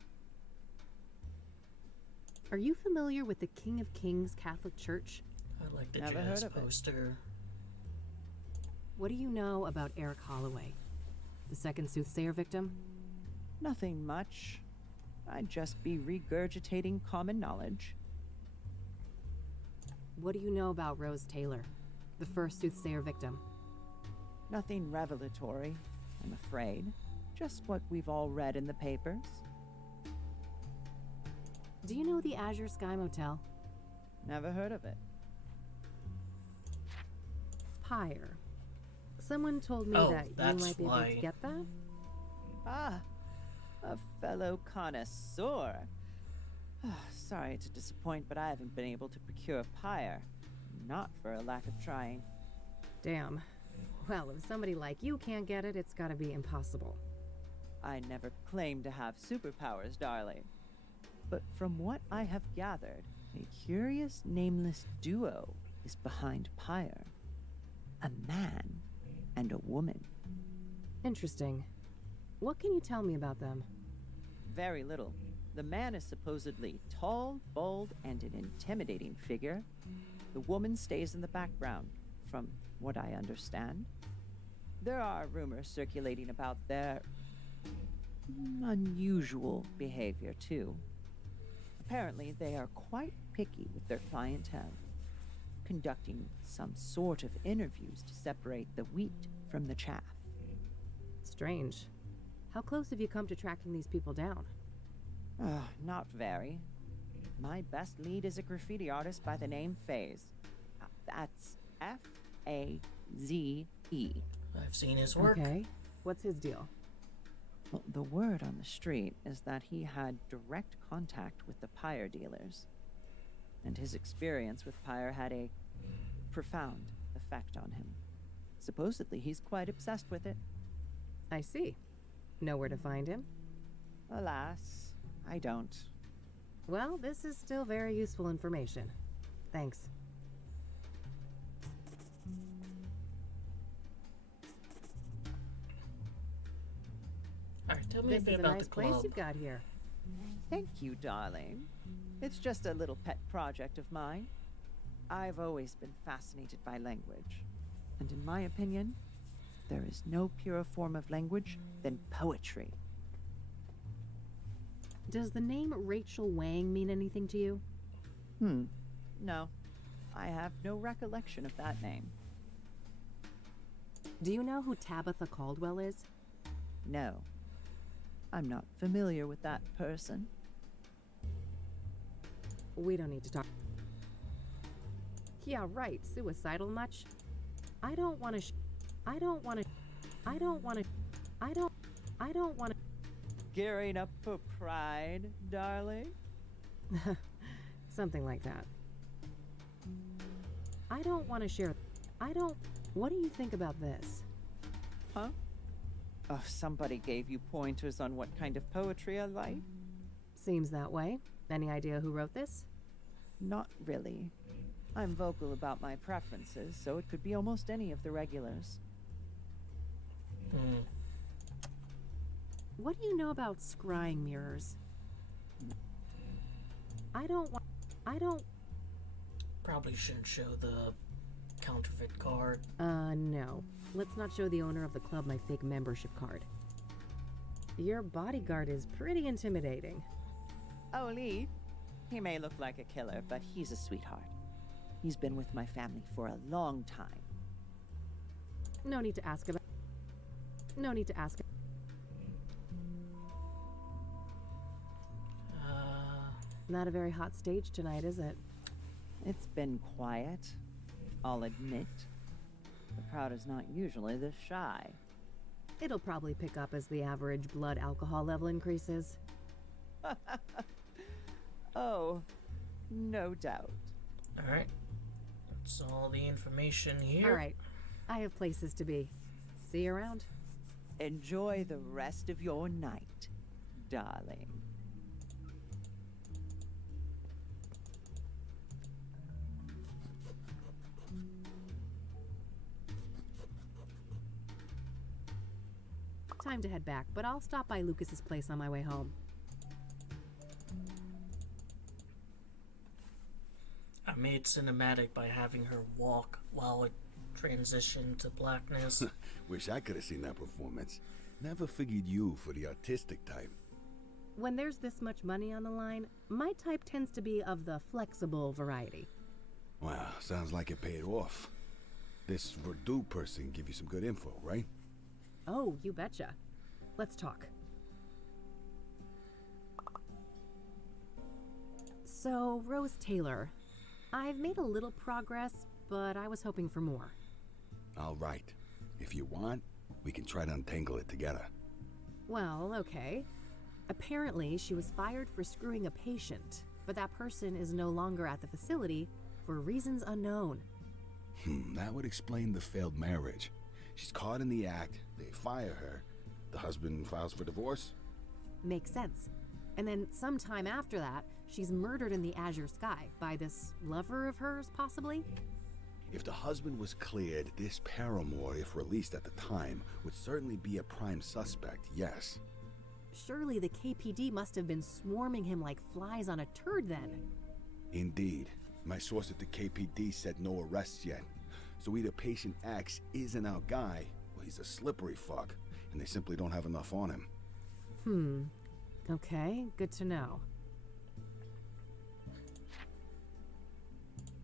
Are you familiar with the King of Kings Catholic Church? I like the Never jazz heard of it. poster. What do you know about Eric Holloway, the second Soothsayer victim? Nothing much. I'd just be regurgitating common knowledge. What do you know about Rose Taylor, the first Soothsayer victim? Nothing revelatory, I'm afraid. Just what we've all read in the papers. Do you know the Azure Sky Motel? Never heard of it. Pyre. Someone told me Oh, that you that's might be able why. to get that. Ah, a fellow connoisseur. Sorry to disappoint, but I haven't been able to procure pyre. Not for a lack of trying. Damn. Well, if somebody like you can't get it, it's gotta be impossible. I never claimed to have superpowers, darling. But from what I have gathered, a curious nameless duo is behind pyre. A man and a woman. Interesting. What can you tell me about them? Very little. The man is supposedly tall, bold, and an intimidating figure. The woman stays in the background, from what I understand. There are rumors circulating about their unusual behavior, too. Apparently, they are quite picky with their clientele, conducting some sort of interviews to separate the wheat from the chaff. Strange. How close have you come to tracking these people down? Not very. My best lead is a graffiti artist by the name Faze. That's F-A-Z-E. I've seen his work. Okay. What's his deal? Well, the word on the street is that he had direct contact with the pyre dealers. And his experience with pyre had a profound effect on him. Supposedly, he's quite obsessed with it. I see. Know where to find him? Alas, I don't. Well, this is still very useful information. Thanks. Alright, tell me This a bit is a about nice the place club. you've got here. Thank you, darling. It's just a little pet project of mine. I've always been fascinated by language. And in my opinion, there is no purer form of language than poetry. Does the name Rachel Wang mean anything to you? No. I have no recollection of that name. Do you know who Tabitha Caldwell is? No. I'm not familiar with that person. We don't need to talk. Yeah, right. Suicidal much? I don't want to. I don't want to. Gearing up for pride, darling? Something like that. I don't want to share. What do you think about this? Huh? Oh, somebody gave you pointers on what kind of poetry I like? Seems that way. Any idea who wrote this? Not really. I'm vocal about my preferences, so it could be almost any of the regulars. What do you know about scrying mirrors? Probably shouldn't show the counterfeit card. No. Let's not show the owner of the club my fake membership card. Your bodyguard is pretty intimidating. Oh, Lee. He may look like a killer, but he's a sweetheart. He's been with my family for a long time. No need to ask. Not a very hot stage tonight, is it? It's been quiet, I'll admit. The crowd is not usually this shy. It'll probably pick up as the average blood alcohol level increases. Oh, no doubt. Alright. That's all the information here. All right. I have places to be. See you around. Enjoy the rest of your night, darling. Time to head back, but I'll stop by Lucas's place on my way home. I made cinematic by having her walk while it transitioned to blackness. Wish I could have seen that performance. Never figured you for the artistic type. When there's this much money on the line, my type tends to be of the flexible variety. Wow, sounds like it paid off. This Verdu person give you some good info, right? Oh, you betcha. Let's talk. So, Rose Taylor. I've made a little progress, but I was hoping for more. All right. If you want, we can try to untangle it together. Well, okay. Apparently, she was fired for screwing a patient, but that person is no longer at the facility for reasons unknown. That would explain the failed marriage. She's caught in the act, they fire her. The husband files for divorce? Makes sense. And then sometime after that, she's murdered in the azure sky by this lover of hers, possibly? If the husband was cleared, this paramour, if released at the time, would certainly be a prime suspect, yes. Surely the KPD must have been swarming him like flies on a turd then. Indeed. My source at the KPD said no arrests yet. So either patient X isn't our guy, or he's a slippery fuck, and they simply don't have enough on him. Okay, good to know.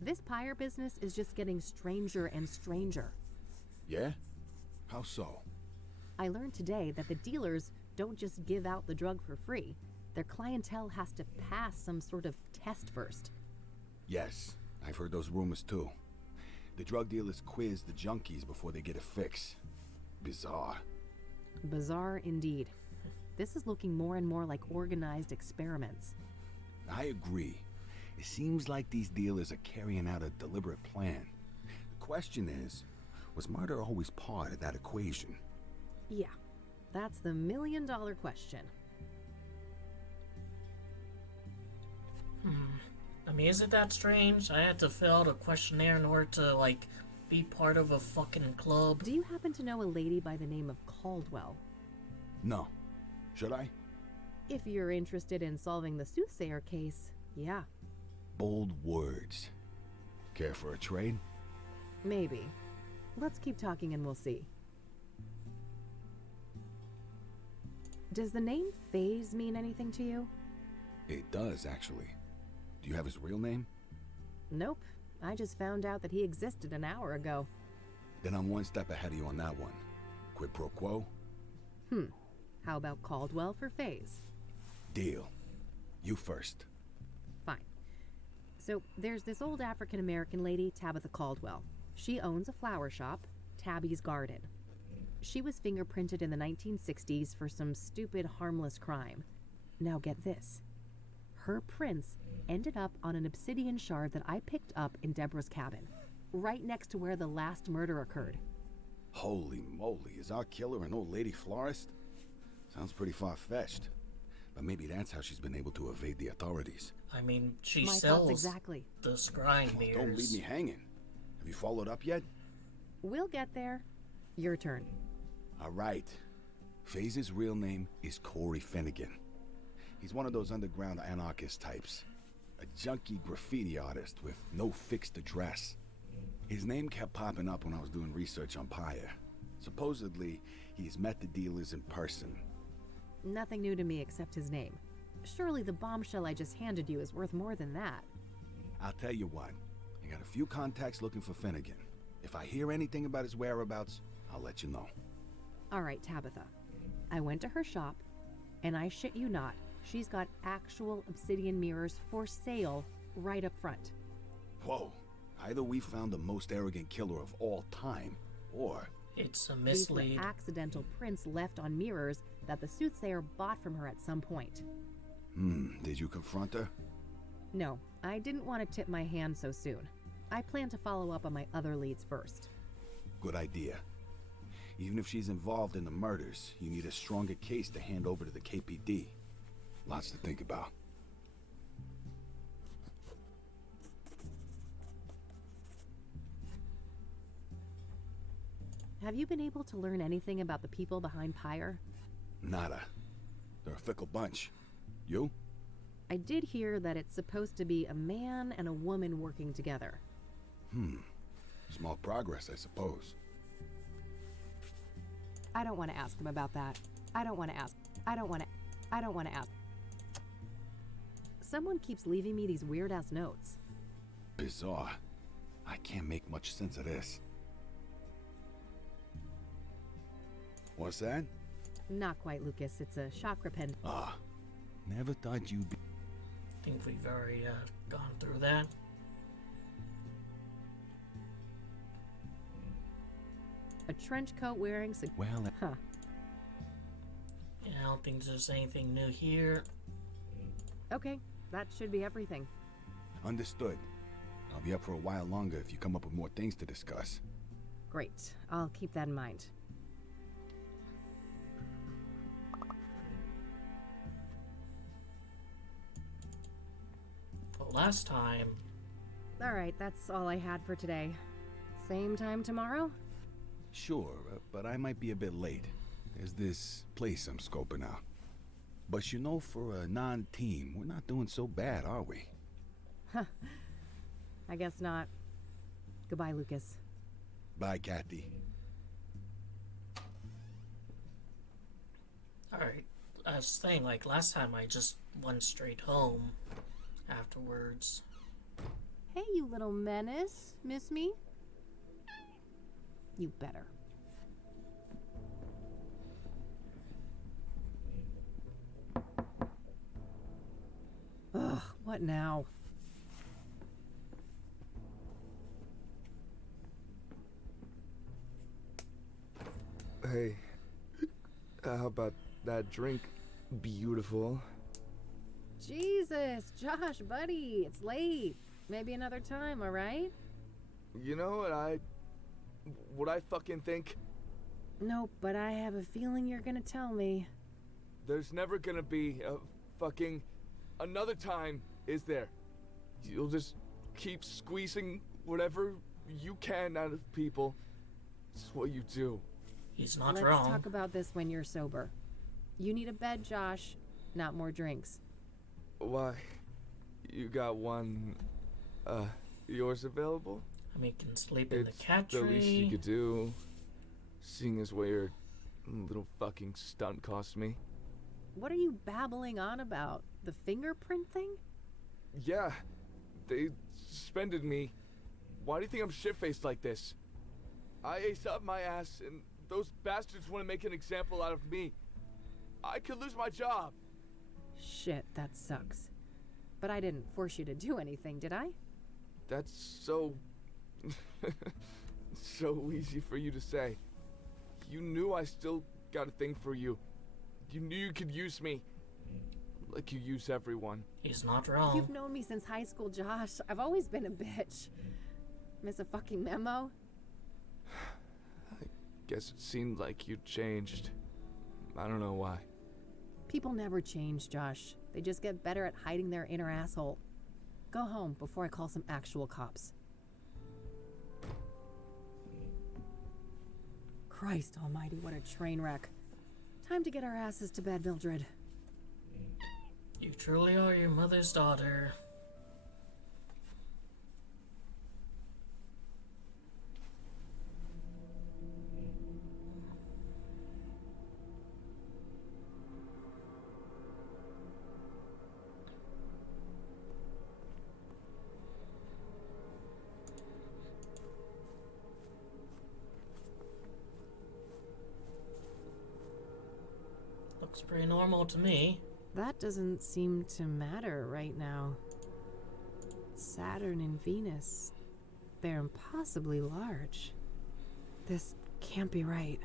This pyre business is just getting stranger and stranger. Yeah? How so? I learned today that the dealers don't just give out the drug for free. Their clientele has to pass some sort of test first. Yes, I've heard those rumors too. The drug dealers quiz the junkies before they get a fix. Bizarre. Bizarre indeed. This is looking more and more like organized experiments. I agree. It seems like these dealers are carrying out a deliberate plan. The question is, was murder always part of that equation? Yeah, that's the million-dollar question. I mean, is it that strange? I had to fill out a questionnaire in order to, like, be part of a fucking club. Do you happen to know a lady by the name of Caldwell? No. Should I? If you're interested in solving the Soothsayer case, yeah. Bold words. Care for a trade? Maybe. Let's keep talking and we'll see. Does the name Faze mean anything to you? It does, actually. Do you have his real name? Nope. I just found out that he existed an hour ago. Then I'm one step ahead of you on that one. Quid pro quo? How about Caldwell for Faze? Deal. You first. Fine. So there's this old African-American lady, Tabitha Caldwell. She owns a flower shop, Tabby's Garden. She was fingerprinted in the 1960s for some stupid, harmless crime. Now get this. Her prints ended up on an obsidian shard that I picked up in Deborah's cabin, right next to where the last murder occurred. Holy moly, is our killer an old lady florist? Sounds pretty far-fetched. But maybe that's how she's been able to evade the authorities. I mean, she My thoughts sells exactly. the scrying mirrors. Don't leave me hanging. Have you followed up yet? We'll get there. Your turn. All right. Faze's real name is Corey Finnegan. He's one of those underground anarchist types. A junkie graffiti artist with no fixed address. His name kept popping up when I was doing research on Pyre. Supposedly, he's met the dealers in person. Nothing new to me except his name. Surely the bombshell I just handed you is worth more than that. I'll tell you what. I got a few contacts looking for Finnegan. If I hear anything about his whereabouts, I'll let you know. All right, Tabitha. I went to her shop, and I shit you not, she's got actual obsidian mirrors for sale right up front. Whoa. Either we found the most arrogant killer of all time, or It's a These were mislead. accidental prints left on mirrors that the Soothsayer bought from her at some point. Did you confront her? No, I didn't want to tip my hand so soon. I plan to follow up on my other leads first. Good idea. Even if she's involved in the murders, you need a stronger case to hand over to the KPD. Lots to think about. Have you been able to learn anything about the people behind Pyre? Nada. They're a fickle bunch. You? I did hear that it's supposed to be a man and a woman working together. Small progress, I suppose. I don't want to ask him about that. I don't want to ask. Someone keeps leaving me these weird-ass notes. Bizarre. I can't make much sense of this. What's that? Not quite, Lucas. It's a chakra pen. Never thought you'd be... I think we've already gone through that. A trench coat wearing... Well... Huh. Yeah, I don't think there's anything new here. Okay, that should be everything. Understood. I'll be up for a while longer if you come up with more things to discuss. Great. I'll keep that in mind. Well, last time... Alright, that's all I had for today. Same time tomorrow? Sure, but I might be a bit late. There's this place I'm scoping out. But you know, for a non-team, we're not doing so bad, are we? Huh. I guess not. Goodbye, Lucas. Bye, Kathy. Alright, I was saying, like, last time I just went straight home afterwards. Hey, you little menace. Miss me? You better. Ugh, what now? Hey, how about that drink? Beautiful. Jesus, Josh, buddy, it's late. Maybe another time, alright? You know what I fucking think? Nope, but I have a feeling you're gonna tell me. There's never gonna be a fucking another time, is there? You'll just keep squeezing whatever you can out of people. It's what you do. He's not Let's wrong. talk about this when you're sober. You need a bed, Josh, not more drinks. Why? You got one, yours available? I mean, you can sleep in the It's cat the least you tree. could do, seeing as what your little fucking stunt cost me. What are you babbling on about? The fingerprint thing? Yeah, they suspended me. Why do you think I'm shit-faced like this? I aced up my ass, and those bastards want to make an example out of me. I could lose my job. Shit, that sucks. But I didn't force you to do anything, did I? That's so... so easy for you to say. You knew I still got a thing for you. You knew you could use me. Like you use everyone. He's not wrong. You've known me since high school, Josh. I've always been a bitch. Miss a fucking memo? Guess it seemed like you changed. I don't know why. People never change, Josh. They just get better at hiding their inner asshole. Go home before I call some actual cops. Christ almighty, what a train wreck. Time to get our asses to bed, Mildred. You truly are your mother's daughter. Looks pretty normal to me. That doesn't seem to matter right now. Saturn and Venus, they're impossibly large. This Can't be right.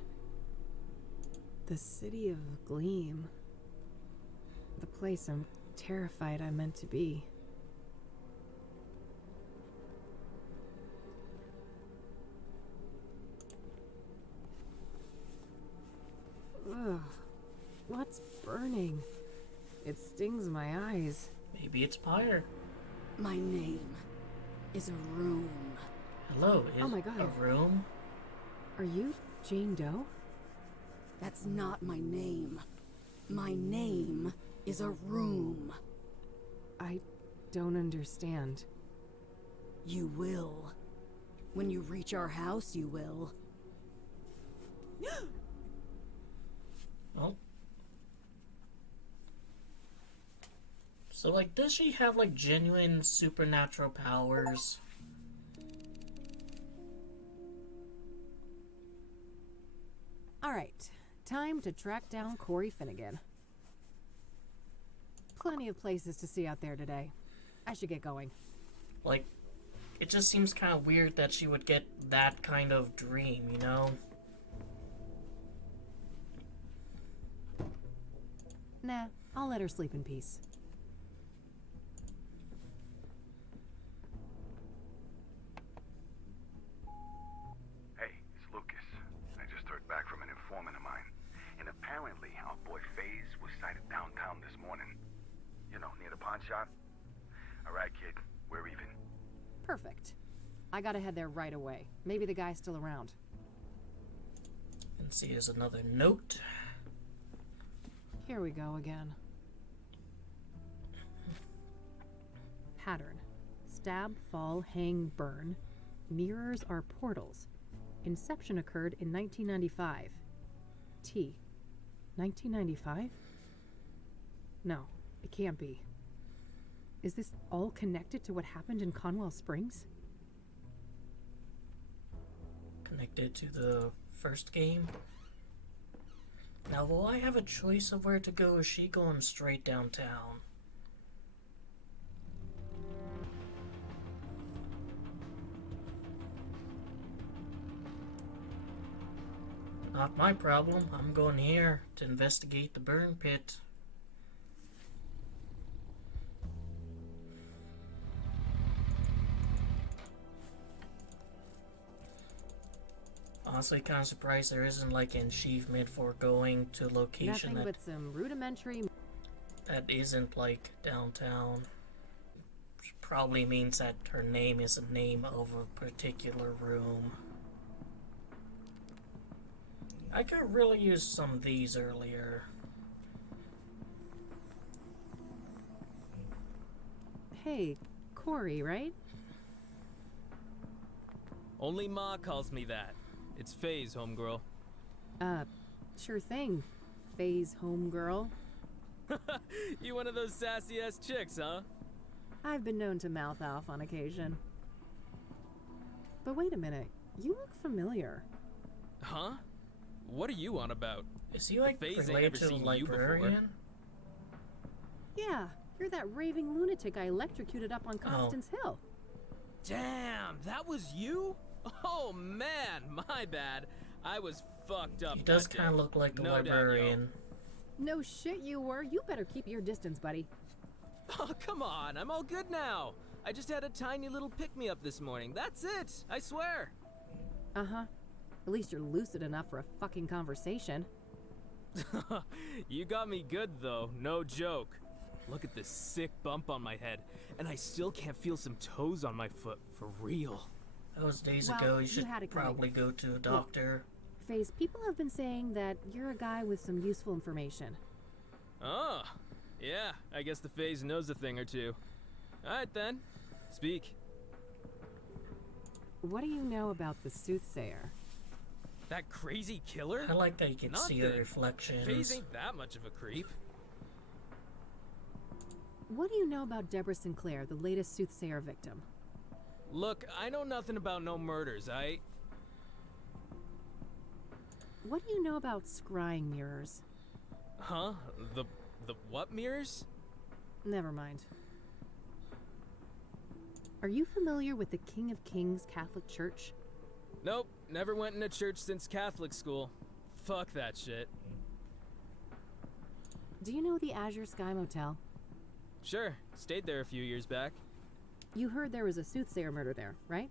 The city of Gleam. The place I'm terrified I'm meant to be. Ugh. What's burning? It stings my eyes. Maybe it's fire. My name is a room. Hello, is Oh my God. a room? Are you Jane Doe? That's not my name. My name is a room. I don't understand. You will. When you reach our house, you will. Oh. So, like, does she have, like, genuine supernatural powers? Alright, time to track down Corey Finnegan. Plenty of places to see out there today. I should get going. Like, it just seems kind of weird that she would get that kind of dream, you know? Nah, I'll let her sleep in peace. Hey, it's Lucas. I just heard back from an informant of mine. And apparently, our boy FaZe was sighted downtown this morning. You know, near the pawn shop. Alright, kid. We're even. Perfect. I gotta head there right away. Maybe the guy's still around. And see, here's another note. Here we go again. Pattern. Stab, fall, hang, burn. Mirrors are portals. Inception occurred in 1995. T. 1995? No, it can't be. Is this all connected to what happened in Conwell Springs? Connected to the first game. Now, will I have a choice of where to go? Is she going straight downtown? Not my problem. I'm going here to investigate the burn pit. Honestly, kind of surprised there isn't like an achievement for going to a location Nothing but some rudimentary... that isn't like downtown. Which probably means that her name is a name of a particular room. I could really use some of these earlier. Hey, Corey, right? Only Ma calls me that. It's FaZe, homegirl. Sure thing. FaZe homegirl. You one of those sassy-ass chicks, huh? I've been known to mouth off on occasion. But wait a minute. You look familiar. Huh? What are you on about? Is he like FaZe ain't related ever to a seen you before. librarian? Yeah, you're that raving lunatic I electrocuted up on Constance Hill. Damn, that was you? Oh man, my bad. I was fucked up. He does that kind of day. look like the No doubt, yo. librarian. No shit you were. You better keep your distance, buddy. Oh, come on. I'm all good now. I just had a tiny little pick-me-up this morning. That's it. I swear. Uh-huh. At least you're lucid enough for a fucking conversation. You got me good, though. No joke. Look at this sick bump on my head, and I still can't feel some toes on my foot, for real. That was days Well, ago. You you should had it coming. probably go to a doctor. FaZe, people have been saying that you're a guy with some useful information. Oh, yeah, I guess the FaZe knows a thing or two. Alright then, speak. What do you know about the Soothsayer? That crazy killer? I like that you can see her Nothing. reflections. FaZe ain't that much of a creep. What do you know about Deborah Sinclair, the latest Soothsayer victim? Look, I know nothing about no murders, What do you know about scrying mirrors? Huh? The what mirrors? Never mind. Are you familiar with the King of Kings Catholic Church? Nope, never went in a church since Catholic school. Fuck that shit. Do you know the Azure Sky Motel? Sure, stayed there a few years back. You heard there was a Soothsayer murder there, right?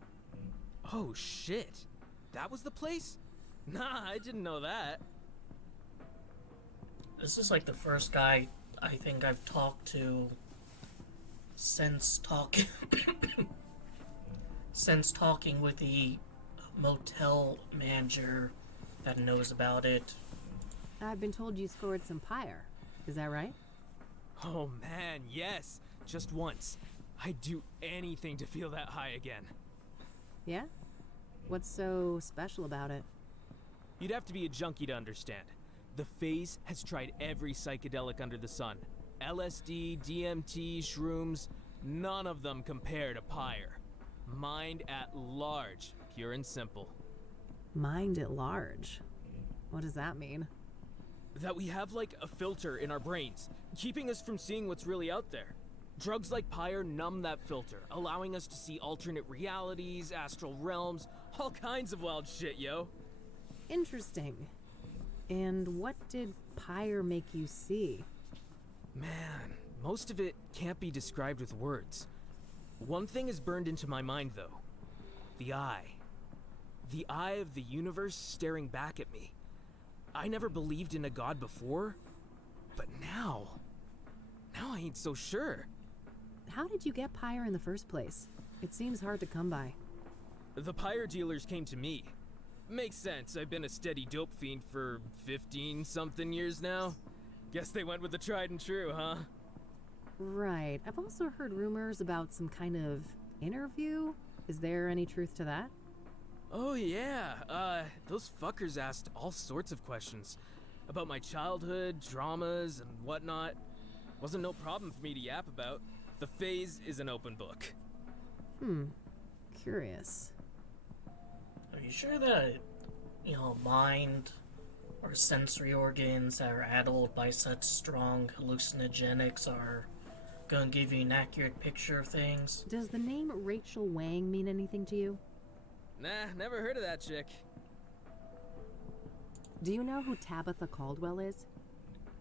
Oh shit. That was the place? Nah, I didn't know that. This is like the first guy I think I've talked to since talking since talking with the motel manager that knows about it. I've been told you scored some pyre. Is that right? Oh man, yes. Just once. I'd do anything to feel that high again. Yeah? What's so special about it? You'd have to be a junkie to understand. The phase has tried every psychedelic under the sun. LSD, DMT, shrooms, none of them compare to pyre. Mind at large, pure and simple. Mind at large? What does that mean? That we have like a filter in our brains, keeping us from seeing what's really out there. Drugs like pyre numb that filter, allowing us to see alternate realities, astral realms, all kinds of wild shit, yo. Interesting. And what did pyre make you see? Man, most of it can't be described with words. One thing is burned into my mind, though. The eye. The eye of the universe staring back at me. I never believed in a god before, but now I ain't so sure. How did you get pyre in the first place? It seems hard to come by. The pyre dealers came to me. Makes sense, I've been a steady dope fiend for 15-something years now. Guess they went with the tried and true, huh? Right. I've also heard rumors about some kind of interview. Is there any truth to that? Oh yeah, those fuckers asked all sorts of questions. About my childhood, dramas, and whatnot. Wasn't no problem for me to yap about. The phase is an open book. Curious. Are you sure that, mind or sensory organs that are addled by such strong hallucinogenics are gonna give you an accurate picture of things? Does the name Rachel Wang mean anything to you? Nah, never heard of that chick. Do you know who Tabitha Caldwell is?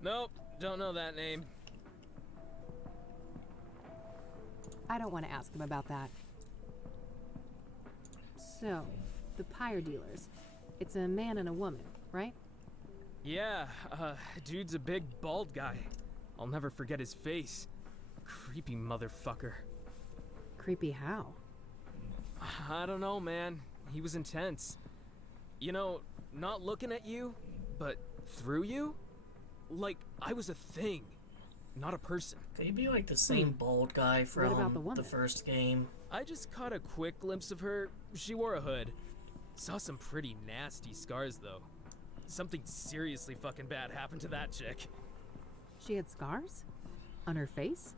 Nope, don't know that name. I don't want to ask him about that. So, the pyre dealers. It's a man and a woman, right? Yeah, dude's a big bald guy. I'll never forget his face. Creepy motherfucker. Creepy how? I don't know, man. He was intense. You know, not looking at you, but through you? Like I was a thing, not a person. Could he be like the same bald guy from the first game? I just caught a quick glimpse of her. She wore a hood. Saw some pretty nasty scars, though. Something seriously fucking bad happened to that chick. She had scars? On her face?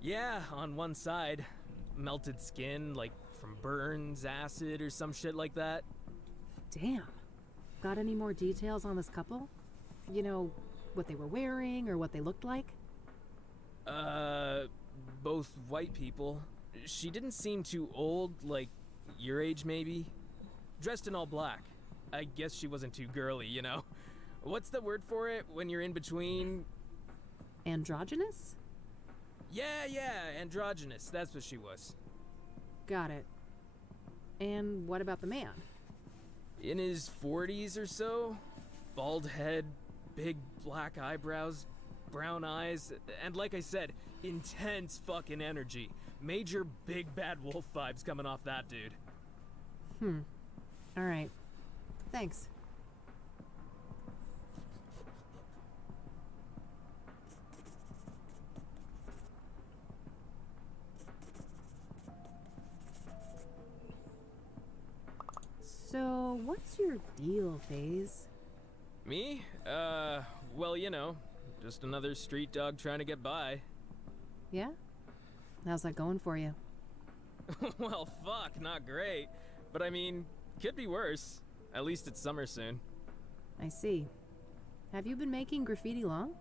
Yeah, on one side. Melted skin, like from burns, acid, or some shit like that. Damn. Got any more details on this couple? You know, what they were wearing or what they looked like? Both white people. She didn't seem too old, like your age maybe. Dressed in all black. I guess she wasn't too girly, you know. What's the word for it when you're in between? Androgynous? Yeah, androgynous. That's what she was. Got it. And what about the man? In his 40s or so. Bald head, big black eyebrows, brown eyes, and like I said, intense fucking energy. Major big bad wolf vibes coming off that dude. All right. Thanks. So, what's your deal, FaZe? Me? Well, you know, just another street dog trying to get by. Yeah? How's that going for you? Well, fuck, not great. But I mean, could be worse. At least it's summer soon. I see. Have you been making graffiti long?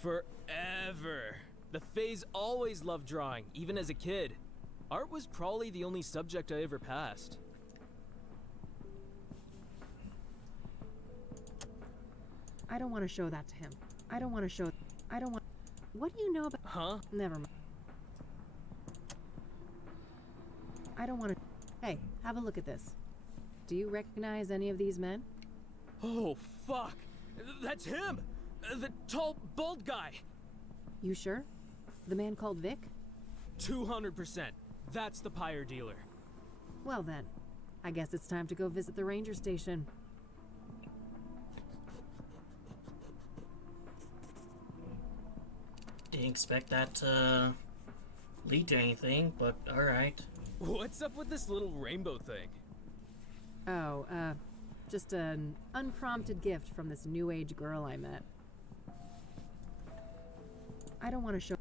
Forever. The FaZe always loved drawing, even as a kid. Art was probably the only subject I ever passed. I don't want to show that to him. I don't want to show. I don't want. What do you know about? Huh? Never mind. I don't want to. Hey, have a look at this. Do you recognize any of these men? Oh, fuck! That's him! The tall, bald guy! You sure? The man called Vic? 200%. That's the pyre dealer. Well then, I guess it's time to go visit the ranger station. Didn't expect that to lead to anything, but alright. What's up with this little rainbow thing? Oh, just an unprompted gift from this new age girl I met. I don't want to show.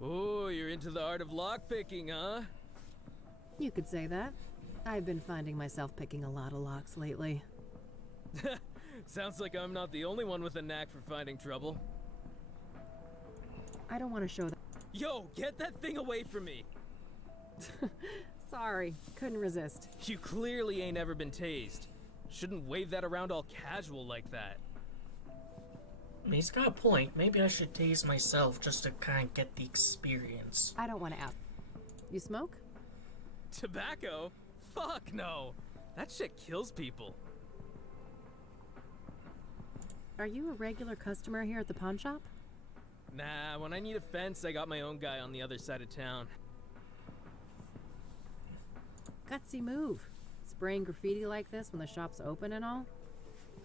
Oh, you're into the art of lockpicking, huh? You could say that. I've been finding myself picking a lot of locks lately. Sounds like I'm not the only one with a knack for finding trouble. I don't want to show that. Yo, get that thing away from me! Sorry, couldn't resist. You clearly ain't ever been tased. Shouldn't wave that around all casual like that. I mean, he's got a point. Maybe I should tase myself just to kind of get the experience. I don't want to ask. You smoke? Tobacco? Fuck no! That shit kills people. Are you a regular customer here at the pawn shop? Nah, when I need a fence, I got my own guy on the other side of town. Gutsy move. Spraying graffiti like this when the shop's open and all?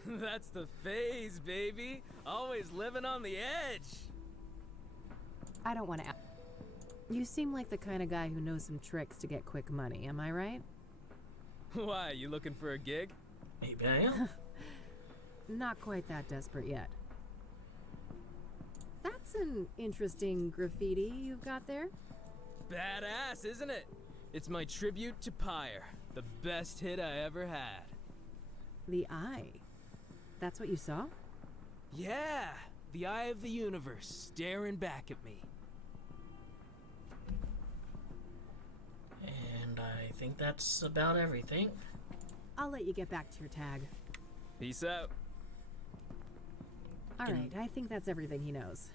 That's the phase, baby. Always living on the edge. I don't want to ask. You seem like the kind of guy who knows some tricks to get quick money, am I right? Why, you looking for a gig? Maybe I am. Not quite that desperate yet. That's an interesting graffiti you've got there. Badass, isn't it? It's my tribute to Pyre, the best hit I ever had. The eye. That's what you saw? Yeah, the eye of the universe staring back at me. And I think that's about everything. I'll let you get back to your tag. Peace out. Alright, I think that's everything he knows.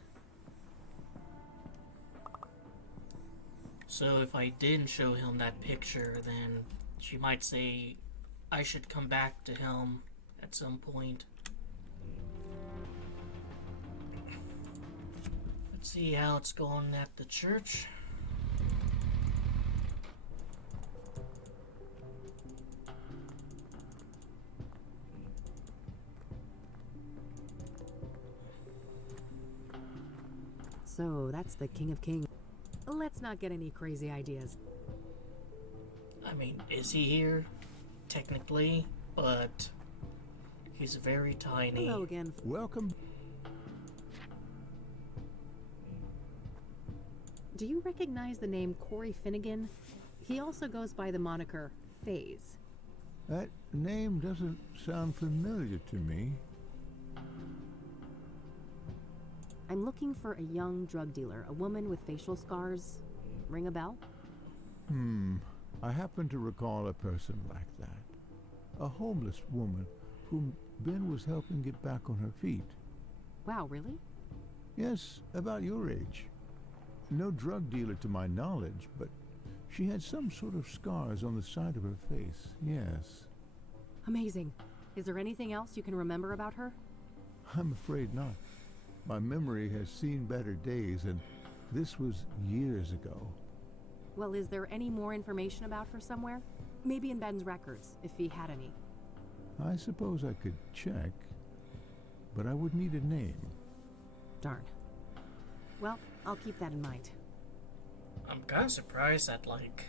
So if I didn't show him that picture, then she might say I should come back to him at some point. Let's see how it's going at the church. So, that's the King of Kings. Let's not get any crazy ideas. I mean, is he here? Technically, but he's very tiny. Hello again. Welcome. Do you recognize the name Corey Finnegan? He also goes by the moniker FaZe. That name doesn't sound familiar to me. I'm looking for a young drug dealer, a woman with facial scars. Ring a bell? I happen to recall a person like that. A homeless woman whom Ben was helping get back on her feet. Wow, really? Yes, about your age. No drug dealer to my knowledge, but she had some sort of scars on the side of her face, yes. Amazing. Is there anything else you can remember about her? I'm afraid not. My memory has seen better days, and this was years ago. Well, is there any more information about her somewhere? Maybe in Ben's records, if he had any. I suppose I could check, but I would need a name. Darn. Well, I'll keep that in mind. I'm kind of surprised that, like,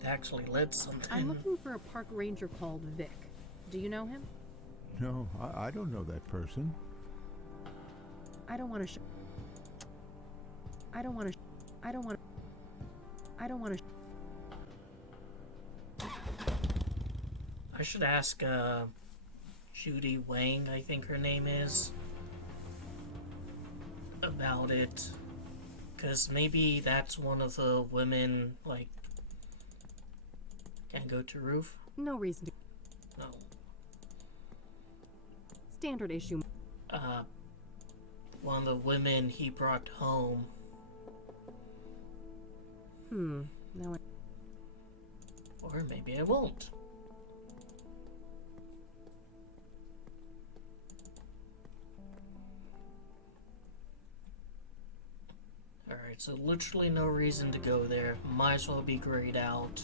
they actually led something. I'm looking for a park ranger called Vic. Do you know him? No, I don't know that person. I don't want to I don't want to I don't want to I should ask, Judy Wang, I think her name is, about it. Because maybe that's one of the women, like, can't go to roof? No reason to. No. standard issue. One of the women he brought home. No. Or maybe I won't. Alright, so literally no reason to go there. Might as well be grayed out.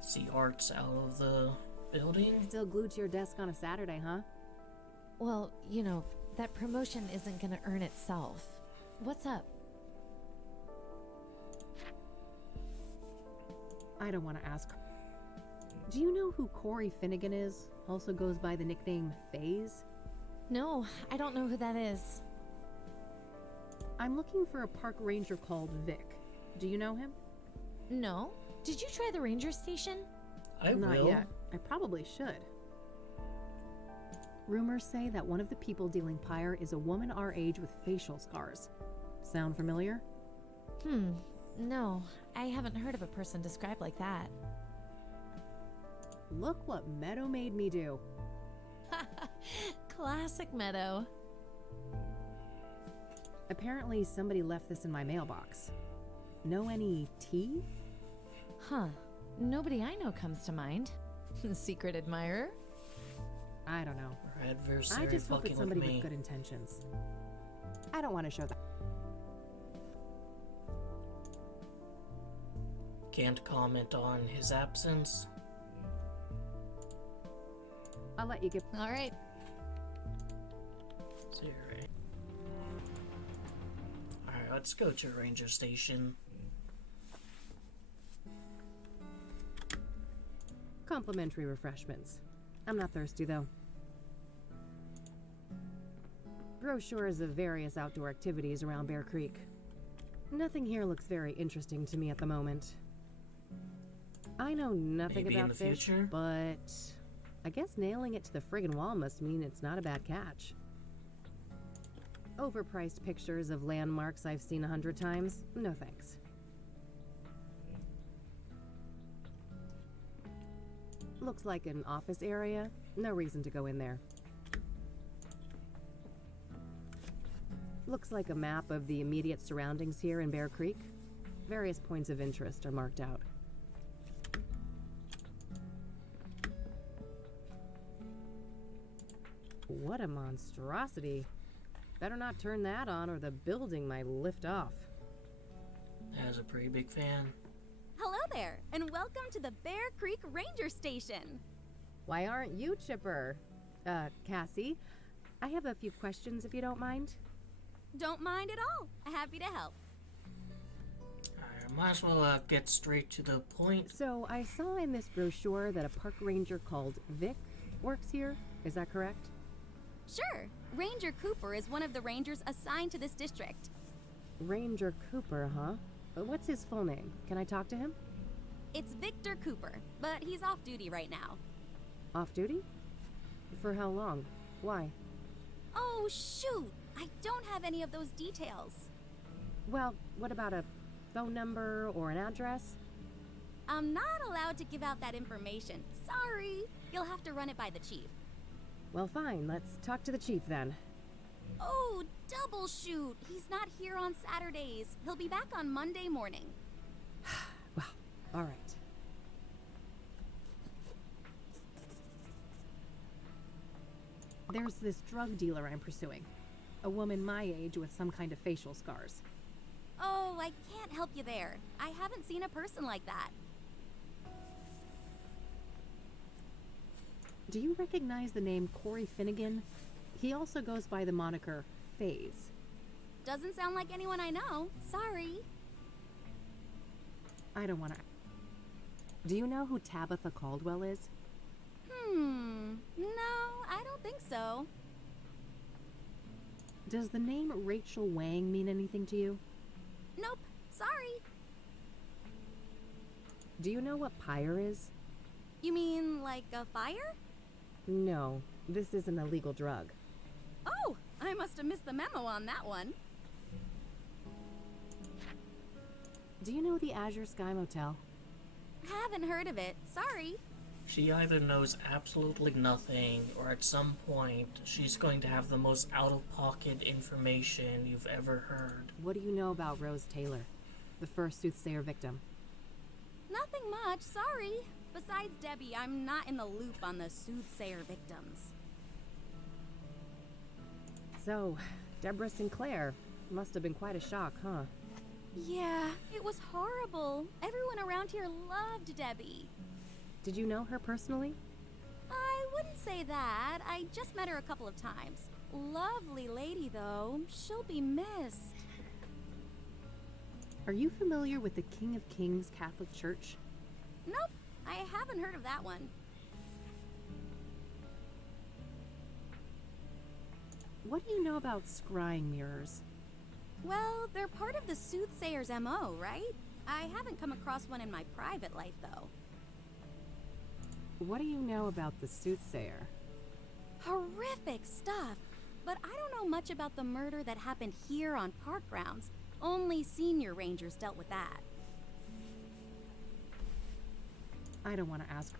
See Art's out of the building. Still glued to your desk on a Saturday, huh? Well, you know, that promotion isn't gonna earn itself. What's up? I don't want to ask. Do you know who Corey Finnegan is? Also goes by the nickname FaZe? No, I don't know who that is. I'm looking for a park ranger called Vic. Do you know him? No. Did you try the ranger station? Not yet. I probably should. Rumors say that one of the people dealing pyre is a woman our age with facial scars. Sound familiar? No. I haven't heard of a person described like that. Look what Meadow made me do. Classic Meadow. Apparently somebody left this in my mailbox. Know any tea? Huh. Nobody I know comes to mind. Secret admirer? I don't know. Our adversary I just hope it's somebody with me. with good intentions. I don't want to show that. Can't comment on his absence. I'll let you get. All right. Alright, let's go to Ranger Station. Complimentary refreshments. I'm not thirsty though. Brochures of various outdoor activities around Bear Creek. Nothing here looks very interesting to me at the moment. I know nothing Maybe in about the fish, future? but I guess nailing it to the friggin' wall must mean it's not a bad catch. Overpriced pictures of landmarks I've seen 100 times? No thanks. Looks like an office area. No reason to go in there. Looks like a map of the immediate surroundings here in Bear Creek. Various points of interest are marked out. What a monstrosity. Better not turn that on or the building might lift off. As a pretty big fan. Hello there, and welcome to the Bear Creek Ranger Station. Why aren't you chipper? Cassie, I have a few questions if you don't mind. Don't mind at all. Happy to help. Alright, might as well get straight to the point. So I saw in this brochure that a park ranger called Vic works here. Is that correct? Sure. Ranger Cooper is one of the rangers assigned to this district. Ranger Cooper, huh? What's his full name? Can I talk to him? It's Victor Cooper, but he's off duty right now. Off duty? For how long? Why? Oh, shoot! I don't have any of those details. Well, what about a phone number or an address? I'm not allowed to give out that information. Sorry. You'll have to run it by the chief. Well, fine. Let's talk to the chief then. Oh, double shoot! He's not here on Saturdays. He'll be back on Monday morning. Well, all right. There's this drug dealer I'm pursuing. A woman my age with some kind of facial scars. Oh, I can't help you there. I haven't seen a person like that. Do you recognize the name Corey Finnegan? He also goes by the moniker FaZe. Doesn't sound like anyone I know. Sorry. I don't want to... Do you know who Tabitha Caldwell is? No, I don't think so. Does the name Rachel Wang mean anything to you? Nope. Sorry. Do you know what pyre is? You mean like a fire? No, this is an illegal drug. Oh, I must have missed the memo on that one. Do you know the Azure Sky Motel? Haven't heard of it. Sorry. She either knows absolutely nothing, or at some point, she's going to have the most out-of-pocket information you've ever heard. What do you know about Rose Taylor, the first Soothsayer victim? Nothing much, sorry. Besides Debbie, I'm not in the loop on the Soothsayer victims. So, Deborah Sinclair must have been quite a shock, huh? Yeah, it was horrible. Everyone around here loved Debbie. Did you know her personally? I wouldn't say that. I just met her a couple of times. Lovely lady, though. She'll be missed. Are you familiar with the King of Kings Catholic Church? Nope, I haven't heard of that one. What do you know about scrying mirrors? Well, they're part of the Soothsayer's MO, right? I haven't come across one in my private life, though. What do you know about the Soothsayer? Horrific stuff. But I don't know much about the murder that happened here on park grounds. Only senior rangers dealt with that. I don't want to ask.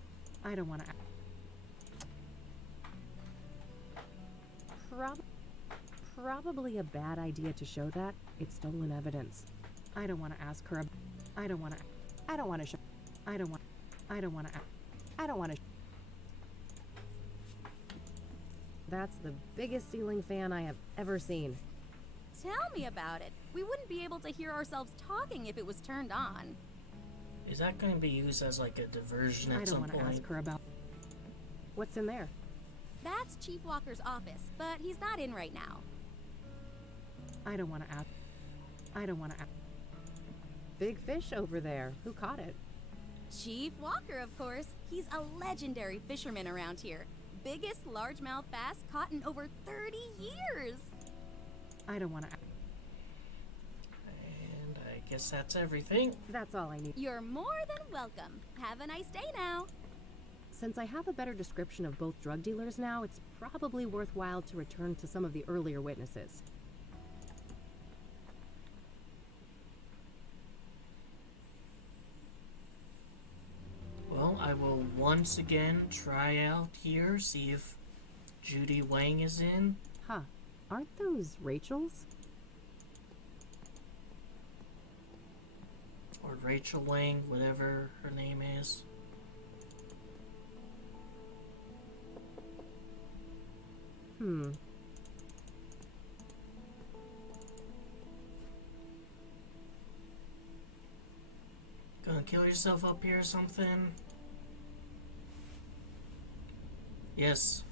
Probably a bad idea to show that. It's stolen evidence. I don't want to ask her. I don't want to. That's the biggest ceiling fan I have ever seen. Tell me about it. We wouldn't be able to hear ourselves talking if it was turned on. Is that going to be used as like a diversion at some point? I don't want to ask her about. What's in there? That's Chief Walker's office, but he's not in right now. I don't want to ask. Big fish over there. Who caught it? Chief Walker, of course. He's a legendary fisherman around here. Biggest largemouth bass caught in over 30 years. I don't want to. And I guess that's everything. That's all I need. You're more than welcome. Have a nice day now. Since I have a better description of both drug dealers now, it's probably worthwhile to return to some of the earlier witnesses. Well, I will once again try out here, see if Judy Wang is in. Huh. Aren't those Rachel's? Or Rachel Wang, whatever her name is. Gonna kill yourself up here or something? Yes.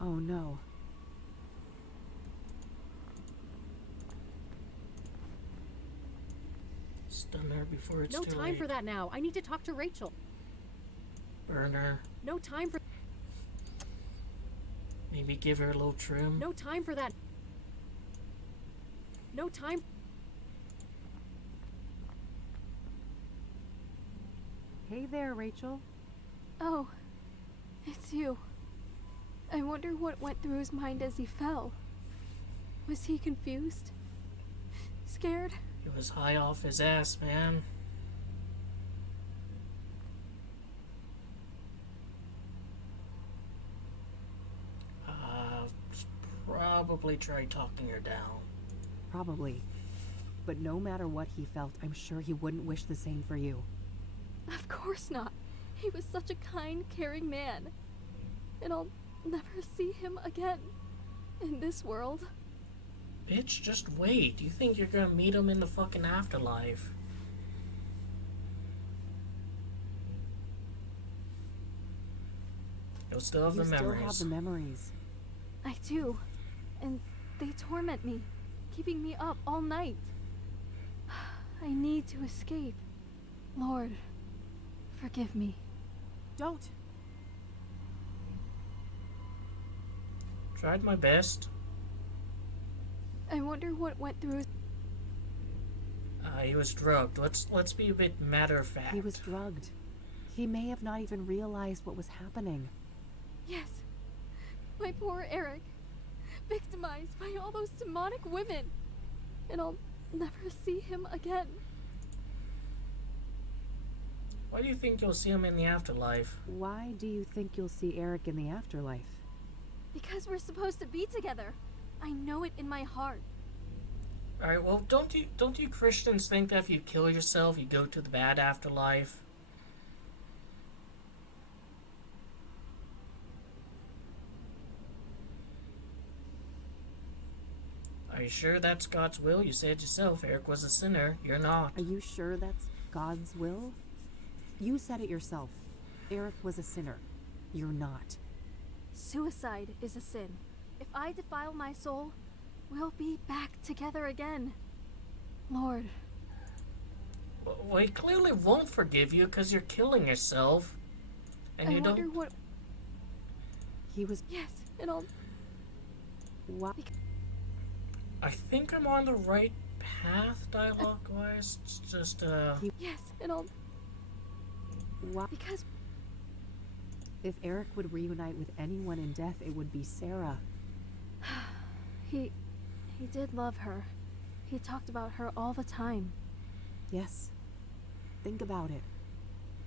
Oh no. Stun her before it's No too time late. for that now. I need to talk to Rachel. Burn her. No time for. Maybe give her a little trim. No time for that. No time. Hey there, Rachel. Oh, it's you. I wonder what went through his mind as he fell. Was he confused? Scared? He was high off his ass, man. Probably try talking her down. Probably. But no matter what he felt, I'm sure he wouldn't wish the same for you. Of course not. He was such a kind, caring man. And I'll never see him again. In this world. Bitch, just wait. You think you're gonna meet him in the fucking afterlife? You'll still have the memories. Still have the memories. I do. And they torment me, keeping me up all night. I need to escape. Lord, forgive me. Don't. Tried my best. I wonder what went through his... He was drugged. Let's be a bit matter of fact. He was drugged. He may have not even realized what was happening. Yes. My poor Eric. victimized by all those demonic women. And I'll never see him again. Why do you think you'll see him in the afterlife? Why do you think you'll see Eric in the afterlife? Because we're supposed to be together. I know it in my heart. Alright, well, don't you Christians think that if you kill yourself, you go to the bad afterlife? Are you sure that's God's will? You said yourself, Eric was a sinner. You're not. Are you sure that's God's will? You said it yourself. Eric was a sinner. You're not. Suicide is a sin. If I defile my soul, we'll be back together again. Lord. Well, he clearly won't forgive you because you're killing yourself. And I you wonder don't... what... He was... Yes, and I'll... What? I think I'm on the right path, dialogue-wise. It's just, Yes, and I'll... What? Because... If Eric would reunite with anyone in death, it would be Sarah. He did love her. He talked about her all the time. Yes. Think about it.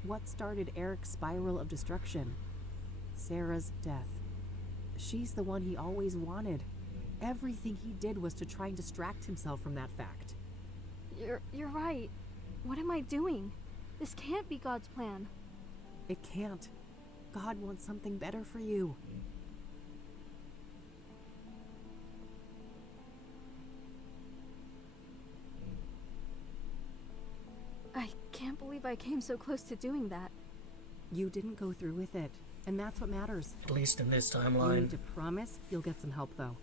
What started Eric's spiral of destruction? Sarah's death. She's the one he always wanted. Everything he did was to try and distract himself from that fact. You're right. What am I doing? This can't be God's plan. It can't. God wants something better for you. I can't believe I came so close to doing that. You didn't go through with it, and that's what matters. at least in this You timeline. need to promise you'll get some help, though.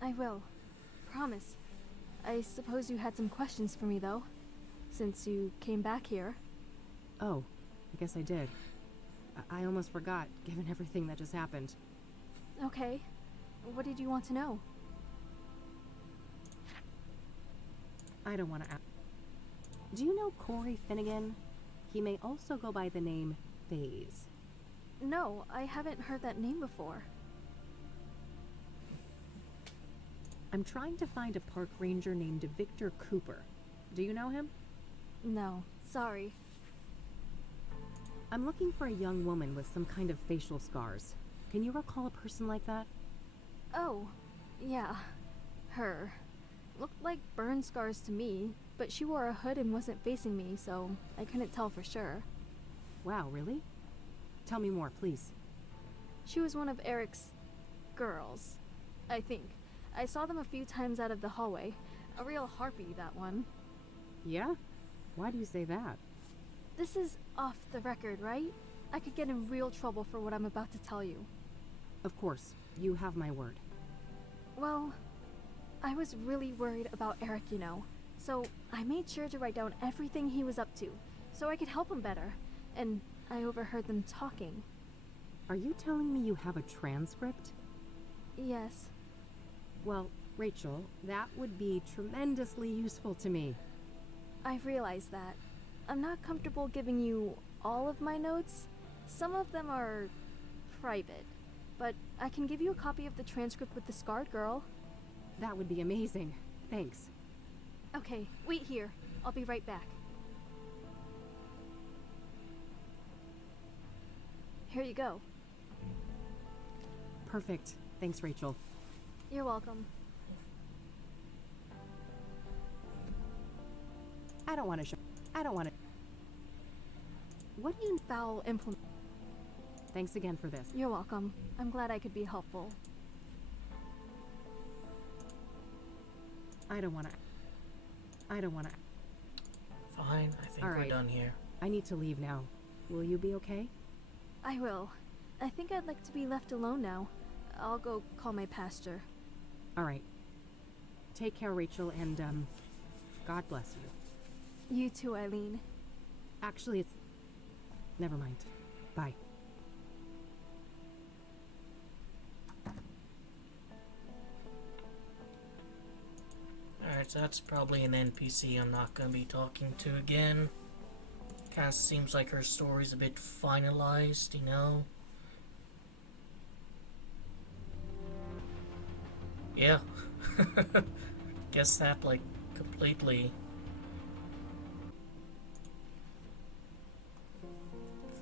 I will. Promise. I suppose you had some questions for me, though, since you came back here. Oh, I guess I did. I almost forgot, given everything that just happened. Okay. What did you want to know? I don't want to ask. Do you know Corey Finnegan? He may also go by the name FaZe. No, I haven't heard that name before. I'm trying to find a park ranger named Victor Cooper. Do you know him? No, sorry. I'm looking for a young woman with some kind of facial scars. Can you recall a person like that? Oh, yeah. Her. Looked like burn scars to me, but she wore a hood and wasn't facing me, so I couldn't tell for sure. Wow, really? Tell me more, please. She was one of Eric's girls, I think. I saw them a few times out of the hallway. A real harpy, that one. Yeah? Why do you say that? This is off the record, right? I could get in real trouble for what I'm about to tell you. Of course, you have my word. Well, I was really worried about Eric, you know. So I made sure to write down everything he was up to, so I could help him better. And I overheard them talking. Are you telling me you have a transcript? Yes. Well, Rachel, that would be tremendously useful to me. I realize that. I'm not comfortable giving you all of my notes. Some of them are private, but I can give you a copy of the transcript with the scarred girl. That would be amazing. Thanks. Okay, wait here. I'll be right back. Here you go. Perfect. Thanks, Rachel. You're welcome. I don't want to show. I don't want to. What do you... Foul implement. Thanks again for this. You're welcome. I'm glad I could be helpful. I don't want to. I don't want to. Fine, I think All we're right. done here. I need to leave now. Will you be okay? I will. I think I'd like to be left alone now. I'll go call my pastor. All right. Take care, Rachel, and, God bless you. You too, Eileen. Actually, it's... Never mind. Bye. Alright, so that's probably an NPC I'm not gonna be talking to again. Kinda seems like her story's a bit finalized, you know? Yeah. Guess that, like, completely.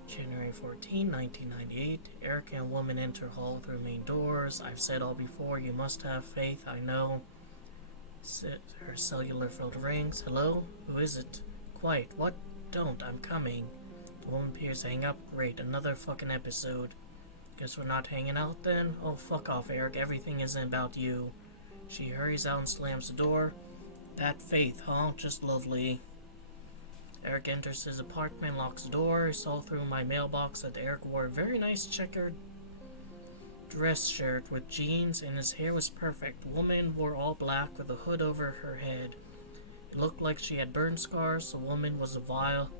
January 14, 1998. Eric and a woman enter hall through main doors. I've said all before, you must have faith, I know. Her cellular phone rings. Hello? Who is it? Quiet. What? Don't. I'm coming. The woman appears to hang up. Great. Another fucking episode. Guess we're not hanging out then? Oh, fuck off, Eric. Everything isn't about you. She hurries out and slams the door. That faith, huh? Just lovely. Eric enters his apartment, locks the door. He saw through my mailbox that Eric wore a very nice checkered dress shirt with jeans, and his hair was perfect. The woman wore all black with a hood over her head. It looked like she had burn scars. The woman was vile,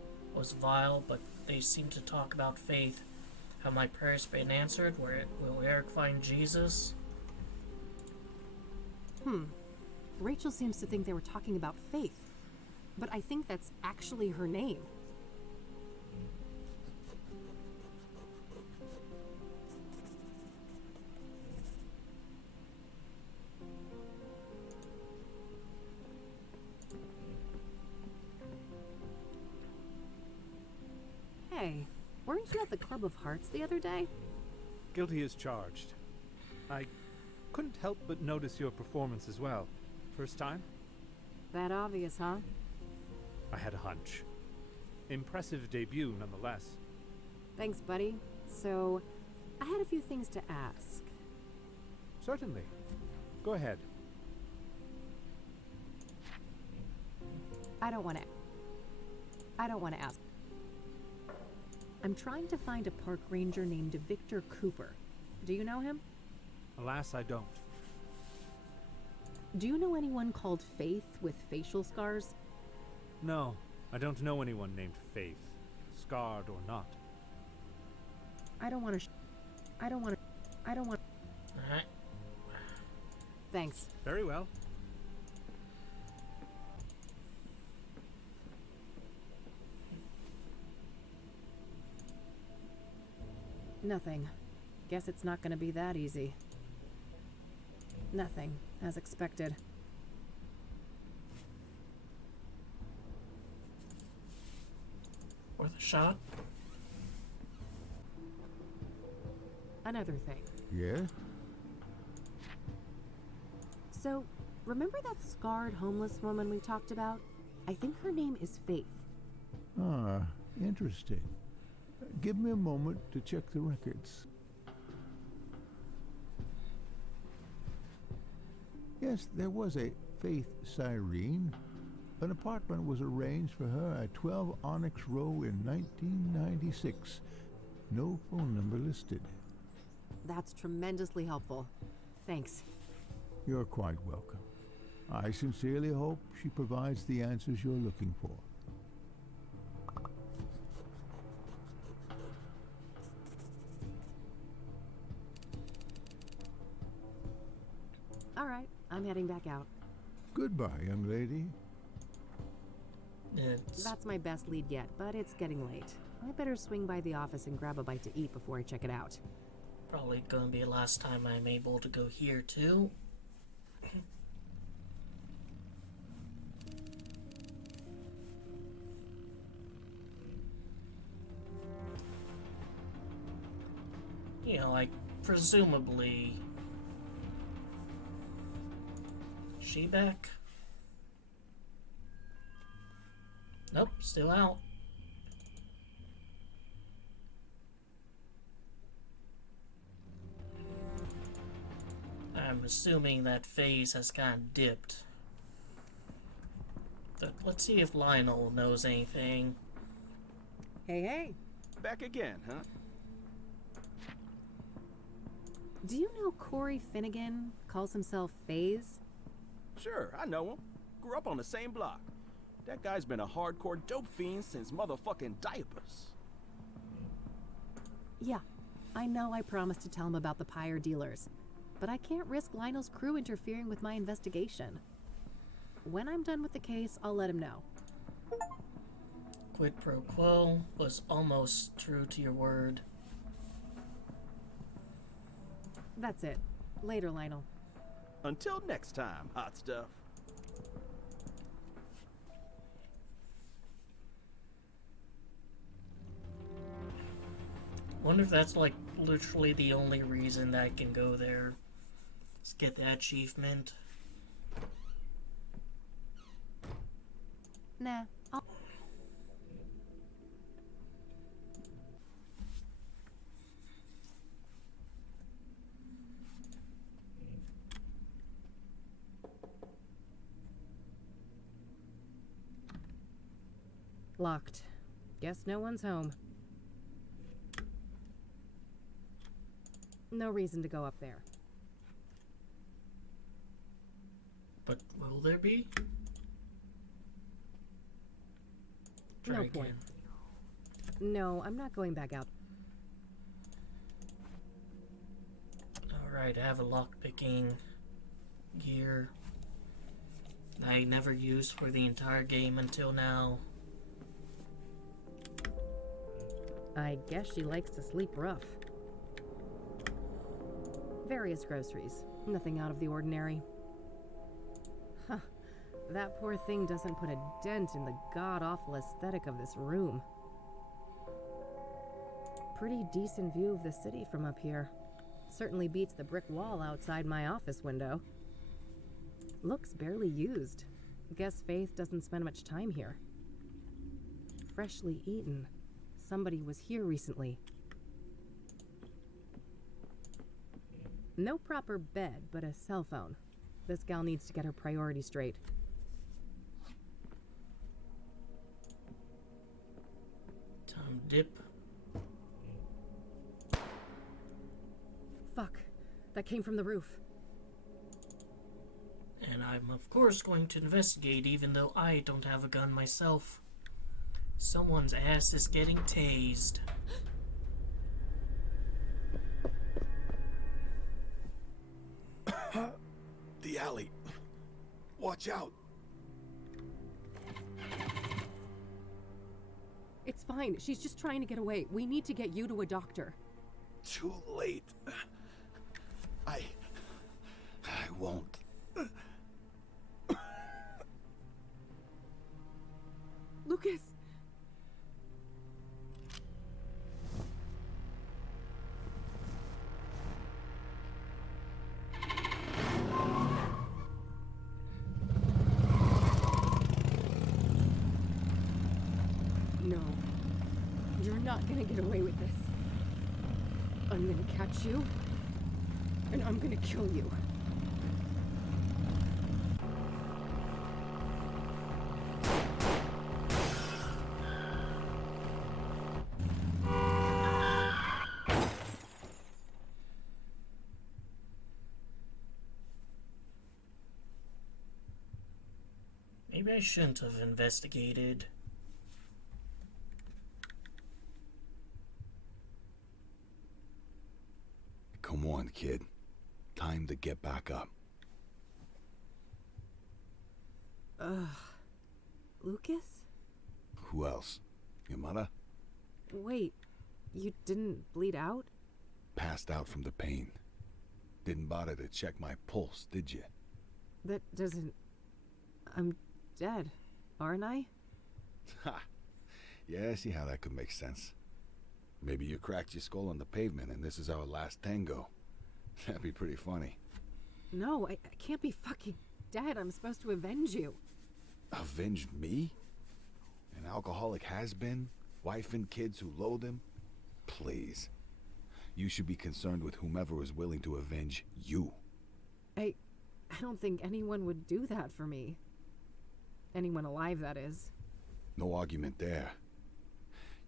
but they seemed to talk about faith. Have my prayers been answered? Will Eric find Jesus? Rachel seems to think they were talking about faith, but I think that's actually her name. Hey, weren't you at the Club of Hearts the other day? Guilty as charged. I couldn't help but notice your performance as well. First time? That obvious, huh? I had a hunch. Impressive debut, nonetheless. Thanks, buddy. So, I had a few things to ask. Certainly. Go ahead. I don't want to ask. I'm trying to find a park ranger named Victor Cooper. Do you know him? Alas, I don't. Do you know anyone called Faith with facial scars? No, I don't know anyone named Faith, scarred or not. I don't want. Alright. Thanks. Very well. Nothing. Guess it's not gonna be that easy. Nothing, as expected. Worth a shot? Another thing. Yeah? So, remember that scarred homeless woman we talked about? I think her name is Faith. Ah, interesting. Give me a moment to check the records. Yes, there was a Faith Cyrene. An apartment was arranged for her at 12 Onyx Row in 1996. No phone number listed. That's tremendously helpful. Thanks. You're quite welcome. I sincerely hope she provides the answers you're looking for. All right, I'm heading back out. Goodbye, young lady. That's my best lead yet, but it's getting late. I better swing by the office and grab a bite to eat before I check it out. Probably gonna be the last time I'm able to go here too. You know, like, presumably... She back? Nope, still out. I'm assuming that phase has kind of dipped. But let's see if Lionel knows anything. Hey, hey. Back again, huh? Do you know Corey Finnegan calls himself FaZe? Sure, I know him. Grew up on the same block. That guy's been a hardcore dope fiend since motherfucking diapers. Yeah, I know I promised to tell him about the Pyre dealers, but I can't risk Lionel's crew interfering with my investigation. When I'm done with the case, I'll let him know. Quid pro quo was almost true to your word. That's it. Later, Lionel. Until next time, hot stuff. Wonder if that's like literally the only reason that I can go there. Is get that achievement. Nah. Locked. Guess no one's home. No reason to go up there. But will there be? Try No again. point. No, I'm not going back out. Alright, I have a lockpicking gear I never used for the entire game until now. I guess she likes to sleep rough. Various groceries. Nothing out of the ordinary. Huh. That poor thing doesn't put a dent in the god-awful aesthetic of this room. Pretty decent view of the city from up here. Certainly beats the brick wall outside my office window. Looks barely used. Guess Faith doesn't spend much time here. Freshly eaten. Somebody was here recently. No proper bed, but a cell phone. This gal needs to get her priorities straight. Time dip. Fuck. That came from the roof. And I'm of course going to investigate even though I don't have a gun myself. Someone's ass is getting tased. The alley. Watch out. It's fine. She's just trying to get away. We need to get you to a doctor. Too late. I won't. Lucas! No. You're not gonna get away with this. I'm gonna catch you, and I'm gonna kill you. Maybe I shouldn't have investigated. Come on, kid. Time to get back up. Lucas? Who else? Your mother? Wait, you didn't bleed out? Passed out from the pain. Didn't bother to check my pulse, did you? That doesn't... I'm dead, aren't I? Ha! Yeah, see how that could make sense. Maybe you cracked your skull on the pavement and this is our last tango. That'd be pretty funny. No, I can't be fucking dead. I'm supposed to avenge you. Avenge me? An alcoholic has-been? Wife and kids who loathe him? Please. You should be concerned with whomever is willing to avenge you. I don't think anyone would do that for me. Anyone alive, that is. No argument there.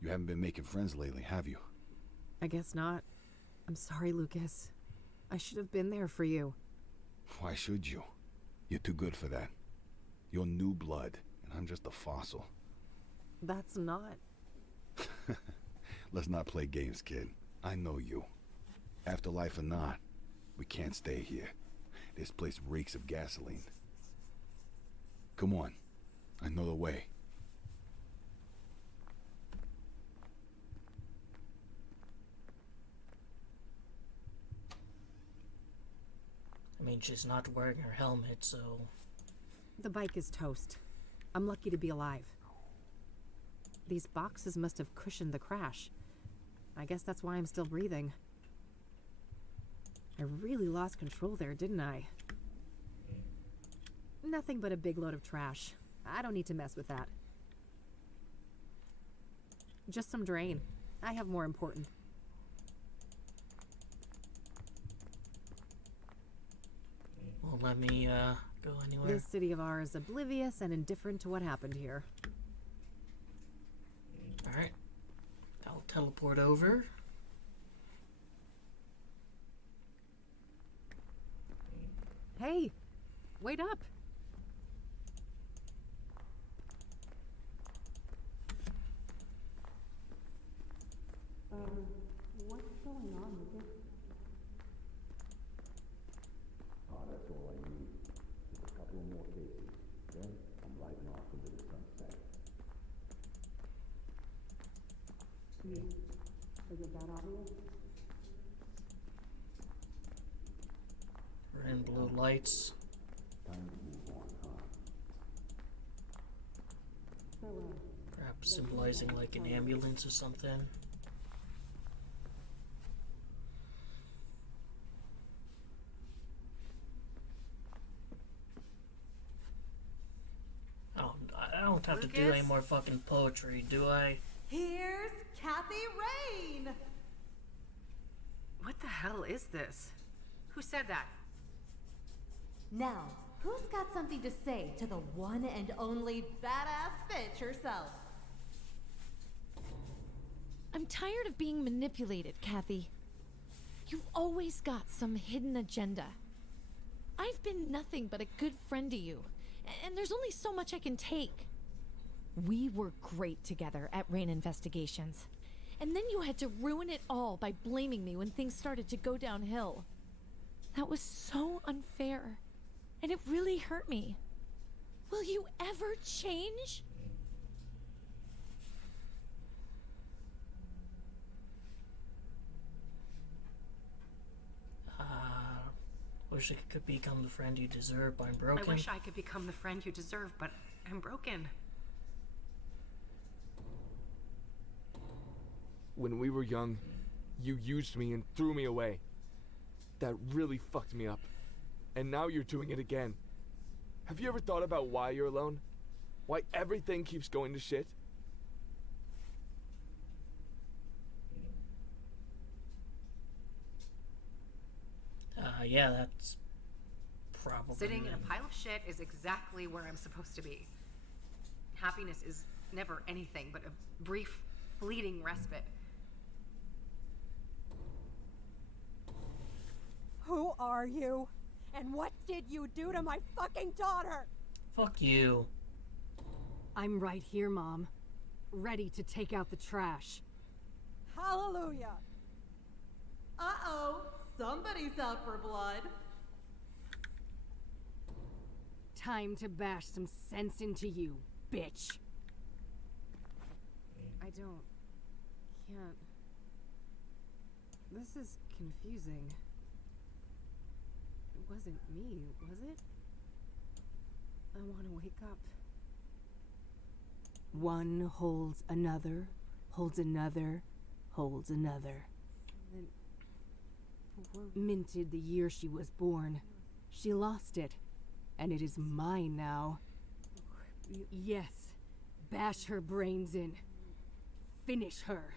You haven't been making friends lately, have you? I guess not. I'm sorry, Lucas. I should have been there for you. Why should you? You're too good for that. You're new blood, and I'm just a fossil. That's not... Let's not play games, kid. I know you. Afterlife or not, we can't stay here. This place reeks of gasoline. Come on. I know the way. mean, she's not wearing her helmet, so... The bike is toast. I'm lucky to be alive. These boxes must have cushioned the crash. I guess that's why I'm still breathing. I really lost control there, didn't I? Nothing but a big load of trash. I don't need to mess with that. Just some drain. I have more important. Won't let me, go anywhere. This city of ours is oblivious and indifferent to what happened here. Alright. I'll teleport over. Hey! Wait up! What's going on with it? Oh, that's all I need. Just a couple of more cases. Then I'm riding off into the sunset. Is it that obvious? Red and blue lights. Time to move on, huh? Perhaps symbolizing like an ambulance or something. I don't have to do any more fucking poetry, do I? Here's Kathy Rain! What the hell is this? Who said that? Now, who's got something to say to the one and only badass bitch herself? I'm tired of being manipulated, Kathy. You've always got some hidden agenda. I've been nothing but a good friend to you, and there's only so much I can take. We were great together at Rain Investigations, and then you had to ruin it all by blaming me when things started to go downhill. That was so unfair, and it really hurt me. Will you ever change? Wish I could become the friend you deserve, but I'm broken. I wish I could become the friend you deserve, but I'm broken. When we were young, you used me and threw me away. That really fucked me up. And now you're doing it again. Have you ever thought about why you're alone? Why everything keeps going to shit? Yeah, that's probably... Sitting in a pile of shit is exactly where I'm supposed to be. Happiness is never anything but a brief, fleeting respite. Who are you? And what did you do to my fucking daughter? Fuck you. I'm right here, Mom. Ready to take out the trash. Hallelujah! Uh-oh, somebody's out for blood. Time to bash some sense into you, bitch. I can't. This is confusing. It wasn't me, was it? I want to wake up. One holds another, holds another, holds another. Minted the year she was born. She lost it, and it is mine now. Yes, bash her brains in. Finish her.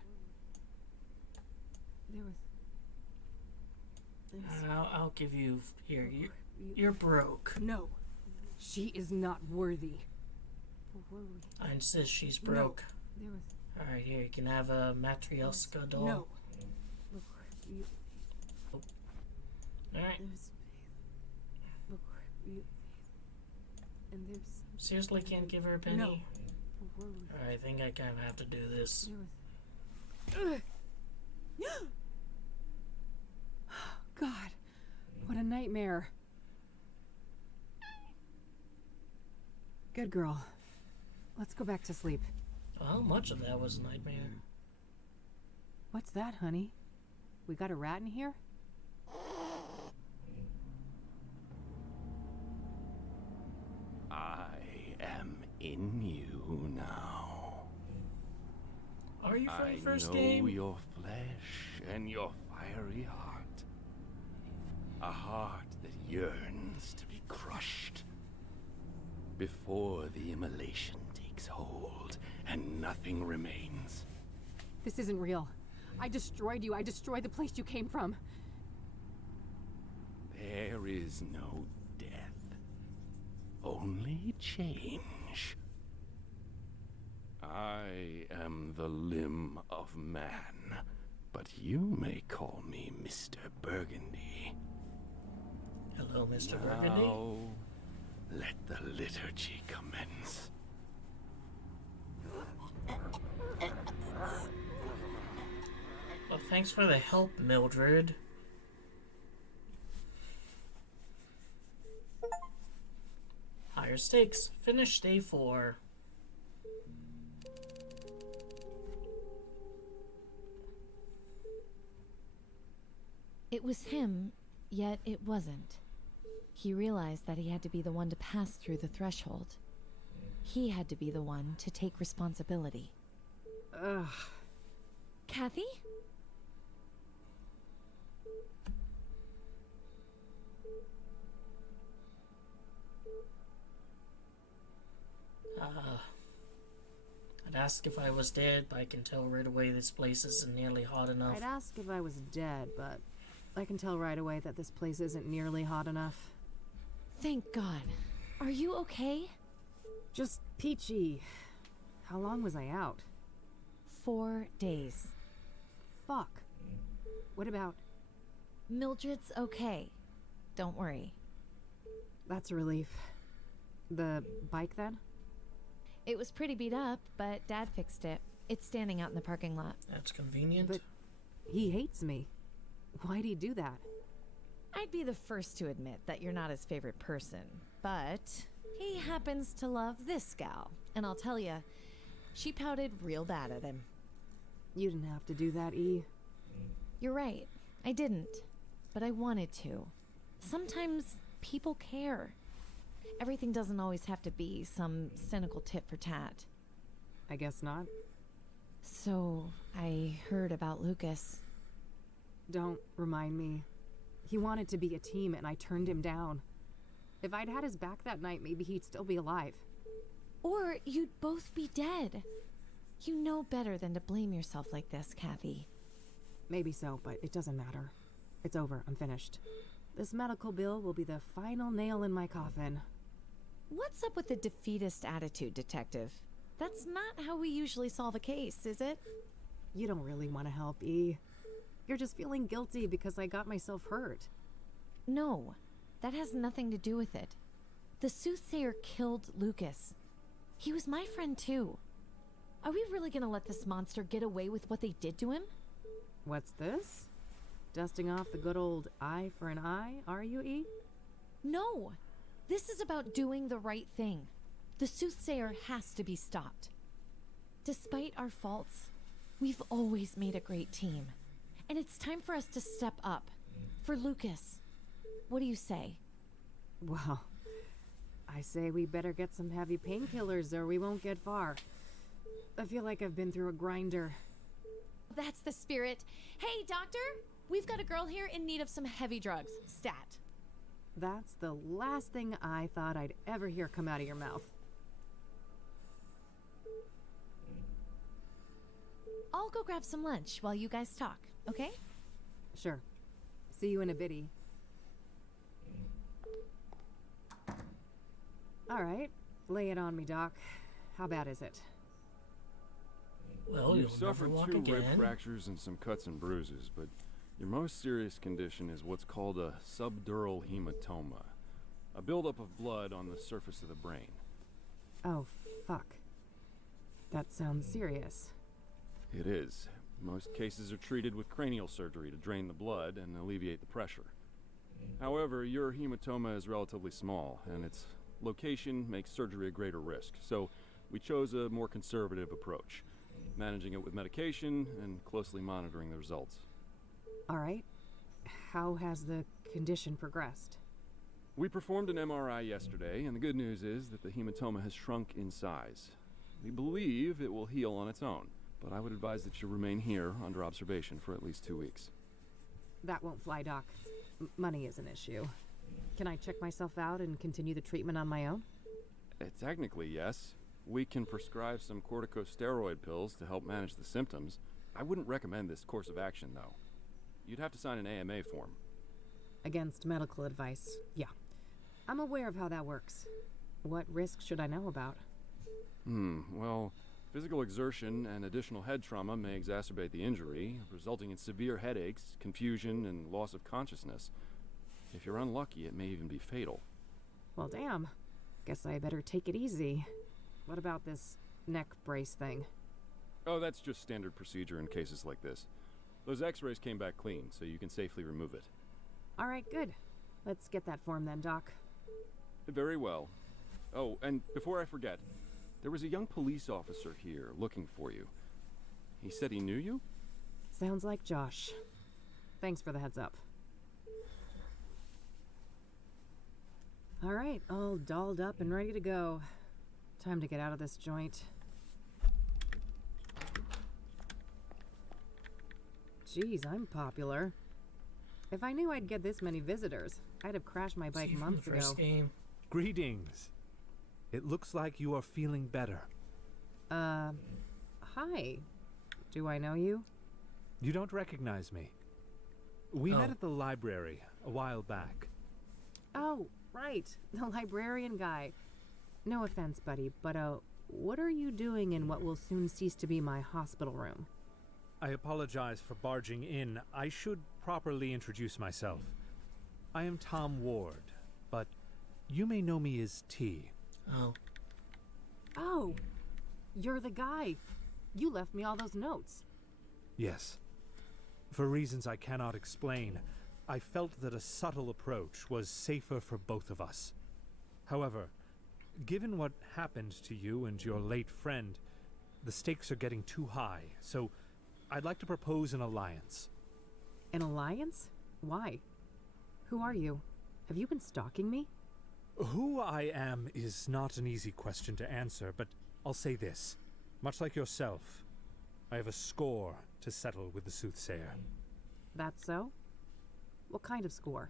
I'll give you... Here, you're broke. No, she is not worthy. I insist she's broke. No, Alright, here, you can have a Matryoshka doll. No. Alright. And there's Seriously can't give her a penny? No. I think I kind of have to do this. God, what a nightmare. Good girl. Let's go back to sleep. How much of that was a nightmare? What's that, honey? We got a rat in here? in you now. Are you from the first I game? know your flesh and your fiery heart. A heart that yearns to be crushed before the immolation takes hold and nothing remains. This isn't real. I destroyed you. I destroyed the place you came from. There is no death, only change. I am the limb of man, but you may call me Mr. Burgundy. Hello, Mr. Burgundy. Now, let the liturgy commence. Well, thanks for the help, Mildred. Higher stakes. Finish day 4. It was him, yet it wasn't. He realized that he had to be the one to pass through the threshold. He had to be the one to take responsibility. Ugh. Kathy? I'd ask if I was dead, but I can tell right away this place isn't nearly hot enough. I'd ask if I was dead, but I can tell right away that this place isn't nearly hot enough. Thank God. Are you okay? Just peachy. How long was I out? 4 days. Fuck. What about... Mildred's okay. Don't worry. That's a relief. The bike, then? It was pretty beat up, but Dad fixed it. It's standing out in the parking lot. That's convenient. But he hates me. Why'd he do that? I'd be the first to admit that you're not his favorite person, but he happens to love this gal. And I'll tell you, she pouted real bad at him. You didn't have to do that, E. You're right. I didn't. But I wanted to. Sometimes people care. Everything doesn't always have to be some cynical tit for tat. I guess not. So, I heard about Lucas. Don't remind me. He wanted to be a team and I turned him down. If I'd had his back that night, maybe he'd still be alive. Or you'd both be dead. You know better than to blame yourself like this, Kathy. Maybe so, but it doesn't matter. It's over. I'm finished. This medical bill will be the final nail in my coffin. What's up with the defeatist attitude, Detective? That's not how we usually solve a case, is it? You don't really want to help, E. You're just feeling guilty because I got myself hurt. No, that has nothing to do with it. The Soothsayer killed Lucas. He was my friend too. Are we really gonna let this monster get away with what they did to him? What's this? Dusting off the good old eye for an eye, are you, E? No! This is about doing the right thing. The Soothsayer has to be stopped. Despite our faults, we've always made a great team. And it's time for us to step up. For Lucas. What do you say? Well, I say we better get some heavy painkillers or we won't get far. I feel like I've been through a grinder. That's the spirit. Hey, doctor! We've got a girl here in need of some heavy drugs. Stat. That's the last thing I thought I'd ever hear come out of your mouth. I'll go grab some lunch while you guys talk, okay? Sure. See you in a bitty. All right. Lay it on me, Doc. How bad is it? Well, You've you'll never suffered walk 2 again. rib fractures and some cuts and bruises, but your most serious condition is what's called a subdural hematoma, a buildup of blood on the surface of the brain. Oh, fuck. That sounds serious. It is. Most cases are treated with cranial surgery to drain the blood and alleviate the pressure. However, your hematoma is relatively small, and its location makes surgery a greater risk, so we chose a more conservative approach, managing it with medication and closely monitoring the results. All right. How has the condition progressed? We performed an MRI yesterday, and the good news is that the hematoma has shrunk in size. We believe it will heal on its own, but I would advise that you remain here under observation for at least 2 weeks. That won't fly, Doc. Money is an issue. Can I check myself out and continue the treatment on my own? Technically, yes. We can prescribe some corticosteroid pills to help manage the symptoms. I wouldn't recommend this course of action, though. You'd have to sign an AMA form. Against medical advice, yeah. I'm aware of how that works. What risks should I know about? Well, physical exertion and additional head trauma may exacerbate the injury, resulting in severe headaches, confusion, and loss of consciousness. If you're unlucky, it may even be fatal. Well, damn. Guess I better take it easy. What about this neck brace thing? Oh, that's just standard procedure in cases like this. Those x-rays came back clean, so you can safely remove it. All right, good. Let's get that form then, Doc. Very well. Oh, and before I forget, there was a young police officer here looking for you. He said he knew you? Sounds like Josh. Thanks for the heads up. All right, all dolled up and ready to go. Time to get out of this joint. Geez, I'm popular. If I knew I'd get this many visitors, I'd have crashed my bike months ago. Greetings. It looks like you are feeling better. Hi. Do I know you? You don't recognize me. We met at the library a while back. Oh, right. The librarian guy. No offense, buddy, but, what are you doing in what will soon cease to be my hospital room? I apologize for barging in. I should properly introduce myself. I am Tom Ward, but you may know me as T. Oh, you're the guy. You left me all those notes. Yes. For reasons I cannot explain, I felt that a subtle approach was safer for both of us. However, given what happened to you and your late friend, the stakes are getting too high, so I'd like to propose an alliance. An alliance? Why? Who are you? Have you been stalking me? Who I am is not an easy question to answer, but I'll say this. Much like yourself, I have a score to settle with the Soothsayer. That's so? What kind of score?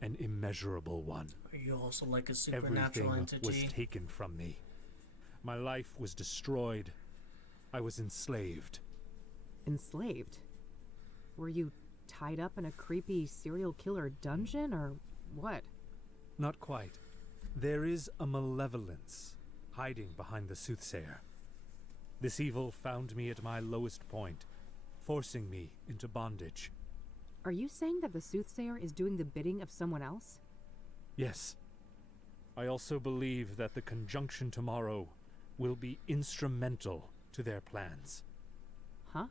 An immeasurable one. Are you also like a supernatural Everything entity? was taken from me. My life was destroyed. I was enslaved. Enslaved? Were you tied up in a creepy serial killer dungeon, or what? Not quite. There is a malevolence hiding behind the Soothsayer. This evil found me at my lowest point, forcing me into bondage. Are you saying that the Soothsayer is doing the bidding of someone else? Yes. I also believe that the conjunction tomorrow will be instrumental to their plans. Huh?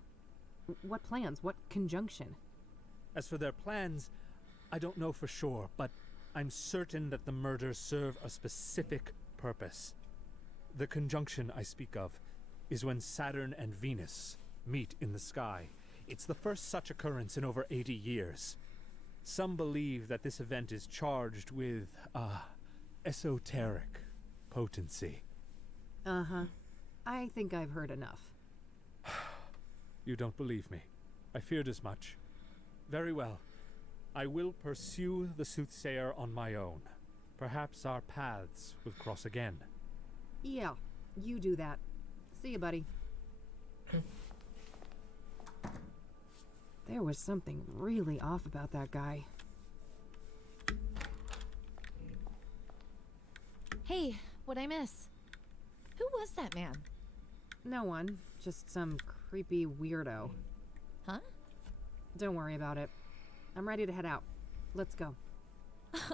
What plans? What conjunction? As for their plans, I don't know for sure, but I'm certain that the murders serve a specific purpose. The conjunction I speak of is when Saturn and Venus meet in the sky. It's the first such occurrence in over 80 years. Some believe that this event is charged with, esoteric potency. Uh-huh. I think I've heard enough. You don't believe me. I feared as much. Very well. I will pursue the Soothsayer on my own. Perhaps our paths will cross again. Yeah, you do that. See you, buddy. There was something really off about that guy. Hey, what'd I miss? Who was that man? No one. Just some creepy weirdo. Huh? Don't worry about it. I'm ready to head out. Let's go.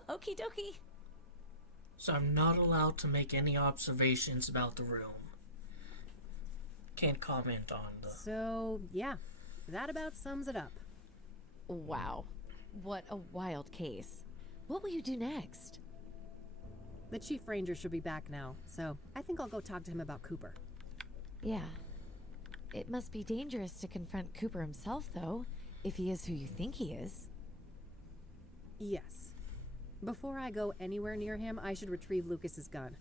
Okie dokie. So I'm not allowed to make any observations about the room. Can't comment on the... So, yeah. That about sums it up. Wow. What a wild case. What will you do next? The Chief Ranger should be back now, so I think I'll go talk to him about Cooper. Yeah. It must be dangerous to confront Cooper himself, though, if he is who you think he is. Yes. Before I go anywhere near him, I should retrieve Lucas's gun.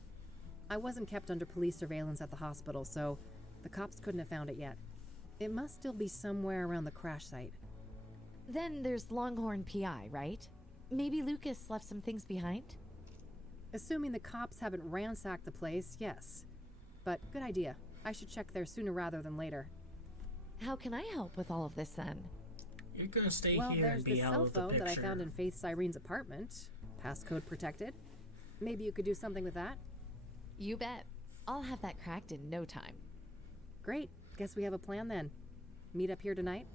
I wasn't kept under police surveillance at the hospital, so the cops couldn't have found it yet. It must still be somewhere around the crash site. Then there's Longhorn PI, right? Maybe Lucas left some things behind? Assuming the cops haven't ransacked the place, yes. But good idea. I should check there sooner rather than later. How can I help with all of this then? You're gonna stay Well, here there's and this be out cell of the phone picture. that I found in Faith Cyrene's apartment. Passcode protected. Maybe you could do something with that? You bet. I'll have that cracked in no time. Great. Guess we have a plan then. Meet up here tonight?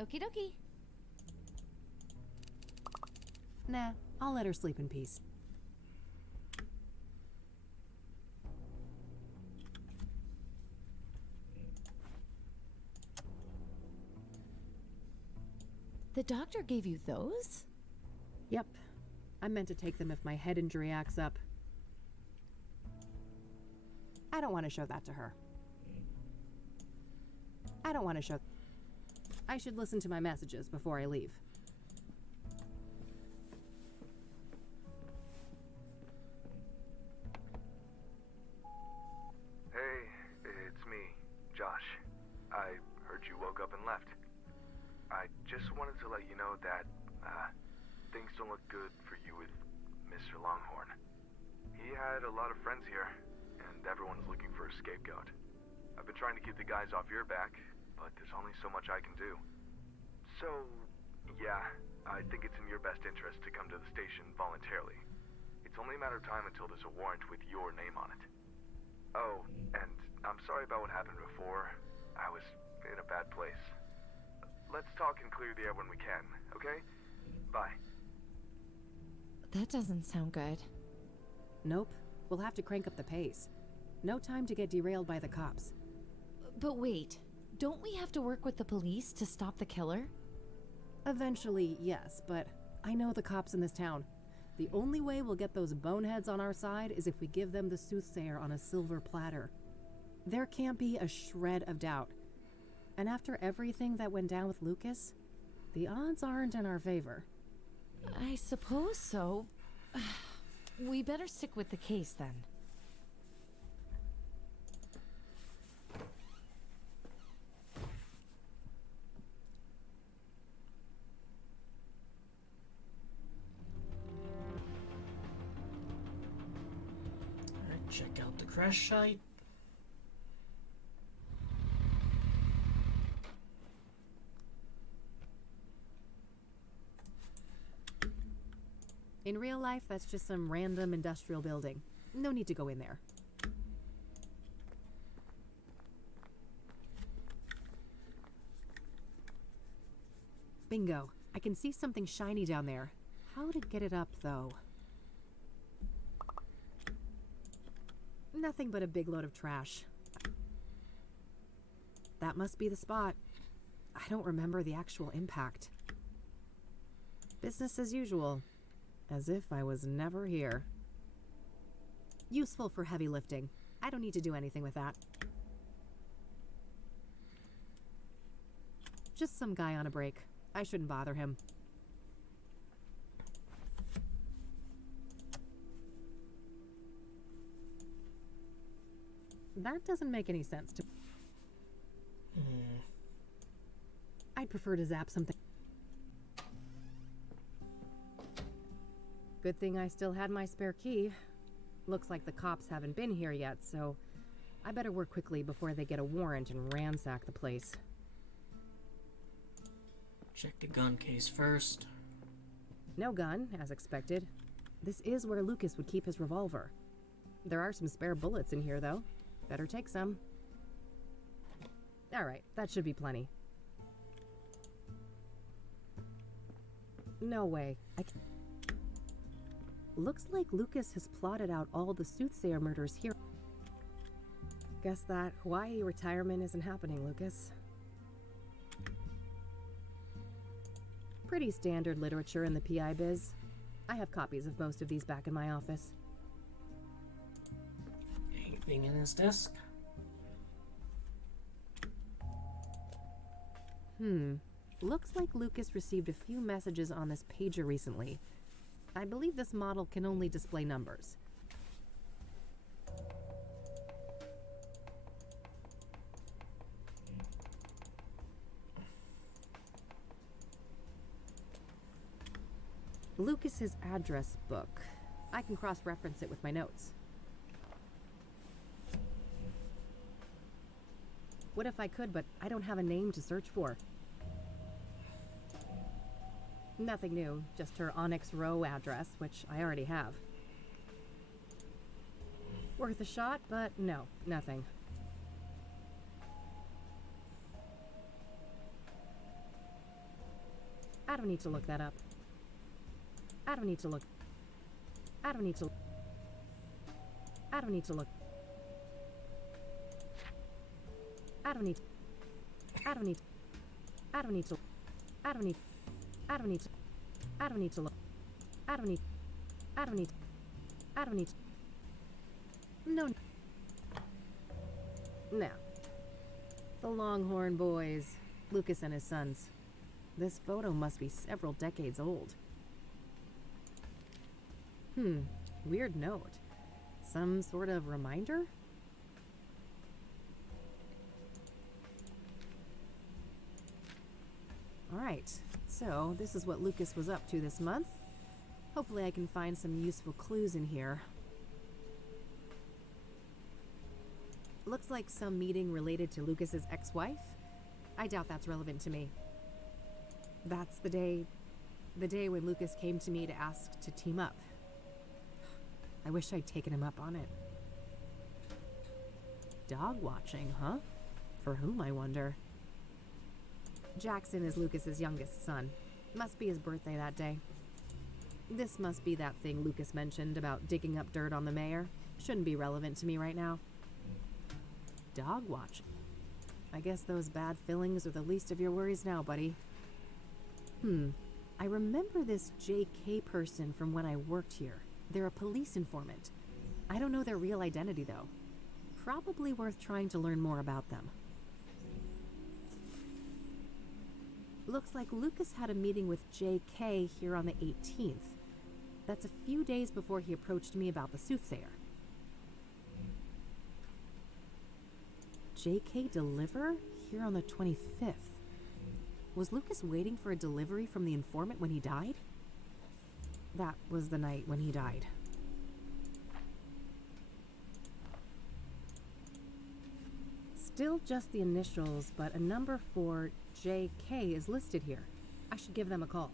Okie dokie. Nah, I'll let her sleep in peace. The doctor gave you those? Yep. I meant to take them if my head injury acts up. I don't want to show that to her. I should listen to my messages before I leave. Hey, it's me, Josh. I heard you woke up and left. I just wanted to let you know that, things don't look good for you with Mr. Longhorn. He had a lot of friends here, and everyone's looking for a scapegoat. I've been trying to keep the guys off your back, but there's only so much I can do. So, yeah, I think it's in your best interest to come to the station voluntarily. It's only a matter of time until there's a warrant with your name on it. Oh, and I'm sorry about what happened before. I was in a bad place. Let's talk and clear the air when we can, okay? Bye. That doesn't sound good. Nope. We'll have to crank up the pace. No time to get derailed by the cops. But wait, don't we have to work with the police to stop the killer? Eventually, yes, but I know the cops in this town. The only way we'll get those boneheads on our side is if we give them the Soothsayer on a silver platter. There can't be a shred of doubt. And after everything that went down with Lucas, the odds aren't in our favor. I suppose so. We better stick with the case then. Alright, check out the crash site. In real life, that's just some random industrial building. No need to go in there. Bingo. I can see something shiny down there. How to get it up, though? Nothing but a big load of trash. That must be the spot. I don't remember the actual impact. Business as usual. As if I was never here. Useful for heavy lifting. I don't need to do anything with that. Just some guy on a break. I shouldn't bother him. That doesn't make any sense to me. I'd prefer to zap something. Good thing I still had my spare key. Looks like the cops haven't been here yet, so I better work quickly before they get a warrant and ransack the place. Check the gun case first. No gun, as expected. This is where Lucas would keep his revolver. There are some spare bullets in here, though. Better take some. Alright, that should be plenty. No way. Looks like Lucas has plotted out all the Soothsayer murders here. Guess that Hawaii retirement isn't happening, Lucas. Pretty standard literature in the PI biz. I have copies of most of these back in my office. Anything in his desk? Looks like Lucas received a few messages on this pager recently. I believe this model can only display numbers. Lucas's address book. I can cross-reference it with my notes. What if I could, but I don't have a name to search for? Nothing new, just her Onyx Row address, which I already have. Worth a shot, but no, nothing. I don't need to look that up. I don't need to look. I don't need to. I don't need to look. I don't need. I don't need. I don't need to. I don't need. I don't need to. I don't need to look. I don't need. I don't need. I don't need. No. Now. The Longhorn Boys. Lucas and his sons. This photo must be several decades old. Weird note. Some sort of reminder? Alright, so this is what Lucas was up to this month. Hopefully I can find some useful clues in here. Looks like some meeting related to Lucas's ex-wife. I doubt that's relevant to me. That's the day when Lucas came to me to ask to team up. I wish I'd taken him up on it. Dog watching, huh? For whom, I wonder? Jackson is Lucas's youngest son. Must be his birthday that day. This must be that thing Lucas mentioned about digging up dirt on the mayor. Shouldn't be relevant to me right now. Dog watching. I guess those bad fillings are the least of your worries now, buddy. I remember this JK person from when I worked here. They're a police informant. I don't know their real identity, though. Probably worth trying to learn more about them. Looks like Lucas had a meeting with JK here on the 18th. That's a few days before he approached me about the Soothsayer. JK deliver here on the 25th. Was Lucas waiting for a delivery from the informant when he died? That was the night when he died. Still just the initials, but a number for JK is listed here. I should give them a call.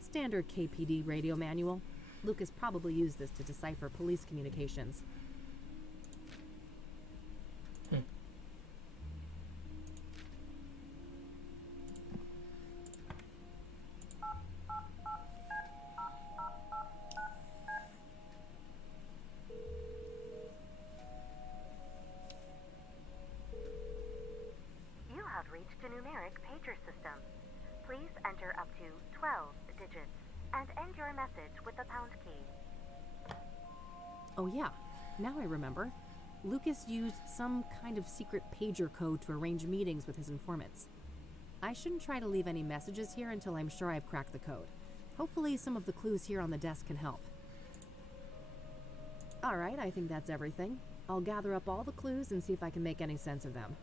Standard KPD radio manual. Lucas probably used this to decipher police communications. You have reached a numeric pager system. Please enter up to 12 digits and end your message with the pound key. Oh yeah, now I remember. Lucas used some kind of secret pager code to arrange meetings with his informants. I shouldn't try to leave any messages here until I'm sure I've cracked the code. Hopefully some of the clues here on the desk can help. Alright, I think that's everything. I'll gather up all the clues and see if I can make any sense of them.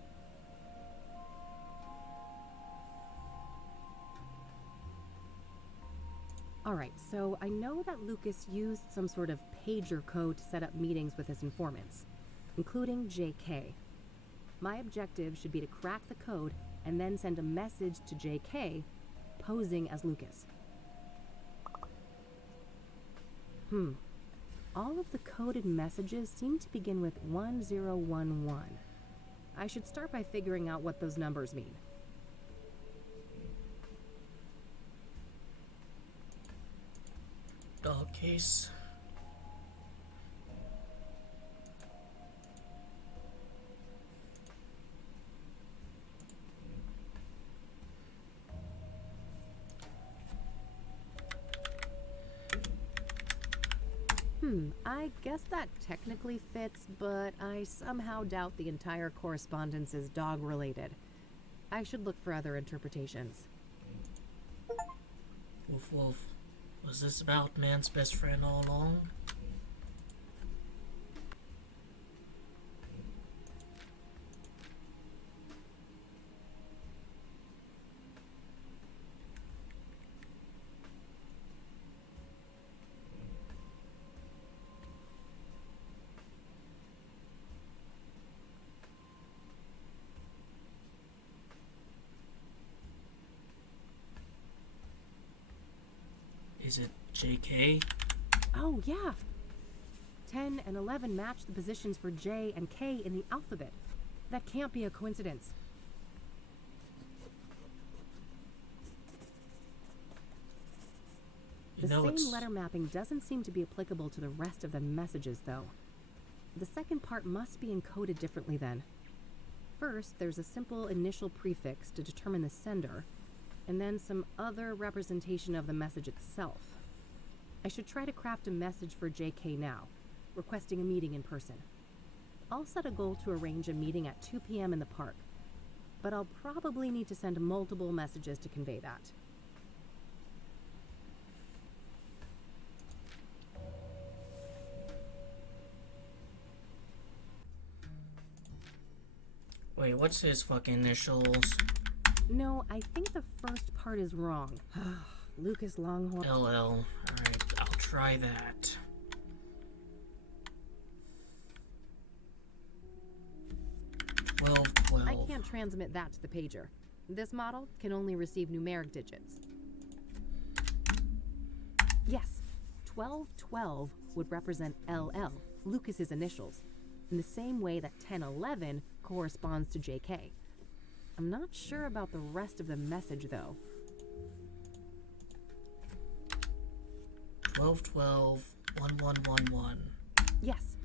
Alright, so I know that Lucas used some sort of pager code to set up meetings with his informants, including JK. My objective should be to crack the code and then send a message to JK, posing as Lucas. All of the coded messages seem to begin with 1011. I should start by figuring out what those numbers mean. Dog case. I guess that technically fits, but I somehow doubt the entire correspondence is dog-related. I should look for other interpretations. Woof woof. Was this about man's best friend all along? Is it JK? Oh, yeah. 10 and 11 match the positions for J and K in the alphabet. That can't be a coincidence. The same letter mapping doesn't seem to be applicable to the rest of the messages, though. The second part must be encoded differently then. First, there's a simple initial prefix to determine the sender, and then some other representation of the message itself. I should try to craft a message for JK now, requesting a meeting in person. I'll set a goal to arrange a meeting at 2 p.m. in the park, but I'll probably need to send multiple messages to convey that. Wait, what's his fucking initials? No, I think the first part is wrong. Lucas Longhorn. LL. Alright, I'll try that. I can't transmit that to the pager. This model can only receive numeric digits. Yes, 1212 would represent LL, Lucas's initials, in the same way that 1011 corresponds to JK. I'm not sure about the rest of the message, though. 1212 1111. Yes,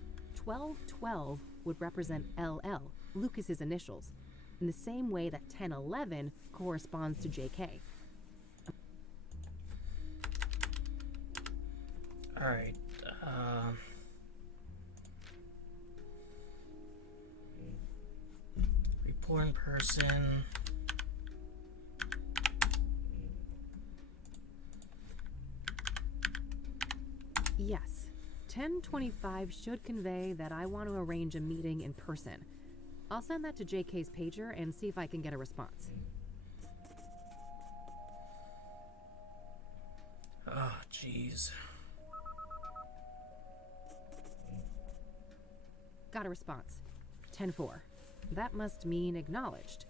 1212 would represent LL, Lucas's initials, in the same way that 1011 corresponds to JK. Alright, report in person. Yes, 1025 should convey that I want to arrange a meeting in person. I'll send that to JK's pager and see if I can get a response. Oh, jeez. Got a response. 10-4. That must mean acknowledged.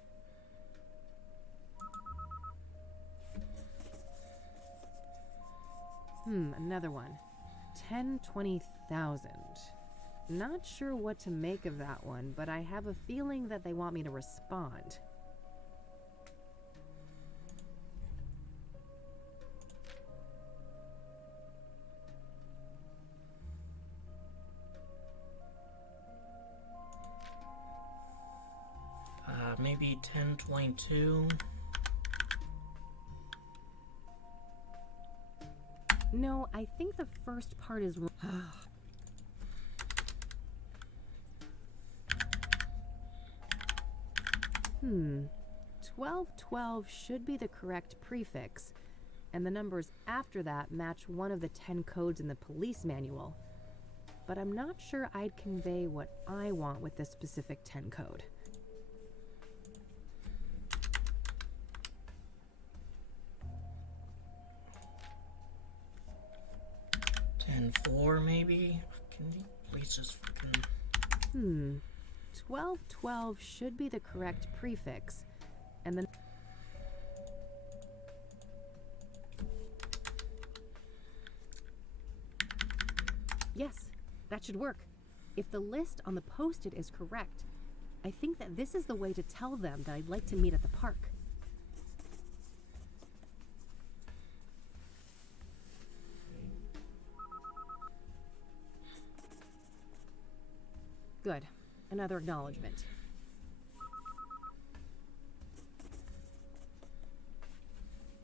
Another one. 10-20,000. Not sure what to make of that one, but I have a feeling that they want me to respond. Maybe 1022. No, I think the first part is wrong. 1212 should be the correct prefix, and the numbers after that match one of the 10 codes in the police manual. But I'm not sure I'd convey what I want with this specific 10 code. Four, maybe? Can you please just fucking... 1212 should be the correct prefix, and then... Yes, that should work. If the list on the post-it is correct, I think that this is the way to tell them that I'd like to meet at the park. Good. Another acknowledgement.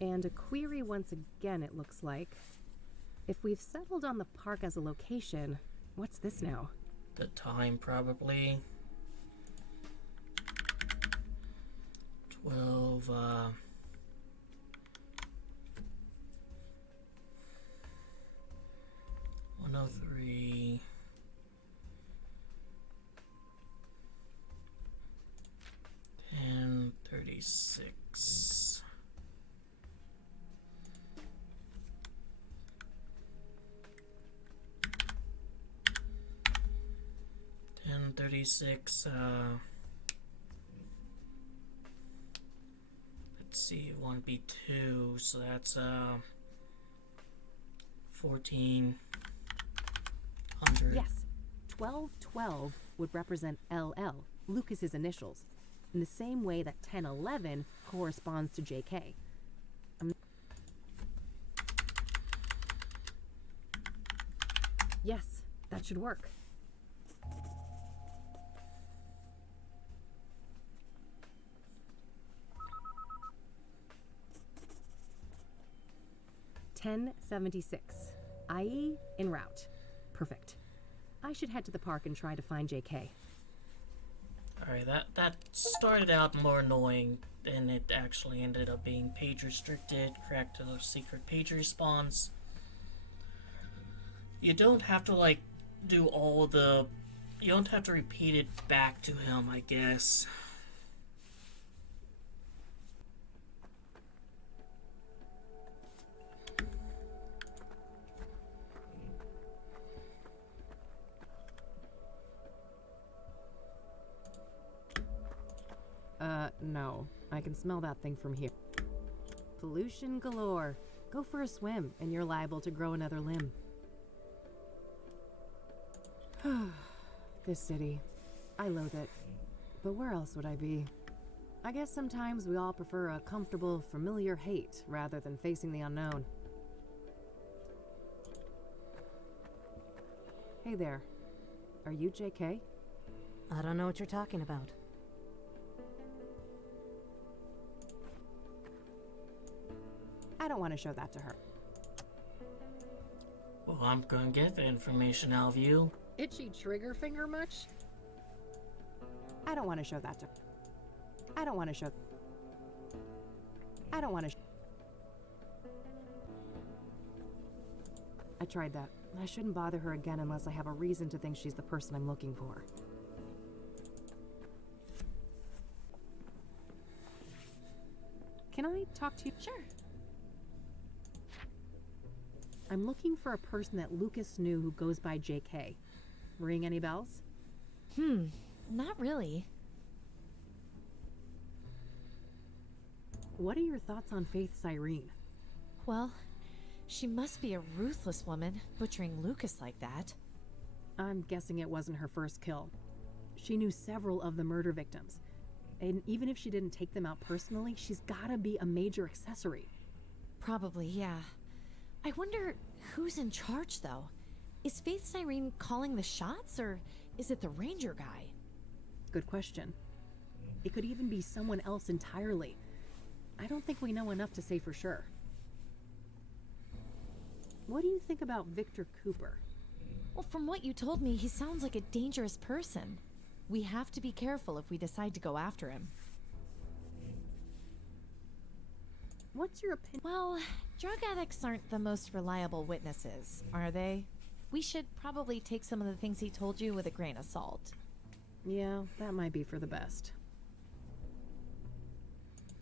And a query once again, it looks like. If we've settled on the park as a location, what's this now? The time, probably. 12, 103. 36. And 36, let's see, it won't be 2, so that's 1400. Yes, 1212 would represent LL, Lucas's initials, in the same way that 1011 corresponds to JK. Yes, that should work. $10.76. IE en route. Perfect. I should head to the park and try to find JK. Alright, that started out more annoying than it actually ended up being. Page restricted, correct to the secret page response. You don't have to, like, do all the... You don't have to repeat it back to him, I guess. No. I can smell that thing from here. Pollution galore. Go for a swim, and you're liable to grow another limb. This city. I loathe it. But where else would I be? I guess sometimes we all prefer a comfortable, familiar hate rather than facing the unknown. Hey there. Are you JK? I don't know what you're talking about. I don't want to show that to her. Well, I'm gonna get the information out of you. Itchy trigger finger much? I don't want to show that to her. I don't want to show... I don't want to... I tried that. I shouldn't bother her again unless I have a reason to think she's the person I'm looking for. Can I talk to you? Sure. I'm looking for a person that Lucas knew who goes by JK. Ring any bells? Not really. What are your thoughts on Faith Cyrene? Well, she must be a ruthless woman, butchering Lucas like that. I'm guessing it wasn't her first kill. She knew several of the murder victims. And even if she didn't take them out personally, she's gotta be a major accessory. Probably, yeah. I wonder who's in charge, though. Is Faith Cyrene calling the shots, or is it the ranger guy? Good question. It could even be someone else entirely. I don't think we know enough to say for sure. What do you think about Victor Cooper? Well, from what you told me, he sounds like a dangerous person. We have to be careful if we decide to go after him. What's your opinion? Well, drug addicts aren't the most reliable witnesses, are they? We should probably take some of the things he told you with a grain of salt. Yeah, that might be for the best.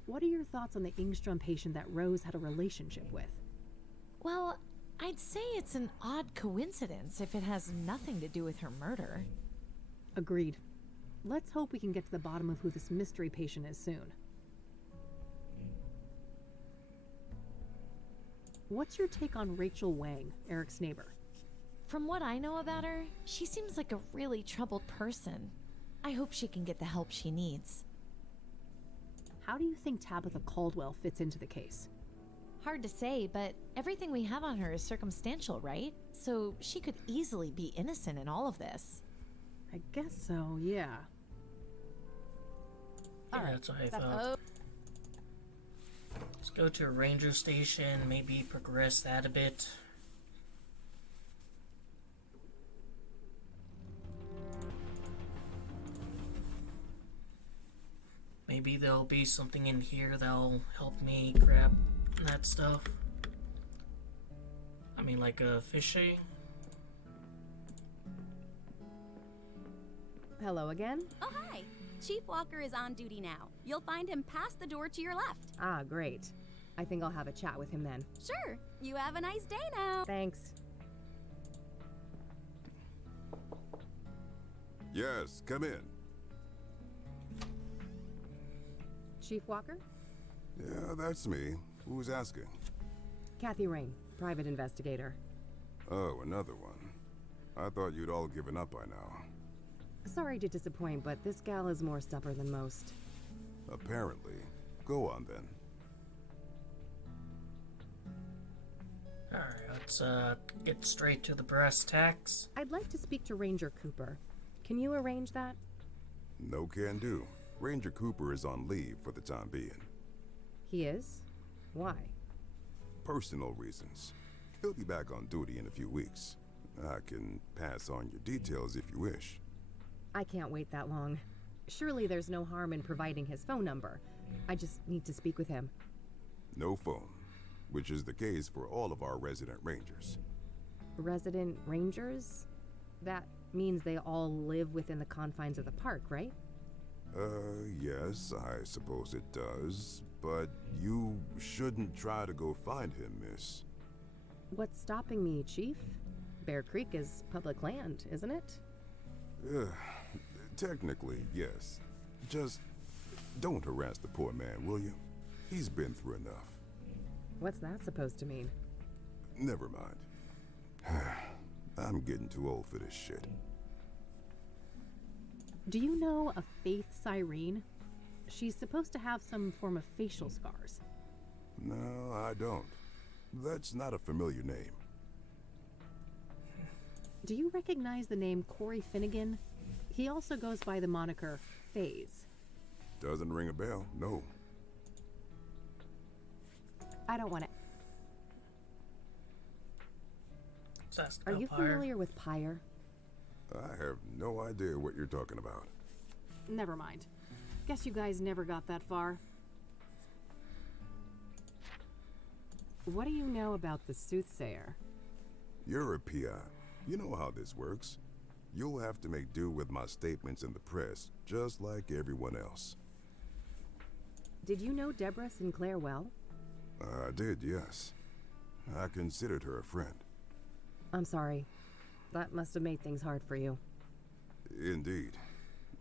What are your thoughts on the Ingstrom patient that Rose had a relationship with? Well, I'd say it's an odd coincidence if it has nothing to do with her murder. Agreed. Let's hope we can get to the bottom of who this mystery patient is soon. What's your take on Rachel Wang, Eric's neighbor? From what I know about her, she seems like a really troubled person. I hope she can get the help she needs. How do you think Tabitha Caldwell fits into the case? Hard to say, but everything we have on her is circumstantial, right? So she could easily be innocent in all of this. I guess so, yeah. Yeah, that's what I thought. Let's go to a ranger station, maybe progress that a bit. Maybe there'll be something in here that'll help me grab that stuff. I mean, like a fishing. Hello again? Oh, hi. Chief Walker is on duty now. You'll find him past the door to your left. Ah, great. I think I'll have a chat with him then. Sure. You have a nice day now. Thanks. Yes, come in. Chief Walker? Yeah, that's me. Who's asking? Kathy Rain, private investigator. Oh, another one. I thought you'd all given up by now. Sorry to disappoint, but this gal is more stubborn than most. Apparently. Go on then. Alright, let's get straight to the brass tacks. I'd like to speak to Ranger Cooper. Can you arrange that? No can do. Ranger Cooper is on leave for the time being. He is? Why? Personal reasons. He'll be back on duty in a few weeks. I can pass on your details if you wish. I can't wait that long. Surely there's no harm in providing his phone number. I just need to speak with him. No phone, which is the case for all of our resident rangers. Resident rangers? That means they all live within the confines of the park, right? Yes, I suppose it does. But you shouldn't try to go find him, miss. What's stopping me, Chief? Bear Creek is public land, isn't it? Technically, yes. Just don't harass the poor man, will you? He's been through enough. What's that supposed to mean? Never mind. I'm getting too old for this shit. Do you know a Faith Cyrene? She's supposed to have some form of facial scars. No, I don't. That's not a familiar name. Do you recognize the name Corey Finnegan? He also goes by the moniker Faze. Doesn't ring a bell, no. I don't want to. Are you familiar with Pyre? I have no idea what you're talking about. Never mind. Guess you guys never got that far. What do you know about the Soothsayer? You're a PI. You know how this works. You'll have to make do with my statements in the press, just like everyone else. Did you know Deborah Sinclair well? I did, yes. I considered her a friend. I'm sorry. That must have made things hard for you. Indeed.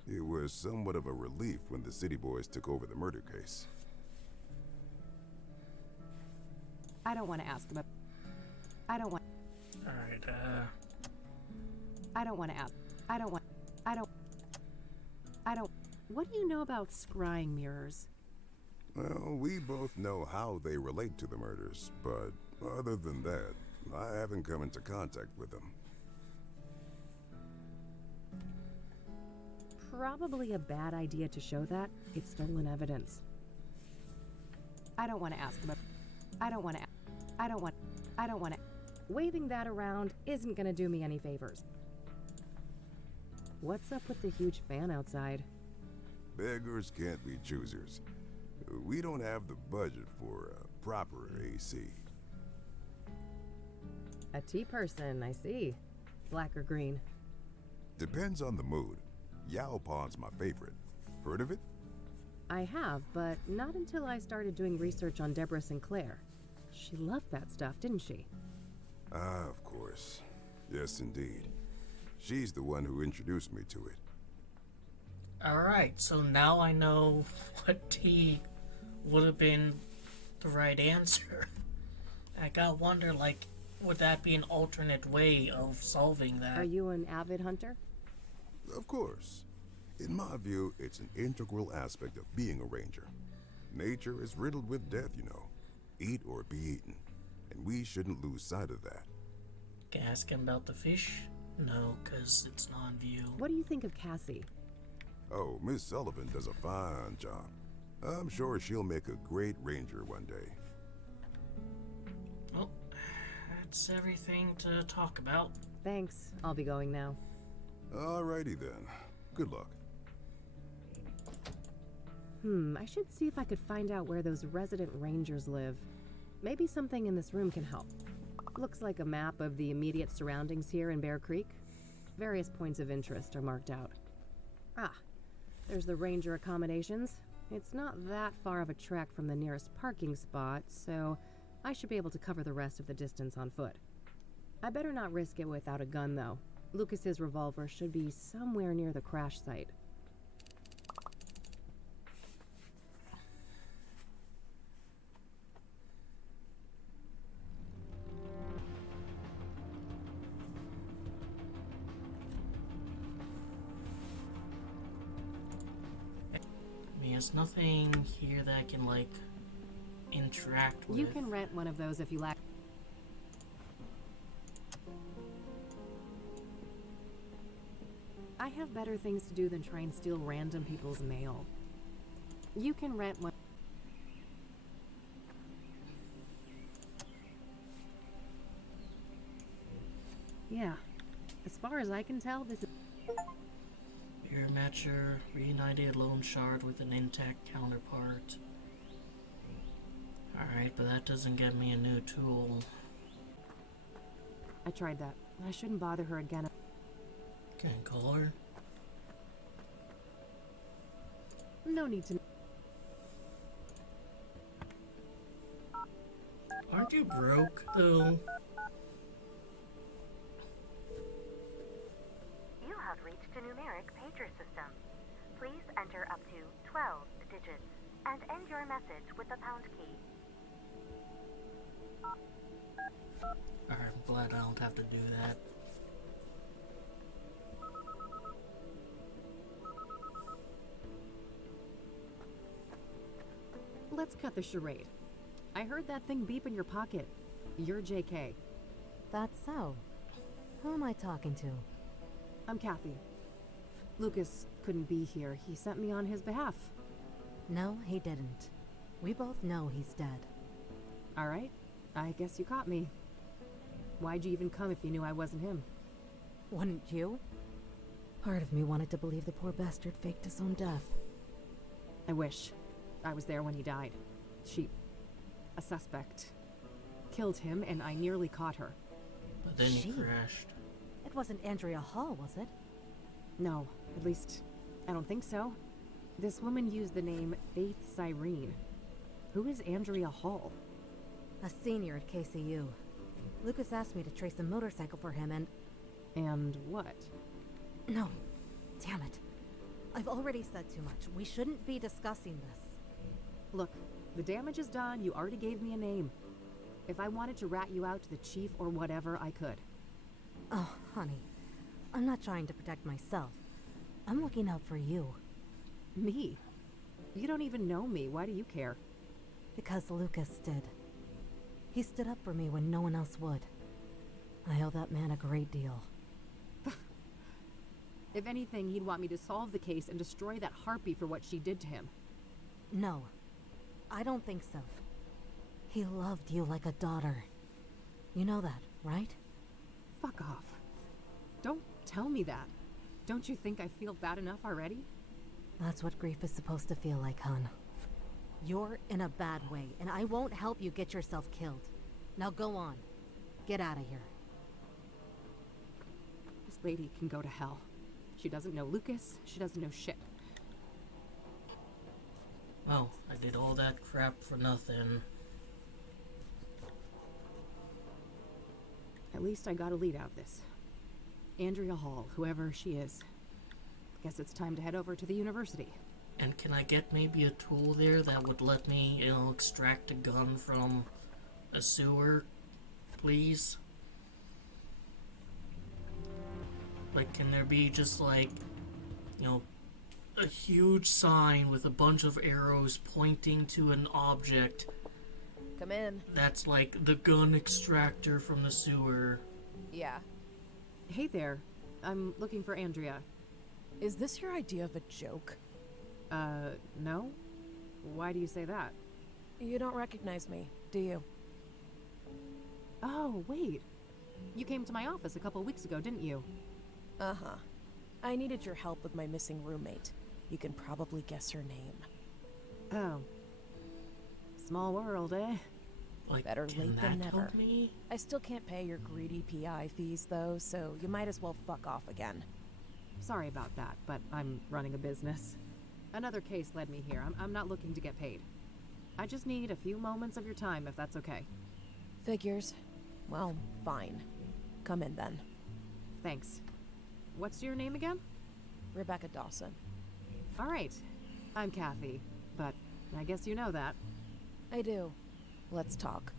It was somewhat of a relief when the city boys took over the murder case. I don't want to ask about... I don't want... Alright, I don't want to ask... I don't... What do you know about scrying mirrors? Well, we both know how they relate to the murders, but other than that, I haven't come into contact with them. Probably a bad idea to show that. It's stolen evidence. I don't want to ask about... I don't want to... Waving that around isn't gonna do me any favors. What's up with the huge fan outside? Beggars can't be choosers. We don't have the budget for a proper AC. A tea person, I see. Black or green? Depends on the mood. Yao Pon's my favorite. Heard of it? I have, but not until I started doing research on Deborah Sinclair. She loved that stuff, didn't she? Ah, of course. Yes, indeed. She's the one who introduced me to it. alright, so now I know what tea would have been the right answer. I gotta wonder, like, would that be an alternate way of solving that? Are you an avid hunter? Of course. In my view, it's an integral aspect of being a ranger. Nature is riddled with death, you know. Eat or be eaten. And we shouldn't lose sight of that. Can I ask him about the fish? No, because it's non-view. What do you think of Cassie? Oh, Miss Sullivan does a fine job. I'm sure she'll make a great ranger one day. Well, that's everything to talk about. Thanks. I'll be going now. Alrighty then. Good luck. I should see if I could find out where those resident rangers live. Maybe something in this room can help. Looks like a map of the immediate surroundings here in Bear Creek. Various points of interest are marked out. Ah, there's the ranger accommodations. It's not that far of a trek from the nearest parking spot, so I should be able to cover the rest of the distance on foot. I better not risk it without a gun, though. Lucas's revolver should be somewhere near the crash site. There's nothing here that I can, like, interact with. You can rent one of those if you lack. I have better things to do than try and steal random people's mail. You can rent one. Yeah. As far as I can tell, this is... Beer matcher, reunited lone shard with an intact counterpart. Alright, but that doesn't get me a new tool. I tried that. I shouldn't bother her again. Can't call her. No need to. Aren't you broke, though? You have reached a numeric pager system. Please enter up to 12 digits and end your message with the pound key. Alright, I'm glad I don't have to do that. Let's cut the charade. I heard that thing beep in your pocket. You're JK. That's so. Who am I talking to? I'm Kathy. Lucas couldn't be here. He sent me on his behalf. No, he didn't. We both know he's dead. All right. I guess you caught me. Why'd you even come if you knew I wasn't him? Wouldn't you? Part of me wanted to believe the poor bastard faked his own death. I wish. I was there when he died. A suspect, killed him, and I nearly caught her. But then he crashed. It wasn't Andrea Hall, was it? No, at least, I don't think so. This woman used the name Faith Cyrene. Who is Andrea Hall? A senior at KCU. Lucas asked me to trace a motorcycle for him and... And what? No. Damn it. I've already said too much. We shouldn't be discussing this. Look, the damage is done. You already gave me a name. If I wanted to rat you out to the chief or whatever, I could. Oh, honey. I'm not trying to protect myself. I'm looking out for you. Me? You don't even know me. Why do you care? Because Lucas did. He stood up for me when no one else would. I owe that man a great deal. If anything, he'd want me to solve the case and destroy that harpy for what she did to him. No. I don't think so. He loved you like a daughter. You know that, right? Fuck off. Don't tell me that. Don't you think I feel bad enough already? That's what grief is supposed to feel like, hon. You're in a bad way, and I won't help you get yourself killed. Now go on. Get out of here. This lady can go to hell. She doesn't know Lucas. She doesn't know shit. Well, I did all that crap for nothing. At least I got a lead out of this. Andrea Hall, whoever she is. Guess it's time to head over to the university. And can I get maybe a tool there that would let me, you know, extract a gun from a sewer, please? Like, can there be just like, you know, a huge sign with a bunch of arrows pointing to an object? Come in. That's like the gun extractor from the sewer. Yeah. Hey there. I'm looking for Andrea. Is this your idea of a joke? No? Why do you say that? You don't recognize me, do you? Oh, wait. You came to my office a couple weeks ago, didn't you? Uh-huh. I needed your help with my missing roommate. You can probably guess her name. Oh. Small world, eh? Like, Better can late that than never. help me? I still can't pay your greedy PI fees, though, so you might as well fuck off again. Sorry about that, but I'm running a business. Another case led me here. I'm not looking to get paid. I just need a few moments of your time, if that's okay. Figures. Well, fine. Come in then. Thanks. What's your name again? Rebecca Dawson. All right. I'm Kathy, but I guess you know that. I do. Let's talk.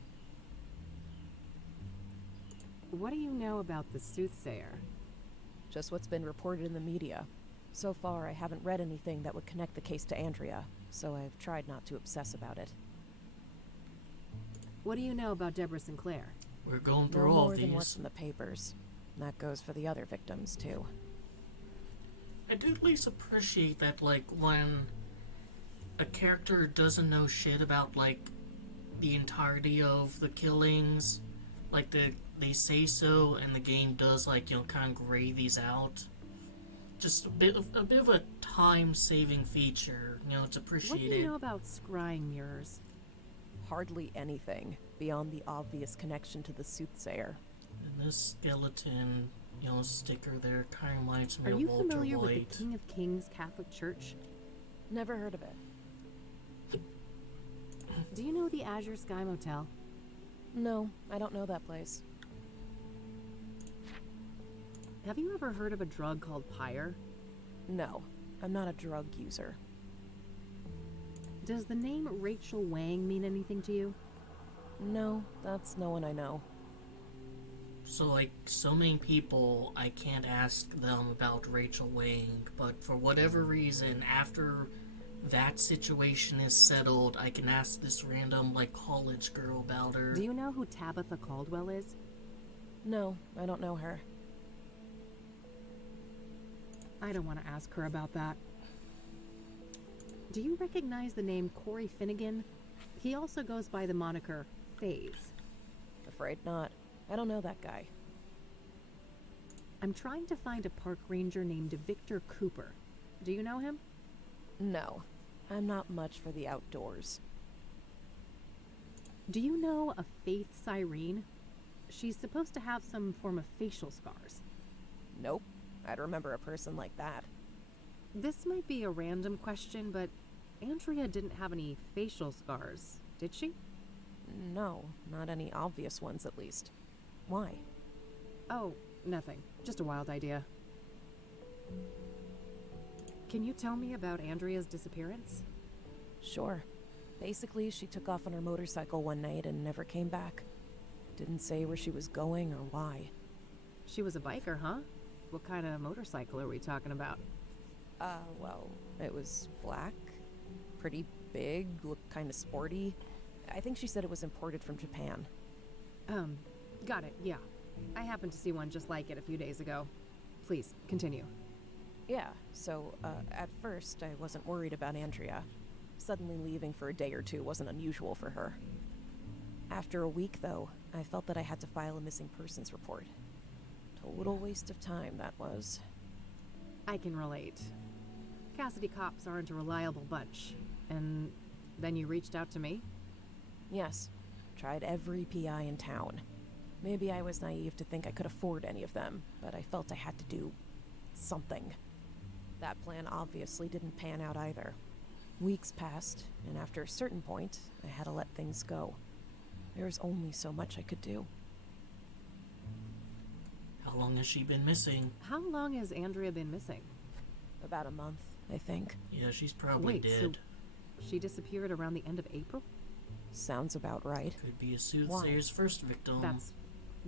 What do you know about the Soothsayer? Just what's been reported in the media. So far, I haven't read anything that would connect the case to Andrea, so I've tried not to obsess about it. What do you know about Deborah Sinclair? We're going No through all more of than what's these. in the papers. That goes for the other victims, too. I do at least appreciate that, like, when a character doesn't know shit about, like, the entirety of the killings, like, they say so, and the game does, like, you know, kind of gray these out. Just a bit of a time-saving feature, you know, it's appreciated. What do you know about scrying mirrors? Hardly anything beyond the obvious connection to the Soothsayer. And this skeleton, you know, sticker there kind of reminds me Are of you Walter familiar with White. the King of Kings Catholic Church? Never heard of it. Do you know the Azure Sky Motel? No, I don't know that place. Have you ever heard of a drug called Pyre? No, I'm not a drug user. Does the name Rachel Wang mean anything to you? No, that's no one I know. So, like, so many people, I can't ask them about Rachel Wang, but for whatever reason, after that situation is settled, I can ask this random, like, college girl about her. Do you know who Tabitha Caldwell is? No, I don't know her. I don't want to ask her about that. Do you recognize the name Corey Finnegan? He also goes by the moniker FaZe. Afraid not. I don't know that guy. I'm trying to find a park ranger named Victor Cooper. Do you know him? No, I'm not much for the outdoors. Do you know a Faith Cyrene? She's supposed to have some form of facial scars. Nope. I'd remember a person like that. This might be a random question, but Andrea didn't have any facial scars, did she? No, not any obvious ones at least. Why? Oh, nothing. Just a wild idea. Can you tell me about Andrea's disappearance? Sure. Basically, she took off on her motorcycle one night and never came back. Didn't say where she was going or why. She was a biker, huh? What kind of motorcycle are we talking about? Well, it was black, pretty big, looked kind of sporty. I think she said it was imported from Japan. Got it, yeah. I happened to see one just like it a few days ago. Please, continue. Yeah, so, at first, I wasn't worried about Andrea. Suddenly leaving for a day or two wasn't unusual for her. After a week, though, I felt that I had to file a missing persons report. Total waste of time, that was. I can relate. Cassidy cops aren't a reliable bunch. And then you reached out to me? Yes. Tried every PI in town. Maybe I was naive to think I could afford any of them, but I felt I had to do something. That plan obviously didn't pan out either. Weeks passed, and after a certain point, I had to let things go. There was only so much I could do. How long has she been missing? How long has Andrea been missing? About a month, I think. Yeah, she's probably Wait, dead. So she disappeared around the end of April? Sounds about right. Could be a Soothsayer's first victim. That's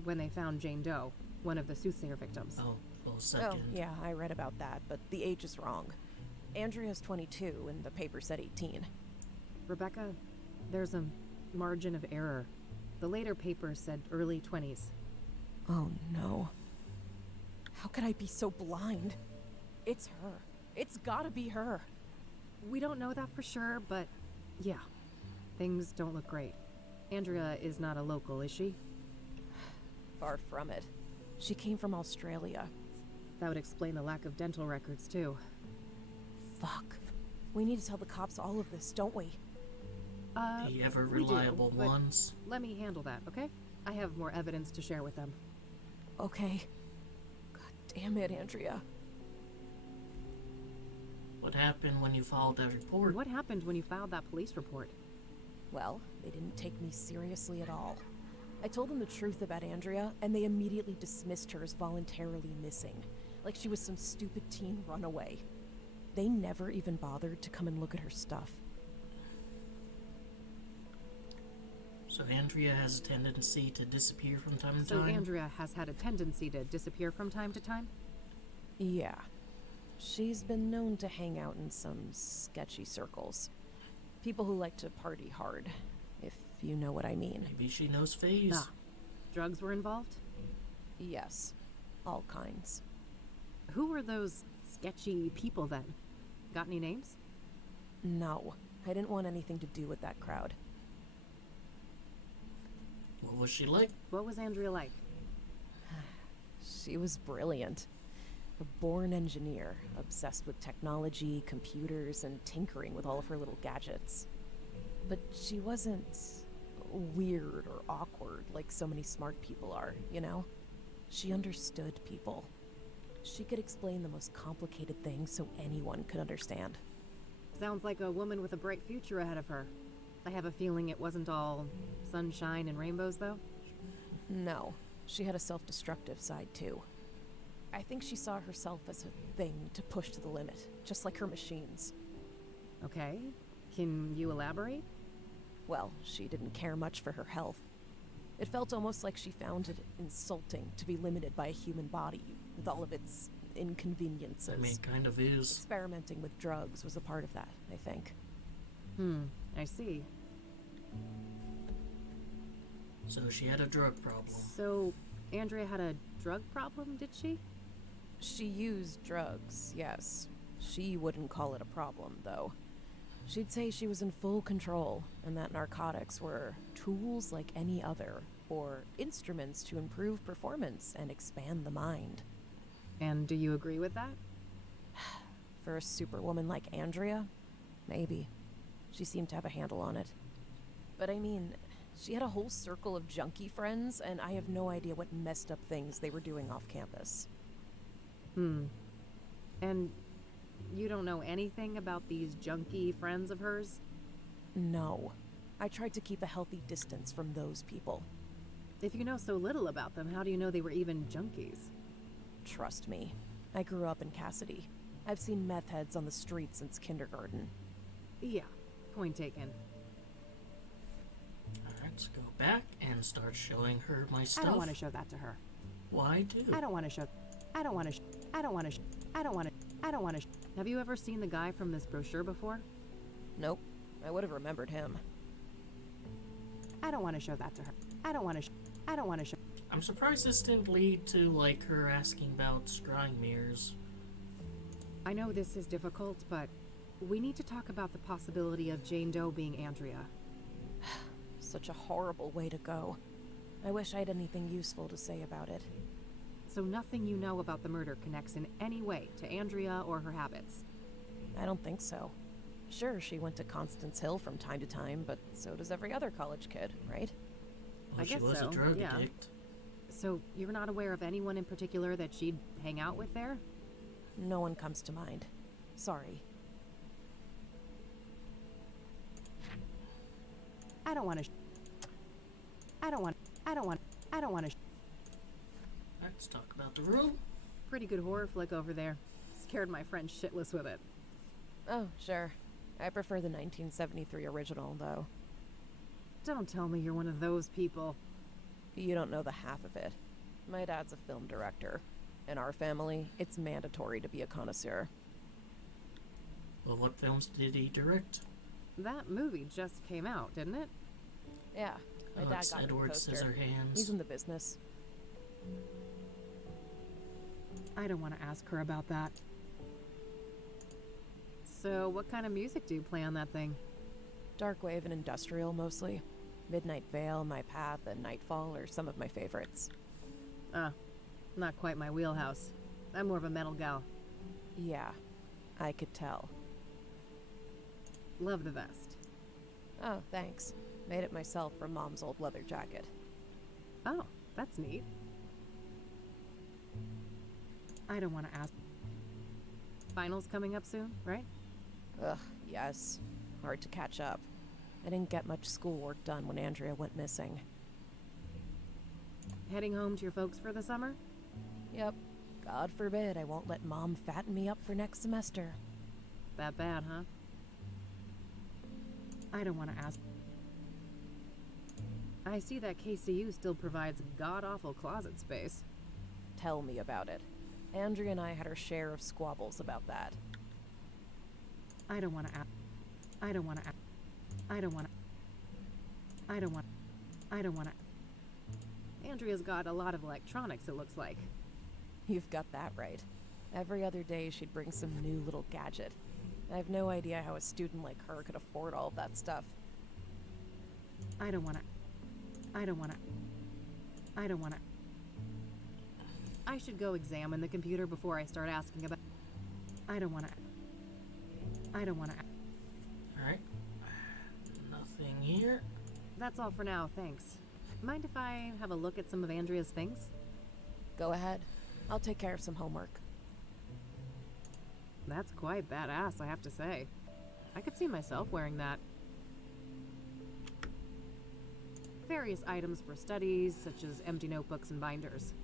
when they found Jane Doe, one of the Soothsayer victims. Oh, well, second. Oh, yeah, I read about that, but the age is wrong. Andrea's 22, and the paper said 18. Rebecca, there's a margin of error. The later paper said early 20s. Oh, no. How could I be so blind? It's her. It's gotta be her. We don't know that for sure, but yeah. Things don't look great. Andrea is not a local, is she? Far from it. She came from Australia. That would explain the lack of dental records, too. Fuck. We need to tell the cops all of this, don't we? The ever We do, reliable but ones. Let me handle that, okay? I have more evidence to share with them. Okay. God damn it, Andrea. What happened when you filed that report? What happened when you filed that police report? Well, they didn't take me seriously at all. I told them the truth about Andrea, and they immediately dismissed her as voluntarily missing, like she was some stupid teen runaway. They never even bothered to come and look at her stuff. So Andrea has a tendency to disappear from time to So time? Andrea has had a tendency to disappear from time to time? Yeah. She's been known to hang out in some sketchy circles. People who like to party hard, if you know what I mean. Maybe she knows Faze. Ah. Drugs were involved? Yes. All kinds. Who were those sketchy people then? Got any names? No. I didn't want anything to do with that crowd. What was she like? What was Andrea like? She was brilliant. A born engineer, obsessed with technology, computers, and tinkering with all of her little gadgets. But she wasn't weird or awkward like so many smart people are, you know? She understood people. She could explain the most complicated things so anyone could understand. Sounds like a woman with a bright future ahead of her. I have a feeling it wasn't all sunshine and rainbows, though? No, she had a self-destructive side, too. I think she saw herself as a thing to push to the limit, just like her machines. Okay. Can you elaborate? Well, she didn't care much for her health. It felt almost like she found it insulting to be limited by a human body, with all of its inconveniences. I mean, kind of is. Experimenting with drugs was a part of that, I think. I see. So she had a drug problem. So, Andrea had a drug problem, did she? She used drugs, yes. She wouldn't call it a problem, though. She'd say she was in full control, and that narcotics were tools like any other, or instruments to improve performance and expand the mind. And do you agree with that? For a superwoman like Andrea, maybe. She seemed to have a handle on it. But I mean, she had a whole circle of junkie friends, and I have no idea what messed up things they were doing off campus. And you don't know anything about these junkie friends of hers? No. I tried to keep a healthy distance from those people. If you know so little about them, how do you know they were even junkies? Trust me. I grew up in Cassidy. I've seen meth heads on the street since kindergarten. Yeah, point taken. Alright, let's go back and start showing her my stuff. I don't want to show that to her. Why do? I don't want to show. Have you ever seen the guy from this brochure before? Nope. I would have remembered him. I don't want to show that to her. I don't want to show. I'm surprised this didn't lead to, like, her asking about scrying mirrors. I know this is difficult, but we need to talk about the possibility of Jane Doe being Andrea. Such a horrible way to go. I wish I had anything useful to say about it. So nothing you know about the murder connects in any way to Andrea or her habits? I don't think so. Sure, she went to Constance Hill from time to time, but so does every other college kid, right? Well, I she guess was so, a drug yeah. addict. So you're not aware of anyone in particular that she'd hang out with there? No one comes to mind. Sorry. I don't want to. Let's talk about the room. Pretty good horror flick over there. Scared my friend shitless with it. Oh, sure. I prefer the 1973 original, though. Don't tell me you're one of those people. You don't know the half of it. My dad's a film director. In our family, it's mandatory to be a connoisseur. Well, what films did he direct? That movie just came out, didn't it? Yeah, my dad it's got me the Edward poster. Scissorhands. He's in the business. I don't want to ask her about that. So, what kind of music do you play on that thing? Darkwave and industrial, mostly. Midnight Veil, My Path, and Nightfall are some of my favorites. Not quite my wheelhouse. I'm more of a metal gal. Yeah, I could tell. Love the vest. Oh, thanks. Made it myself from Mom's old leather jacket. Oh, that's neat. I don't want to ask. Finals coming up soon, right? Ugh, yes. Hard to catch up. I didn't get much schoolwork done when Andrea went missing. Heading home to your folks for the summer? Yep. God forbid I won't let Mom fatten me up for next semester. That bad, huh? I don't want to ask. I see that KCU still provides god-awful closet space. Tell me about it. Andrea and I had our share of squabbles about that. I don't want to ask. I don't want to ask. I don't want to. I don't want. I don't want to. Andrea's got a lot of electronics, it looks like. You've got that right. Every other day she'd bring some new little gadget. I have no idea how a student like her could afford all of that stuff. I don't want to. I don't want to. I don't want to. I should go examine the computer before I start asking about. I don't want to. I don't want to. Alright. Nothing here. That's all for now, thanks. Mind if I have a look at some of Andrea's things? Go ahead. I'll take care of some homework. That's quite badass, I have to say. I could see myself wearing that. Various items for studies, such as empty notebooks and binders.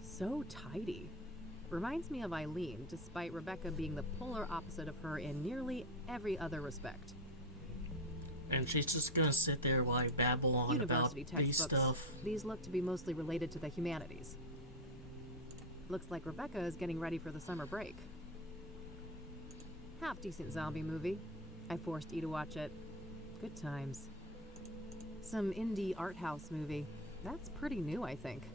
So tidy. Reminds me of Eileen, despite Rebecca being the polar opposite of her in nearly every other respect. And she's just gonna sit there while I babble on University about these textbooks. stuff. These look to be mostly related to the humanities. Looks like Rebecca is getting ready for the summer break. Half-decent zombie movie. I forced E to watch it. Good times. Some indie art house movie. That's pretty new, I think.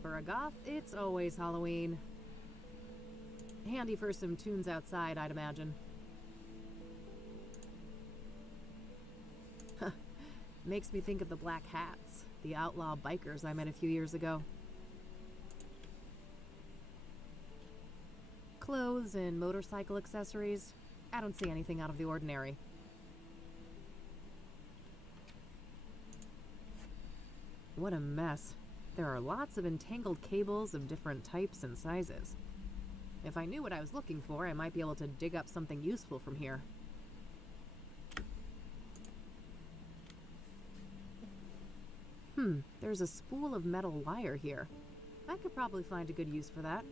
For a goth, it's always Halloween. Handy for some tunes outside, I'd imagine. Makes me think of the Black Hats, the outlaw bikers I met a few years ago. Clothes and motorcycle accessories. I don't see anything out of the ordinary. What a mess. There are lots of entangled cables of different types and sizes. If I knew what I was looking for, I might be able to dig up something useful from here. There's a spool of metal wire here. I could probably find a good use for that.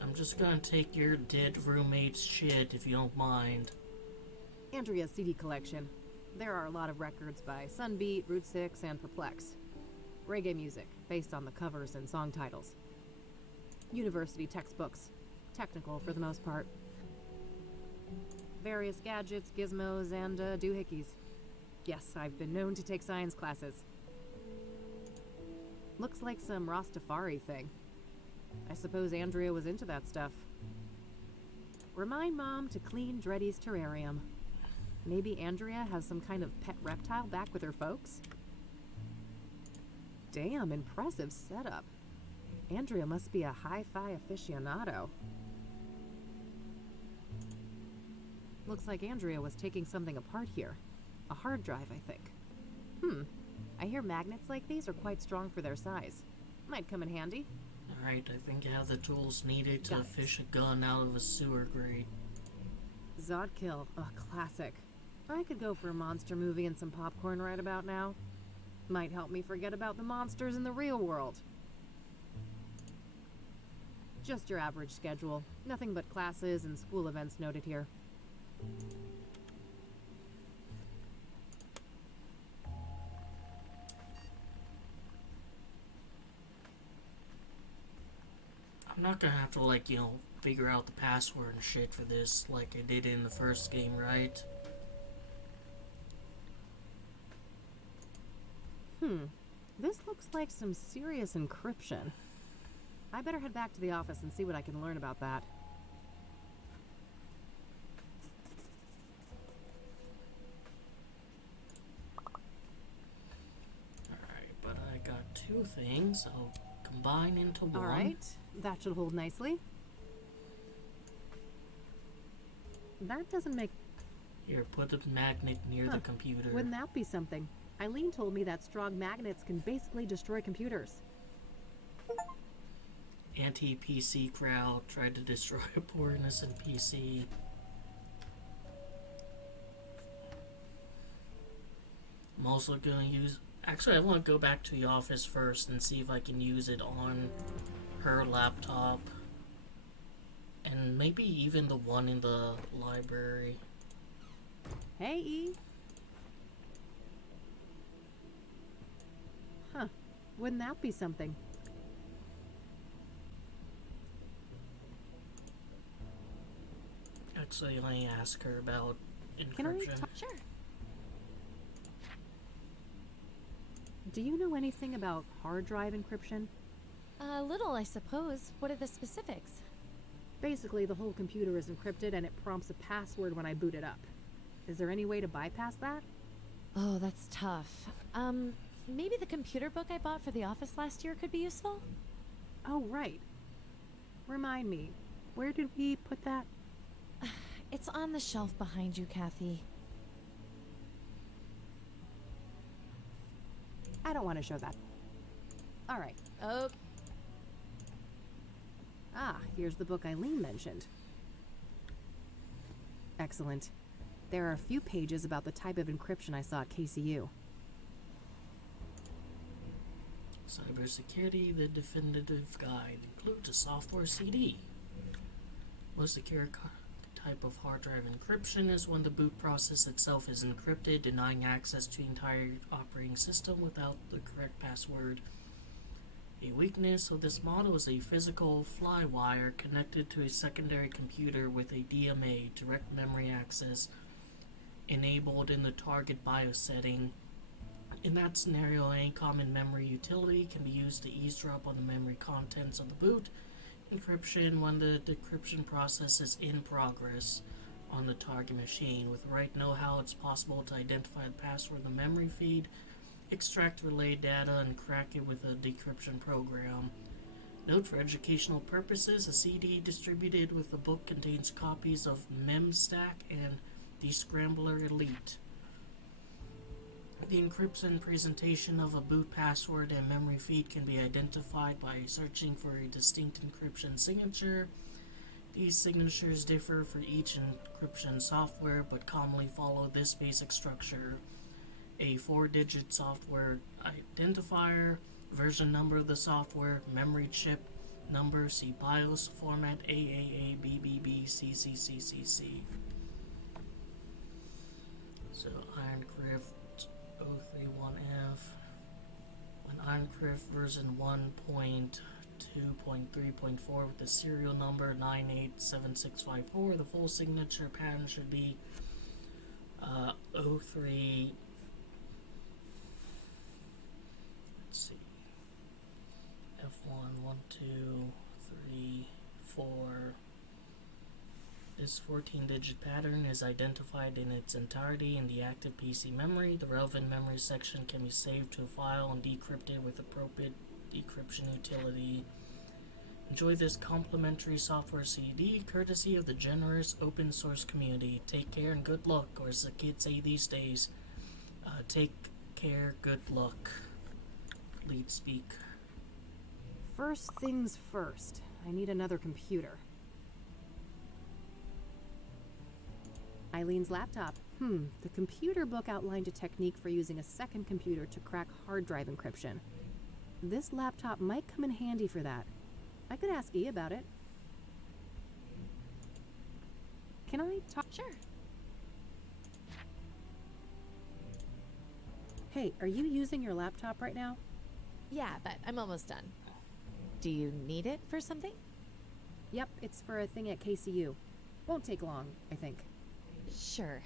I'm just gonna take your dead roommate's shit if you don't mind. Andrea's CD collection. There are a lot of records by Sunbeat, Route 6, and Perplex. Reggae music, based on the covers and song titles. University textbooks. Technical for the most part. Various gadgets, gizmos, and doohickeys. Yes, I've been known to take science classes. Looks like some Rastafari thing. I suppose Andrea was into that stuff. Remind Mom to clean Dreddy's terrarium. Maybe Andrea has some kind of pet reptile back with her folks? Damn, impressive setup. Andrea must be a hi-fi aficionado. Looks like Andrea was taking something apart here. A hard drive, I think. I hear magnets like these are quite strong for their size. Might come in handy. Alright, I think I have the tools needed to Got it. fish a gun out of a sewer grate. Zodkill, a classic. I could go for a monster movie and some popcorn right about now. Might help me forget about the monsters in the real world. Just your average schedule. Nothing but classes and school events noted here. I'm not gonna have to, like, you know, figure out the password and shit for this like I did in the first game, right? This looks like some serious encryption. I better head back to the office and see what I can learn about that. Alright, but I got two things. I'll combine into one. Alright, that should hold nicely. That doesn't make... Here, put a magnet near the computer. Wouldn't that be something? Eileen told me that strong magnets can basically destroy computers. Anti-PC crowd tried to destroy a poor innocent PC. I'm also gonna use... Actually, I want to go back to the office first and see if I can use it on her laptop. And maybe even the one in the library. Hey, E. Huh. Wouldn't that be something? Actually, let me ask her about encryption. Can I talk? Sure. Do you know anything about hard drive encryption? A little, I suppose. What are the specifics? Basically, the whole computer is encrypted and it prompts a password when I boot it up. Is there any way to bypass that? Oh, that's tough. Maybe the computer book I bought for the office last year could be useful? Oh, right. Remind me, where did we put that? It's on the shelf behind you, Kathy. I don't want to show that. All right. Okay. Ah, here's the book Eileen mentioned. Excellent. There are a few pages about the type of encryption I saw at KCU. Cybersecurity, the definitive guide, includes a software CD. Most secure type of hard drive encryption is when the boot process itself is encrypted, denying access to the entire operating system without the correct password. A weakness of this model is a physical flywire connected to a secondary computer with a DMA, direct memory access, enabled in the target BIOS setting. In that scenario, any common memory utility can be used to eavesdrop on the memory contents of the boot. Encryption when the decryption process is in progress on the target machine. With the right know-how, it's possible to identify the password of the memory feed, extract relay data, and crack it with a decryption program. Note, for educational purposes, a CD distributed with the book contains copies of MemStack and Descrambler Elite. The encryption presentation of a boot password and memory feed can be identified by searching for a distinct encryption signature. These signatures differ for each encryption software, but commonly follow this basic structure: a 4-digit software identifier, version number of the software, memory chip number, see BIOS, format AAA, BBB, CCCCC. So Ironcrift 031F. When Ironcrift version 1.2.3.4 with the serial number 987654, the full signature pattern should be 03. Let's see. F1, 1, 2, 3, 4. This 14-digit pattern is identified in its entirety in the active PC memory. The relevant memory section can be saved to a file and decrypted with appropriate decryption utility. Enjoy this complimentary software CD courtesy of the generous open source community. Take care and good luck, or as the kids say these days, take care, good luck. Lead speak. First things first, I need another computer. Eileen's laptop. The computer book outlined a technique for using a second computer to crack hard drive encryption. This laptop might come in handy for that. I could ask E about it. Can I talk? Sure. Hey, are you using your laptop right now? Yeah, but I'm almost done. Do you need it for something? Yep, it's for a thing at KCU. Won't take long, I think. Sure.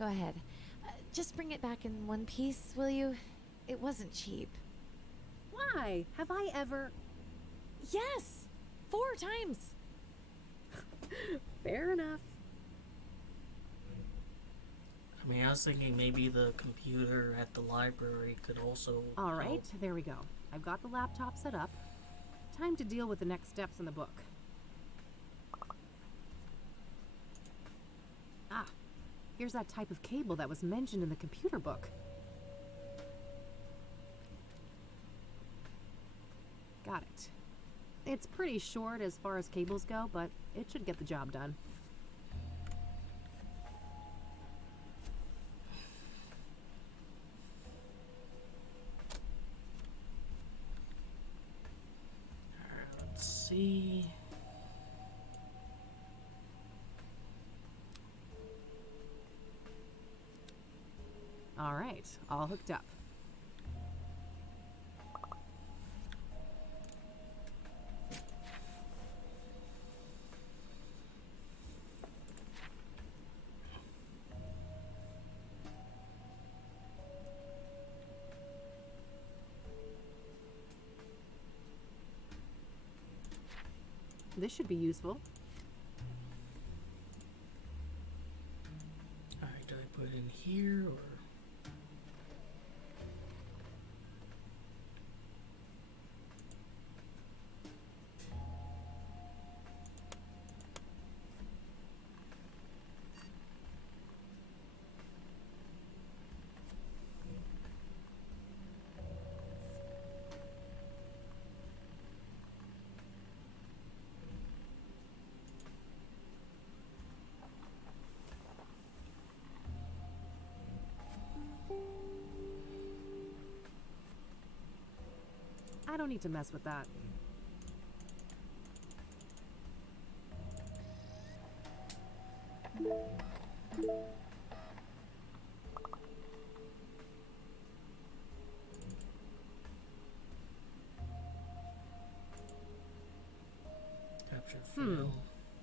Go ahead. Just bring it back in one piece, will you? It wasn't cheap. Why? Have I ever... Yes! 4 times! Fair enough. I mean, I was thinking maybe the computer at the library could also All right, help. there we go. I've got the laptop set up. Time to deal with the next steps in the book. Here's that type of cable that was mentioned in the computer book. Got it. It's pretty short as far as cables go, but it should get the job done. Let's see. All right, all hooked up. This should be useful. Alright, do I put it in here or? I don't need to mess with that. Capture film.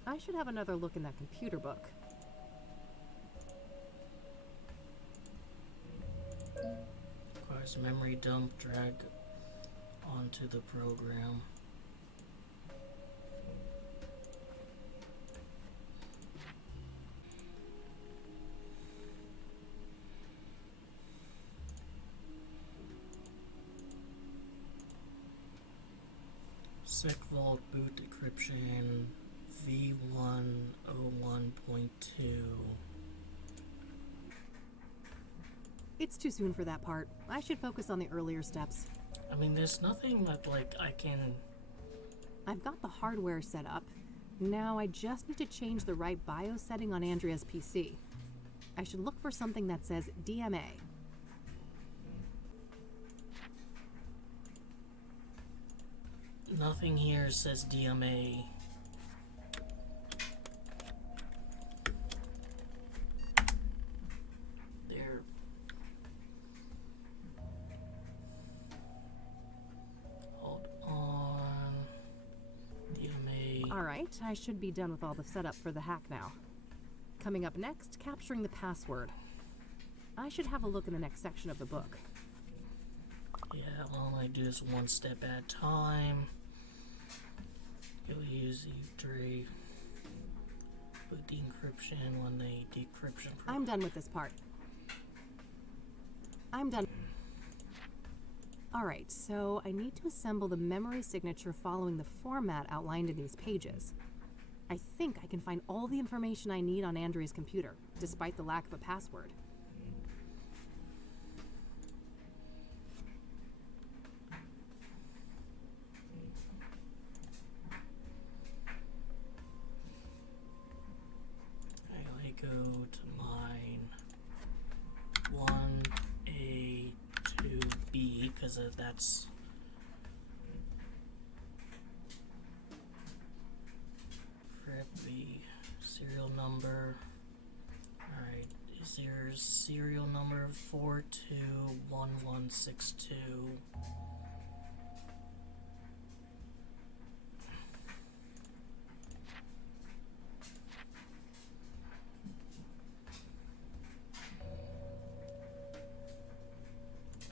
I should have another look in that computer book. Requires memory dump, drag onto the program. Sec Vault boot decryption V101.2. It's too soon for that part. I should focus on the earlier steps. I mean, there's nothing that, like, I can... I've got the hardware set up. Now I just need to change the right BIOS setting on Andrea's PC. I should look for something that says DMA. Nothing here says DMA. There. Hold on. DMA. Alright, I should be done with all the setup for the hack now. Coming up next, capturing the password. I should have a look in the next section of the book. Yeah, all I do is one step at a time. You'll use Dre boot the encryption when the decryption. I'm done with this part. I'm done. Alright, so I need to assemble the memory signature following the format outlined in these pages. I think I can find all the information I need on Andrea's computer, despite the lack of a password. I go to mine 1A 2B because that's the serial number. Alright, is your serial number 421162?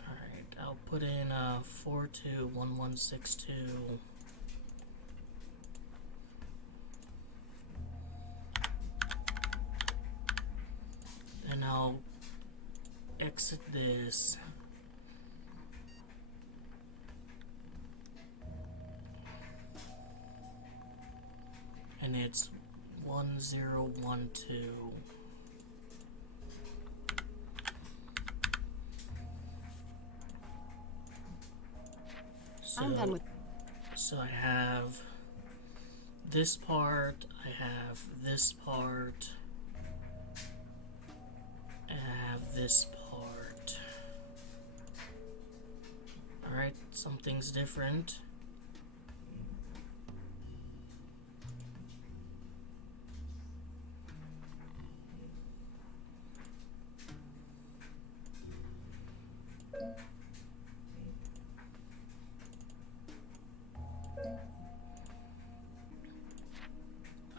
Alright, I'll put in 421162. And I'll exit this. And it's 1012. I'm done with. So I have this part, I have this part, I have this part. Alright, something's different.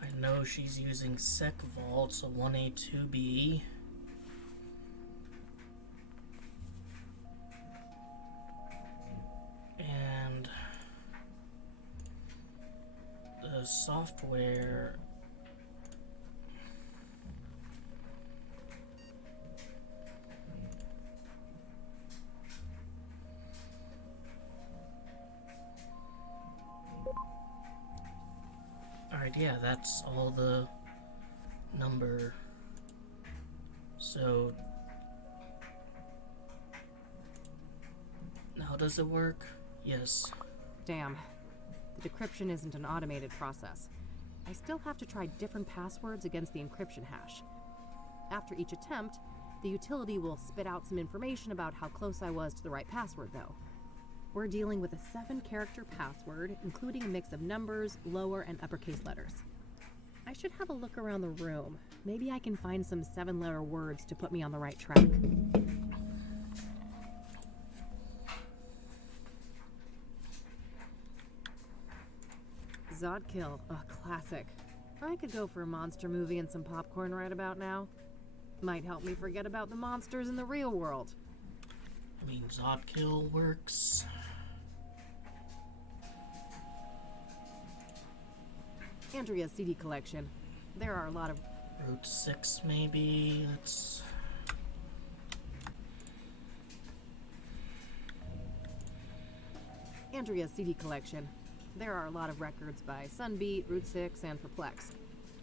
I know she's using Sec Vault, so 1A, 2B. And the software. Alright, yeah, that's all the number. So now does it work? Yes. Damn. The decryption isn't an automated process. I still have to try different passwords against the encryption hash. After each attempt, the utility will spit out some information about how close I was to the right password, though. We're dealing with a 7-character password, including a mix of numbers, lower and uppercase letters. I should have a look around the room. Maybe I can find some 7-letter words to put me on the right track. Zodkill, a classic. I could go for a monster movie and some popcorn right about now. Might help me forget about the monsters in the real world. I mean, Zodkill works. Andrea's CD collection. There are a lot of... Route 6, maybe? That's... Andrea's CD collection. There are a lot of records by Sunbeat, Route 6, and Perplex.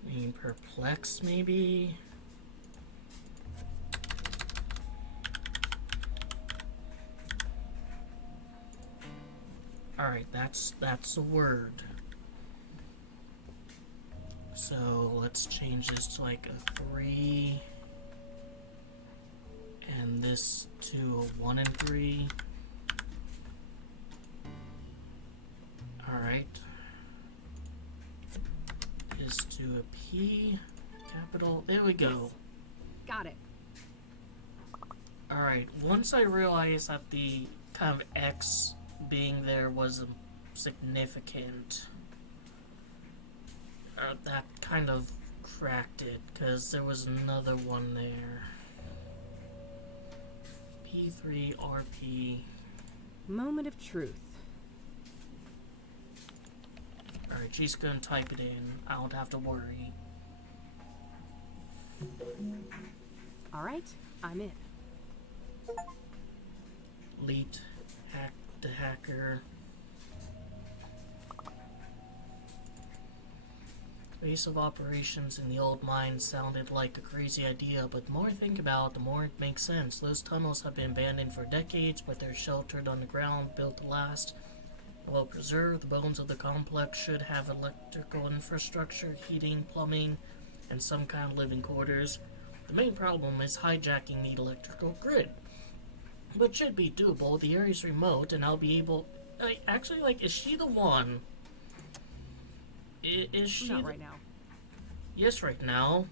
I mean, Perplex, maybe? Alright, that's a word. So let's change this to like a 3. And this to a 1 and 3. Alright. Is to a P. Capital. There we go. Yes. Got it. Alright, once I realized that the kind of X being there was significant, that kind of cracked it, because there was another one there. P3RP. Moment of truth. Alright, she's gonna type it in. I don't have to worry. Alright, I'm in. Elite, hack the hacker. Base of operations in the old mine sounded like a crazy idea, but the more I think about it, the more it makes sense. Those tunnels have been abandoned for decades, but they're sheltered underground, built to last. Well preserved, the bones of the complex should have electrical infrastructure, heating, plumbing, and some kind of living quarters. The main problem is hijacking the electrical grid. But should be doable. The area's remote, and I'll be able... actually, like, is she the one? Is she... Not right now. Yes, right now.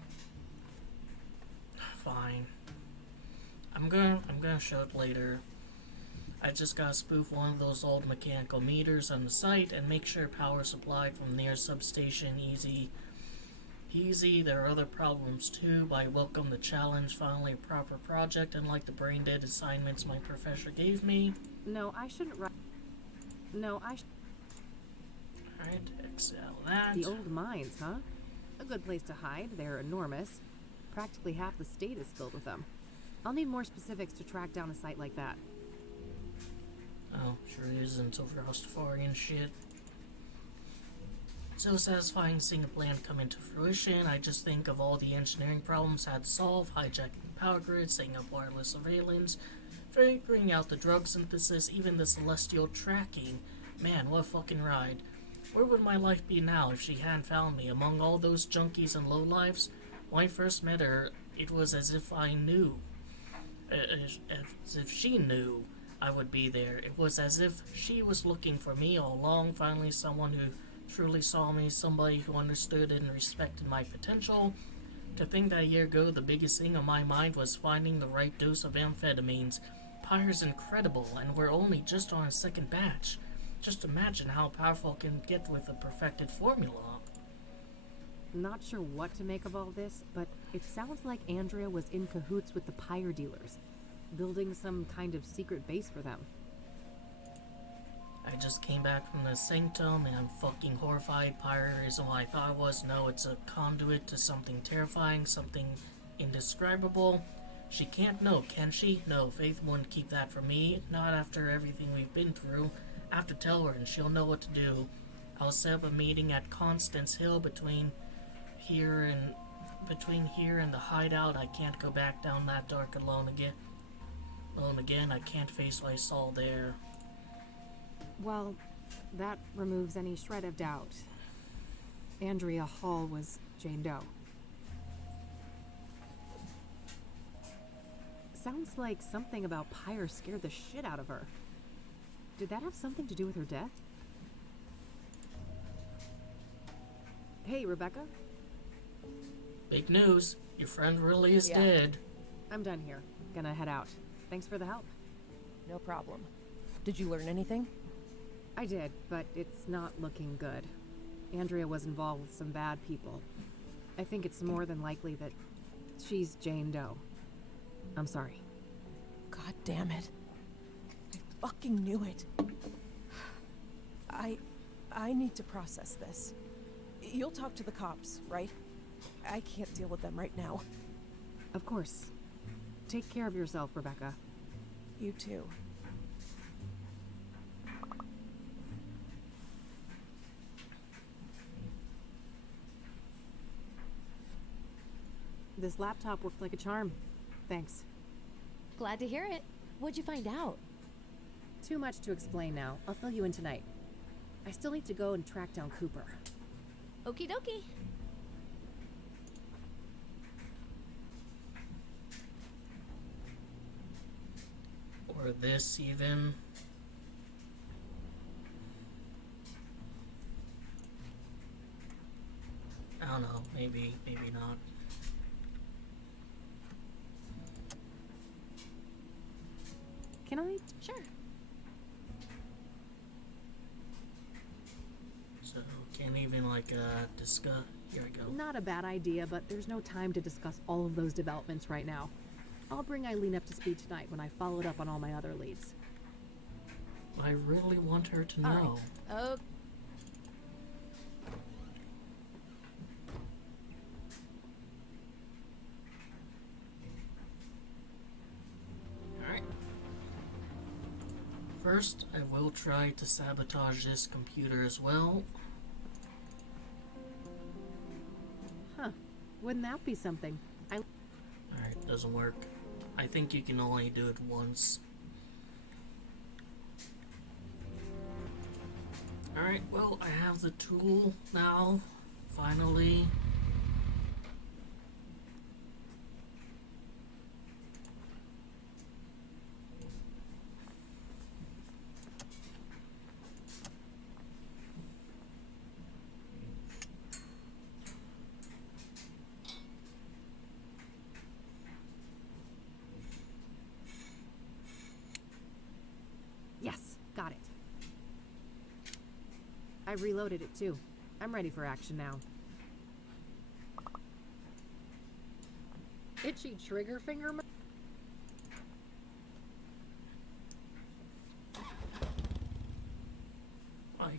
Fine. I'm gonna show it later. I just gotta spoof one of those old mechanical meters on the site and make sure power supplied from near substation. Easy peasy. There are other problems too, but I welcome the challenge. Finally a proper project, unlike the brain dead assignments my professor gave me. No, I shouldn't write. No, I Alright, excel that. The old mines, huh? A good place to hide. They're enormous. Practically half the state is filled with them. I'll need more specifics to track down a site like that. Oh, sure is until Rastafarian shit. So satisfying seeing a plan come into fruition. I just think of all the engineering problems I had to solve, hijacking the power grid, setting up wireless surveillance, figuring out the drug synthesis, even the celestial tracking. Man, what a fucking ride. Where would my life be now if she hadn't found me among all those junkies and lowlifes? When I first met her, it was as if I knew. As if she knew I would be there. It was as if she was looking for me all along. Finally, someone who truly saw me, somebody who understood and respected my potential. To think that a year ago, the biggest thing on my mind was finding the right dose of amphetamines. Pyre's incredible, and we're only just on a second batch. Just imagine how powerful it can get with a perfected formula. Not sure what to make of all this, but it sounds like Andrea was in cahoots with the Pyre dealers, building some kind of secret base for them. I just came back from the Sanctum and I'm fucking horrified. Pyre isn't what I thought it was. No, it's a conduit to something terrifying, something indescribable. She can't know, can she? No, Faith wouldn't keep that from me. Not after everything we've been through. I have to tell her and she'll know what to do. I'll set up a meeting at Constance Hill between here and the hideout. I can't go back down that dark alone again. I can't face what I saw there. Well, that removes any shred of doubt. Andrea Hall was Jane Doe. Sounds like something about Pyre scared the shit out of her. Did that have something to do with her death? Hey, Rebecca? Big news. Your friend really is dead. I'm done here. Gonna head out. Thanks for the help. No problem. Did you learn anything? I did, but it's not looking good. Andrea was involved with some bad people. I think it's more than likely that she's Jane Doe. I'm sorry. God damn it. I fucking knew it. I need to process this. You'll talk to the cops, right? I can't deal with them right now. Of course. Take care of yourself, Rebecca. You too. This laptop worked like a charm. Thanks. Glad to hear it. What'd you find out? Too much to explain now. I'll fill you in tonight. I still need to go and track down Cooper. Okie dokie. Or this even. I don't know, maybe not. Can I? Sure. So, can't even discuss. Here we go. Not a bad idea, but there's no time to discuss all of those developments right now. I'll bring Eileen up to speed tonight when I followed up on all my other leads. I really want her to know. Oh. Alright. First, I will try to sabotage this computer as well. Huh. Wouldn't that be something? Alright, doesn't work. I think you can only do it once. Alright, well, I have the tool now, finally. Yes, got it. I reloaded it too. I'm ready for action now. Itchy trigger finger?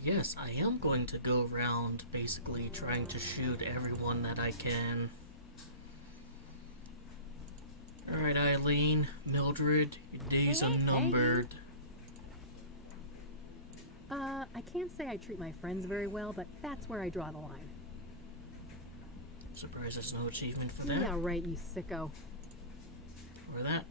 Yes, I am going to go around basically trying to shoot everyone that I can. Alright, Eileen, Mildred, your days are numbered. I can't say I treat my friends very well, but that's where I draw the line. Surprised there's no achievement for that. Yeah, right, you sicko. Or that.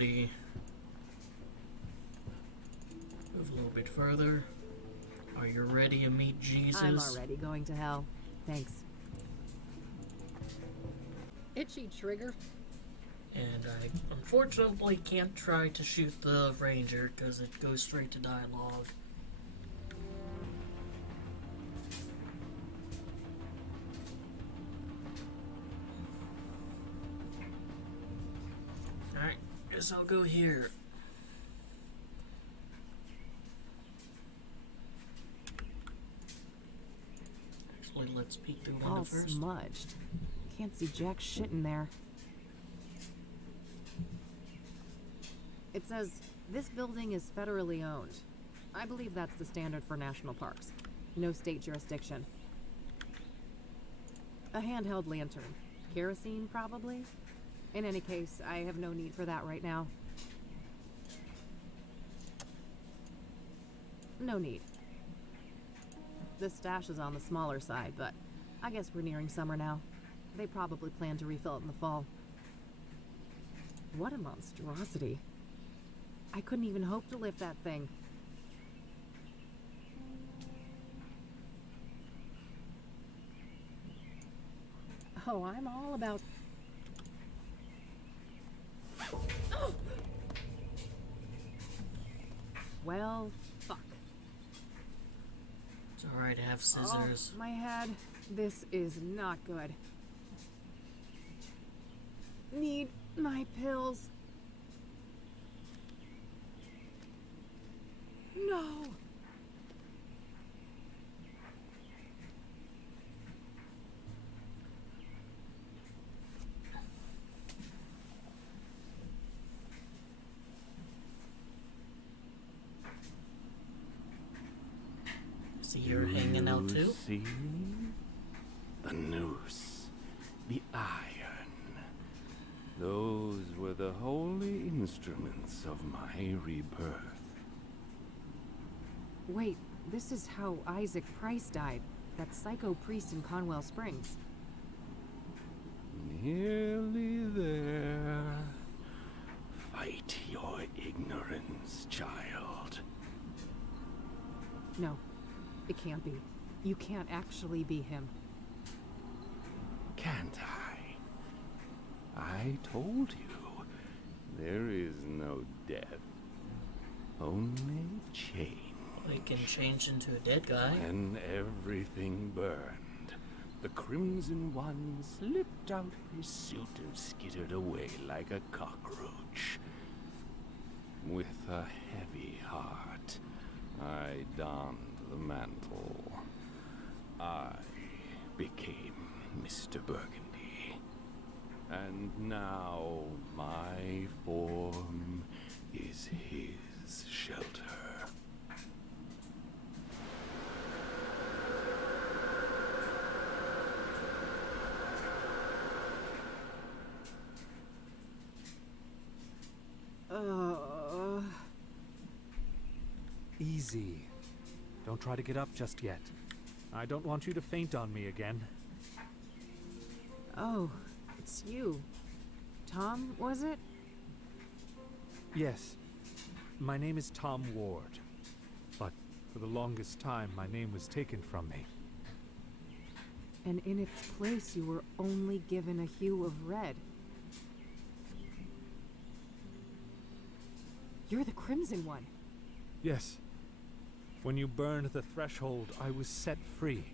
buddy. Move a little bit further. Are you ready to meet Jesus? I'm already going to hell. Thanks. Itchy trigger. And I unfortunately can't try to shoot the ranger because it goes straight to dialogue. Alright, guess I'll go here. Actually, let's peek through the window All first. smudged. Can't see jack shit in there. It says, this building is federally owned. I believe that's the standard for national parks. No state jurisdiction. A handheld lantern. Kerosene, probably? In any case, I have no need for that right now. No need. The stash is on the smaller side, but I guess we're nearing summer now. They probably plan to refill it in the fall. What a monstrosity. I couldn't even hope to lift that thing. Oh, I'm all about... Well, fuck. It's alright to have scissors. Oh, my head. This is not good. Need my pills. No. See you're hanging out too? See? The noose. The iron. Those were the holy instruments of my rebirth. Wait, this is how Isaac Price died. That psycho priest in Conwell Springs. Nearly there. Fight your ignorance, child. No, it can't be. You can't actually be him. Can't I? I told you, there is no death. Only change. He can change into a dead guy. When everything burned, the Crimson One slipped out of his suit and skittered away like a cockroach. With a heavy heart, I donned the mantle. I became Mr. Burgundy. And now my form is his shelter. Easy. Don't try to get up just yet. I don't want you to faint on me again. Oh, it's you. Tom, was it? Yes. My name is Tom Ward. But for the longest time, my name was taken from me. And in its place, you were only given a hue of red. You're the Crimson One. Yes. When you burned the threshold, I was set free.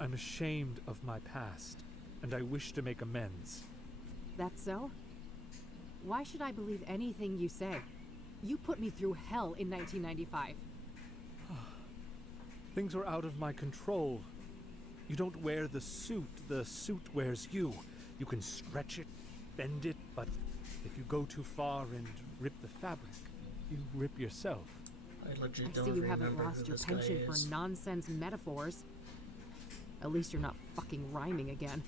I'm ashamed of my past, and I wish to make amends. That's so? Why should I believe anything you say? You put me through hell in 1995. Things were out of my control. You don't wear the suit wears you. You can stretch it, bend it, but if you go too far and rip the fabric, you rip yourself. I legit I don't see you remember haven't lost who your this guy penchant for is. nonsense metaphors. At least you're not fucking rhyming again.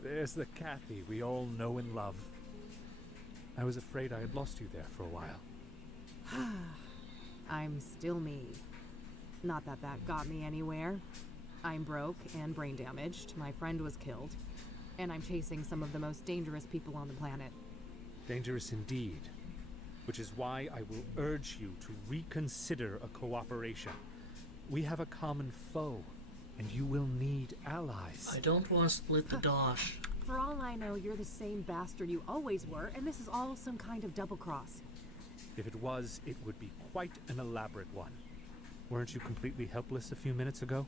There's the Kathy we all know and love. I was afraid I had lost you there for a while. I'm still me. Not that that got me anywhere. I'm broke and brain damaged, my friend was killed, and I'm chasing some of the most dangerous people on the planet. Dangerous indeed. Which is why I will urge you to reconsider a cooperation. We have a common foe, and you will need allies. I don't want to split the dosh. For all I know, you're the same bastard you always were, and this is all some kind of double cross. If it was, it would be quite an elaborate one. Weren't you completely helpless a few minutes ago?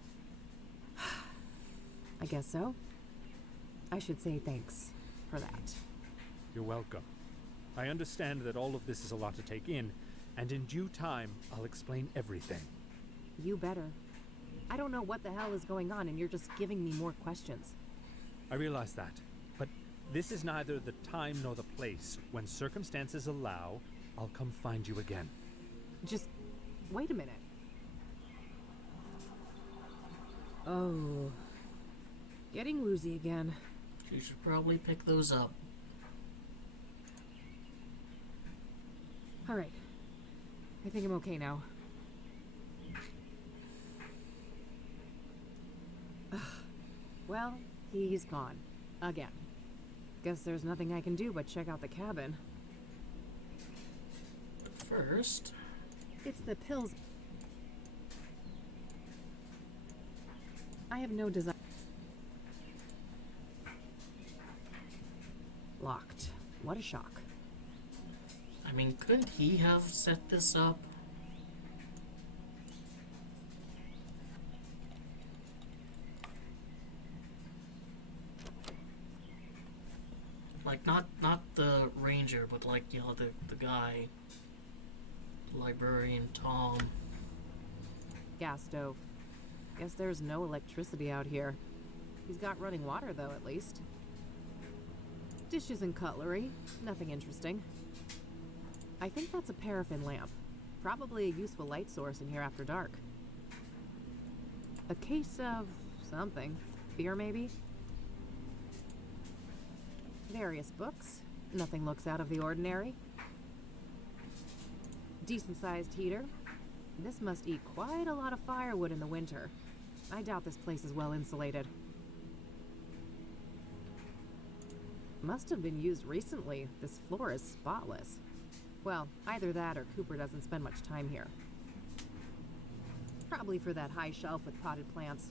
I guess so. I should say thanks for that. You're welcome. I understand that all of this is a lot to take in, and in due time, I'll explain everything. You better. I don't know what the hell is going on, and you're just giving me more questions. I realize that, but this is neither the time nor the place. When circumstances allow, I'll come find you again. Just wait a minute. Oh. Getting woozy again. You should probably pick those up. Alright. I think I'm okay now. Well, he's gone. Again. Guess there's nothing I can do but check out the cabin. First... It's the pills. I have no desire. Locked. What a shock. I mean, couldn't he have set this up? Like, not the ranger, but like, you know, the guy. Librarian Tom. Gas stove. Guess there's no electricity out here. He's got running water, though, at least. Dishes and cutlery. Nothing interesting. I think that's a paraffin lamp. Probably a useful light source in here after dark. A case of something. Beer, maybe? Various books. Nothing looks out of the ordinary. Decent-sized heater. This must eat quite a lot of firewood in the winter. I doubt this place is well insulated. Must have been used recently. This floor is spotless. Well, either that or Cooper doesn't spend much time here. Probably for that high shelf with potted plants.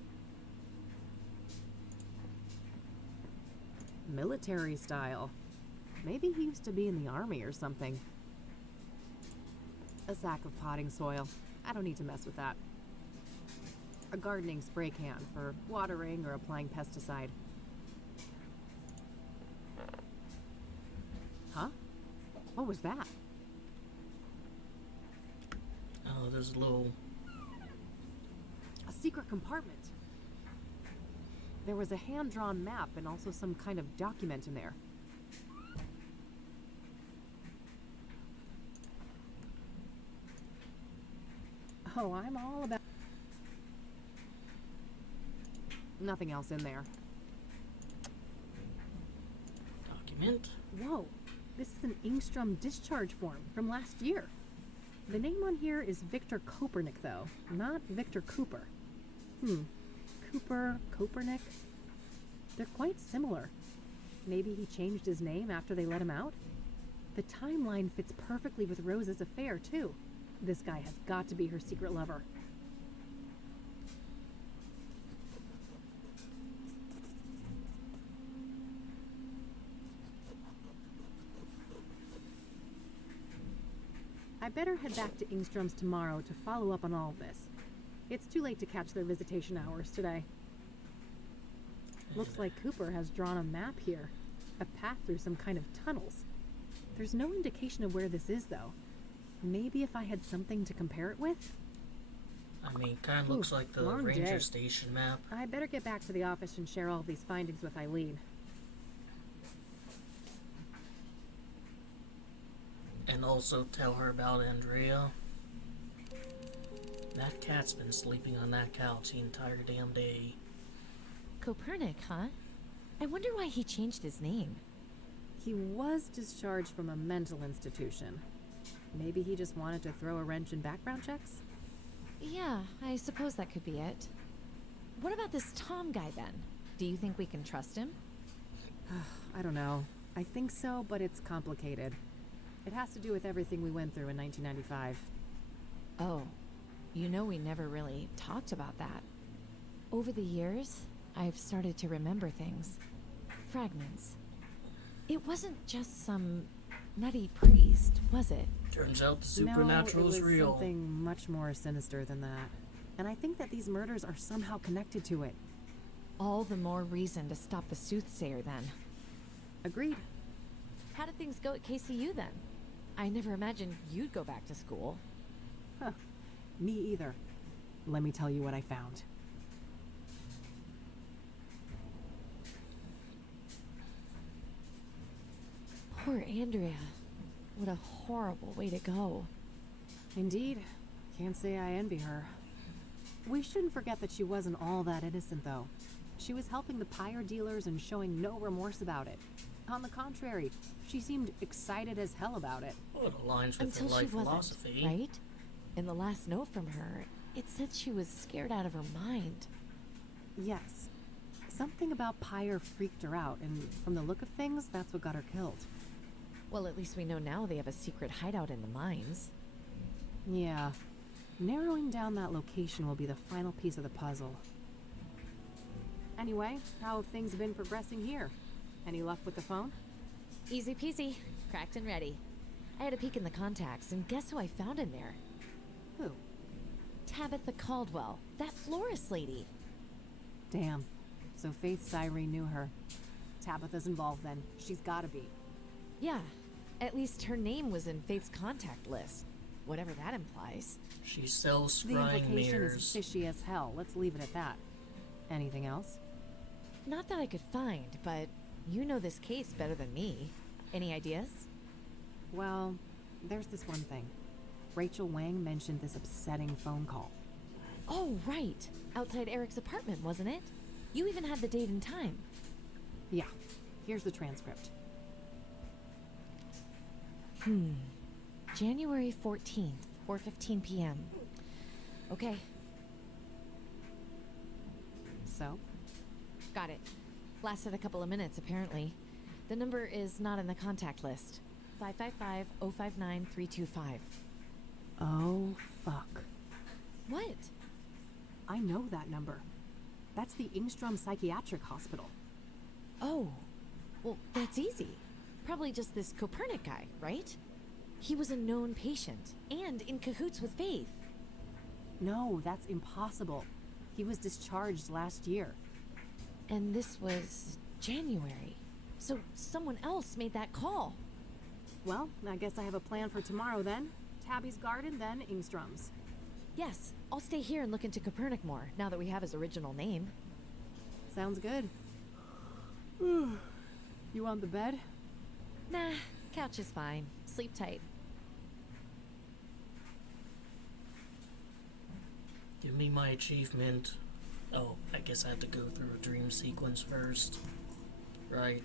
Military style. Maybe he used to be in the army or something. A sack of potting soil. I don't need to mess with that. A gardening spray can for watering or applying pesticide. Huh? What was that? Oh, there's a little... A secret compartment. There was a hand-drawn map and also some kind of document in there. Oh, I'm all about... Nothing else in there. Document? Whoa, this is an Ingstrom discharge form from last year. The name on here is Victor Kopernik, though, not Victor Cooper. Cooper, Kopernik? They're quite similar. Maybe he changed his name after they let him out? The timeline fits perfectly with Rose's affair, too. This guy has got to be her secret lover. I better head back to Ingstrom's tomorrow to follow up on all of this. It's too late to catch their visitation hours today. Looks like Cooper has drawn a map here. A path through some kind of tunnels. There's no indication of where this is, though. Maybe if I had something to compare it with? I mean, kind of looks like the ranger station map. I better get back to the office and share all these findings with Eileen. And also tell her about Andrea. That cat's been sleeping on that couch the entire damn day. Kopernik, huh? I wonder why he changed his name. He was discharged from a mental institution. Maybe he just wanted to throw a wrench in background checks? Yeah, I suppose that could be it. What about this Tom guy then? Do you think we can trust him? I don't know. I think so, but it's complicated. It has to do with everything we went through in 1995. Oh, you know we never really talked about that. Over the years, I've started to remember things. Fragments. It wasn't just some nutty priest, was it? Turns out the supernatural is No, it was real. something much more sinister than that. And I think that these murders are somehow connected to it. All the more reason to stop the Soothsayer then. Agreed. How did things go at KCU then? I never imagined you'd go back to school. Huh. Me either. Let me tell you what I found. Poor Andrea. What a horrible way to go. Indeed. Can't say I envy her. We shouldn't forget that she wasn't all that innocent, though. She was helping the pyre dealers and showing no remorse about it. On the contrary, she seemed excited as hell about it. Well, it aligns with Until her life she wasn't, philosophy. right? In the last note from her, it said she was scared out of her mind. Yes. Something about pyre freaked her out, and from the look of things, that's what got her killed. Well, at least we know now they have a secret hideout in the mines. Yeah. Narrowing down that location will be the final piece of the puzzle. Anyway, how have things been progressing here? Any luck with the phone? Easy peasy. Cracked and ready. I had a peek in the contacts, and guess who I found in there? Who? Tabitha Caldwell, that florist lady. Damn. So Faith Cyrene knew her. Tabitha's involved then. She's gotta be. Yeah. At least her name was in Faith's contact list. Whatever that implies. She sells The scrying implication mirrors. is fishy as hell. Let's leave it at that. Anything else? Not that I could find, but you know this case better than me. Any ideas? Well, there's this one thing. Rachel Wang mentioned this upsetting phone call. Oh, right. Outside Eric's apartment, wasn't it? You even had the date and time. Yeah. Here's the transcript. January 14th, 4:15 p.m. Okay. So? Got it. Lasted a couple of minutes, apparently. The number is not in the contact list. 555-059-325. Oh, fuck. What? I know that number. That's the Ingstrom Psychiatric Hospital. Oh. Well, that's easy. Probably just this Copernic guy, right? He was a known patient, and in cahoots with Faith. No, that's impossible. He was discharged last year. And this was January. So someone else made that call. Well, I guess I have a plan for tomorrow then. Tabby's garden, then Ingstrom's. Yes, I'll stay here and look into Copernic more, now that we have his original name. Sounds good. You want the bed? Nah, couch is fine. Sleep tight. Give me my achievement. Oh, I guess I have to go through a dream sequence first. Right.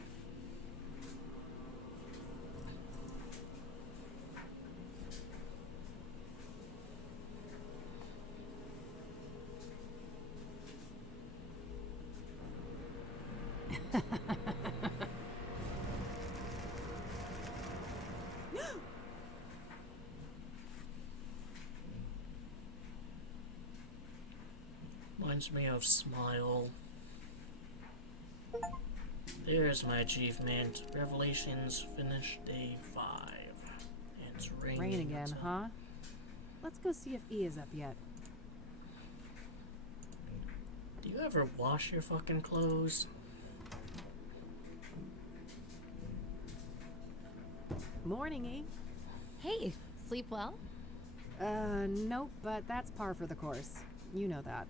Reminds me of Smile. There's my achievement. Revelations finished day 5. And it's raining. Rain again, huh? Let's go see if E is up yet. Do you ever wash your fucking clothes? Morning, E. Hey, sleep well? Nope, but that's par for the course. You know that.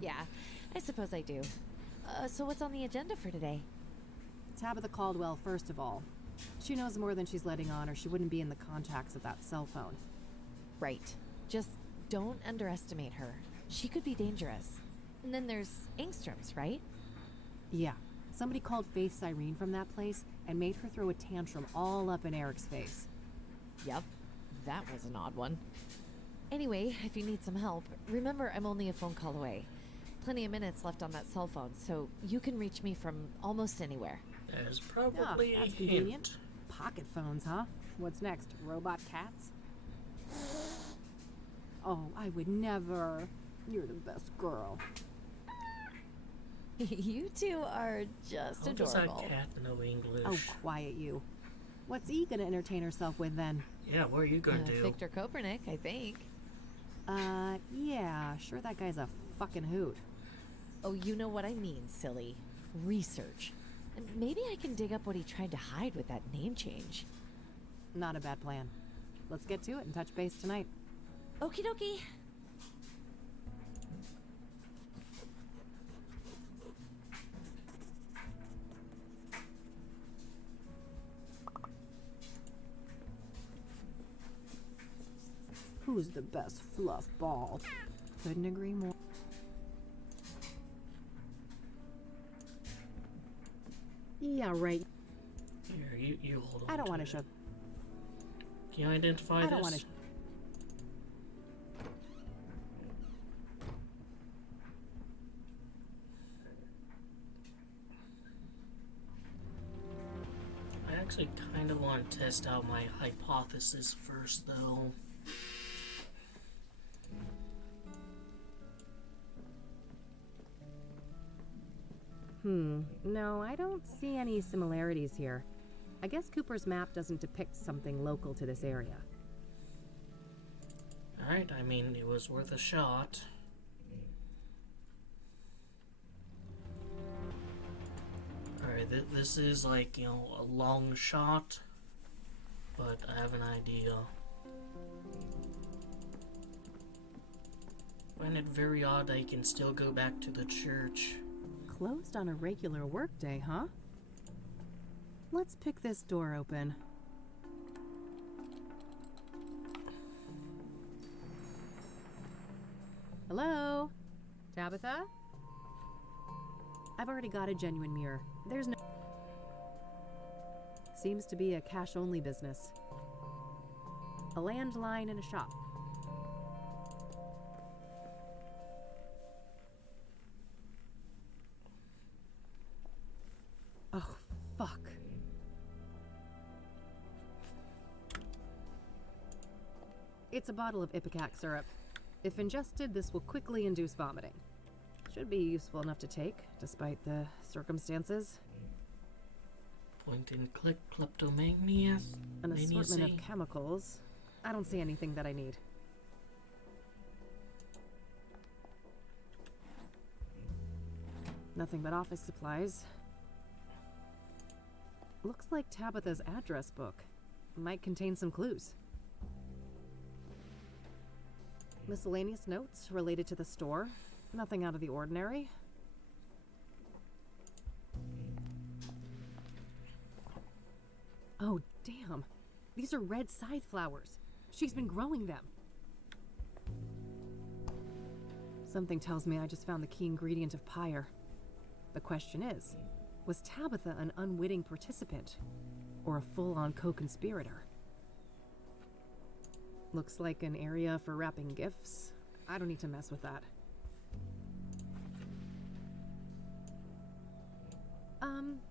Yeah, I suppose I do. So what's on the agenda for today? Tabitha Caldwell, first of all. She knows more than she's letting on, or she wouldn't be in the contacts of that cell phone. Right. Just don't underestimate her. She could be dangerous. And then there's Ingstrom's, right? Yeah. Somebody called Faith Cyrene from that place and made her throw a tantrum all up in Eric's face. Yep. That was an odd one. Anyway, if you need some help, remember I'm only a phone call away. Plenty of minutes left on that cell phone, so you can reach me from almost anywhere. There's probably that's a convenient. hint. Pocket phones, huh? What's next? Robot cats? Oh, I would never. You're the best girl. You two are just How does that adorable. cat know English? Oh, quiet you. What's E gonna entertain herself with then? Yeah, what are you gonna do? Victor Kopernik, I think. Yeah, sure that guy's a fucking hoot. Oh, you know what I mean, silly. Research. And maybe I can dig up what he tried to hide with that name change. Not a bad plan. Let's get to it and touch base tonight. Okie dokie. Who's the best fluff ball? Couldn't agree more. Yeah, right. Here, you hold on. I don't to want to it. show. Can you identify I this? don't want to. I actually kind of want to test out my hypothesis first, though. No, I don't see any similarities here. I guess Cooper's map doesn't depict something local to this area. Alright, I mean, it was worth a shot. Alright, this is like, you know, a long shot, but I have an idea. I find it very odd I can still go back to the church. Closed on a regular workday, huh? Let's pick this door open. Hello? Tabitha? I've already got a genuine mirror. There's no... Seems to be a cash-only business. A landline and a shop. Oh, fuck. It's a bottle of Ipecac syrup. If ingested, this will quickly induce vomiting. Should be useful enough to take, despite the circumstances. Point and click kleptomania. An assortment of chemicals. I don't see anything that I need. Nothing but office supplies. Looks like Tabitha's address book. Might contain some clues. Miscellaneous notes related to the store. Nothing out of the ordinary. Oh, damn. These are red scythe flowers. She's been growing them. Something tells me I just found the key ingredient of pyre. The question is, was Tabitha an unwitting participant or a full-on co-conspirator? Looks like an area for wrapping gifts. I don't need to mess with that.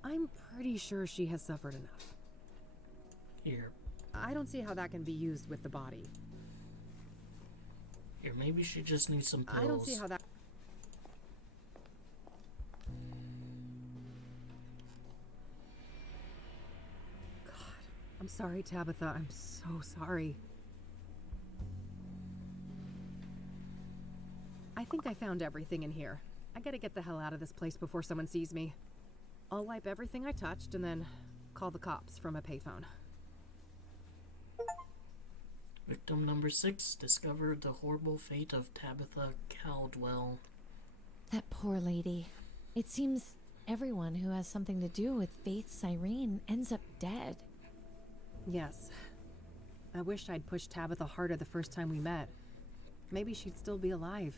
I'm pretty sure she has suffered enough. Here. I don't see how that can be used with the body. Here, maybe she just needs some pills. I don't see how that... God, I'm sorry, Tabitha. I'm so sorry. I think I found everything in here. I gotta get the hell out of this place before someone sees me. I'll wipe everything I touched and then call the cops from a payphone. Victim number 6 discovered the horrible fate of Tabitha Caldwell. That poor lady. It seems everyone who has something to do with Faith Cyrene ends up dead. Yes. I wish I'd pushed Tabitha harder the first time we met. Maybe she'd still be alive.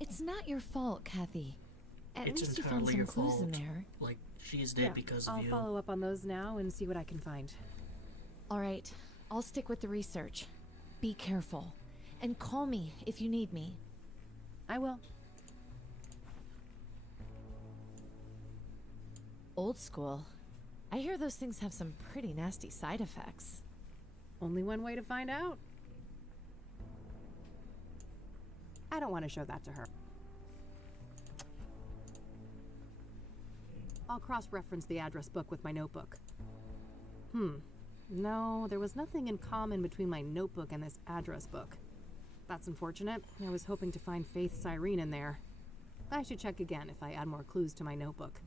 It's not your fault, Kathy. At It's least you found entirely some your clues in fault. there. Like, she's dead because of I'll you. follow up on those now and see what I can find. All right, I'll stick with the research. Be careful. And call me if you need me. I will. Old school. I hear those things have some pretty nasty side effects. Only one way to find out. I don't want to show that to her. I'll cross-reference the address book with my notebook. No, there was nothing in common between my notebook and this address book. That's unfortunate. I was hoping to find Faith Cyrene in there. I should check again if I add more clues to my notebook.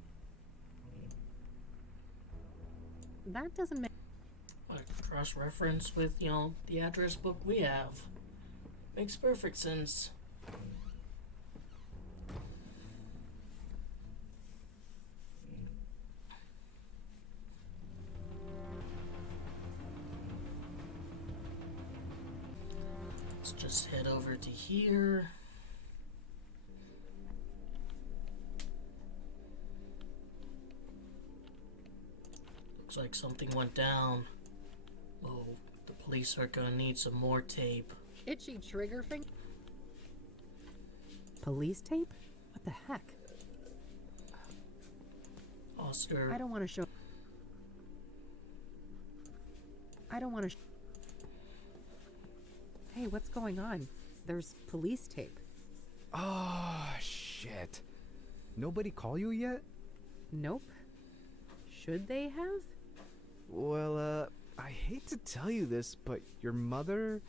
That doesn't make... Cross-reference with, the address book we have. Makes perfect sense. Let's just head over to here. Looks like something went down. Oh, the police are gonna need some more tape. Itchy trigger finger? Police tape? What the heck? Oscar. I don't want to show... Hey, what's going on? There's police tape. Oh, shit. Nobody call you yet? Nope. Should they have? Well, I hate to tell you this, but your mother...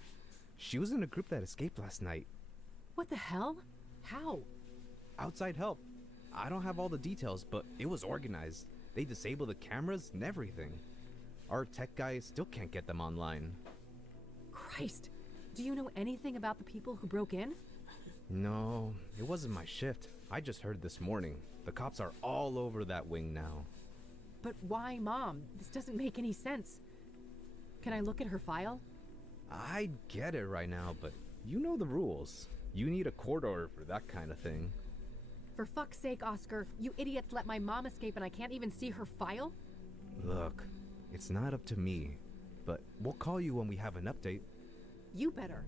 She was in a group that escaped last night. What the hell? How? Outside help. I don't have all the details, but it was organized. They disabled the cameras and everything. Our tech guys still can't get them online. Christ! Do you know anything about the people who broke in? No, it wasn't my shift. I just heard this morning. The cops are all over that wing now. But why, Mom? This doesn't make any sense. Can I look at her file? I get it right now, but you know the rules. You need a court order for that kind of thing. For fuck's sake, Oscar, you idiots let my mom escape and I can't even see her file? Look, it's not up to me, but we'll call you when we have an update. You better.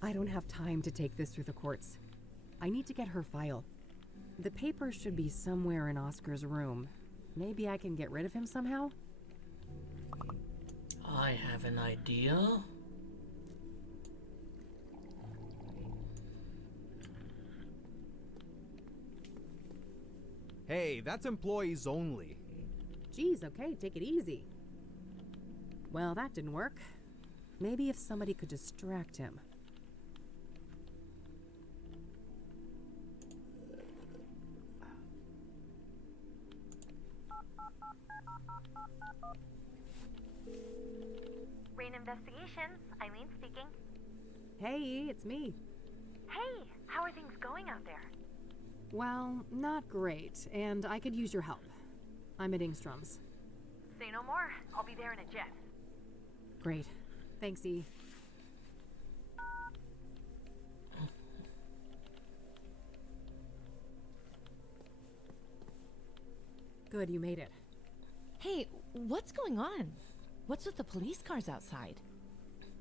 I don't have time to take this through the courts. I need to get her file. The papers should be somewhere in Oscar's room. Maybe I can get rid of him somehow? I have an idea. Hey, that's employees only. Geez, okay, take it easy. Well, that didn't work. Maybe if somebody could distract him. Rain Investigations, Eileen speaking. Hey, it's me. Hey, how are things going out there? Well, not great, and I could use your help. I'm at Ingstrom's. Say no more. I'll be there in a jiff. Great. Thanks, E. Good, you made it. Hey, what's going on? What's with the police cars outside?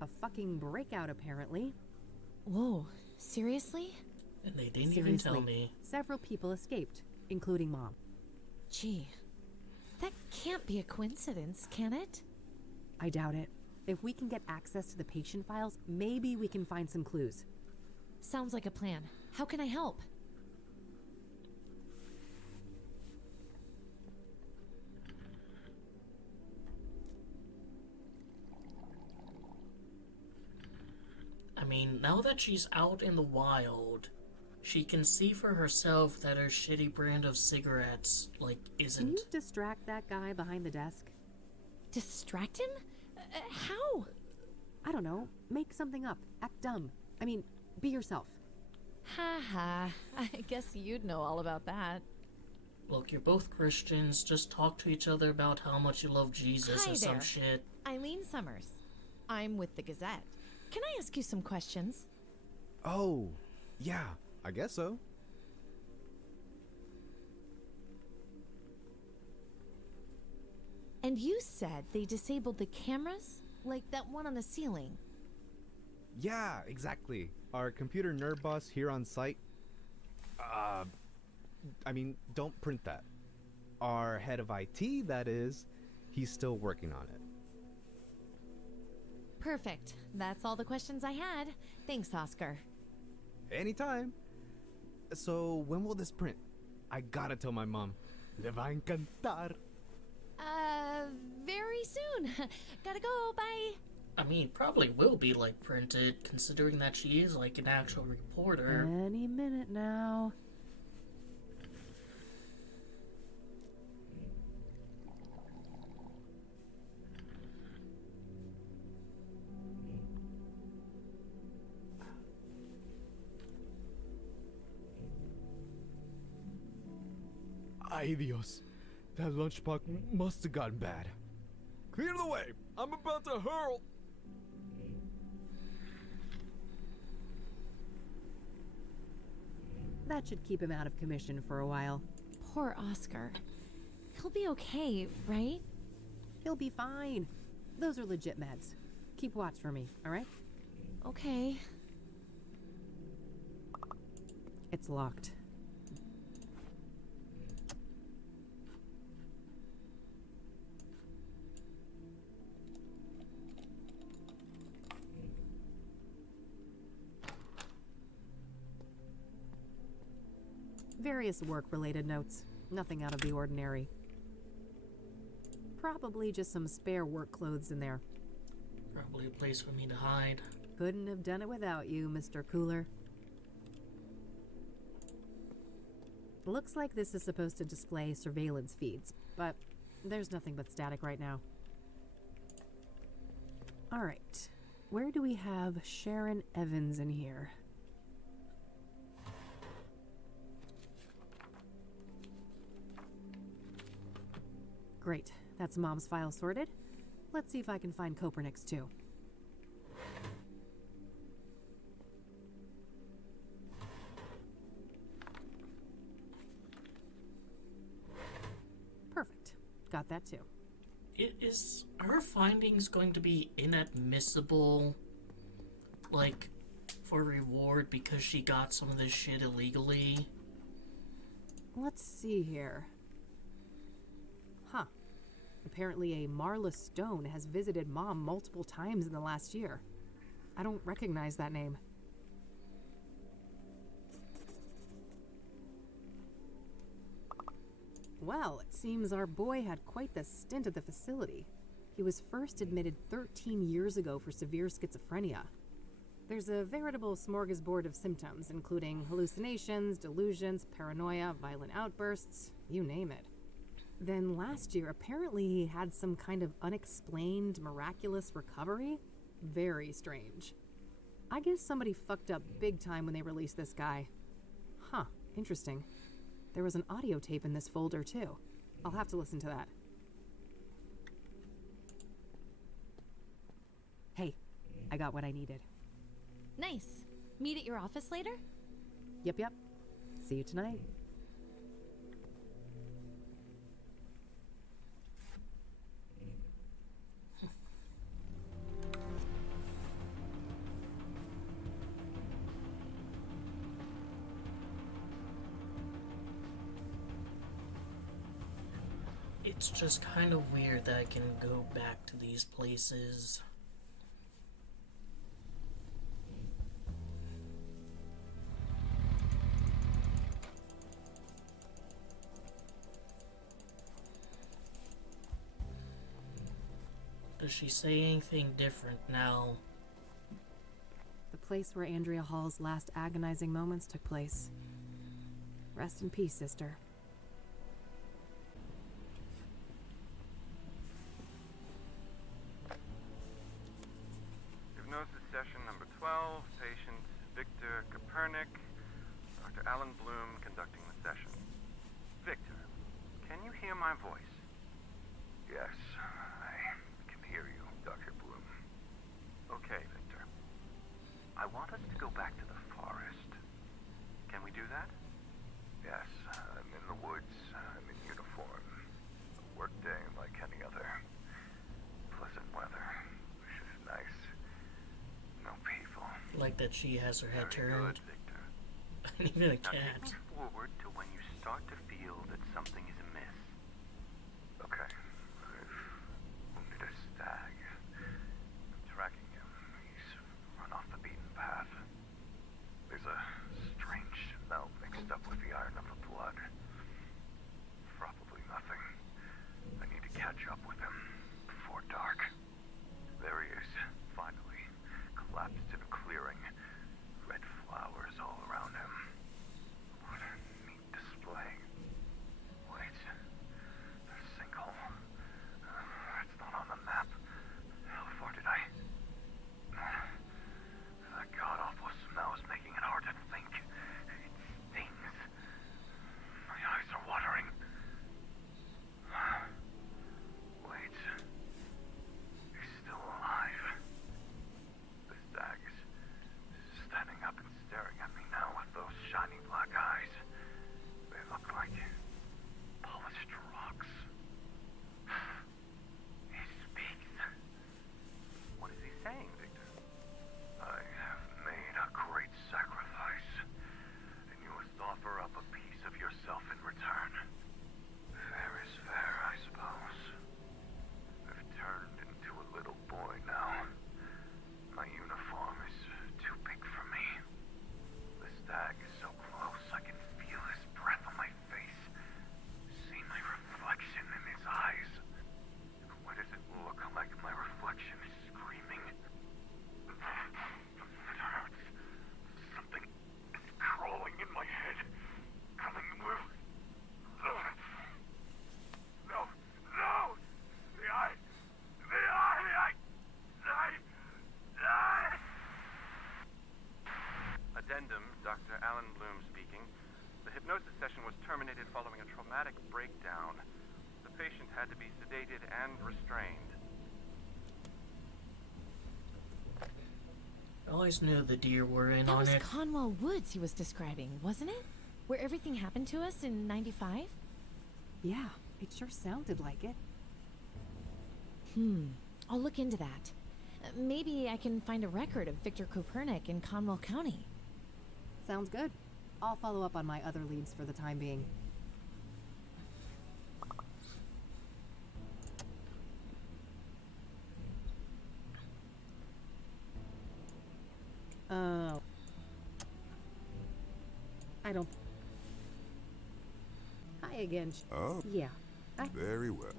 A fucking breakout, apparently. Whoa, seriously? And they didn't even tell me. Several people escaped, including Mom. Gee, that can't be a coincidence, can it? I doubt it. If we can get access to the patient files, maybe we can find some clues. Sounds like a plan. How can I help? I mean, now that she's out in the wild, she can see for herself that her shitty brand of cigarettes, isn't. Can you distract that guy behind the desk? Distract him? How? I don't know. Make something up. Act dumb. I mean, be yourself. Ha ha. I guess you'd know all about that. Look, you're both Christians. Just talk to each other about how much you love Jesus Hi or some there. shit. Eileen Summers. I'm with the Gazette. Can I ask you some questions? Oh, yeah, I guess so. And you said they disabled the cameras? Like that one on the ceiling? Yeah, exactly. Our computer nerd boss here on site, don't print that. Our head of IT, that is, he's still working on it. Perfect. That's all the questions I had. Thanks, Oscar. Anytime. So, when will this print? I gotta tell my mom. Le va encantar. Very soon. Gotta go, bye. I mean, probably will be, like, printed, considering that she is, like, an actual reporter. Any minute now. Ay Dios. That lunchbox must have gotten bad. Clear the way! I'm about to hurl! That should keep him out of commission for a while. Poor Oscar. He'll be okay, right? He'll be fine. Those are legit meds. Keep watch for me, alright? Okay. It's locked. Various work-related notes. Nothing out of the ordinary. Probably just some spare work clothes in there. Probably a place for me to hide. Couldn't have done it without you, Mr. Cooler. Looks like this is supposed to display surveillance feeds, but there's nothing but static right now. Alright, where do we have Sharon Evans in here? Great, that's Mom's file sorted. Let's see if I can find Copernic's too. Perfect, got that too. Is her findings going to be inadmissible, like, for reward because she got some of this shit illegally? Let's see here. Huh. Apparently a Marla Stone has visited Mom multiple times in the last year. I don't recognize that name. Well, it seems our boy had quite the stint at the facility. He was first admitted 13 years ago for severe schizophrenia. There's a veritable smorgasbord of symptoms, including hallucinations, delusions, paranoia, violent outbursts, you name it. Then last year, apparently he had some kind of unexplained, miraculous recovery. Very strange. I guess somebody fucked up big time when they released this guy. Huh, interesting. There was an audio tape in this folder too. I'll have to listen to that. Hey, I got what I needed. Nice. Meet at your office later? Yep. See you tonight. It's just kind of weird that I can go back to these places. Does she say anything different now? The place where Andrea Hall's last agonizing moments took place. Rest in peace, sister. Hypnosis session number 12, patient Victor Kopernik. Dr. Alan Bloom conducting the session. Victor, can you hear my voice? Yes, I can hear you, Dr. Bloom. Okay, Victor. I want us to go back to the forest. Can we do that? Yes, I'm in the woods. I'm in uniform. A work day like any other. Pleasant weather. Which is nice. No people. Like that she has her head Very turned. good, Victor. And even a Now take cat. me forward to when you start start to feel that something is amiss. Okay, I've wounded a stag. I'm tracking him. He's run off the beaten path. There's a strange smell mixed up with the iron of the blood. Probably nothing. I need to catch up with him before dark. There he is, finally, collapsed in a clearing. Red flowers all around him. What a neat display. Wait, the sinkhole. It's not on the map. How far did I... That god-awful smell is making it hard to think. It stings. My eyes are watering. Wait. He's still alive. The stag is standing up and staring at me now with those shiny black eyes. They look like polished rocks. He speaks. What is he saying, Victor? I have made a great sacrifice, and you must offer up a piece of yourself in return. Fair is fair, I suppose. I've turned into a little boy now. My uniform is too big for me. The stag is so close, I can feel his breath on my face. See my reflection in his eyes. Why does it look like my reflection is screaming? It hurts. Something is crawling in my head. Coming loose. No, no! The eye! The eye! Addendum, Dr. Alan Bloom speaking. The hypnosis session was terminated following a traumatic breakdown. The patient had to be sedated and restrained. I always knew the deer were in That on was it. Conwell Woods he was describing, wasn't it? Where everything happened to us in 95? Yeah, it sure sounded like it. I'll look into that. Maybe I can find a record of Victor Kopernik in Conwell County. Sounds good. I'll follow up on my other leads for the time being. I don't... Hi again. Oh? Yeah. Very well.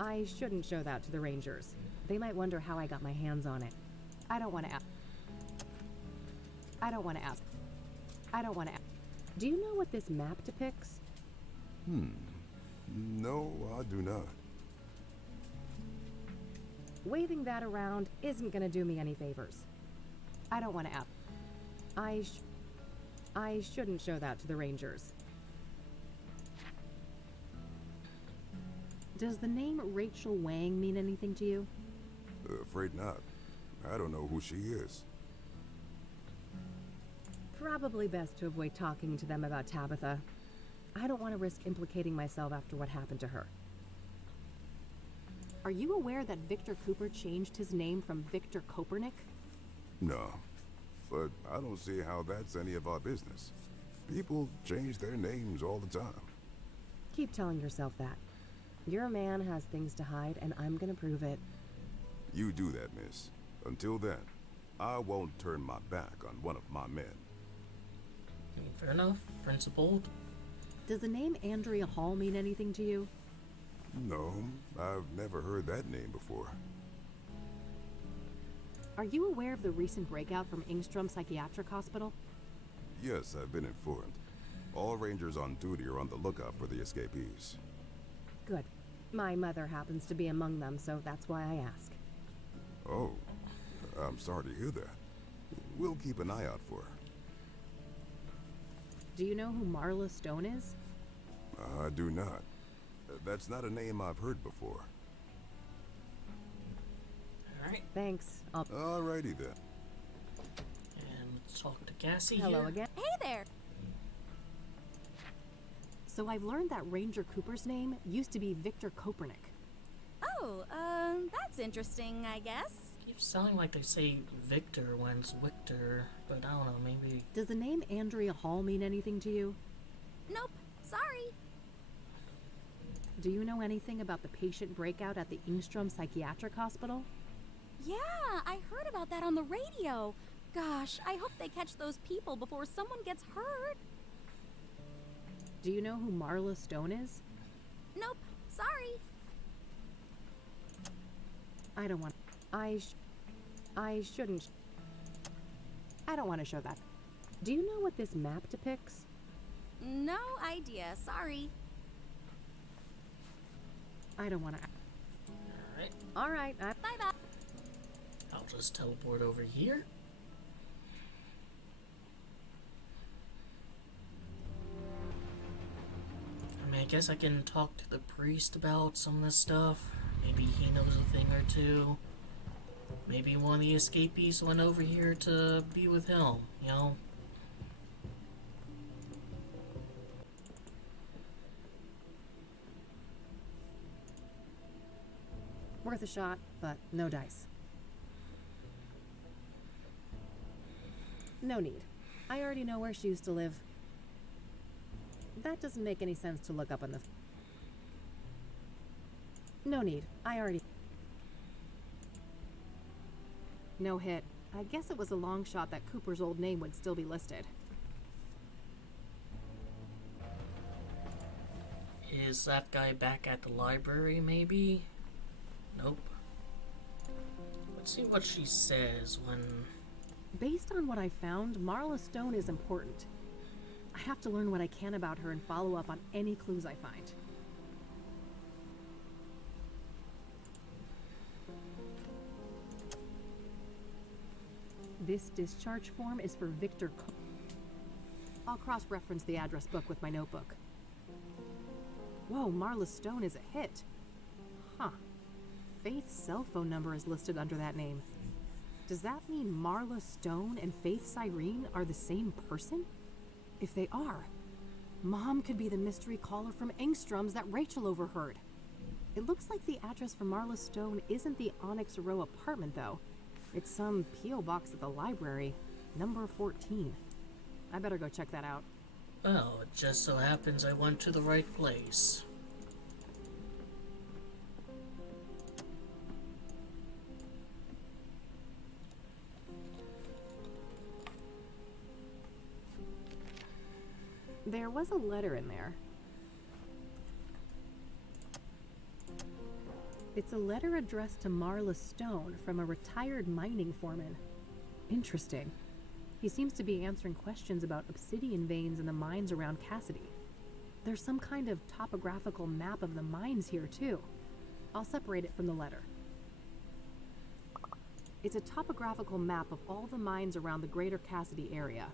I shouldn't show that to the Rangers. They might wonder how I got my hands on it. I don't want to ask. Do you know what this map depicts? No, I do not. Waving that around isn't gonna do me any favors. I don't want to ask. I shouldn't show that to the Rangers. Does the name Rachel Wang mean anything to you? Afraid not. I don't know who she is. Probably best to avoid talking to them about Tabitha. I don't want to risk implicating myself after what happened to her. Are you aware that Victor Cooper changed his name from Victor Kopernik? No. But I don't see how that's any of our business. People change their names all the time. Keep telling yourself that. Your man has things to hide, and I'm gonna prove it. You do that, miss. Until then, I won't turn my back on one of my men. I mean, fair enough. Principled. Does the name Andrea Hall mean anything to you? No, I've never heard that name before. Are you aware of the recent breakout from Ingstrom Psychiatric Hospital? Yes, I've been informed. All Rangers on duty are on the lookout for the escapees. Good. My mother happens to be among them, so that's why I ask. Oh, I'm sorry to hear that. We'll keep an eye out for her. Do you know who Marla Stone is? I do not. That's not a name I've heard before. Alright. Thanks. Alrighty then. And let's talk to Cassie Hello here. again. Hey there! So I've learned that Ranger Cooper's name used to be Victor Kopernik. Oh, that's interesting, I guess. Keeps sounding like they say Victor when it's Victor, but I don't know, maybe... Does the name Andrea Hall mean anything to you? Nope, sorry. Do you know anything about the patient breakout at the Ingstrom Psychiatric Hospital? Yeah, I heard about that on the radio. Gosh, I hope they catch those people before someone gets hurt. Do you know who Marla Stone is? Nope, sorry. I don't want... I shouldn't... I don't want to show that. Do you know what this map depicts? No idea, sorry. I don't want to... Alright. Alright, Bye-bye. I'll just teleport over here. I mean, I guess I can talk to the priest about some of this stuff. Maybe he knows a thing or two. Maybe one of the escapees went over here to be with him, you know? Worth a shot, but no dice. No need. I already know where she used to live. That doesn't make any sense to look up on the... No need. I already... No hit. I guess it was a long shot that Cooper's old name would still be listed. Is that guy back at the library, maybe? Nope. Let's see what she says when... Based on what I found, Marla Stone is important. I have to learn what I can about her and follow up on any clues I find. This discharge form is for Victor I'll cross-reference the address book with my notebook. Whoa, Marla Stone is a hit. Huh. Faith's cell phone number is listed under that name. Does that mean Marla Stone and Faith Cyrene are the same person? If they are, Mom could be the mystery caller from Engstrom's that Rachel overheard. It looks like the address for Marla Stone isn't the Onyx Row apartment, though. It's some P.O. box at the library, number 14. I better go check that out. Well, it just so happens I went to the right place. There was a letter in there. It's a letter addressed to Marla Stone from a retired mining foreman. Interesting. He seems to be answering questions about obsidian veins in the mines around Cassidy. There's some kind of topographical map of the mines here, too. I'll separate it from the letter. It's a topographical map of all the mines around the greater Cassidy area.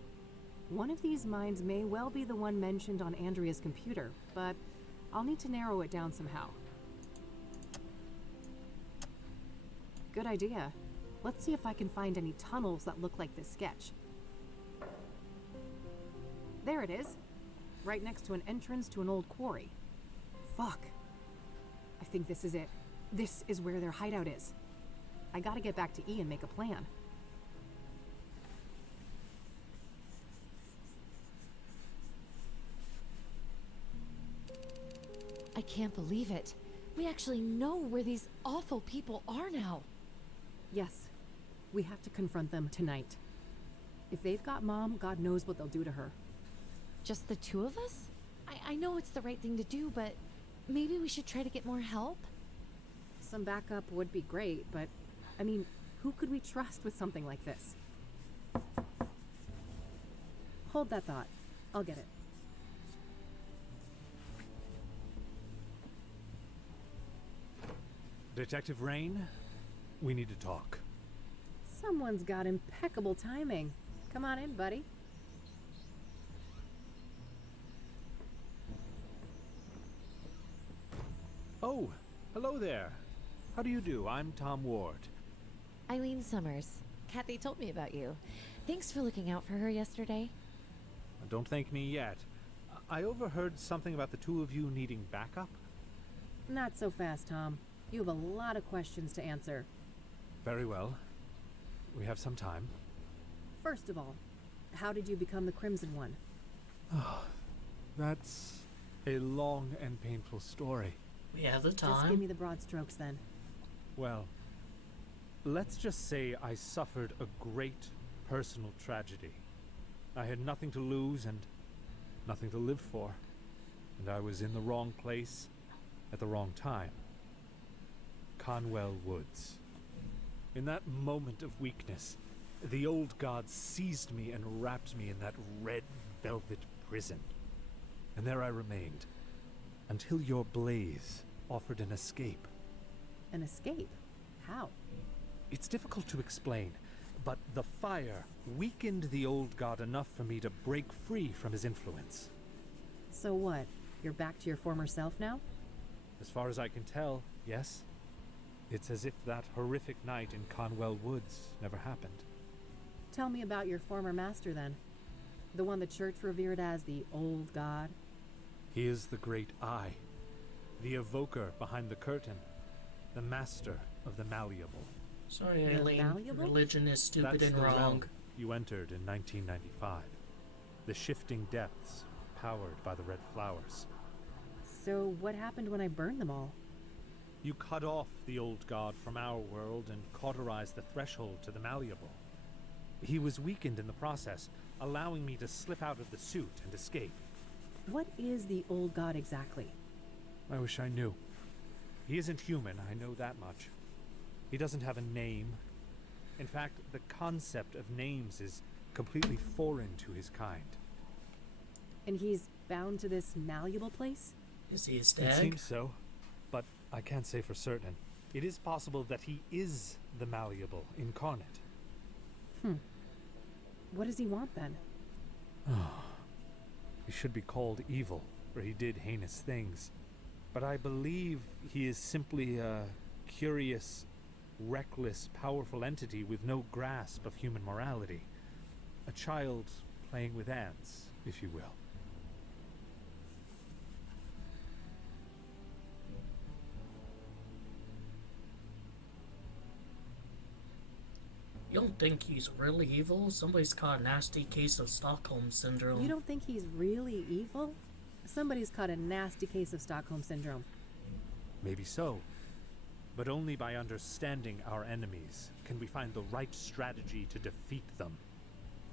One of these mines may well be the one mentioned on Andrea's computer, but I'll need to narrow it down somehow. Good idea. Let's see if I can find any tunnels that look like this sketch. There it is. Right next to an entrance to an old quarry. Fuck. I think this is it. This is where their hideout is. I gotta get back to E and make a plan. I can't believe it. We actually know where these awful people are now. Yes. We have to confront them tonight. If they've got Mom, God knows what they'll do to her. Just the two of us? I know it's the right thing to do, but maybe we should try to get more help? Some backup would be great, but, I mean, who could we trust with something like this? Hold that thought. I'll get it. Detective Rain, we need to talk. Someone's got impeccable timing. Come on in, buddy. Oh, hello there. How do you do? I'm Tom Ward. Eileen Summers. Kathy told me about you. Thanks for looking out for her yesterday. Don't thank me yet. I overheard something about the two of you needing backup. Not so fast, Tom. You have a lot of questions to answer. Very well. We have some time. First of all, how did you become the Crimson One? That's a long and painful story. We have the time. Just give me the broad strokes then. Well, let's just say I suffered a great personal tragedy. I had nothing to lose and nothing to live for. And I was in the wrong place at the wrong time. Conwell Woods. In that moment of weakness, the old god seized me and wrapped me in that red velvet prison. And there I remained, until your blaze offered an escape. An escape? How? It's difficult to explain, but the fire weakened the old god enough for me to break free from his influence. So what? You're back to your former self now? As far as I can tell, yes. It's as if that horrific night in Conwell Woods never happened. Tell me about your former master then. The one the church revered as the old god. He is the great Eye, the evoker behind the curtain, the master of the malleable. Sorry, Aileen. Religion is stupid That's and the wrong. realm you entered in 1995. The shifting depths, powered by the red flowers. So what happened when I burned them all? You cut off the old god from our world and cauterized the threshold to the malleable. He was weakened in the process, allowing me to slip out of the suit and escape. What is the old god exactly? I wish I knew. He isn't human, I know that much. He doesn't have a name. In fact, the concept of names is completely foreign to his kind. And he's bound to this malleable place? Is he a It stag? seems so, but I can't say for certain. It is possible that he is the malleable incarnate. What does he want then? He should be called evil, for he did heinous things. But I believe he is simply a curious, reckless, powerful entity with no grasp of human morality. A child playing with ants, if you will. You don't think he's really evil? Somebody's caught a nasty case of Stockholm Syndrome. You don't think he's really evil? Somebody's caught a nasty case of Stockholm Syndrome. Maybe so. But only by understanding our enemies can we find the right strategy to defeat them.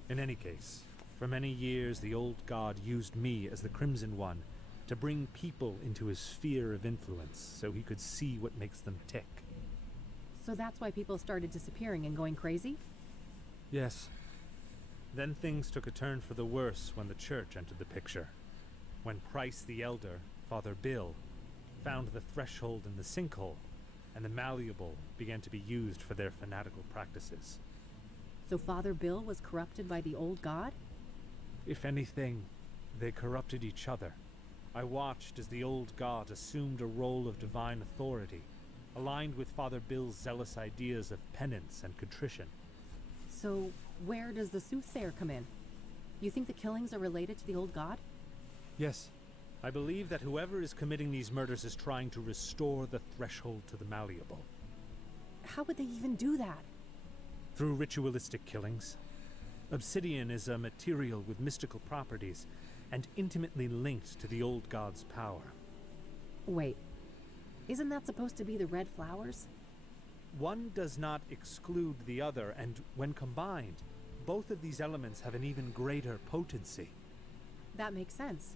In any case, for many years the old god used me as the Crimson One to bring people into his sphere of influence so he could see what makes them tick. So that's why people started disappearing and going crazy? Yes. Then things took a turn for the worse when the church entered the picture. When Price the Elder, Father Bill, found the threshold in the sinkhole, and the malleable began to be used for their fanatical practices. So Father Bill was corrupted by the old god? If anything, they corrupted each other. I watched as the old god assumed a role of divine authority, aligned with Father Bill's zealous ideas of penance and contrition. So where does the Soothsayer come in? You think the killings are related to the old god? Yes, I believe that whoever is committing these murders is trying to restore the threshold to the malleable. How would they even do that? Through ritualistic killings. Obsidian is a material with mystical properties and intimately linked to the old god's power. Wait, isn't that supposed to be the red flowers? One does not exclude the other, and when combined, both of these elements have an even greater potency. That makes sense.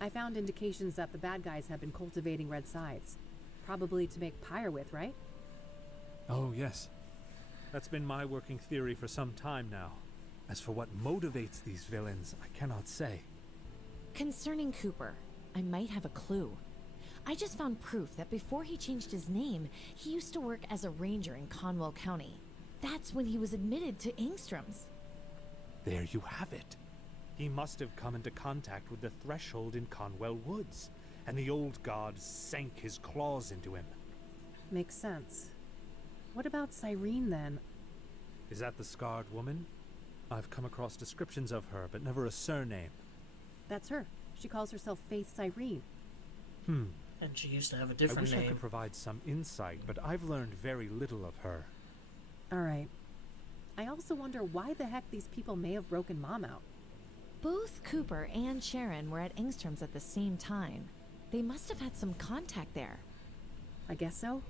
I found indications that the bad guys have been cultivating red scythes. Probably to make pyre with, right? Oh, yes. That's been my working theory for some time now. As for what motivates these villains, I cannot say. Concerning Cooper, I might have a clue. I just found proof that before he changed his name, he used to work as a ranger in Conwell County. That's when he was admitted to Engstrom's. There you have it. He must have come into contact with the threshold in Conwell Woods, and the old god sank his claws into him. Makes sense. What about Cyrene then? Is that the scarred woman? I've come across descriptions of her, but never a surname. That's her. She calls herself Faith Cyrene. And she used to have a I different wish I name. could provide some insight, but I've learned very little of her. Alright. I also wonder why the heck these people may have broken Mom out. Both Cooper and Sharon were at Engstrom's at the same time. They must have had some contact there. I guess so.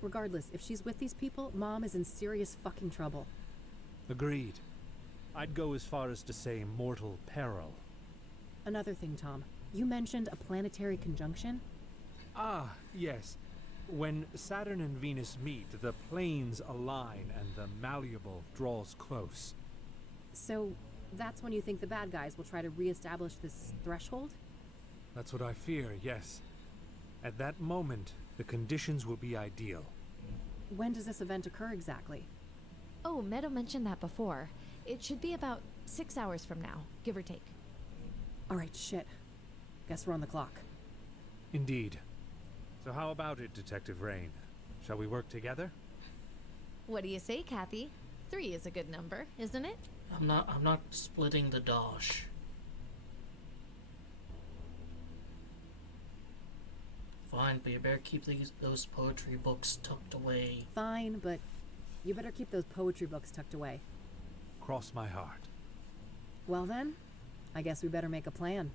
Regardless, if she's with these people, Mom is in serious fucking trouble. Agreed. I'd go as far as to say mortal peril. Another thing, Tom. You mentioned a planetary conjunction? Ah, yes. When Saturn and Venus meet, the planes align and the malleable draws close. So, that's when you think the bad guys will try to re-establish this threshold? That's what I fear, yes. At that moment, the conditions will be ideal. When does this event occur exactly? Oh, Meadow mentioned that before. It should be about 6 hours from now, give or take. Alright, shit. Guess we're on the clock. Indeed. So how about it, Detective Rain? Shall we work together? What do you say, Kathy? 3 is a good number, isn't it? I'm not splitting the dosh. Fine, but you better keep those poetry books tucked away. Fine, but you better keep those poetry books tucked away. Cross my heart. Well then, I guess we better make a plan.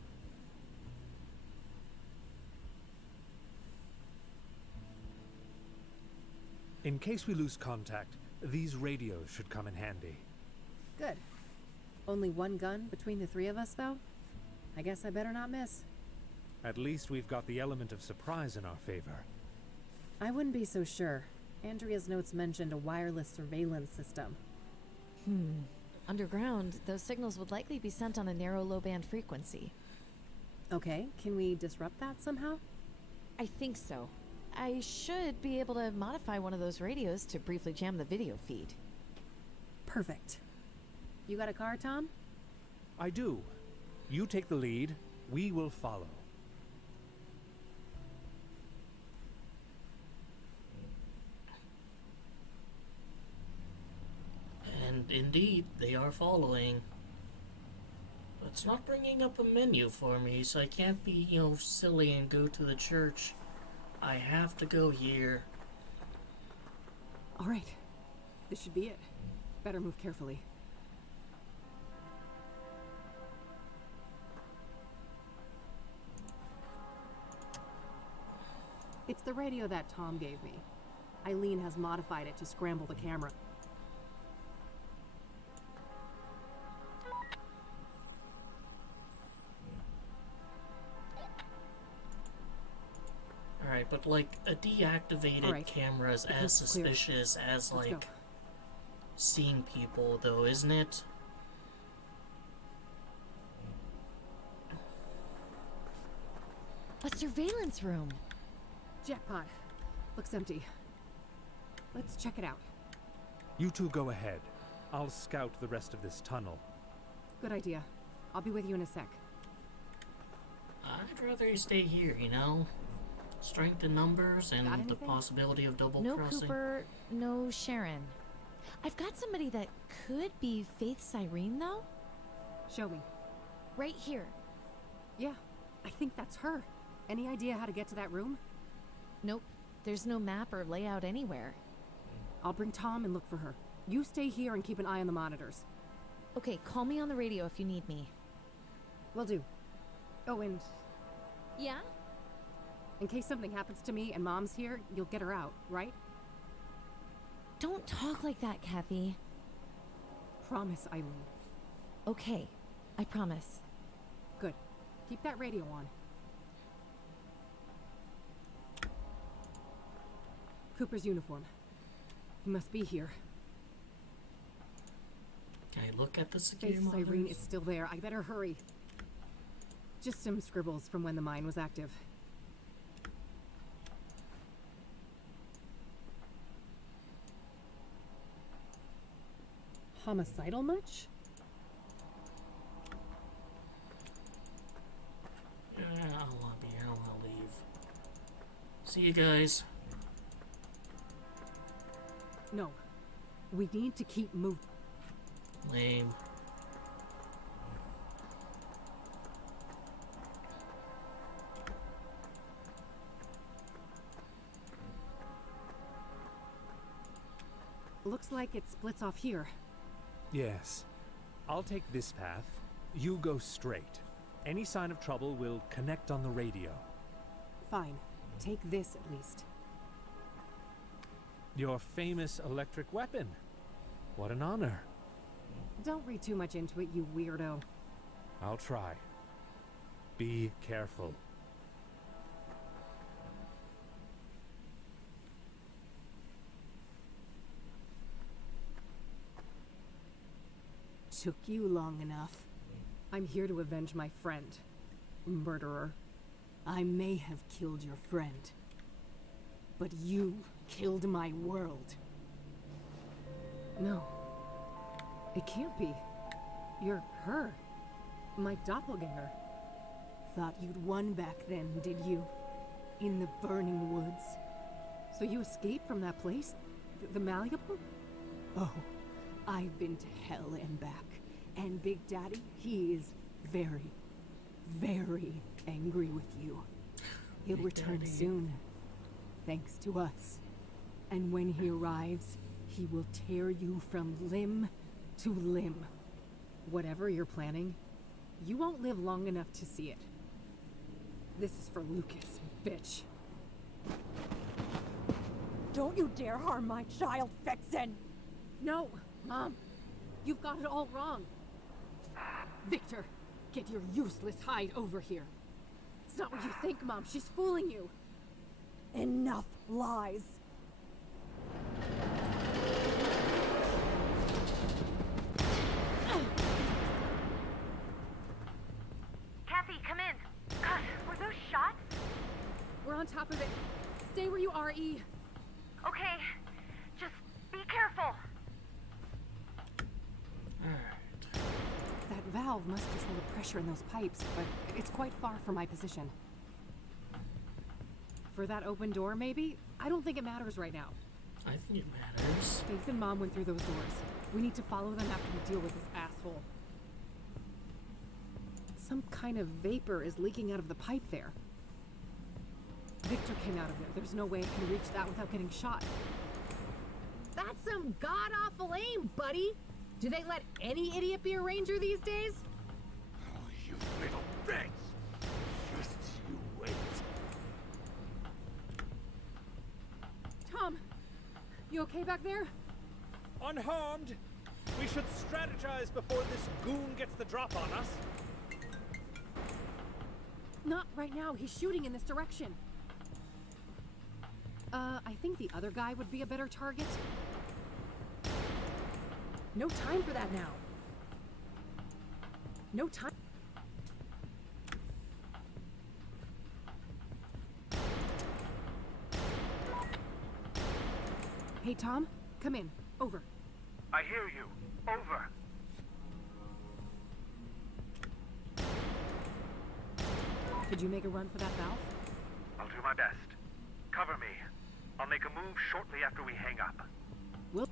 In case we lose contact, these radios should come in handy. Good. Only one gun between the 3 of us, though? I guess I better not miss. At least we've got the element of surprise in our favor. I wouldn't be so sure. Andrea's notes mentioned a wireless surveillance system. Underground, those signals would likely be sent on a narrow low-band frequency. Okay, can we disrupt that somehow? I think so. I should be able to modify one of those radios to briefly jam the video feed. Perfect. You got a car, Tom? I do. You take the lead, we will follow. And indeed, they are following. But it's not bringing up a menu for me, so I can't be, silly and go to the church. I have to go here. Alright. This should be it. Better move carefully. It's the radio that Tom gave me. Eileen has modified it to scramble the camera. Alright, but like a deactivated camera is as suspicious as like seeing people though, isn't it? A surveillance room. Jackpot. Looks empty. Let's check it out. You two go ahead. I'll scout the rest of this tunnel. Good idea. I'll be with you in a sec. I'd rather you stay here, Strength in numbers and the possibility of double No crossing. Cooper, no Sharon. I've got somebody that could be Faith Cyrene, though. Show me. Right here. Yeah, I think that's her. Any idea how to get to that room? Nope. There's no map or layout anywhere. I'll bring Tom and look for her. You stay here and keep an eye on the monitors. Okay, call me on the radio if you need me. Will do. Oh, and Yeah? in case something happens to me and Mom's here, you'll get her out, right? Don't talk like that, Kathy. Promise, Eileen. Okay, I promise. Good. Keep that radio on. Cooper's uniform. He must be here. Okay, look at the security Faith Cyrene monitors. is still there. I better hurry. Just some scribbles from when the mine was active. Homicidal much? Yeah, I'll be here. I'll leave. See you guys. No. We need to keep moving. Lame. Looks like it splits off here. Yes. I'll take this path. You go straight. Any sign of trouble will connect on the radio. Fine. Take this at least. Your famous electric weapon. What an honor. Don't read too much into it, you weirdo. I'll try. Be careful. Took you long enough. I'm here to avenge my friend. Murderer. I may have killed your friend. But you killed my world. No. It can't be. You're her. My doppelganger. Thought you'd won back then, did you? In the burning woods. So you escaped from that place? The Malleable? Oh, I've been to hell and back. And Big Daddy, he is very, very angry with you. He'll return Daddy. soon, thanks to us. And when he arrives, he will tear you from limb to limb. Whatever you're planning, you won't live long enough to see it. This is for Lucas, bitch. Don't you dare harm my child, Vixen! No, Mom. You've got it all wrong. Victor, get your useless hide over here. It's not what you think, Mom. She's fooling you. Enough lies. Kathy, come in. God, were those shots? We're on top of it. Stay where you are, E. Okay, just be careful. That valve must control the pressure in those pipes, but it's quite far from my position. For that open door, maybe? I don't think it matters right now. I think it matters. Faith and Mom went through those doors. We need to follow them after we deal with this asshole. Some kind of vapor is leaking out of the pipe there. Victor came out of there. There's no way I can reach that without getting shot. That's some god-awful aim, buddy! Do they let any idiot be a ranger these days? Oh, you little bitch! Just you wait. Tom, you okay back there? Unharmed! We should strategize before this goon gets the drop on us. Not right now. He's shooting in this direction. I think the other guy would be a better target. No time for that now. No time. Hey, Tom, come in. Over. I hear you. Over. Did you make a run for that valve? I'll do my best. Cover me. I'll make a move shortly after we hang up. Will.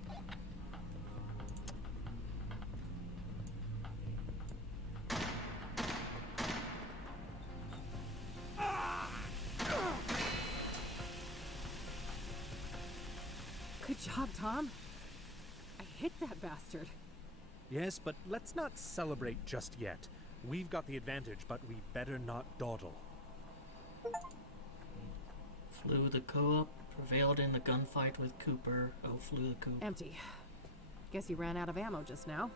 Good job, Tom. I hit that bastard. Yes, but let's not celebrate just yet. We've got the advantage, but we better not dawdle. Flew the co-op, prevailed in the gunfight with Cooper. Oh, flew the coop. Empty. Guess he ran out of ammo just now.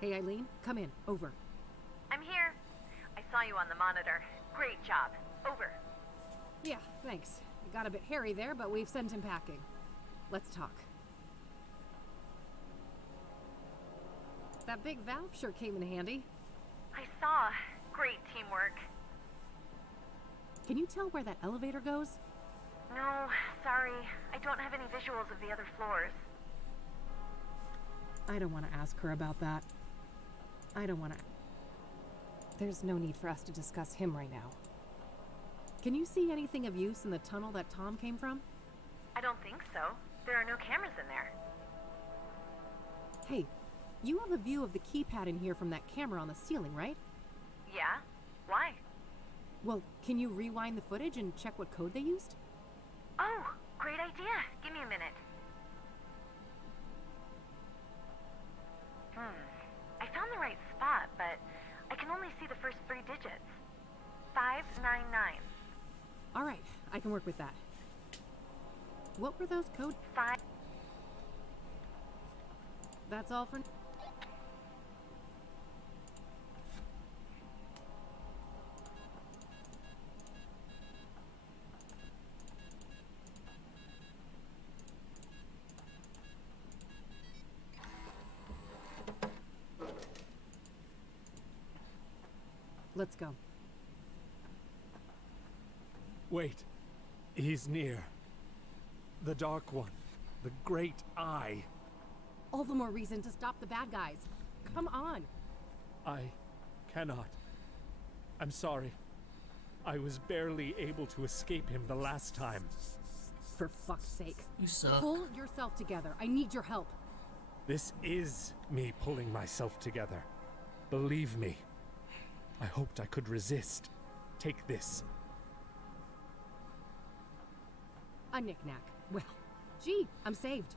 Hey, Eileen, come in. Over. I'm here. I saw you on the monitor. Great job. Over. Yeah, thanks. It got a bit hairy there, but we've sent him packing. Let's talk. That big valve sure came in handy. I saw. Great teamwork. Can you tell where that elevator goes? No, sorry. I don't have any visuals of the other floors. I don't want to ask her about that. I don't want to... There's no need for us to discuss him right now. Can you see anything of use in the tunnel that Tom came from? I don't don't think so. There are no cameras in there. Hey, you have a view of the keypad in here from that camera on the ceiling, right? Yeah? Why? Well, can you rewind the footage and check what code they used? Oh, great idea. Give me a minute. I found the right spot, but I can only see the first 3 digits. 599. All right, I can work with that. What were those codes? 5. That's all for... Let's go. Wait. He's near. The Dark One. The Great Eye. All the more reason to stop the bad guys. Come on. I cannot. I'm sorry. I was barely able to escape him the last time. For fuck's sake. You suck. Pull yourself together. I need your help. This is me pulling myself together. Believe me. I hoped I could resist. Take this. A knick-knack. Well, gee, I'm saved.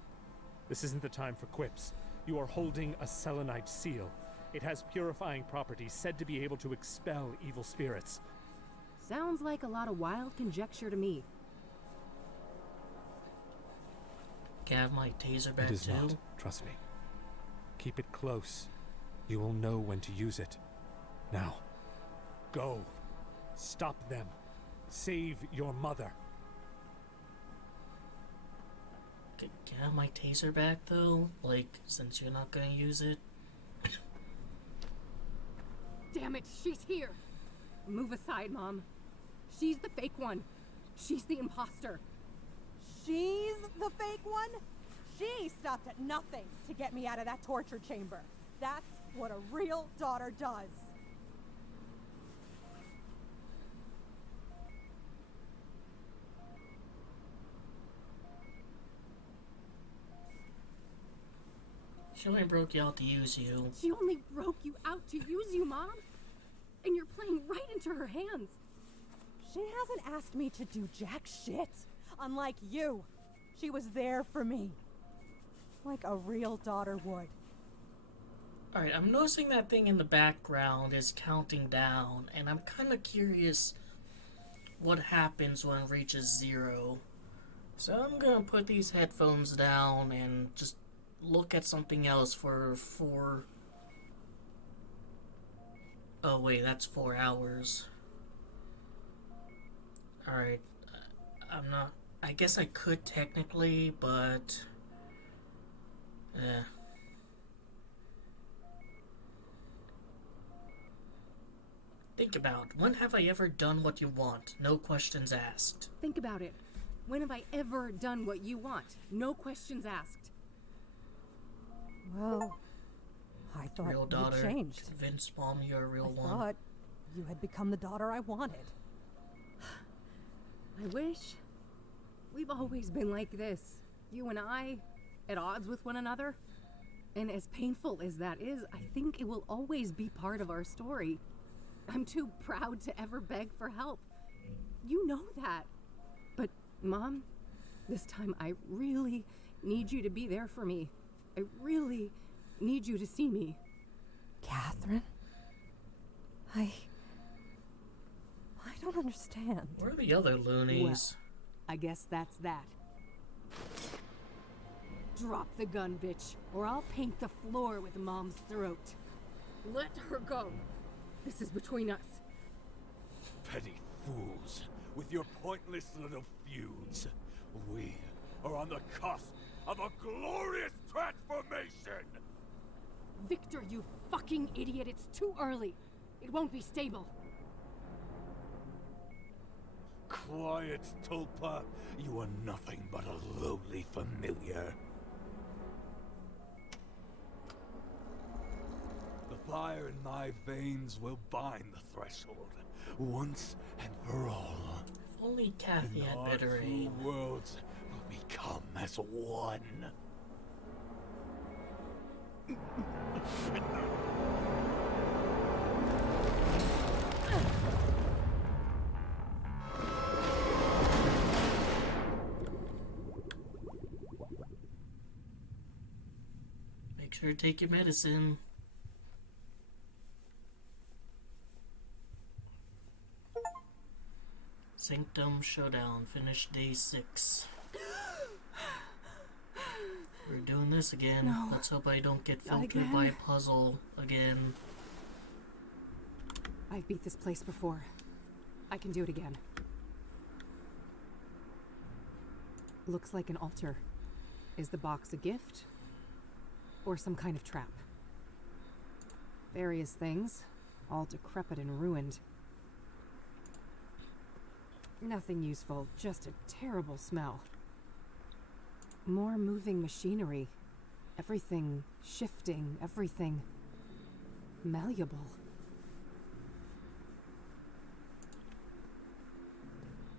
This isn't the time for quips. You are holding a selenite seal. It has purifying properties said to be able to expel evil spirits. Sounds like a lot of wild conjecture to me. Can I have my taser back It is too? not. Trust me. Keep it close. You will know when to use it. Now, go. Stop them. Save your mother. Can I have my taser back though? Like, since you're not gonna use it? Damn it, she's here. Move aside, Mom. She's the fake one. She's the imposter. She's the fake one? She stopped at nothing to get me out of that torture chamber. That's what a real daughter does. She only broke you out to use you. She only broke you out to use you, Mom. And you're playing right into her hands. She hasn't asked me to do jack shit. Unlike you. She was there for me. Like a real daughter would. Alright, I'm noticing that thing in the background is counting down, and I'm kind of curious what happens when it reaches 0. So I'm gonna put these headphones down and just look at something else for 4... Oh wait, that's 4 hours. Alright, I'm not... I guess I could technically, but... Think about, when have I ever done what you want? No questions asked. Think about it. When have I ever done what you want? No questions asked. Well, I thought Real daughter. you changed. Convince Mom you're a real I one. thought you had become the daughter I wanted. I wish. We've always been like this. You and I, at odds with one another. And as painful as that is, I think it will always be part of our story. I'm too proud to ever beg for help. You know that. But, Mom, this time I really need you to be there for me. I really need you to see me. Catherine? I don't understand. Where are the other loonies? Well, I guess that's that. Drop the gun, bitch, or I'll paint the floor with Mom's throat. Let her go. This is between us. Petty fools, with your pointless little feuds. We are on the cusp of a glorious transformation! Victor, you fucking idiot, it's too early. It won't be stable. Quiet, Tulpa. You are nothing but a lowly familiar. The fire in my veins will bind the threshold, once and for all. If only Kathy And had our better two aim. worlds will become come as one. Make sure to take your medicine. Sanctum Showdown. Finish day 6. We're doing this again. No. Let's hope I don't get Not filtered by a again. puzzle again. I've beat this place before. I can do it again. Looks like an altar. Is the box a gift? Or some kind of trap? Various things, all decrepit and ruined. Nothing useful, just a terrible smell. More moving machinery. Everything shifting, everything malleable.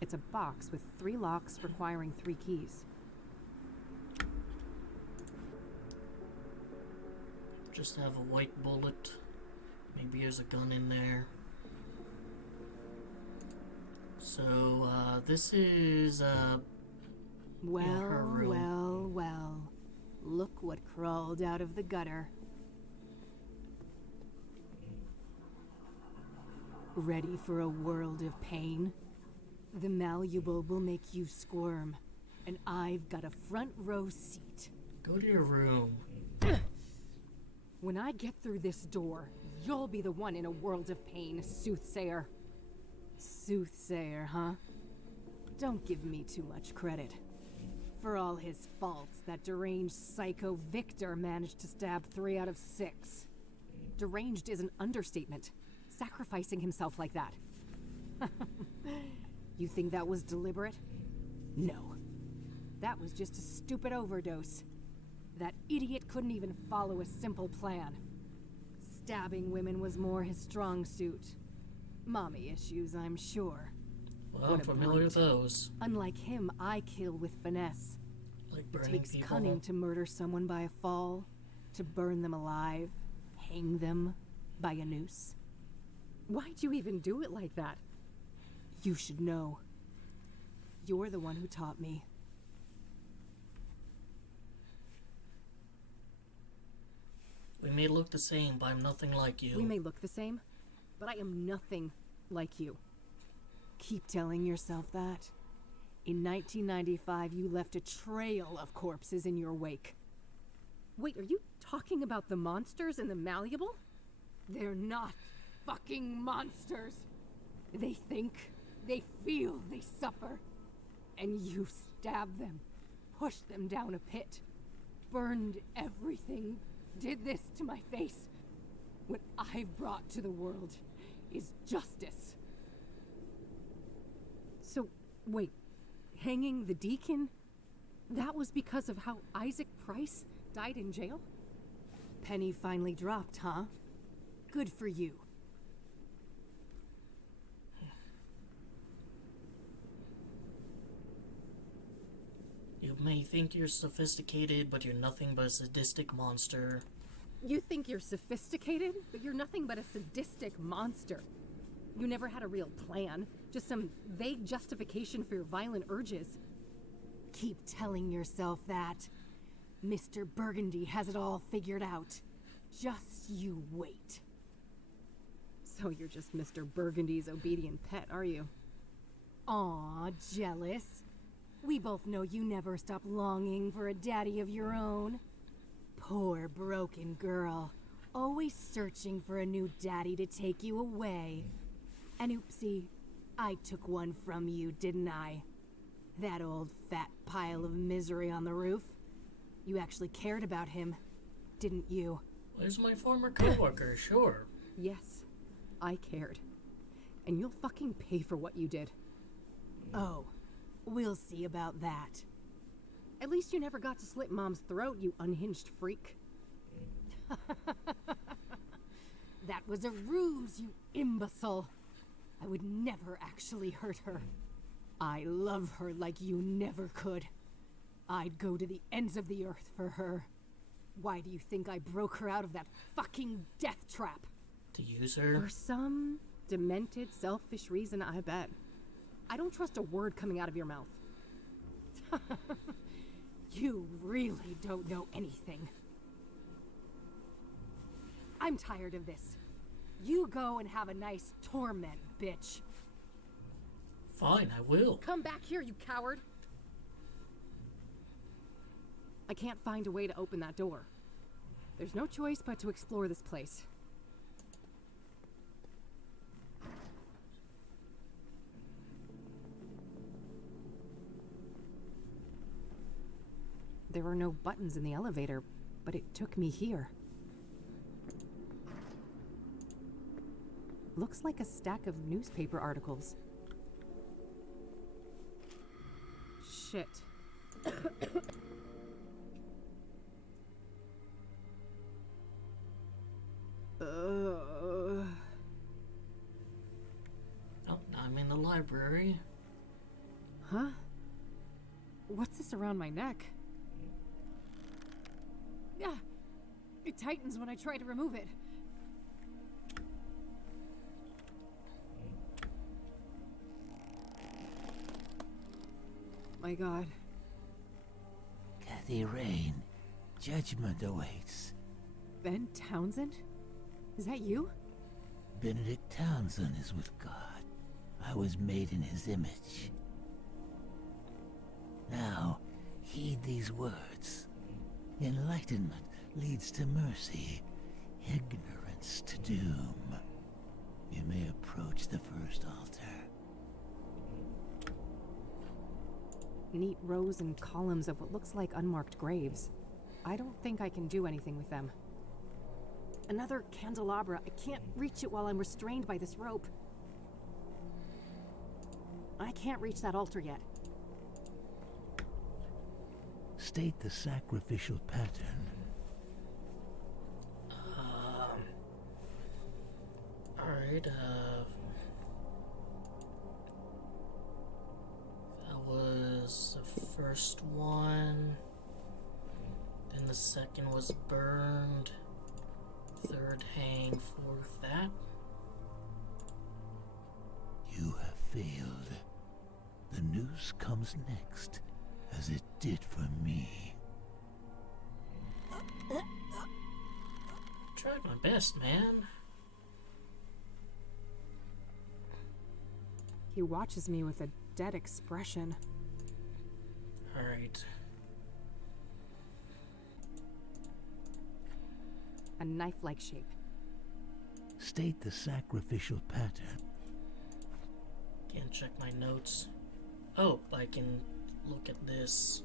It's a box with 3 locks requiring 3 keys. Just have a white bullet. Maybe there's a gun in there. So, this is, Well, her room. well, well. Look what crawled out of the gutter. Ready for a world of pain? The malleable will make you squirm, and I've got a front row seat. Go to your room. When I get through this door, you'll be the one in a world of pain, Soothsayer. Soothsayer, huh? Don't give me too much credit. For all his faults, that deranged psycho Victor managed to stab 3 out of 6. Deranged is an understatement. Sacrificing himself like that. You think that was deliberate? No. That was just a stupid overdose. That idiot couldn't even follow a simple plan. Stabbing women was more his strong suit. Mommy issues, I'm sure. Well, I'm familiar with those. Unlike him, I kill with finesse. Like It burning takes people. cunning to murder someone by a fall, to burn them alive, hang them by a noose. Why'd you even do it like that? You should know. You're the one who taught me. We may look the same, but I'm nothing like you. We may look the same, but I am nothing like you. Keep telling yourself that. In 1995, you left a trail of corpses in your wake. Wait, are you talking about the monsters in the Malleable? They're not fucking monsters. They think, they feel, they suffer. And you stabbed them, pushed them down a pit, burned everything, did this to my face. What I've brought to the world is justice. So, wait, hanging the deacon? That was because of how Isaac Price died in jail? Penny finally dropped, huh? Good for you. You may think you're sophisticated, but you're nothing but a sadistic monster. You think you're sophisticated, but you're nothing but a sadistic monster. You never had a real plan, just some vague justification for your violent urges. Keep telling yourself that. Mr. Burgundy has it all figured out. Just you wait. So you're just Mr. Burgundy's obedient pet, are you? Aw, jealous. We both know you never stop longing for a daddy of your own. Poor broken girl, always searching for a new daddy to take you away. And oopsie, I took one from you, didn't I? That old fat pile of misery on the roof. You actually cared about him, didn't you? Where's my former coworker? Sure. Yes, I cared. And you'll fucking pay for what you did. Oh, we'll see about that. At least you never got to slit Mom's throat, you unhinged freak. That was a ruse, you imbecile. I would never actually hurt her. I love her like you never could. I'd go to the ends of the earth for her. Why do you think I broke her out of that fucking death trap? To use her? For some demented, selfish reason, I bet. I don't trust a word coming out of your mouth. You really don't know anything. I'm tired of this. You go and have a nice torment, bitch. Fine, I will. Come back here, you coward. I can't find a way to open that door. There's no choice but to explore this place. There were no buttons in the elevator, but it took me here. Looks like a stack of newspaper articles. Shit. Oh, I'm in the library. Huh? What's this around my neck? Yeah, it tightens when I try to remove it. My God. Kathy Rain, judgment awaits. Ben Townsend? Is that you? Benedict Townsend is with God. I was made in his image. Now, heed these words. Enlightenment leads to mercy, ignorance to doom. You may approach the first altar. Neat rows and columns of what looks like unmarked graves. I don't think I can do anything with them. Another candelabra. I can't reach it while I'm restrained by this rope. I can't reach that altar yet. State the sacrificial pattern. Alright, that was the first one. Then the second was burned. Third hang, fourth that. You have failed. The news comes next, as it did for me. Tried my best, man. He watches me with a dead expression. Alright. A knife-like shape. State the sacrificial pattern. Can't check my notes. Oh, I can look at this.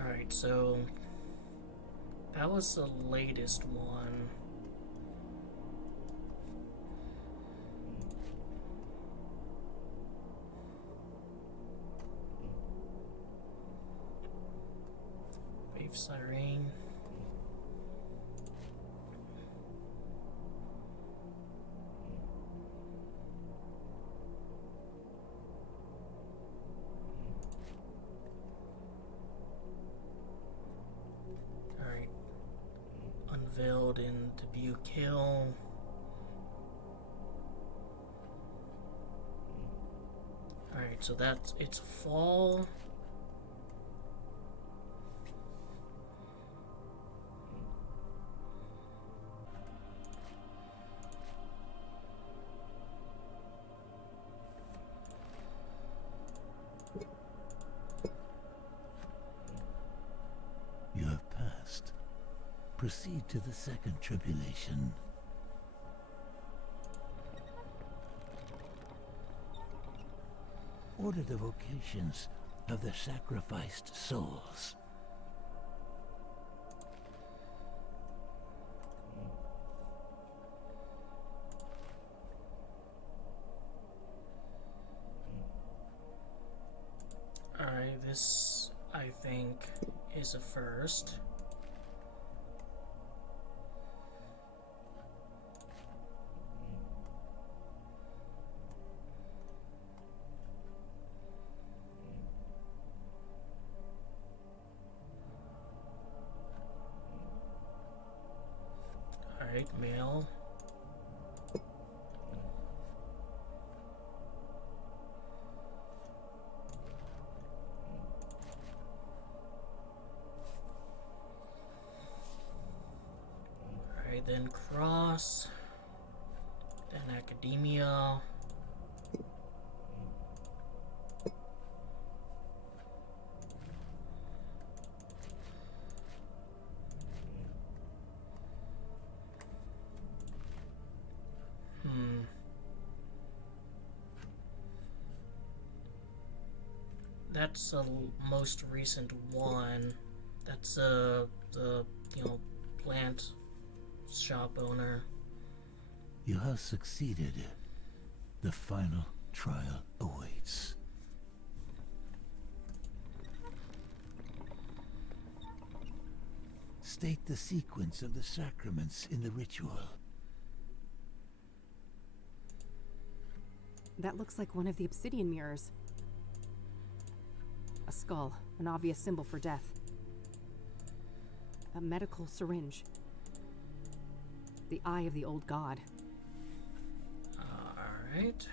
Alright, so that was the latest one. Wave siren. Alright. Unveiled in Dubuque Hill. Alright, so that's it's fall. You have passed. Proceed to the second tribulation. Order the vocations of the sacrificed souls. this, I think, is a first. Alright, mail. Alright, then cross. Then academia. That's the most recent one. That's the plant shop owner. You have succeeded. The final trial awaits. State the sequence of the sacraments in the ritual. That looks like one of the obsidian mirrors. A skull, an obvious symbol for death. A medical syringe. The eye of the old god. Alright.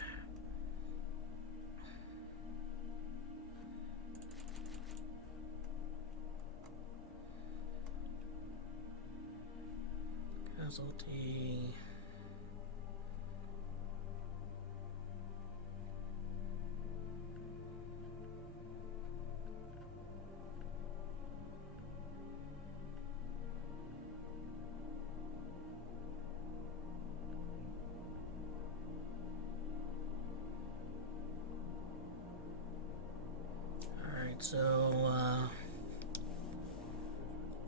Casualty. So,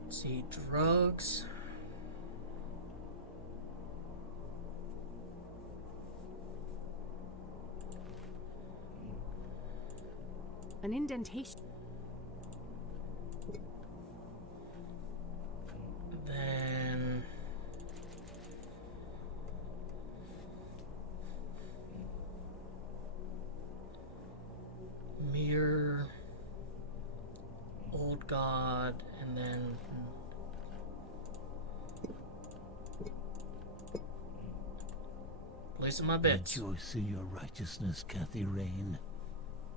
let's see, drugs. An indentation. Then mirror. Old god, and then place in my beds. Rejoice in your righteousness, Kathy Rain.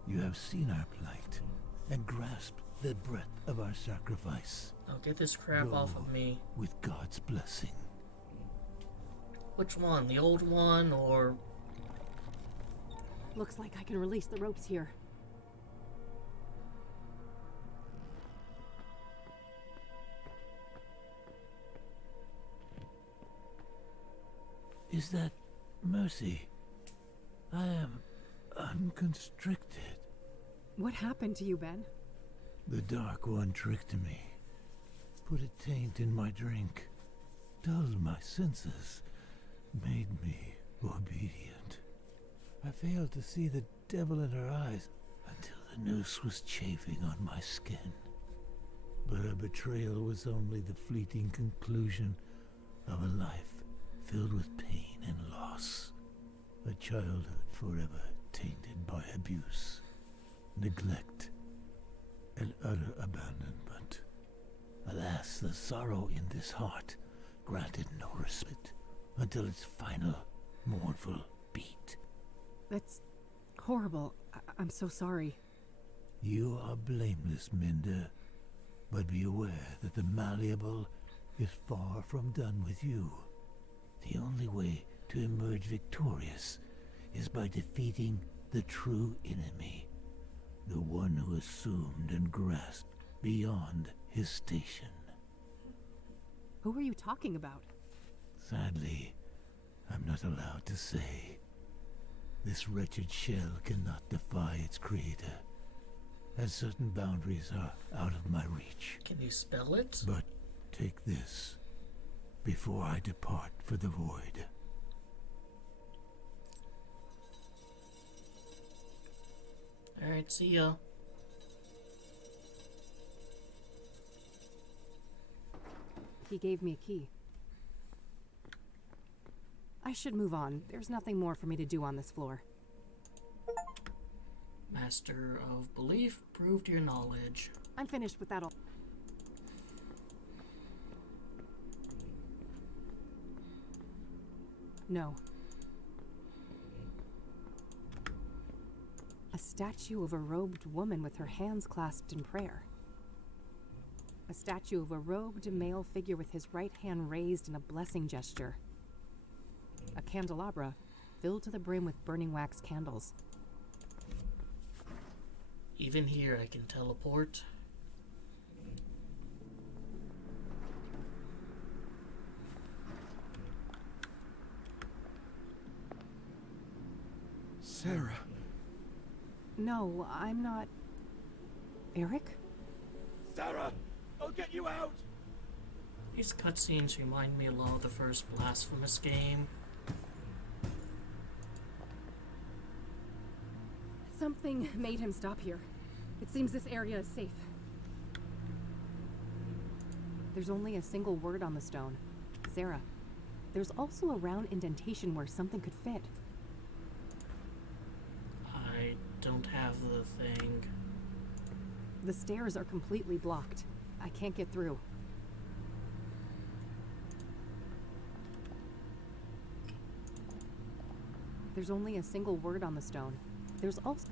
You have seen our plight and grasped the breadth of our sacrifice. Now get this crap off of me. With God's blessing. Which one? The old one, or... Looks like I can release the ropes here. Is that mercy? I am unconstricted. What happened to you, Ben? The Dark One tricked me. Put a taint in my drink. Dulled my senses. Made me obedient. I failed to see the devil in her eyes until the noose was chafing on my skin. But her betrayal was only the fleeting conclusion of a life filled with pain and loss. A childhood forever tainted by abuse, neglect, and utter abandonment. Alas, the sorrow in this heart granted no respite until its final, mournful beat. That's horrible. I'm so sorry. You are blameless, Minder, but be aware that the malleable is far from done with you. The only way to emerge victorious is by defeating the true enemy, the one who assumed and grasped beyond his station. Who are you talking about? Sadly, I'm not allowed to say. This wretched shell cannot defy its creator, as certain boundaries are out of my reach. Can you spell it? But take this before I depart for the void. Alright, see ya. He gave me a key. I should move on. There's nothing more for me to do on this floor. Master of Belief proved your knowledge. I'm finished with that all. No. A statue of a robed woman with her hands clasped in prayer. A statue of a robed male figure with his right hand raised in a blessing gesture. A candelabra filled to the brim with burning wax candles. Even here I can teleport. Sarah. No, I'm not... Eric? Sarah! I'll get you out! These cutscenes remind me a lot of the first Blasphemous game. Something made him stop here. It seems this area is safe. There's only a single word on the stone. Sarah. There's also a round indentation where something could fit. I don't have the thing. The stairs are completely blocked. I can't get through. There's only a single word on the stone. There's also...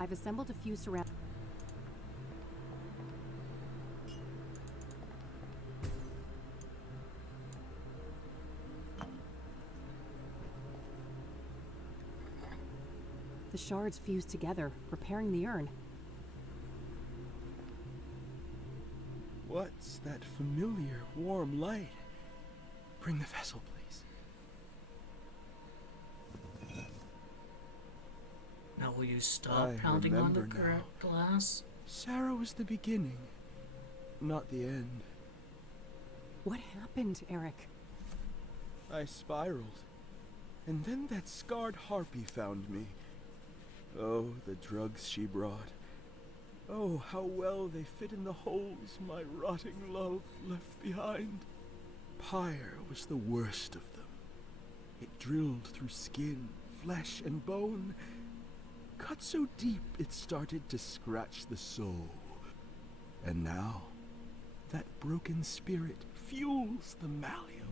I've assembled a few surround... The shards fuse together, preparing the urn. What's that familiar, warm light? Bring the vessel, please. Now will you stop pounding on the correct glass? Sarah was the beginning, not the end. What happened, Eric? I spiraled, and then that scarred harpy found me. Oh, the drugs she brought. Oh, how well they fit in the holes my rotting love left behind. Pyre was the worst of them. It drilled through skin, flesh, and bone, cut so deep it started to scratch the soul. And now, that broken spirit fuels the malleable.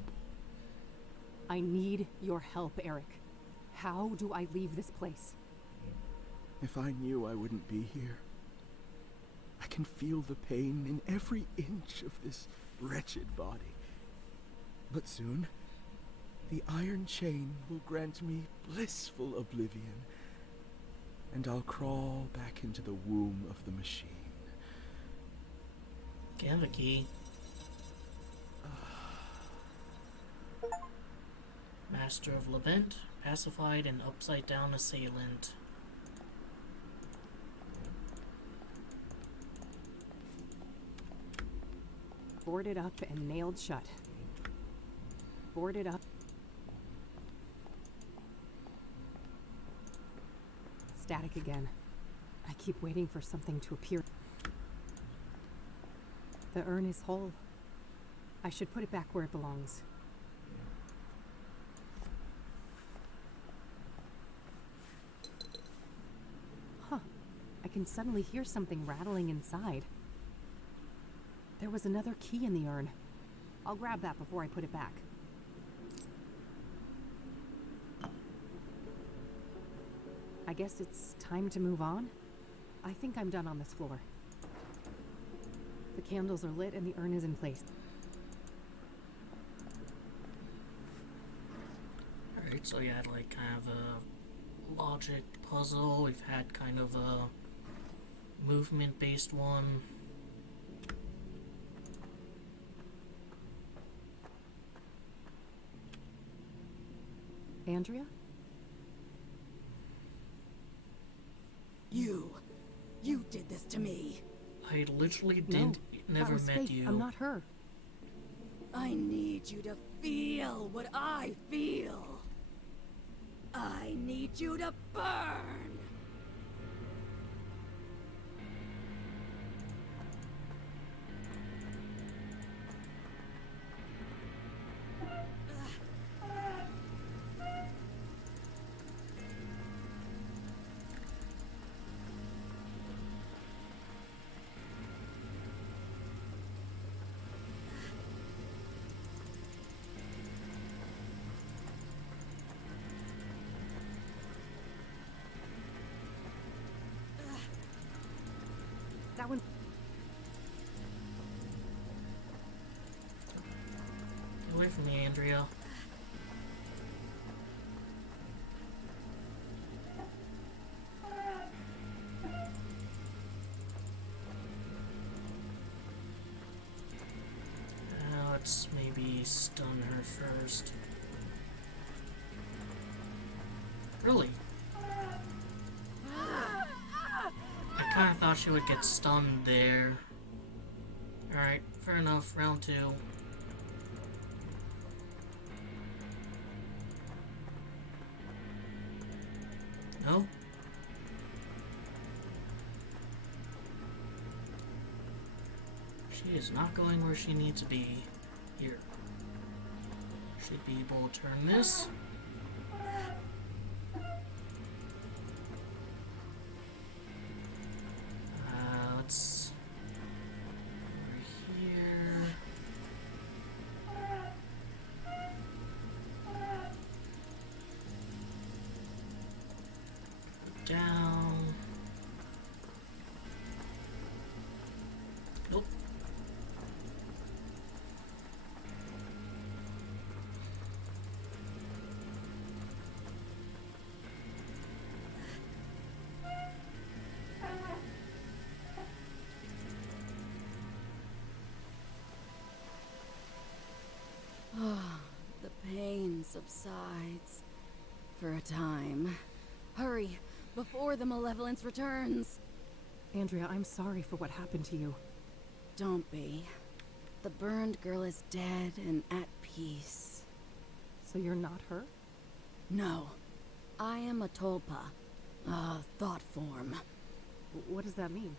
I need your help, Eric. How do I leave this place? If I knew I wouldn't be here. I can feel the pain in every inch of this wretched body. But soon, the iron chain will grant me blissful oblivion, and I'll crawl back into the womb of the machine. Can I have a key? Master of Lament, pacified an upside-down assailant. Boarded up and nailed shut. Boarded up. Static again. I keep waiting for something to appear. The urn is whole. I should put it back where it belongs. Huh. I can suddenly hear something rattling inside. There was another key in the urn. I'll grab that before I put it back. I guess it's time to move on. I think I'm done on this floor. The candles are lit and the urn is in place. Alright, so you had like kind of a logic puzzle. We've had kind of a movement-based one. Andrea? I literally No, never that was met Faith. you. I'm not her. I need you to feel what I feel. I need you to burn. That one. Get away from me, Andrea. Let's maybe stun her first. Really? I kinda thought she would get stunned there. Alright, fair enough. Round 2. No? She is not going where she needs to be. Here. Should be able to turn this. Let's... over here. Down. Nope. The pain subsides. For a time. Hurry, before the malevolence returns. Andrea, I'm sorry for what happened to you. Don't be. The burned girl is dead and at peace. So you're not her? No. I am a tulpa. A thought form. What does that mean?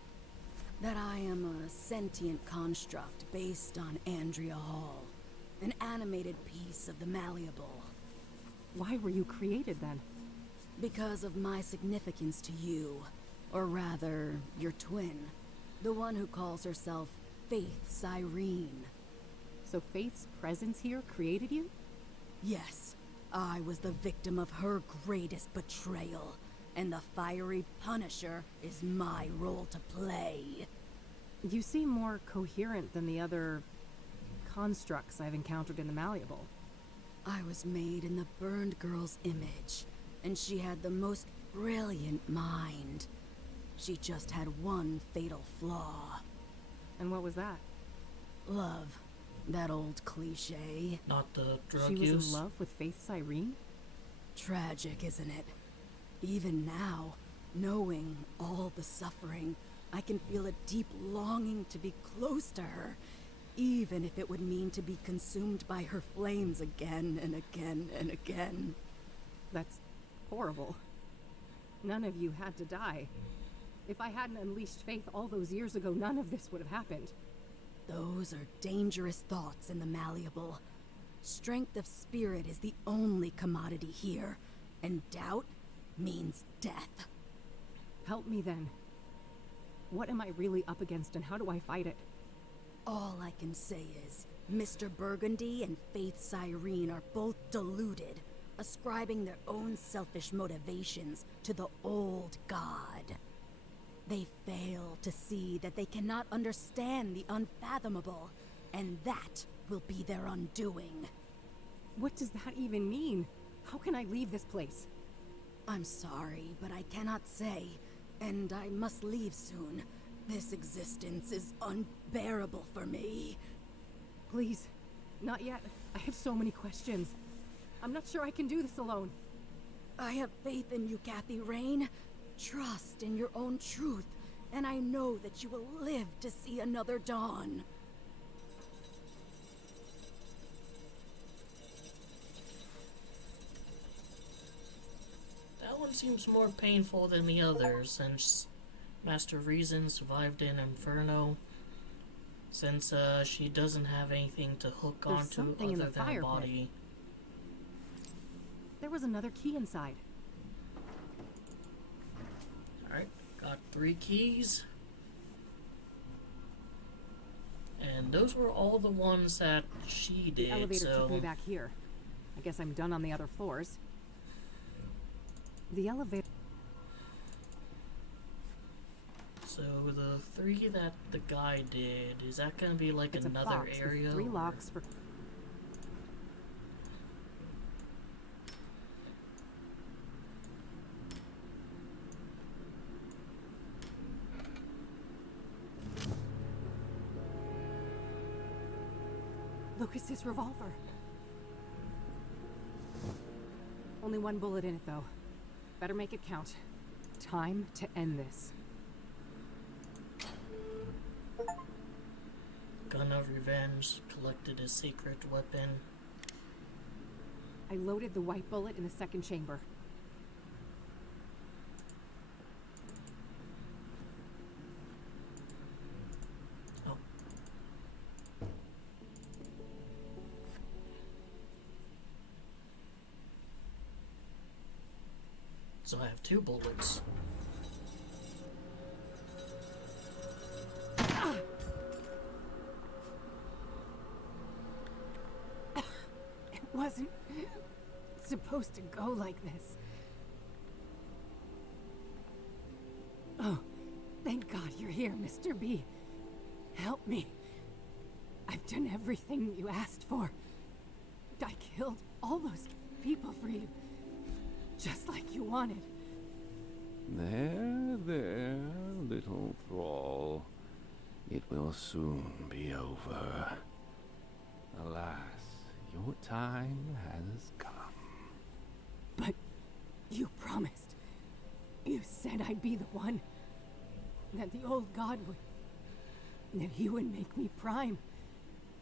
That I am a sentient construct based on Andrea Hall. An animated piece of the malleable. Why were you created then? Because of my significance to you. Or rather, your twin. The one who calls herself Faith Cyrene. So Faith's presence here created you? Yes. I was the victim of her greatest betrayal. And the fiery Punisher is my role to play. You seem more coherent than the other constructs I've encountered in the malleable. I was made in the burned girl's image, and she had the most brilliant mind. She just had one fatal flaw. And what was that? Love. That old cliche. Not the drug she use. She was in love with Faith Cyrene? Tragic, isn't it? Even now, knowing all the suffering, I can feel a deep longing to be close to her, even if it would mean to be consumed by her flames again and again and again. That's horrible. None of you had to die. If I hadn't unleashed Faith all those years ago, none of this would have happened. Those are dangerous thoughts in the malleable. Strength of spirit is the only commodity here, and doubt means death. Help me then. What am I really up against and how do I fight it? All I can say is, Mr. Burgundy and Faith Cyrene are both deluded, ascribing their own selfish motivations to the old god. They fail to see that they cannot understand the unfathomable, and that will be their undoing. What does that even mean? How can I leave this place? I'm sorry, but I cannot say, and I must leave soon. This existence is unbearable for me. Please, not yet. I have so many questions. I'm not sure I can do this alone. I have faith in you, Kathy Rain. Trust in your own truth, and I know that you will live to see another dawn. That one seems more painful than the others, since Master Reason survived in Inferno. Since she doesn't have anything to hook There's onto something in other the than fire a pit. body. There was another key inside. Alright, got 3 keys. And those were all the ones that she The did, elevator so... took me back here. I guess I'm done on the other floors. The elevator... So the 3 that the guy did, is that gonna be like It's another a box area? with 3 or- locks for... Lucas's revolver. Only 1 bullet in it, though. Better make it count. Time to end this. Gun of Revenge, collected a secret weapon. I loaded the white bullet in the second chamber. Oh. So I have 2 bullets. It wasn't supposed to go like this. Oh, thank God you're here, Mr. B. Help me. I've done everything you asked for. I killed all those people for you, just like you wanted. There, little thrall. It will soon be over. Alas, your time has come. But you promised. You said I'd be the one. That the old god would... that he would make me prime.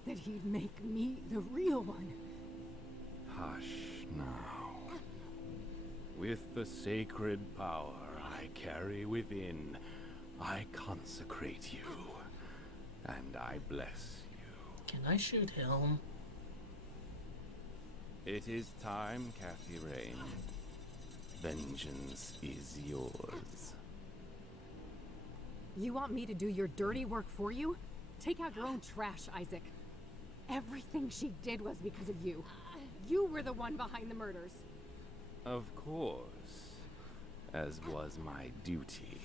That he'd make me the real one. Hush now. With the sacred power I carry within, I consecrate you, and I bless you. Can I shoot Helm? It is time, Kathy Rain. Vengeance is yours. You want me to do your dirty work for you? Take out your own trash, Isaac. Everything she did was because of you. You were the one behind the murders. Of course, as was my duty.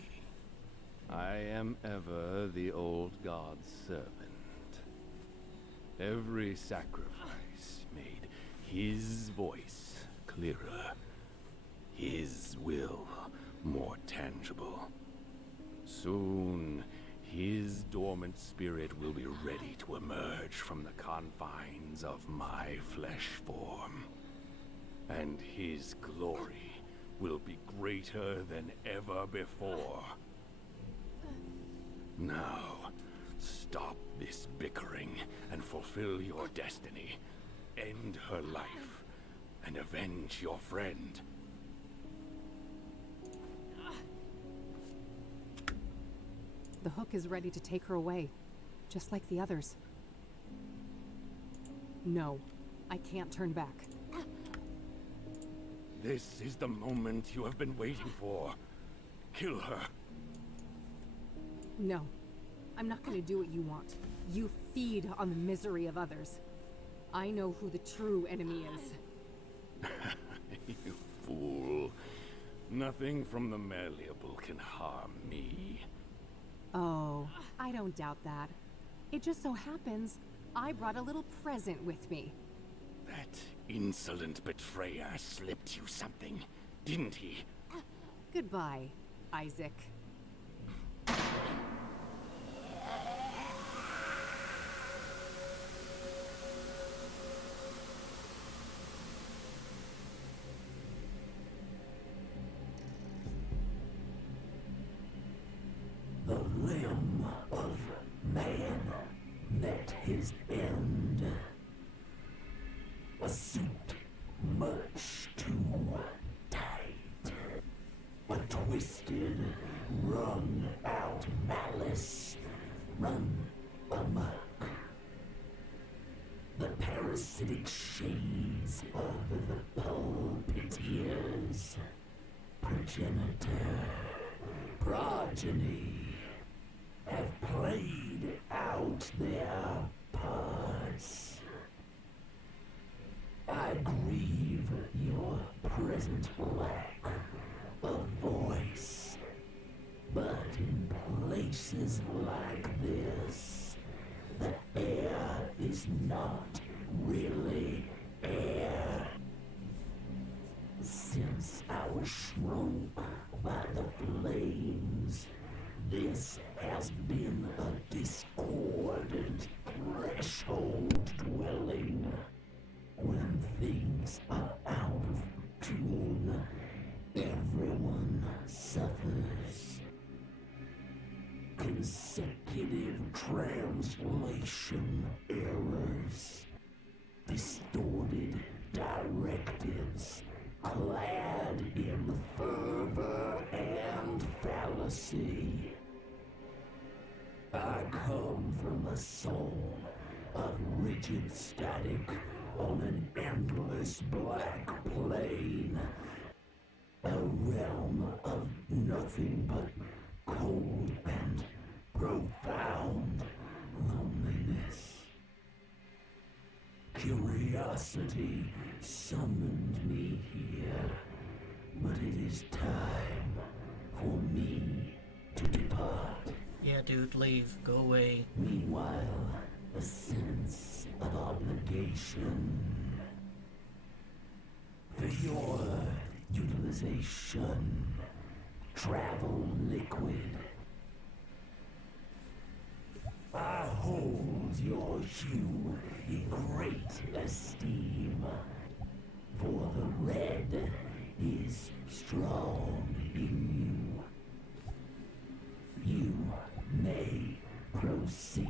I am ever the old god's servant. Every sacrifice made his voice clearer, his will more tangible. Soon, his dormant spirit will be ready to emerge from the confines of my flesh form. And his glory will be greater than ever before. Now, stop this bickering and fulfill your destiny. End her life and avenge your friend. The hook is ready to take her away, just like the others. No, I can't turn back. This is the moment you have been waiting for. Kill her. No, I'm not gonna do what you want. You feed on the misery of others. I know who the true enemy is. You fool. Nothing from the malleable can harm me. Oh, I don't doubt that. It just so happens I brought a little present with me. That insolent betrayer slipped you something, didn't he? Goodbye, Isaac. The his end. A suit much too tight. A twisted, wrung out malice run amok. The parasitic shades of the pulpiteers, progenitor, progeny, have played out their parts. I grieve your present lack of voice, but in places like this, the air is not really air. Since I was shrunk by the flames, this has been a discordant threshold dwelling. When things are out of tune, everyone suffers. Consecutive translation errors, distorted directives, clad in fervor and fallacy. I come from a soul of rigid static on an endless black plane, a realm of nothing but cold and profound loneliness. Curiosity summoned me here, but it is time for me to depart. Yeah, dude, leave. Go away. Meanwhile, a sense of obligation for your utilization. Travel liquid. I hold your hue in great esteem, for the red is strong in you. You may proceed.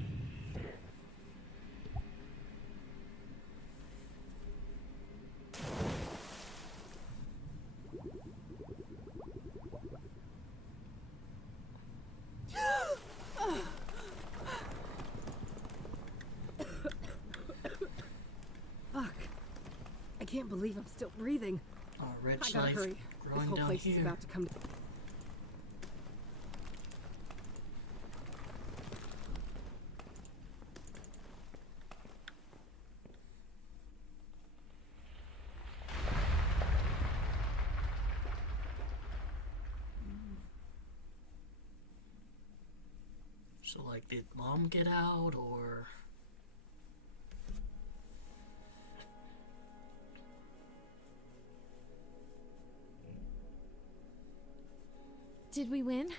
Fuck. I can't believe I'm still breathing. Oh, red I gotta life hurry. growing This whole down place here. is about to come to... So, like, did Mom get out, or... Did we win?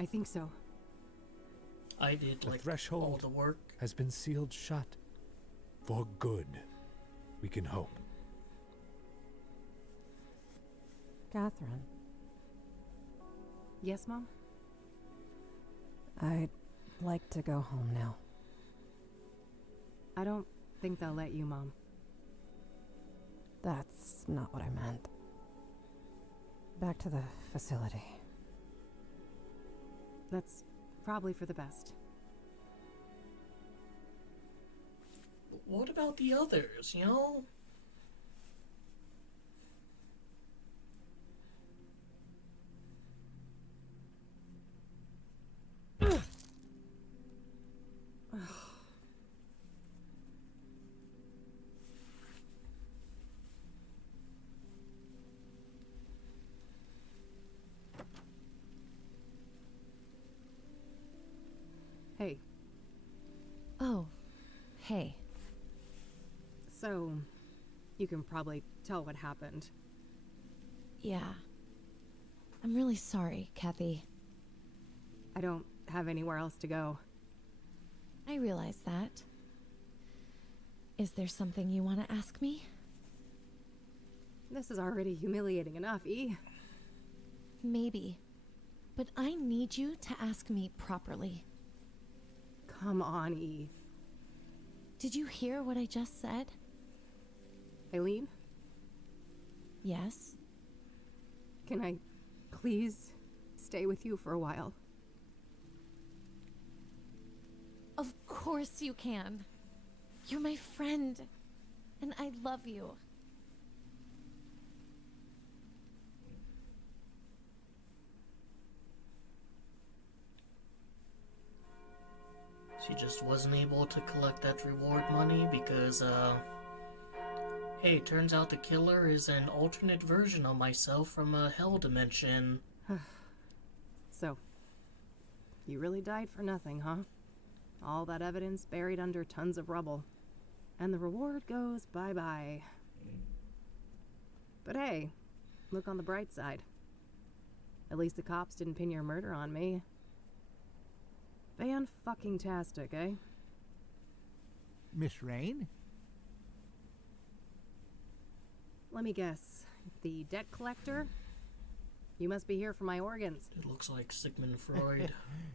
I think so. I did, The like, threshold all the work. has been sealed shut. For good, we can hope. Catherine, Yes, Mom? I'd like to go home now. I don't think they'll let you, Mom. That's not what I meant. Back to the facility. That's probably for the best. What about the others, you know? Hey, Oh, hey. so you can probably tell what happened. Yeah. I'm really sorry, Kathy. I don't have anywhere else to go. I realize that. Is there something you want to ask me? This is already humiliating enough, E. Maybe. But I need you to ask me properly. Come on, Eve. Did you hear what I just said? Eileen, Yes. can I please stay with you for a while? Of course you can. You're my friend, and I love you. She just wasn't able to collect that reward money because, hey, turns out the killer is an alternate version of myself from a hell dimension. So, you really died for nothing, huh? All that evidence buried under tons of rubble. And the reward goes bye-bye. But hey, look on the bright side. At least the cops didn't pin your murder on me. Fan-fucking-tastic, eh? Miss Rain? Let me guess. The debt collector? You must be here for my organs. It looks like Sigmund Freud.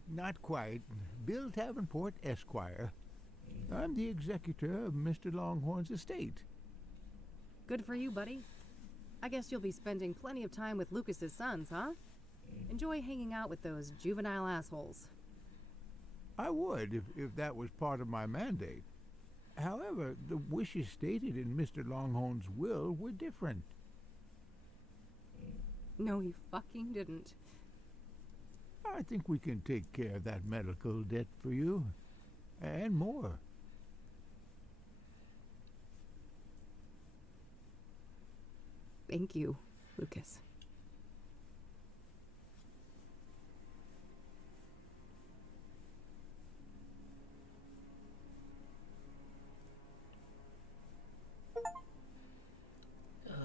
Not quite. Bill Davenport, Esquire. I'm the executor of Mr. Longhorn's estate. Good for you, buddy. I guess you'll be spending plenty of time with Lucas's sons, huh? Enjoy hanging out with those juvenile assholes. I would, if that was part of my mandate. However, the wishes stated in Mr. Longhorn's will were different. No, he fucking didn't. I think we can take care of that medical debt for you. And more. Thank you, Lucas.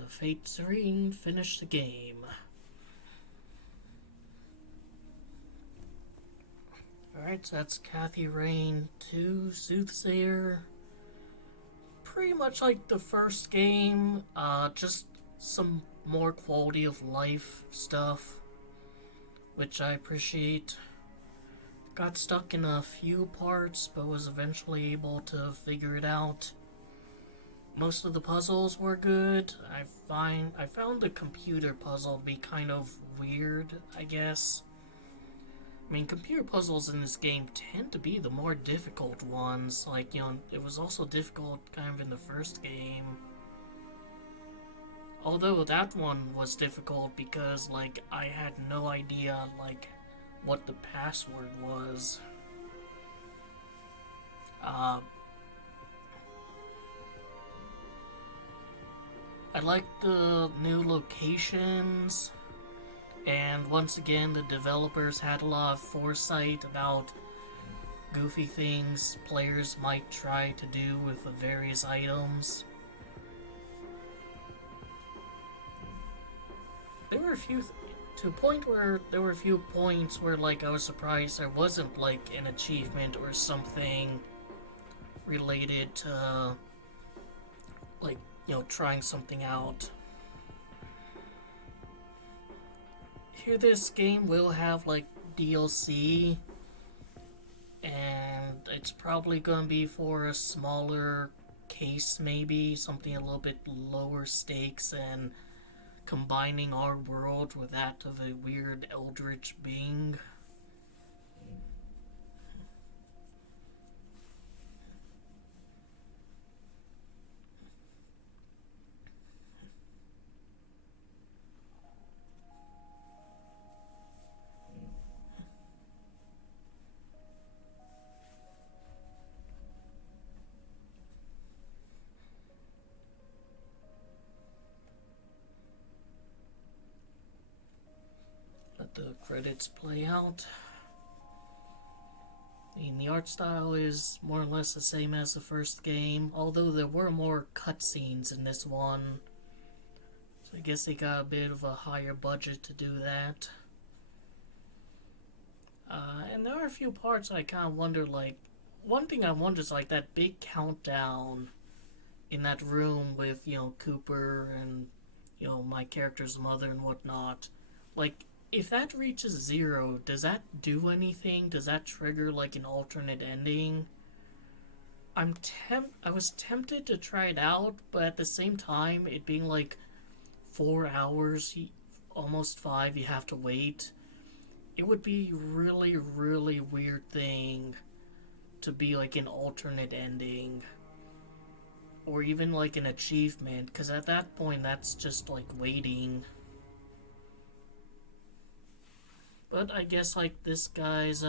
Fate Serene finished the game. Alright, so that's Kathy Rain 2, Soothsayer. Pretty much like the first game, just some more quality of life stuff, which I appreciate. Got stuck in a few parts, but was eventually able to figure it out. Most of the puzzles were good. I found the computer puzzle to be kind of weird, I guess. I mean, computer puzzles in this game tend to be the more difficult ones. Like, you know, it was also difficult kind of in the first game. Although that one was difficult because, like, I had no idea, like, what the password was. I like the new locations, and once again the developers had a lot of foresight about goofy things players might try to do with the various items. There were a few, to a point where there were a few points where, like, I was surprised there wasn't, like, an achievement or something related to, like, you know, trying something out. Here, this game will have, like, DLC, and it's probably gonna be for a smaller case, maybe, something a little bit lower stakes, and combining our world with that of a weird eldritch being. Let the credits play out. I mean, the art style is more or less the same as the first game, although there were more cutscenes in this one. So I guess they got a bit of a higher budget to do that. And there are a few parts I kind of wonder, like, one thing I wonder is, like, that big countdown in that room with, you know, Cooper and, you know, my character's mother and whatnot. Like, if that reaches 0, does that do anything? Does that trigger like an alternate ending? I was tempted to try it out, but at the same time, it being like 4 hours, almost 5, you have to wait. It would be really, really weird thing to be like an alternate ending. Or even like an achievement, because at that point, that's just like waiting. But I guess like this guy's